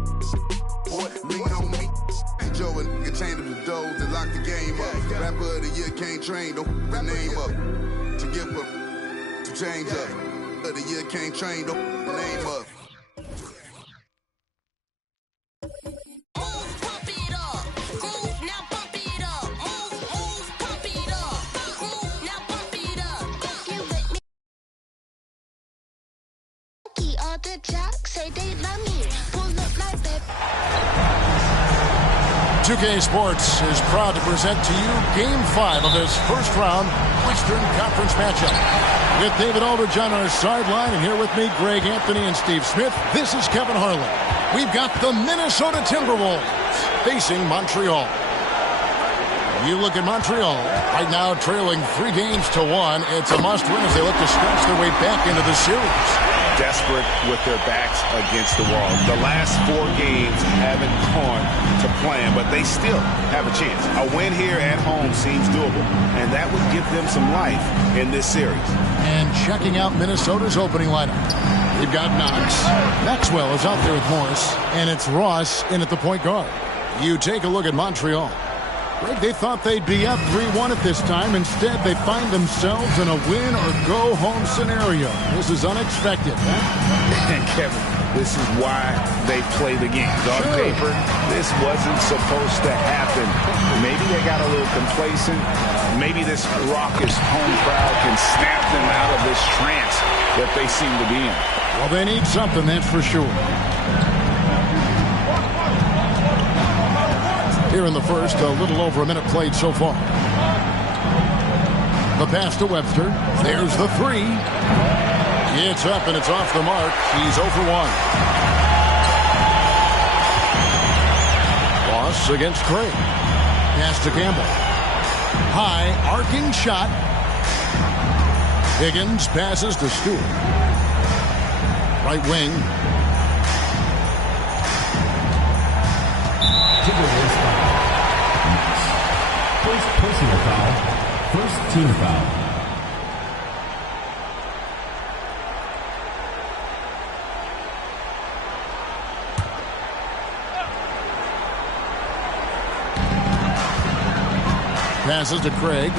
boy, lean on me. Joe and nigga chained up the doors and lock the game up. Rapper of the year can't train, don't the name up. To give up, to change up. Of the year can't train, don't the name up. Say they love me. Pull up like that. 2K Sports is proud to present to you Game 5 of this first-round Western Conference matchup. With David Aldridge on our sideline, and here with me, Greg Anthony and Steve Smith, this is Kevin Harlan. We've got the Minnesota Timberwolves facing Montreal. You look at Montreal, right now trailing 3 games to 1. It's a must-win as they look to scratch their way back into the series. Desperate with their backs against the wall. The last 4 games haven't gone to plan, but they still have a chance. A win here at home seems doable, and that would give them some life in this series. And checking out Minnesota's opening lineup. You've got Knox. Maxwell is out there with Morris, and it's Ross in at the point guard. You take a look at Montreal. Greg, they thought they'd be up 3-1 at this time. Instead, they find themselves in a win-or-go-home scenario. This is unexpected. And Kevin, this is why they play the games. On paper, this wasn't supposed to happen. Maybe they got a little complacent. Maybe this raucous home crowd can snap them out of this trance that they seem to be in. Well, they need something, that's for sure. Here in the first, a little over a minute played so far. The pass to Webster. There's the 3. It's up and it's off the mark. He's 0 for 1. Ross against Craig. Pass to Campbell. High, arcing shot. Higgins passes to Stewart. Right wing. First personal foul. First team foul. Passes to Craig.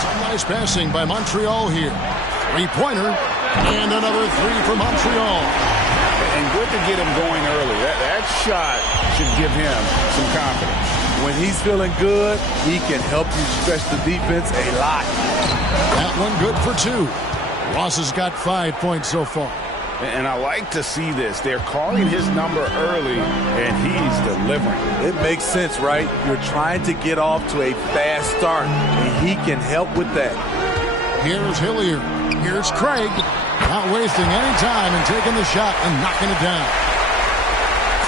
Some nice passing by Montreal here. 3-pointer. And another 3 for Montreal. And good to get him going early. That shot should give him some confidence. When he's feeling good, he can help you stretch the defense a lot. That one good for 2. Ross has got 5 points so far. And I like to see this. They're calling his number early, and he's delivering. It makes sense, right? You're trying to get off to a fast start, and he can help with that. Here's Hilliard. Here's Craig. Not wasting any time and taking the shot and knocking it down.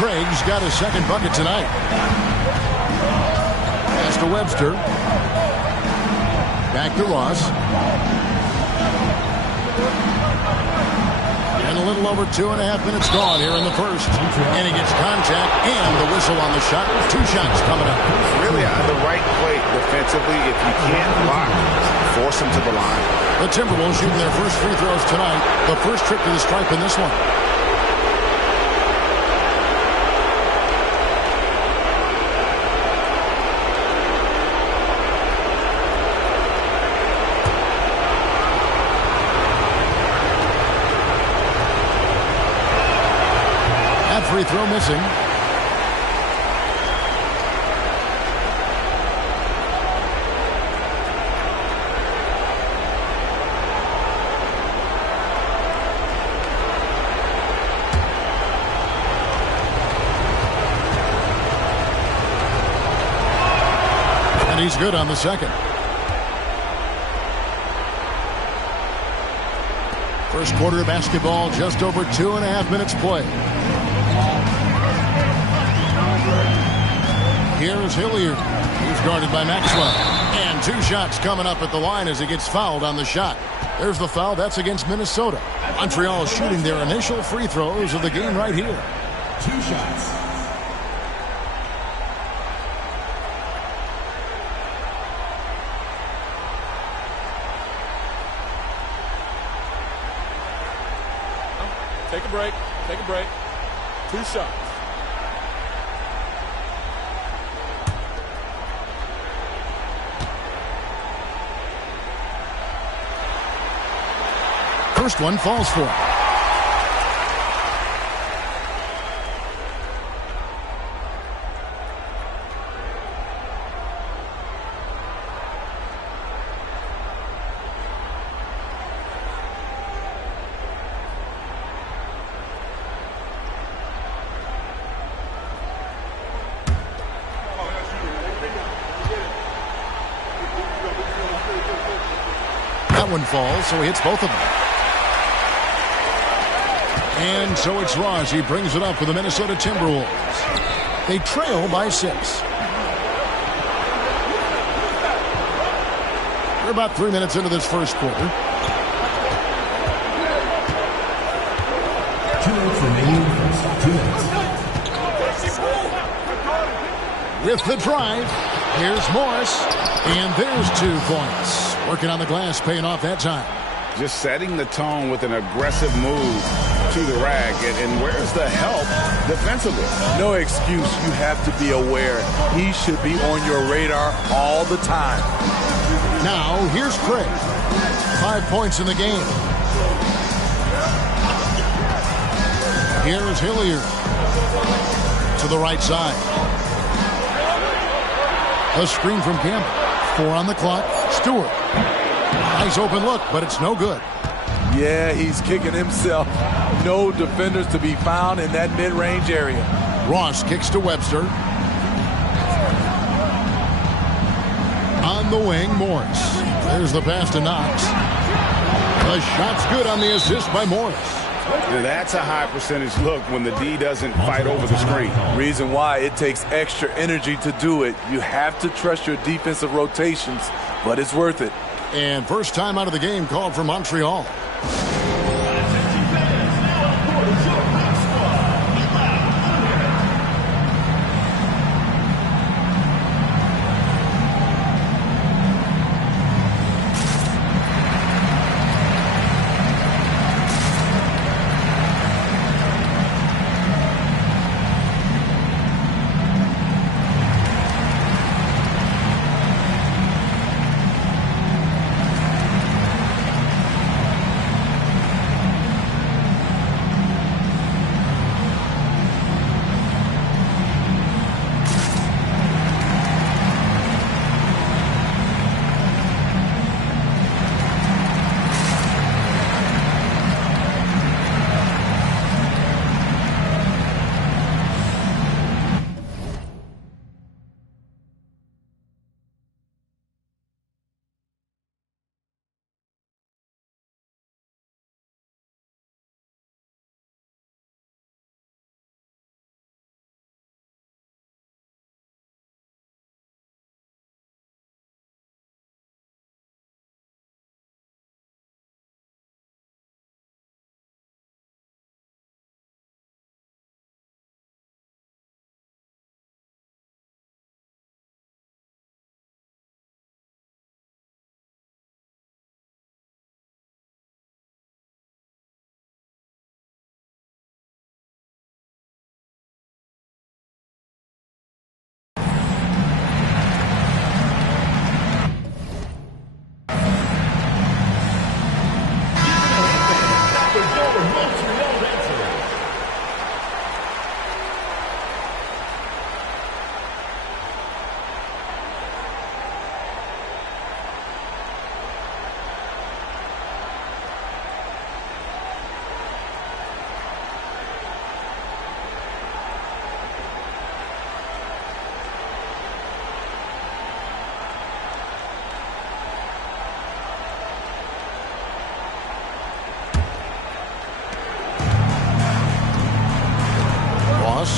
Craig's got his second bucket tonight. Pass to Webster. Back to Ross. And a little over 2.5 minutes gone here in the first. And he gets contact and the whistle on the shot. 2 shots coming up. Really the right play defensively. If you can't block, force him to the line. The Timberwolves shooting their first free throws tonight. The first trip to the stripe in this one. That free throw missing. He's good on the second. First quarter of basketball, just over 2.5 minutes play. Here's Hilliard. He's guarded by Maxwell. And 2 shots coming up at the line as he gets fouled on the shot. There's the foul. That's against Minnesota. Montreal shooting their initial free throws of the game right here. 2 shots. Take a break. Take a break. 2 shots. First one falls for him. That one falls, so he hits both of them. And so it's Ross. He brings it up for the Minnesota Timberwolves. They trail by 6. We're about 3 minutes into this first quarter. 2 minutes remaining. 2 minutes. With the drive, here's Morris. And there's 2 points. Working on the glass, paying off that time. Just setting the tone with an aggressive move to the rack. And where's the help defensively? No excuse. You have to be aware. He should be on your radar all the time. Now, here's Craig. 5 points in the game. Here's Hilliard. To the right side. A screen from Campbell. 4 on the clock. Stewart. Nice open look, but it's no good. Yeah, he's kicking himself. No defenders to be found in that mid-range area. Ross kicks to Webster. On the wing, Morris. There's the pass to Knox. The shot's good on the assist by Morris. That's a high percentage look when the D doesn't fight over the screen. Reason why it takes extra energy to do it. You have to trust your defensive rotations, but it's worth it. And first time out of the game called for Montreal.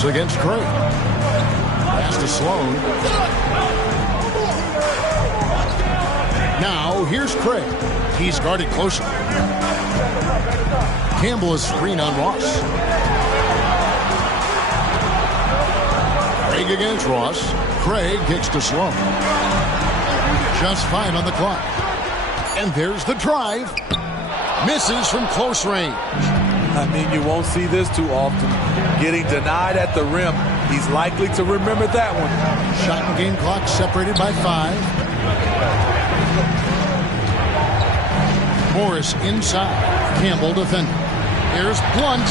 Against Craig. Pass to Sloan. Now here's Craig. He's guarded closely. Campbell is screen on Ross. Craig against Ross. Craig kicks to Sloan. Just 5 on the clock. And there's the drive. Misses from close range. I mean, you won't see this too often. Getting denied at the rim. He's likely to remember that one. Shot and game clock separated by 5. Morris inside. Campbell defending. Here's Blunt.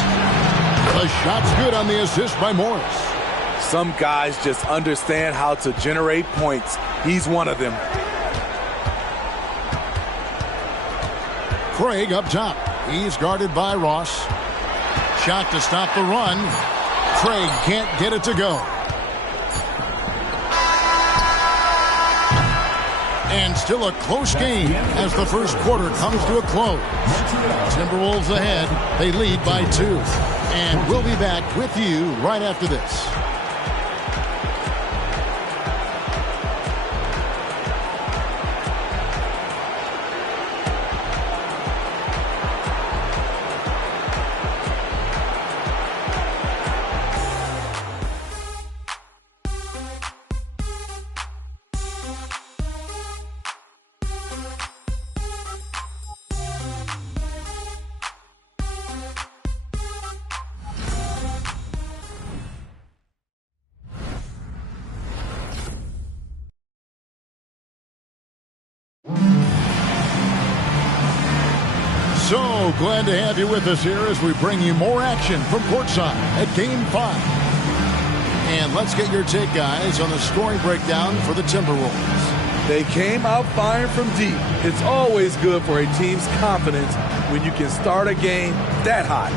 The shot's good on the assist by Morris. Some guys just understand how to generate points. He's one of them. Craig up top. He's guarded by Ross. Shot to stop the run. Craig can't get it to go. And still a close game as the first quarter comes to a close. Timberwolves ahead. They lead by 2. And we'll be back with you right after this. So glad to have you with us here as we bring you more action from courtside at Game 5. And let's get your take, guys, on the scoring breakdown for the Timberwolves. They came out firing from deep. It's always good for a team's confidence when you can start a game that hot.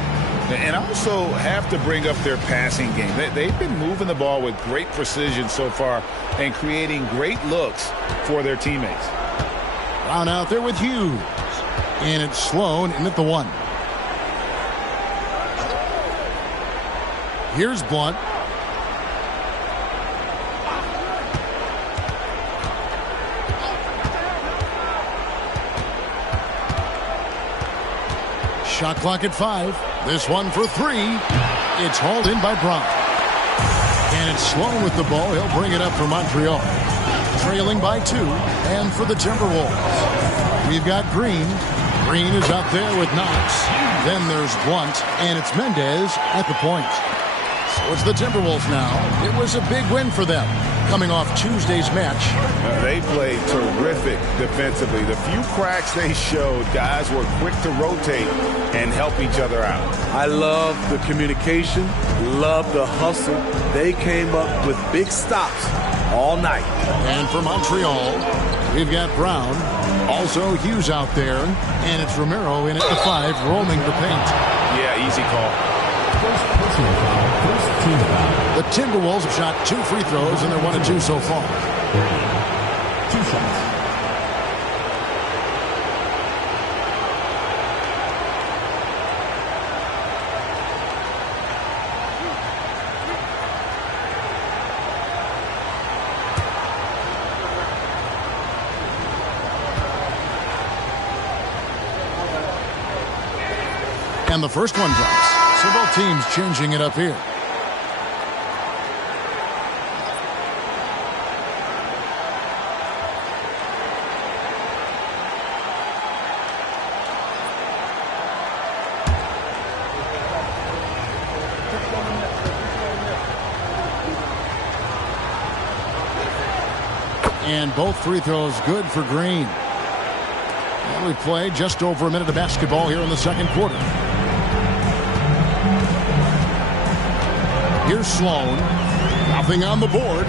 And also have to bring up their passing game. They've been moving the ball with great precision so far and creating great looks for their teammates. Brown out there with Hughes. And it's Sloan in at the 1. Here's Blunt. Shot clock at 5. This one for 3. It's hauled in by Brown. And it's Sloan with the ball. He'll bring it up for Montreal. Trailing by 2. And for the Timberwolves, we've got Green. Green is up there with Knox. Then there's Blunt, and it's Mendez at the point. So it's the Timberwolves now. It was a big win for them, coming off Tuesday's match. They played terrific defensively. The few cracks they showed, guys were quick to rotate and help each other out. I love the communication, love the hustle. They came up with big stops all night. And for Montreal, we've got Brown. Also Hughes out there, and it's Romero in at the 5, roaming the paint. Yeah, easy call. First personal foul, first team foul. The Timberwolves have shot 2 free throws, and they're 1 of 2 so far. 2 shots. And the first one drops. So both teams changing it up here. And both free throws good for Green. And we played just over a minute of basketball here in the second quarter. Here's Sloan. Nothing on the board.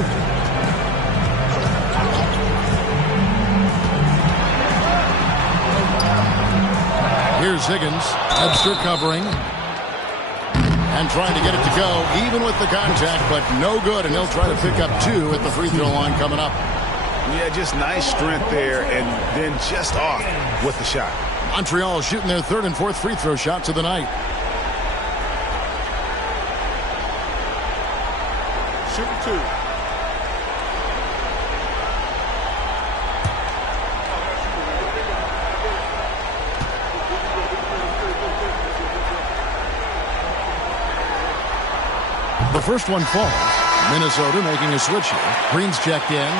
Here's Higgins. Webster covering. And trying to get it to go, even with the contact, but no good. And he'll try to pick up 2 at the free throw line coming up. Yeah, just nice strength there, and then just off with the shot. Montreal shooting their 3rd and 4th free throw shots of the night. Shooting 2. first one falls. Minnesota making a switch here. Green's checked in.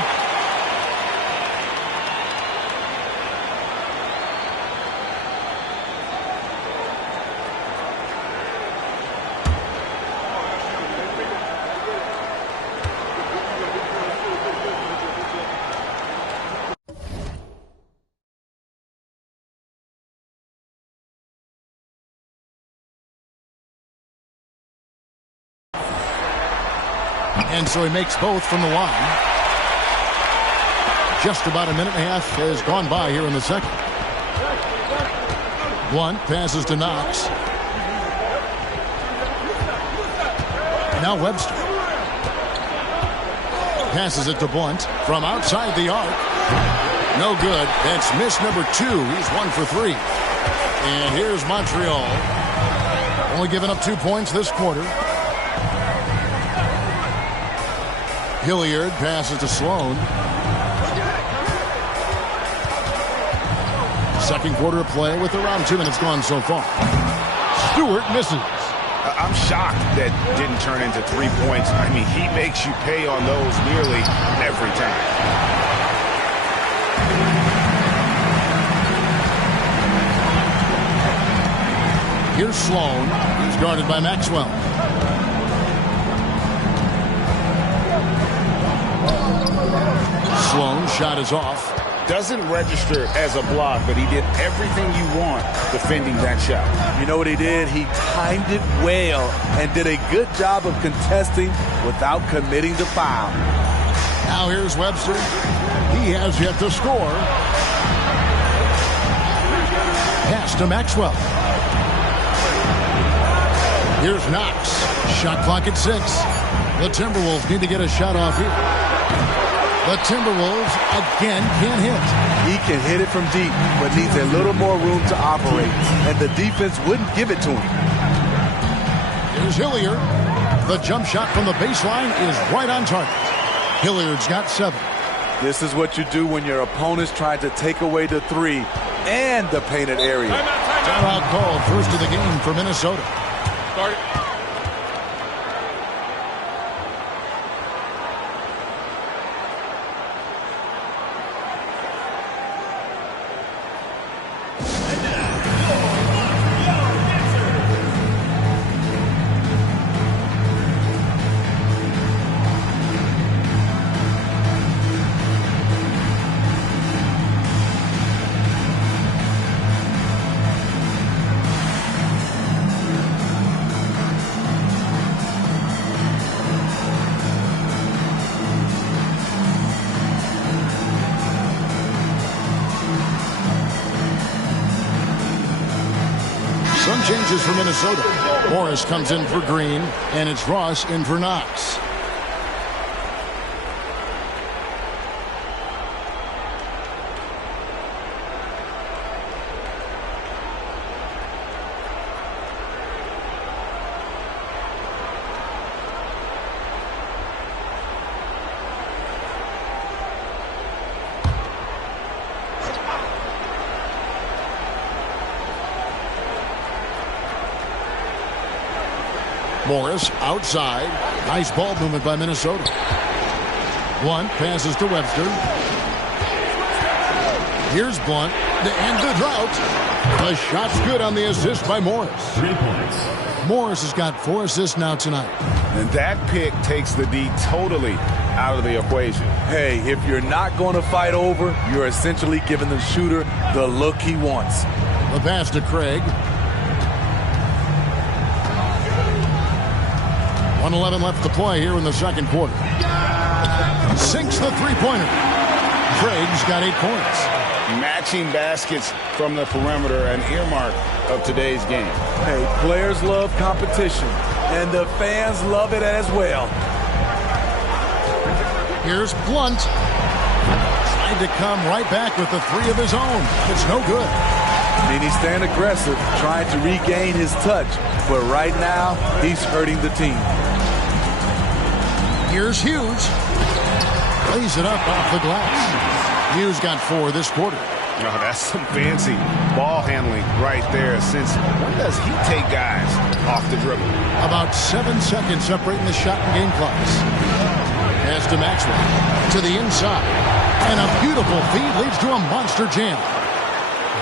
And so he makes both from the line. Just about a minute and a half has gone by here in the second. Blunt passes to Knox. Now Webster. Passes it to Blunt from outside the arc. No good. That's miss number 2. He's 1 for 3. And here's Montreal. Only giving up 2 points this quarter. Hilliard passes to Sloan. Second quarter of play with around 2 minutes gone so far. Stewart misses. I'm shocked that didn't turn into 3 points. I mean, he makes you pay on those nearly every time. Here's Sloan. He's guarded by Maxwell. Sloan shot is off. Doesn't register as a block, but he did everything you want defending that shot. You know what he did? He timed it well and did a good job of contesting without committing the foul. Now here's Webster. He has yet to score. Pass to Maxwell. Here's Knox. Shot clock at 6. The Timberwolves need to get a shot off here. The Timberwolves again can't hit. He can hit it from deep, but needs a little more room to operate, and the defense wouldn't give it to him. Here's Hilliard. The jump shot from the baseline is right on target. Hilliard's got 7. This is what you do when your opponent's trying to take away the 3 and the painted area. Timeout call, first of the game for Minnesota. Start it. Some changes for Minnesota. Morris comes in for Green, and it's Ross in for Knox. Morris outside. Nice ball movement by Minnesota. Blunt passes to Webster. Here's Blunt to end the drought. The shot's good on the assist by Morris. 3 points. Morris has got 4 assists now tonight. And that pick takes the D totally out of the equation. Hey, if you're not going to fight over, you're essentially giving the shooter the look he wants. The pass to Craig. 1:11 left to play here in the second quarter. Sinks the three-pointer. Craig's got 8 points. Matching baskets from the perimeter, an earmark of today's game. Hey, players love competition, and the fans love it as well. Here's Blunt. Tried to come right back with the 3 of his own. It's no good. I mean, he's staying aggressive, trying to regain his touch, but right now, he's hurting the team. Here's Hughes. Lays it up off the glass. Hughes got 4 this quarter. No, that's some fancy ball handling right there. Since when does he take guys off the dribble? About 7 seconds separating the shot and game clocks. Pass to Maxwell. To the inside. And a beautiful feed leads to a monster jam.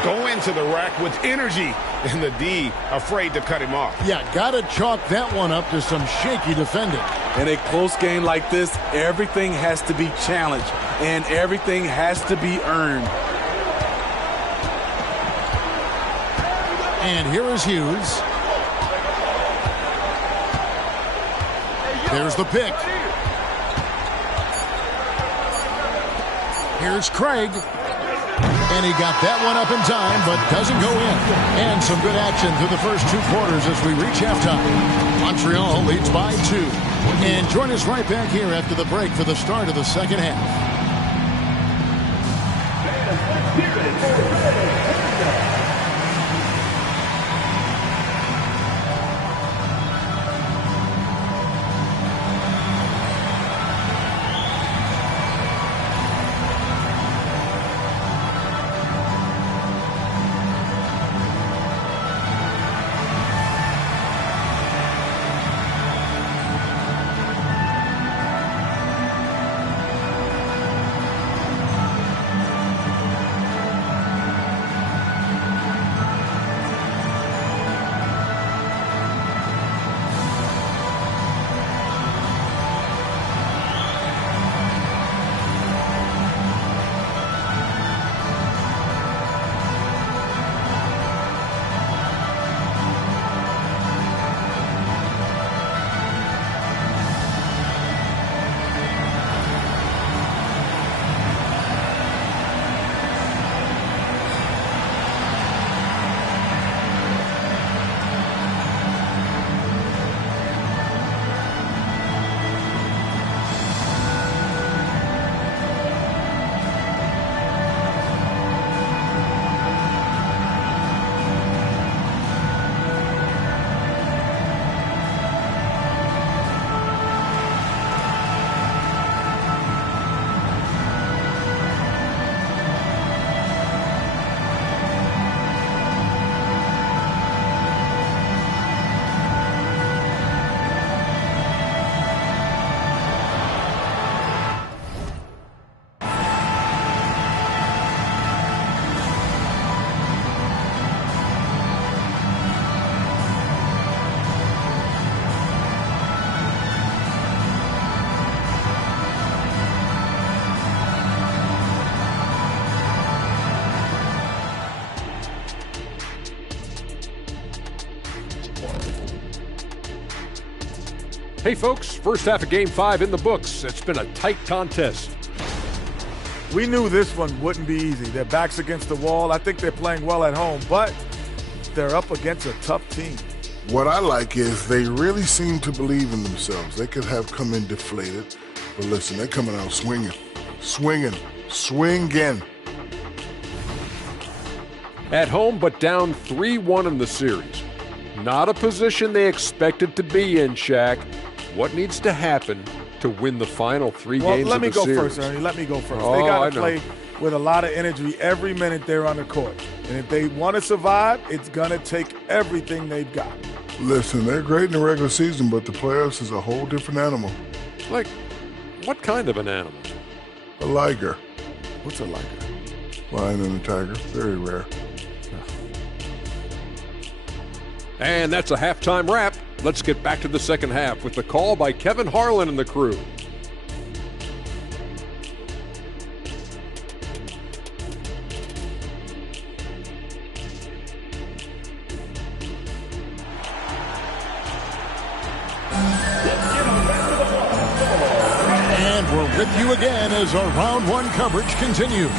Go into the rack with energy. And the D afraid to cut him off. Yeah, gotta chalk that one up to some shaky defending. In a close game like this, everything has to be challenged. And everything has to be earned. And here is Hughes. There's the pick. Here's Craig. And he got that one up in time, but doesn't go in. And some good action through the first 2 quarters as we reach halftime. Montreal leads by 2. And join us right back here after the break for the start of the second half. Hey folks, first half of Game 5 in the books. It's been a tight contest. We knew this one wouldn't be easy. Their backs against the wall. I think they're playing well at home, but they're up against a tough team. What I like is they really seem to believe in themselves. They could have come in deflated, but listen, they're coming out swinging. At home, but down 3-1 in the series. Not a position they expected to be in, Shaq. What needs to happen to win the final 3 games of the series? Let me go first, Ernie. Let me go first. Oh, they got to play with a lot of energy every minute they're on the court. And if they want to survive, it's going to take everything they've got. Listen, they're great in the regular season, but the playoffs is a whole different animal. Like, what kind of an animal? A liger. What's a liger? Lion and a tiger. Very rare. And that's a halftime wrap. Let's get back to the second half with the call by Kevin Harlan and the crew. And we're with you again as our round 1 coverage continues.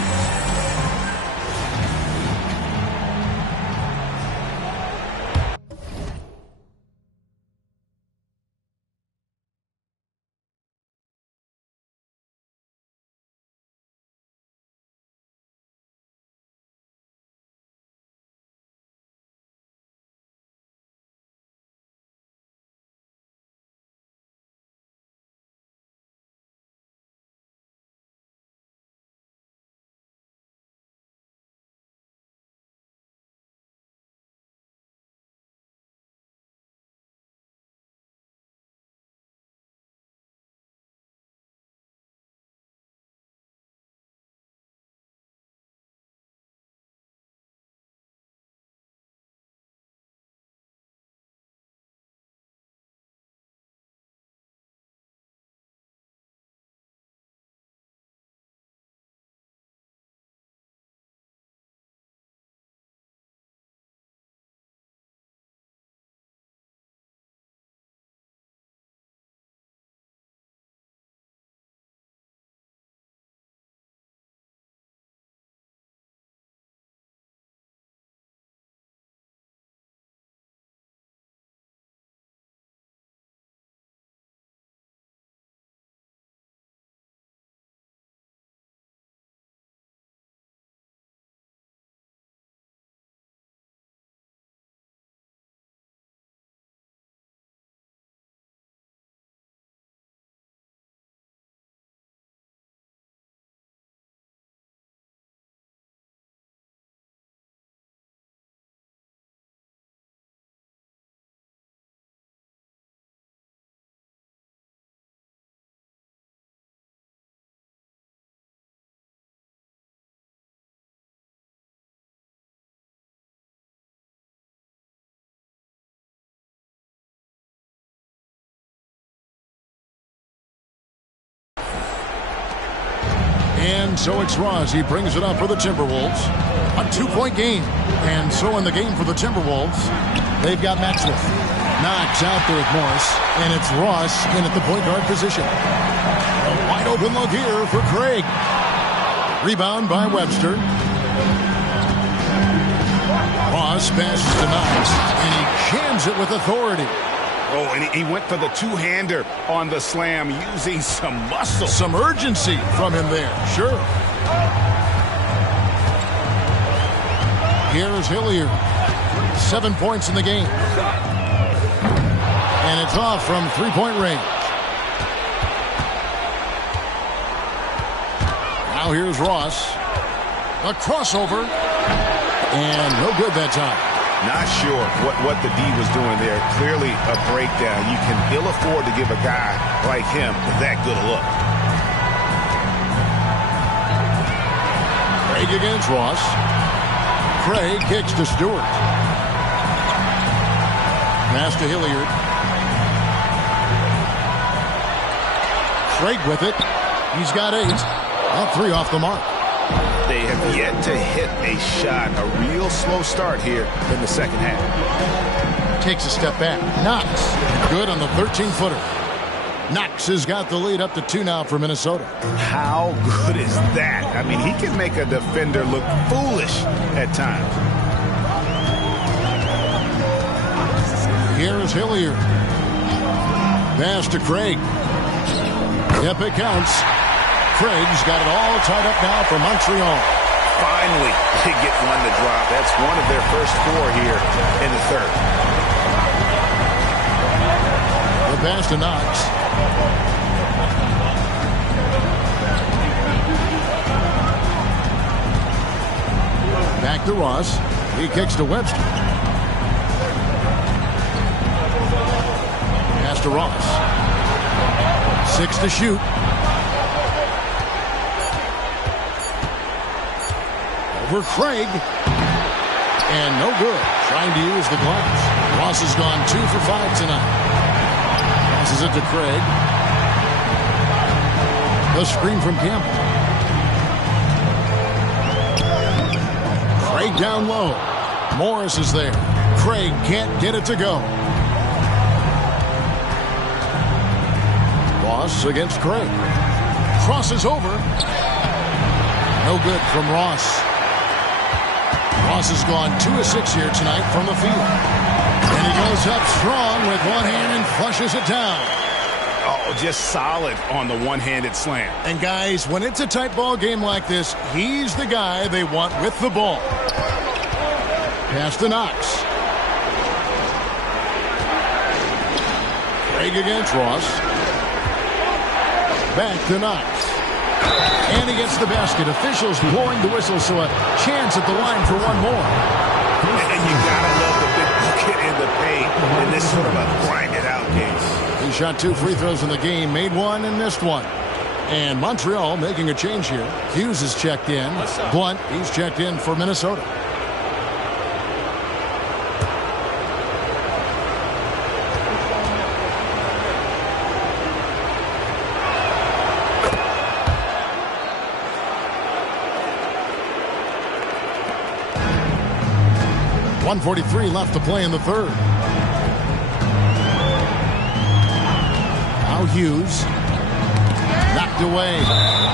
And so it's Ross. He brings it up for the Timberwolves. A 2-point game. And so in the game for the Timberwolves, they've got Maxwell. Knox out there with Morris. And it's Ross in at the point guard position. A wide open look here for Craig. Rebound by Webster. Ross passes to Knox. And he jams it with authority. Oh, and he went for the two-hander on the slam using some muscle. Some urgency from him there, sure. Here's Hilliard. 7 points in the game. And it's off from three-point range. Now here's Ross. A crossover. And no good that time. Not sure what the D was doing there. Clearly a breakdown. You can ill afford to give a guy like him that good a look. Craig against Ross. Craig kicks to Stewart. Pass to Hilliard. Craig with it. He's got 8. All 3 off the mark. They have yet to hit a shot, a real slow start here in the second half. Takes a step back. Knox, good on the 13-footer. Knox has got the lead up to 2 now for Minnesota. How good is that? I mean, he can make a defender look foolish at times. Here is Hilliard. Pass to Craig. Yep, it counts. Craig's got it all tied up now for Montreal. Finally, they get one to drop. That's one of their first 4 here in the third. The pass to Knox. Back to Ross. He kicks to Webster. Pass to Ross. 6 to shoot. Over Craig. And no good. Trying to use the glass. Ross has gone 2 for 5 tonight. Passes it to Craig. The screen from Campbell. Craig down low. Morris is there. Craig can't get it to go. Ross against Craig. Crosses over. No good from Ross. Ross has gone 2 of 6 here tonight from the field. And he goes up strong with one hand and flushes it down. Oh, just solid on the one-handed slam. And guys, when it's a tight ball game like this, he's the guy they want with the ball. Pass to Knox. Craig against Ross. Back to Knox. And he gets the basket. Officials blowing the whistle, so a chance at the line for one more. And you gotta love the big bucket in the paint in this sort of a grinded-out game. He shot 2 free throws in the game, made 1 and missed 1. And Montreal making a change here. Hughes is checked in. Blunt, he's checked in for Minnesota. .143 left to play in the third. Now Hughes. Knocked away.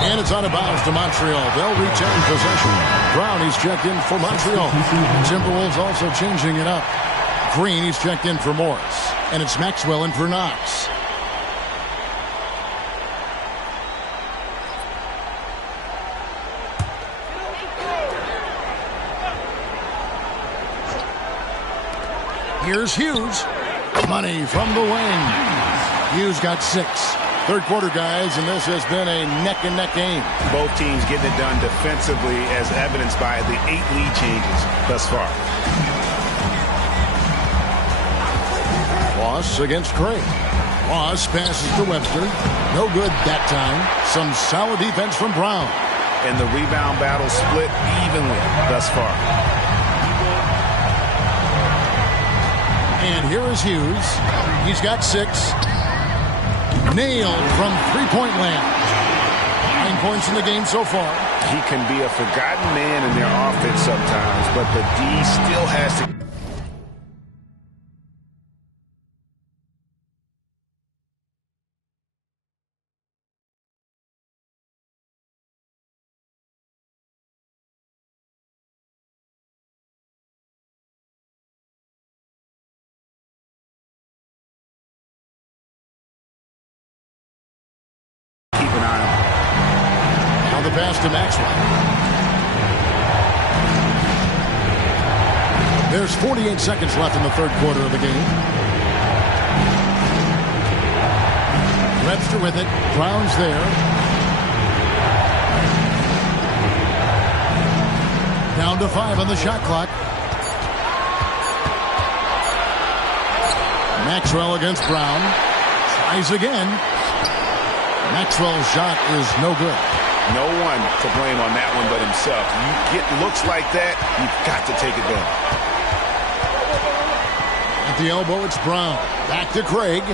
And it's out of bounds to Montreal. They'll retain possession. Brown, he's checked in for Montreal. Timberwolves also changing it up. Green, he's checked in for Morris. And it's Maxwell in for Knox. Here's Hughes. Money from the wing. Hughes got 6. Third quarter, guys, and this has been a neck-and-neck game. Both teams getting it done defensively, as evidenced by the 8 lead changes thus far. Ross against Craig. Ross passes to Webster. No good that time. Some solid defense from Brown. And the rebound battle split evenly thus far. And here is Hughes. He's got 6. Nailed from three-point land. points in the game so far. He can be a forgotten man in their offense sometimes, but the D still has to... The pass to Maxwell. There's 48 seconds left in the third quarter of the game. Webster with it. Brown's there. Down to 5 on the shot clock. Maxwell against Brown. Tries again. Maxwell's shot is no good. No one to blame on that one but himself. You get looks like that, you've got to take it down. At the elbow, it's Brown. Back to Craig.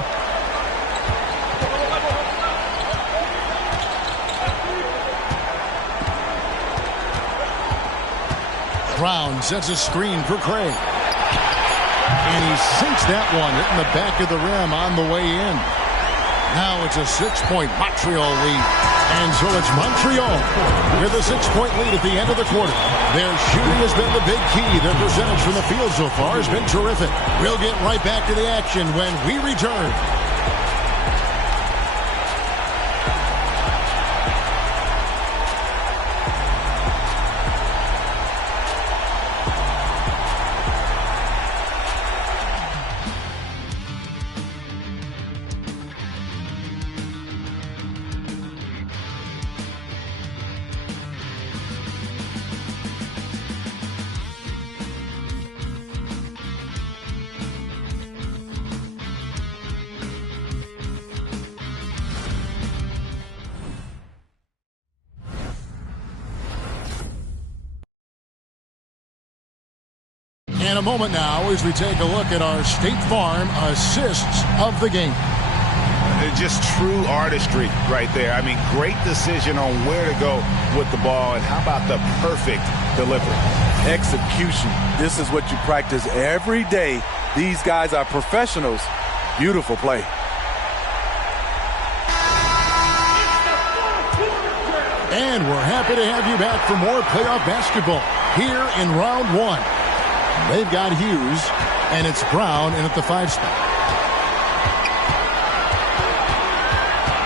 Brown sets a screen for Craig. And he sinks that one, hitting the back of the rim on the way in. Now it's a 6-point Montreal lead. And so it's Montreal with a 6-point lead at the end of the quarter. Their shooting has been the big key. Their percentage from the field so far has been terrific. We'll get right back to the action when we return. And a moment now as we take a look at our State Farm assists of the game. Just true artistry right there. I mean, great decision on where to go with the ball, and how about the perfect delivery? Execution. This is what you practice every day. These guys are professionals. Beautiful play. And we're happy to have you back for more playoff basketball here in round one. They've got Hughes, and it's Brown in at the 5 spot.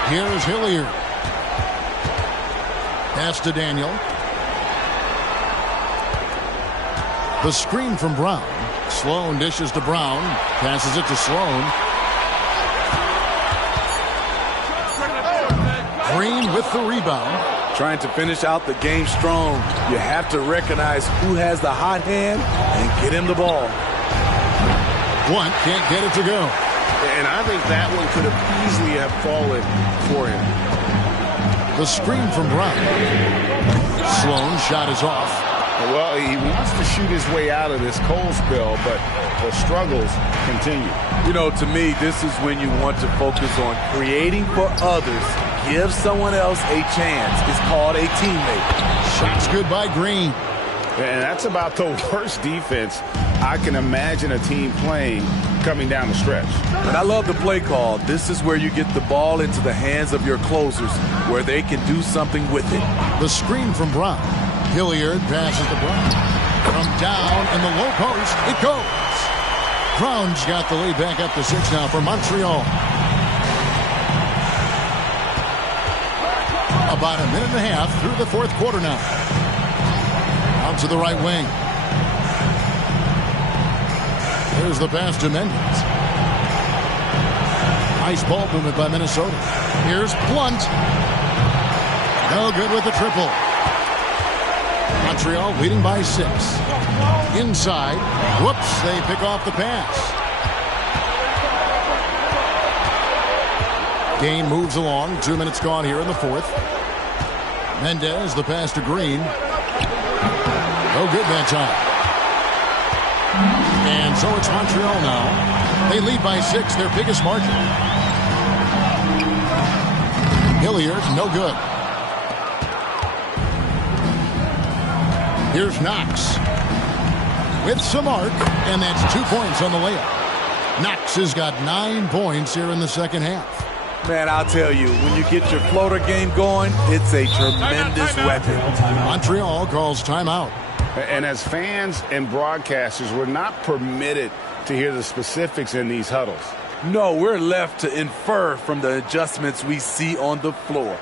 Here's Hilliard. Pass to Daniel. The screen from Brown. Sloan dishes to Brown. Passes it to Sloan. Green with the rebound. Trying to finish out the game strong. You have to recognize who has the hot hand and get him the ball. One can't get it to go. And I think that one could have easily have fallen for him. The screen from Brown. Sloan shot is off. Well, he wants to shoot his way out of this cold spell, but the struggles continue. You know, to me, this is when you want to focus on creating for others. Give someone else a chance. It's called a teammate. Shots good by Green. And that's about the worst defense I can imagine a team playing coming down the stretch. And I love the play call. This is where you get the ball into the hands of your closers, where they can do something with it. The screen from Brown. Hilliard passes to Brown. From down in the low post, it goes. Brown's got the lead back up to 6 now for Montreal. About a minute and a half through the fourth quarter now. Out to the right wing. There's the pass to Mendez. Nice ball movement by Minnesota. Here's Blunt. No good with the triple. Montreal leading by 6. Inside. Whoops, they pick off the pass. Game moves along. 2 minutes gone here in the fourth. Mendez, the pass to Green. No good that time. And so it's Montreal now. They lead by 6, their biggest margin. Hilliard, no good. Here's Knox with some arc, and that's 2 points on the layup. Knox has got 9 points here in the second half. Man, I'll tell you, when you get your floater game going, it's a tremendous weapon. Montreal calls timeout. And as fans and broadcasters, we're not permitted to hear the specifics in these huddles. No, we're left to infer from the adjustments we see on the floor.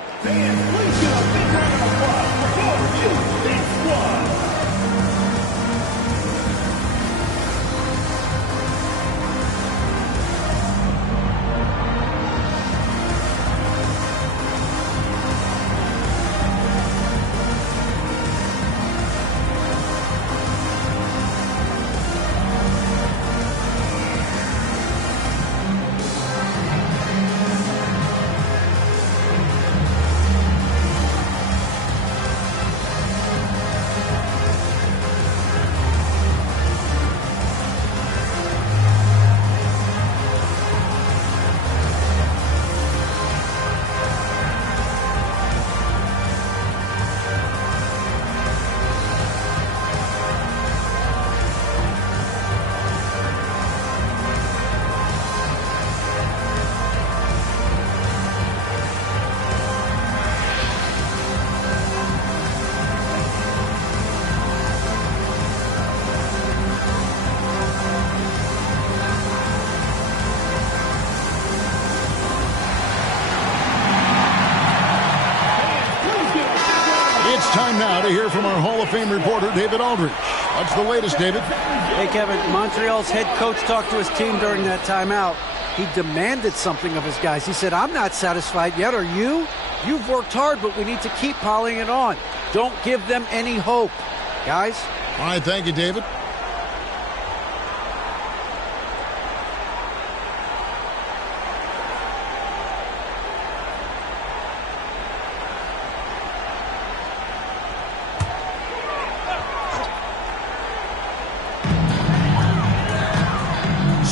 Time now to hear from our Hall of Fame reporter, David Aldridge. What's the latest, David? Hey, Kevin, Montreal's head coach talked to his team during that timeout. He demanded something of his guys. He said, I'm not satisfied yet, are you? You've worked hard, but we need to keep piling it on. Don't give them any hope. Guys? All right, thank you, David.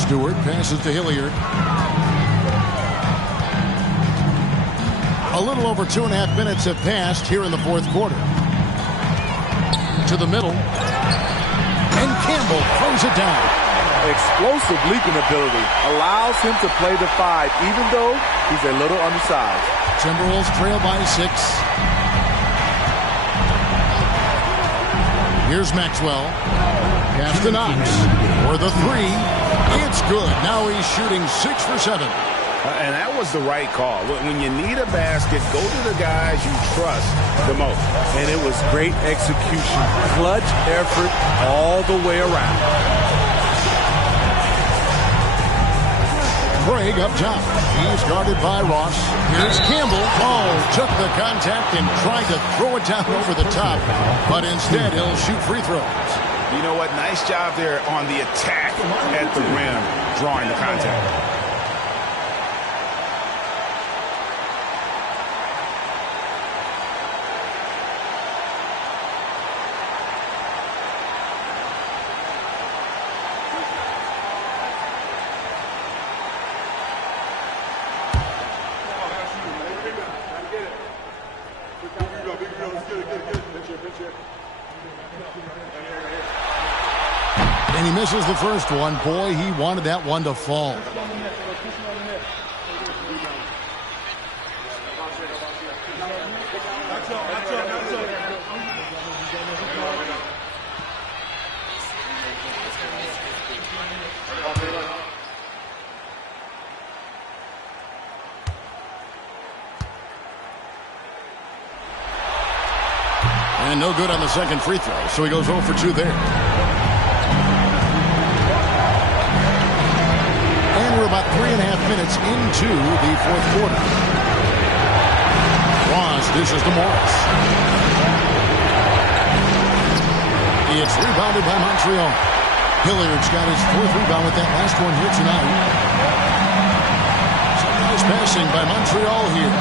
Stewart passes to Hilliard. A little over 2.5 minutes have passed here in the fourth quarter. To the middle. And Campbell throws it down. Explosive leaping ability allows him to play the 5, even though he's a little undersized. Timberwolves trail by 6. Here's Maxwell. Pass to Knox. For the 3. It's good. Now he's shooting 6 for 7. And that was the right call. When you need a basket, go to the guys you trust the most. And it was great execution. Clutch effort all the way around. Craig up top. He's guarded by Ross. Here's Campbell. Oh, took the contact and tried to throw it down over the top. But instead, he'll shoot free throws. You know what? Nice job there on the attack at the rim, drawing the contact. And he misses the first one. Boy, he wanted that one to fall. And no good on the second free throw, so he goes 0 for 2 there. And we're about 3.5 minutes into the fourth quarter. Ross dishes to Morris. It's rebounded by Montreal. Hilliard's got his 4th rebound with that last one here tonight. Some nice passing by Montreal here.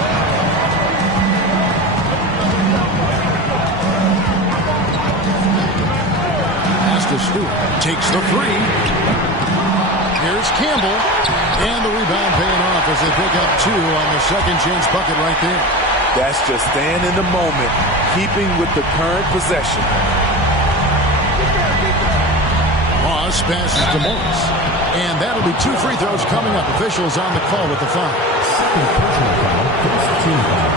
Stewart takes the 3. Here's Campbell. And the rebound paying off as they pick up 2 on the second chance bucket right there. That's just staying in the moment, keeping with the current possession. Ross passes to Morris. And that'll be 2 free throws coming up. Officials on the call with the foul. Second personal foul, first team foul.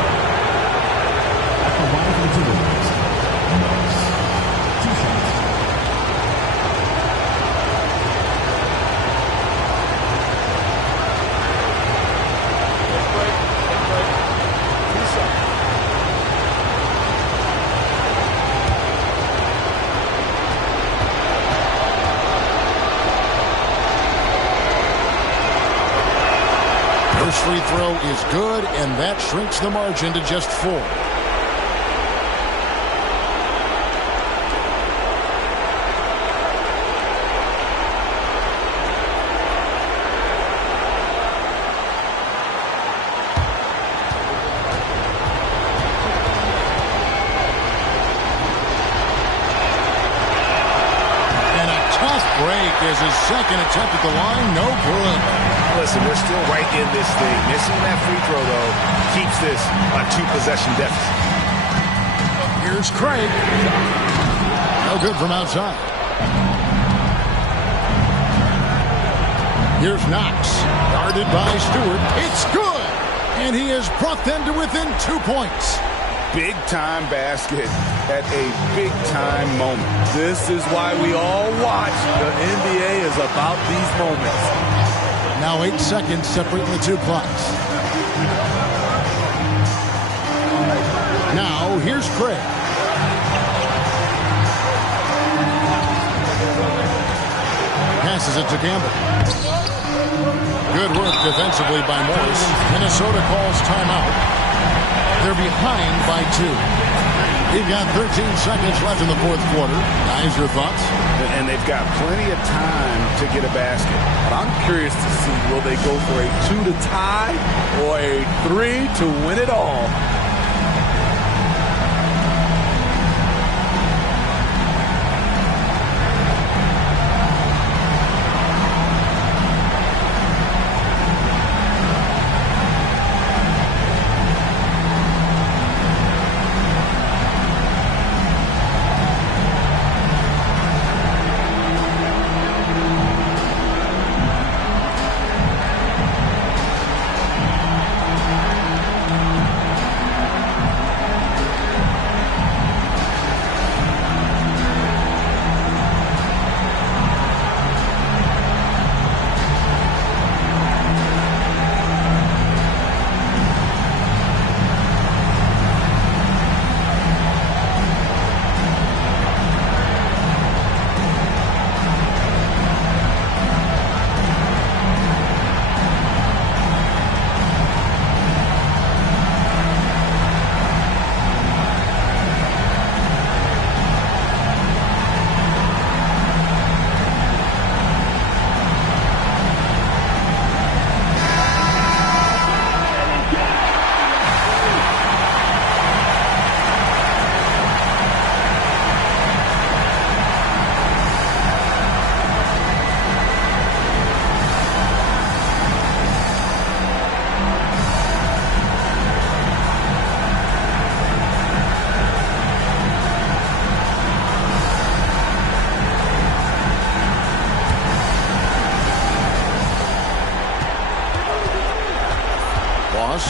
At the line for the Timberwolves, Morris. 2 shots. First free throw is good, and that shrinks the margin to just 4. And a tough break as his second attempt at the line, no good. Listen, we're still right in this thing. Missing that free throw, though, keeps this a 2-possession deficit. Here's Craig. No good from outside. Here's Knox. Guarded by Stewart. It's good. And he has brought them to within 2 points. Big-time basket at a big-time moment. This is why we all watch. The NBA is about these moments. Now 8 seconds separating the 2 clocks. Now here's Craig. Passes it to Campbell. Good work defensively by Morris. Minnesota calls timeout. They're behind by 2. They've got 13 seconds left in the 4th quarter. Guys, your thoughts? And they've got plenty of time to get a basket. But I'm curious to see, will they go for a 2 to tie or a 3 to win it all?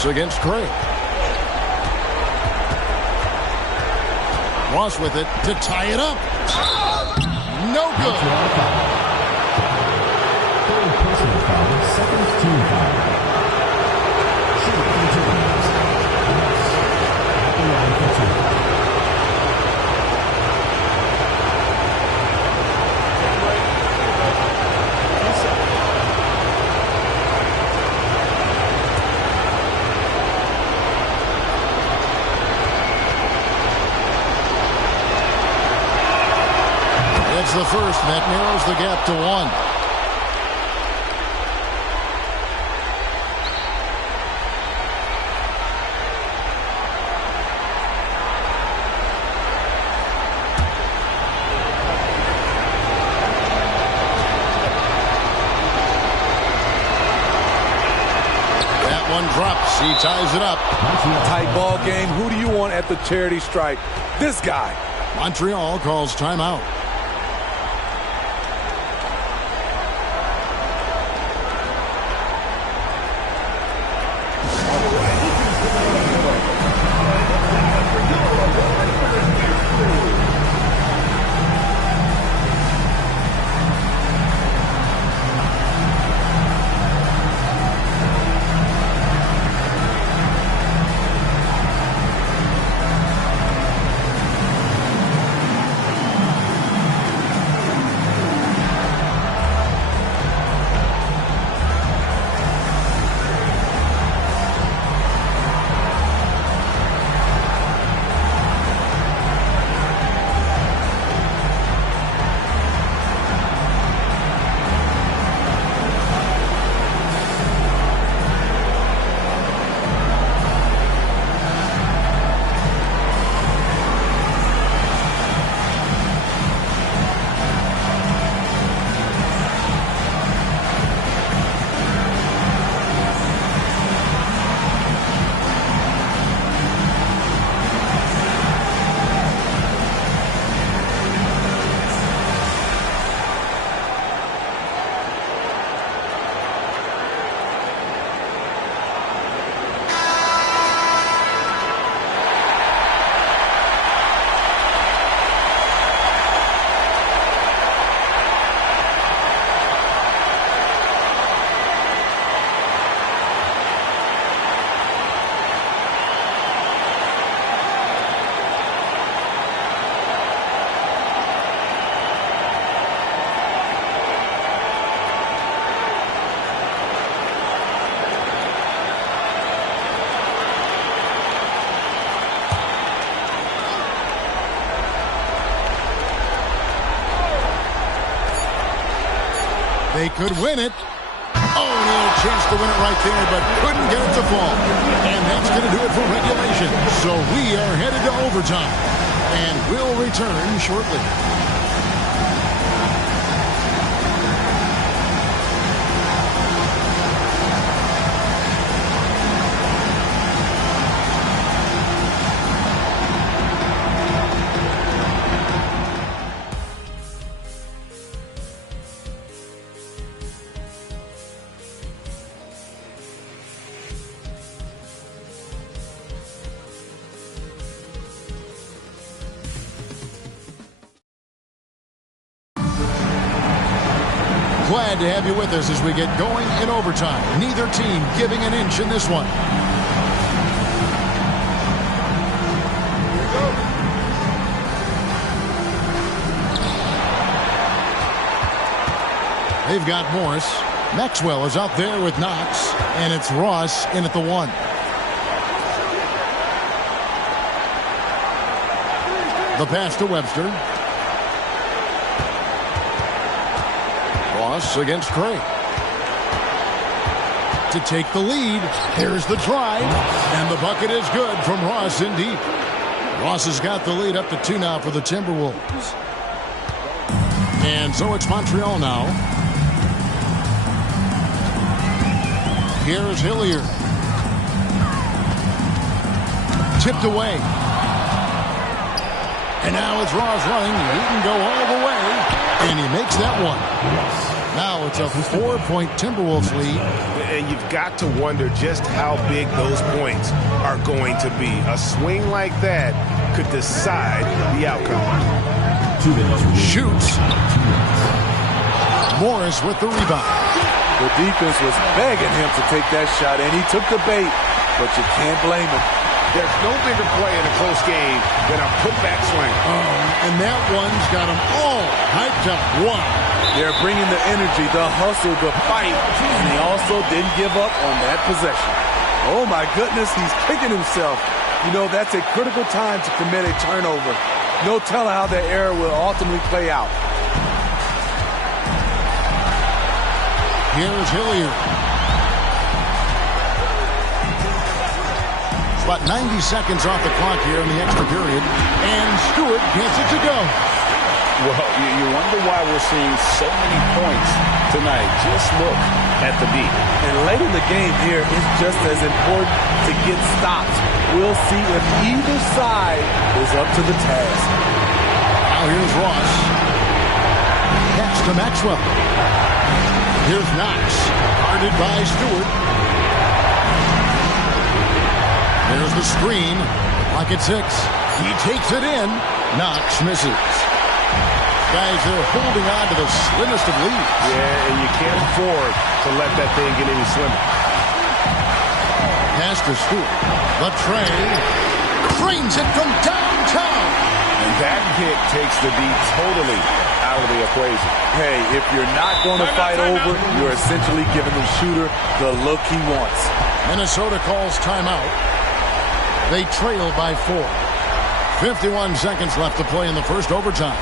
Against Craig. Ross with it to tie it up. No good. Third personal foul, second team foul. Shooting continues. Ross at the line for 2. The first that narrows the gap to 1. That one drops. He ties it up. Tight ball game. Who do you want at the charity stripe? This guy. Montreal calls timeout. They could win it. Oh, and he had a chance to win it right there, but couldn't get it to fall. And that's going to do it for regulation. So we are headed to overtime. And we'll return shortly. Glad to have you with us as we get going in overtime. Neither team giving an inch in this one. They've got Morris. Maxwell is out there with Knox, and it's Ross in at the 1. The pass to Webster. Ross against Craig. To take the lead. Here's the drive. And the bucket is good from Ross in deep. Ross has got the lead up to 2 now for the Timberwolves. And so it's Montreal now. Here's Hilliard. Tipped away. And now it's Ross running. He can go all the way. And he makes that one. Now it's a 4-point Timberwolves lead. And you've got to wonder just how big those points are going to be. A swing like that could decide the outcome. Shoots. Morris with the rebound. The defense was begging him to take that shot, and he took the bait, but you can't blame him. There's no bigger play in a close game than a putback swing. And that one's got them all hyped up. Wow. They're bringing the energy, the hustle, the fight, and he also didn't give up on that possession. Oh, my goodness, he's kicking himself. You know, that's a critical time to commit a turnover. No telling how that error will ultimately play out. Here's Hilliard. It's about 90 seconds off the clock here in the extra period. And Stewart gets it to go. Well, you wonder why we're seeing so many points tonight. Just look at the beat. And late in the game here, it's just as important to get stops. We'll see if either side is up to the task. Now here's Ross. Pass to Maxwell. Here's Knox. Guarded by Stewart. There's the screen. Clock at 6. He takes it in. Knox misses. Guys, they're holding on to the slimmest of leads. Yeah, and you can't afford to let that thing get any slimmer. Pass to Stewart. Latrey cranes it from downtown. And that hit takes the D totally out of the equation. Hey, if you're not going to fight over, you're essentially giving the shooter the look he wants. Minnesota calls timeout. They trail by 4. 51 seconds left to play in the first overtime.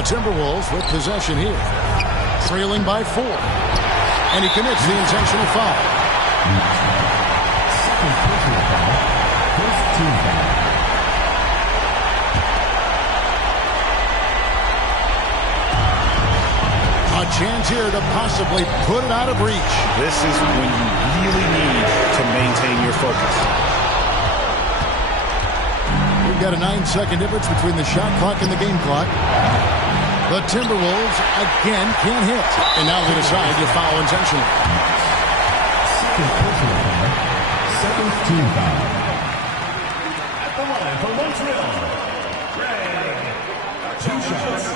the Timberwolves with possession here. Trailing by 4. And he commits the intentional foul. Second personal foul. First team foul. A chance here to possibly put it out of reach. This is when you really need to maintain your focus. We've got a 9-second difference between the shot clock and the game clock. The Timberwolves again can't hit. And now they decide to foul intentionally. Second personal foul. Second team foul. At the line for Montreal, Greg. 2 shots.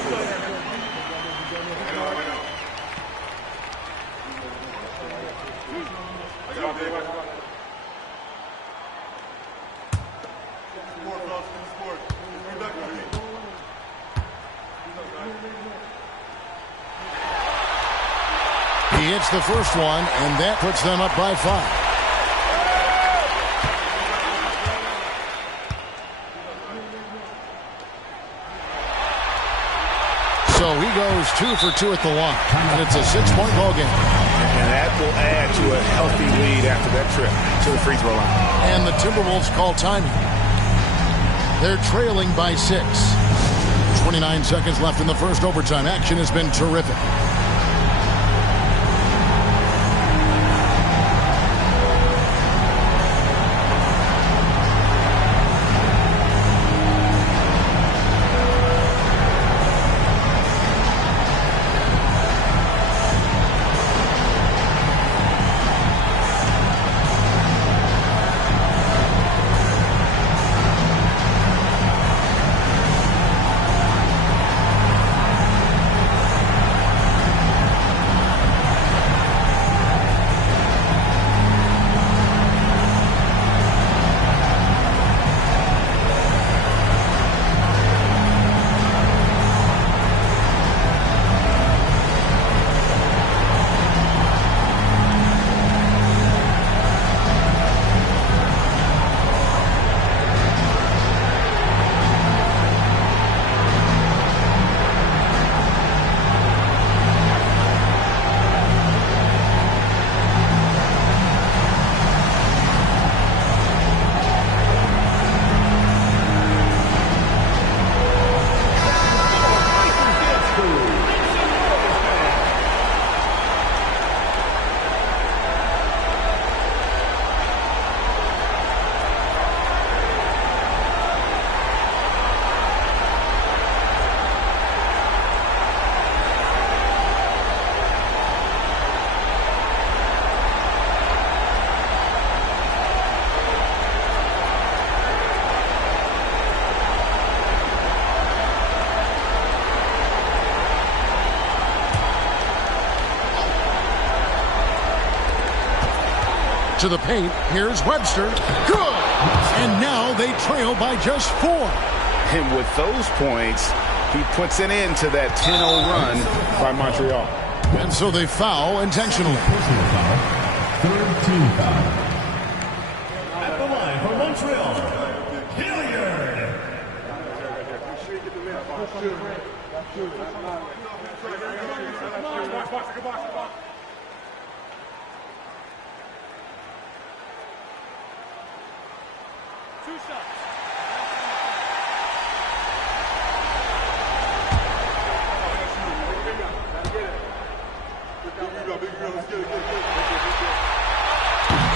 He hits the first one, and that puts them up by 5. So he goes 2 for 2 at the line, and it's a 6-point ball game. And that will add to a healthy lead after that trip to the free throw line. And the Timberwolves call timing. They're trailing by 6. 29 seconds left in the first overtime. Action has been terrific. To the paint. Here's Webster. Good! And now they trail by just 4. And with those points, he puts an end to that 10-0 run by Montreal. And so they foul intentionally. Personal foul. Third team foul. At the line for Montreal, Hilliard.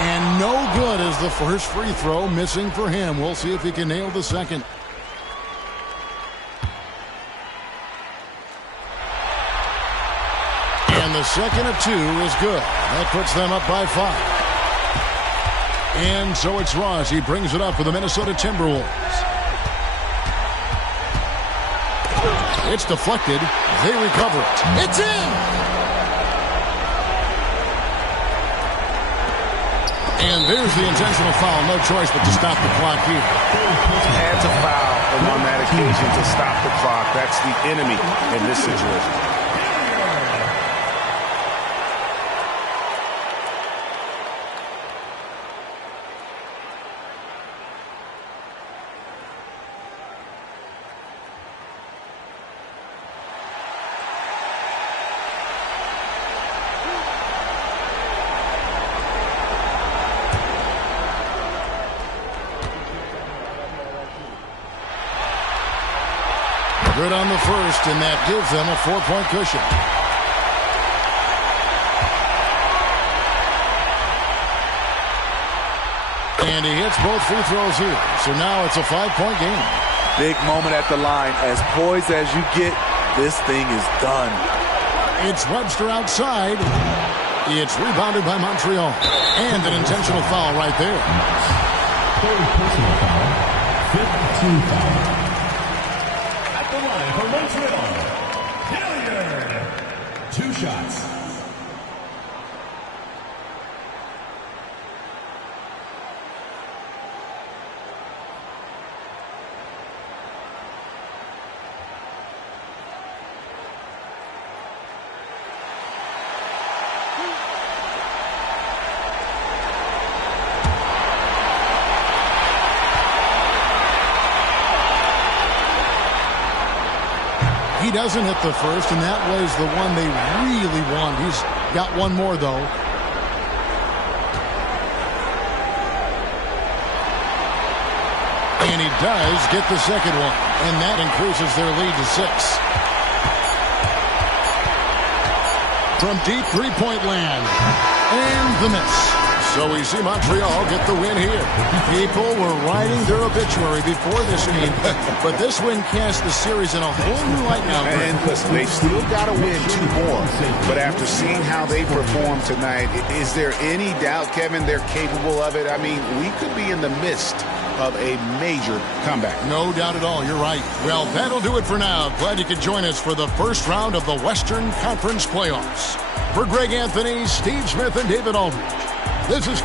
And no good as the first free throw, missing for him. We'll see if he can nail the second. And the second of 2 is good. That puts them up by 5. And so it's Ross. He brings it up for the Minnesota Timberwolves. It's deflected. They recover it. It's in! And there's the intentional foul. No choice but to stop the clock here. Had to foul, and on that occasion to stop the clock. That's the enemy in this situation. Good on the first, and that gives them a 4-point cushion. And he hits both free throws here. So now it's a 5-point game. Big moment at the line. As poised as you get, this thing is done. It's Webster outside. It's rebounded by Montreal. And an intentional foul right there. Third personal foul. Fifth team foul. At the line for Montreal, Hilliard. 2 shots. He doesn't hit the first, and that was the one they really want. He's got one more, though. And he does get the second one, and that increases their lead to 6. From deep three-point land, and the miss. So we see Montreal get the win here. People were writing their obituary before this game, but this win cast the series in a whole new light now. And listen, they've still got to win 2 more. But after seeing how they performed tonight, is there any doubt, Kevin, they're capable of it? I mean, we could be in the midst of a major comeback. No doubt at all. You're right. Well, that'll do it for now. Glad you could join us for the first round of the Western Conference playoffs. For Greg Anthony, Steve Smith, and David Aldridge, this is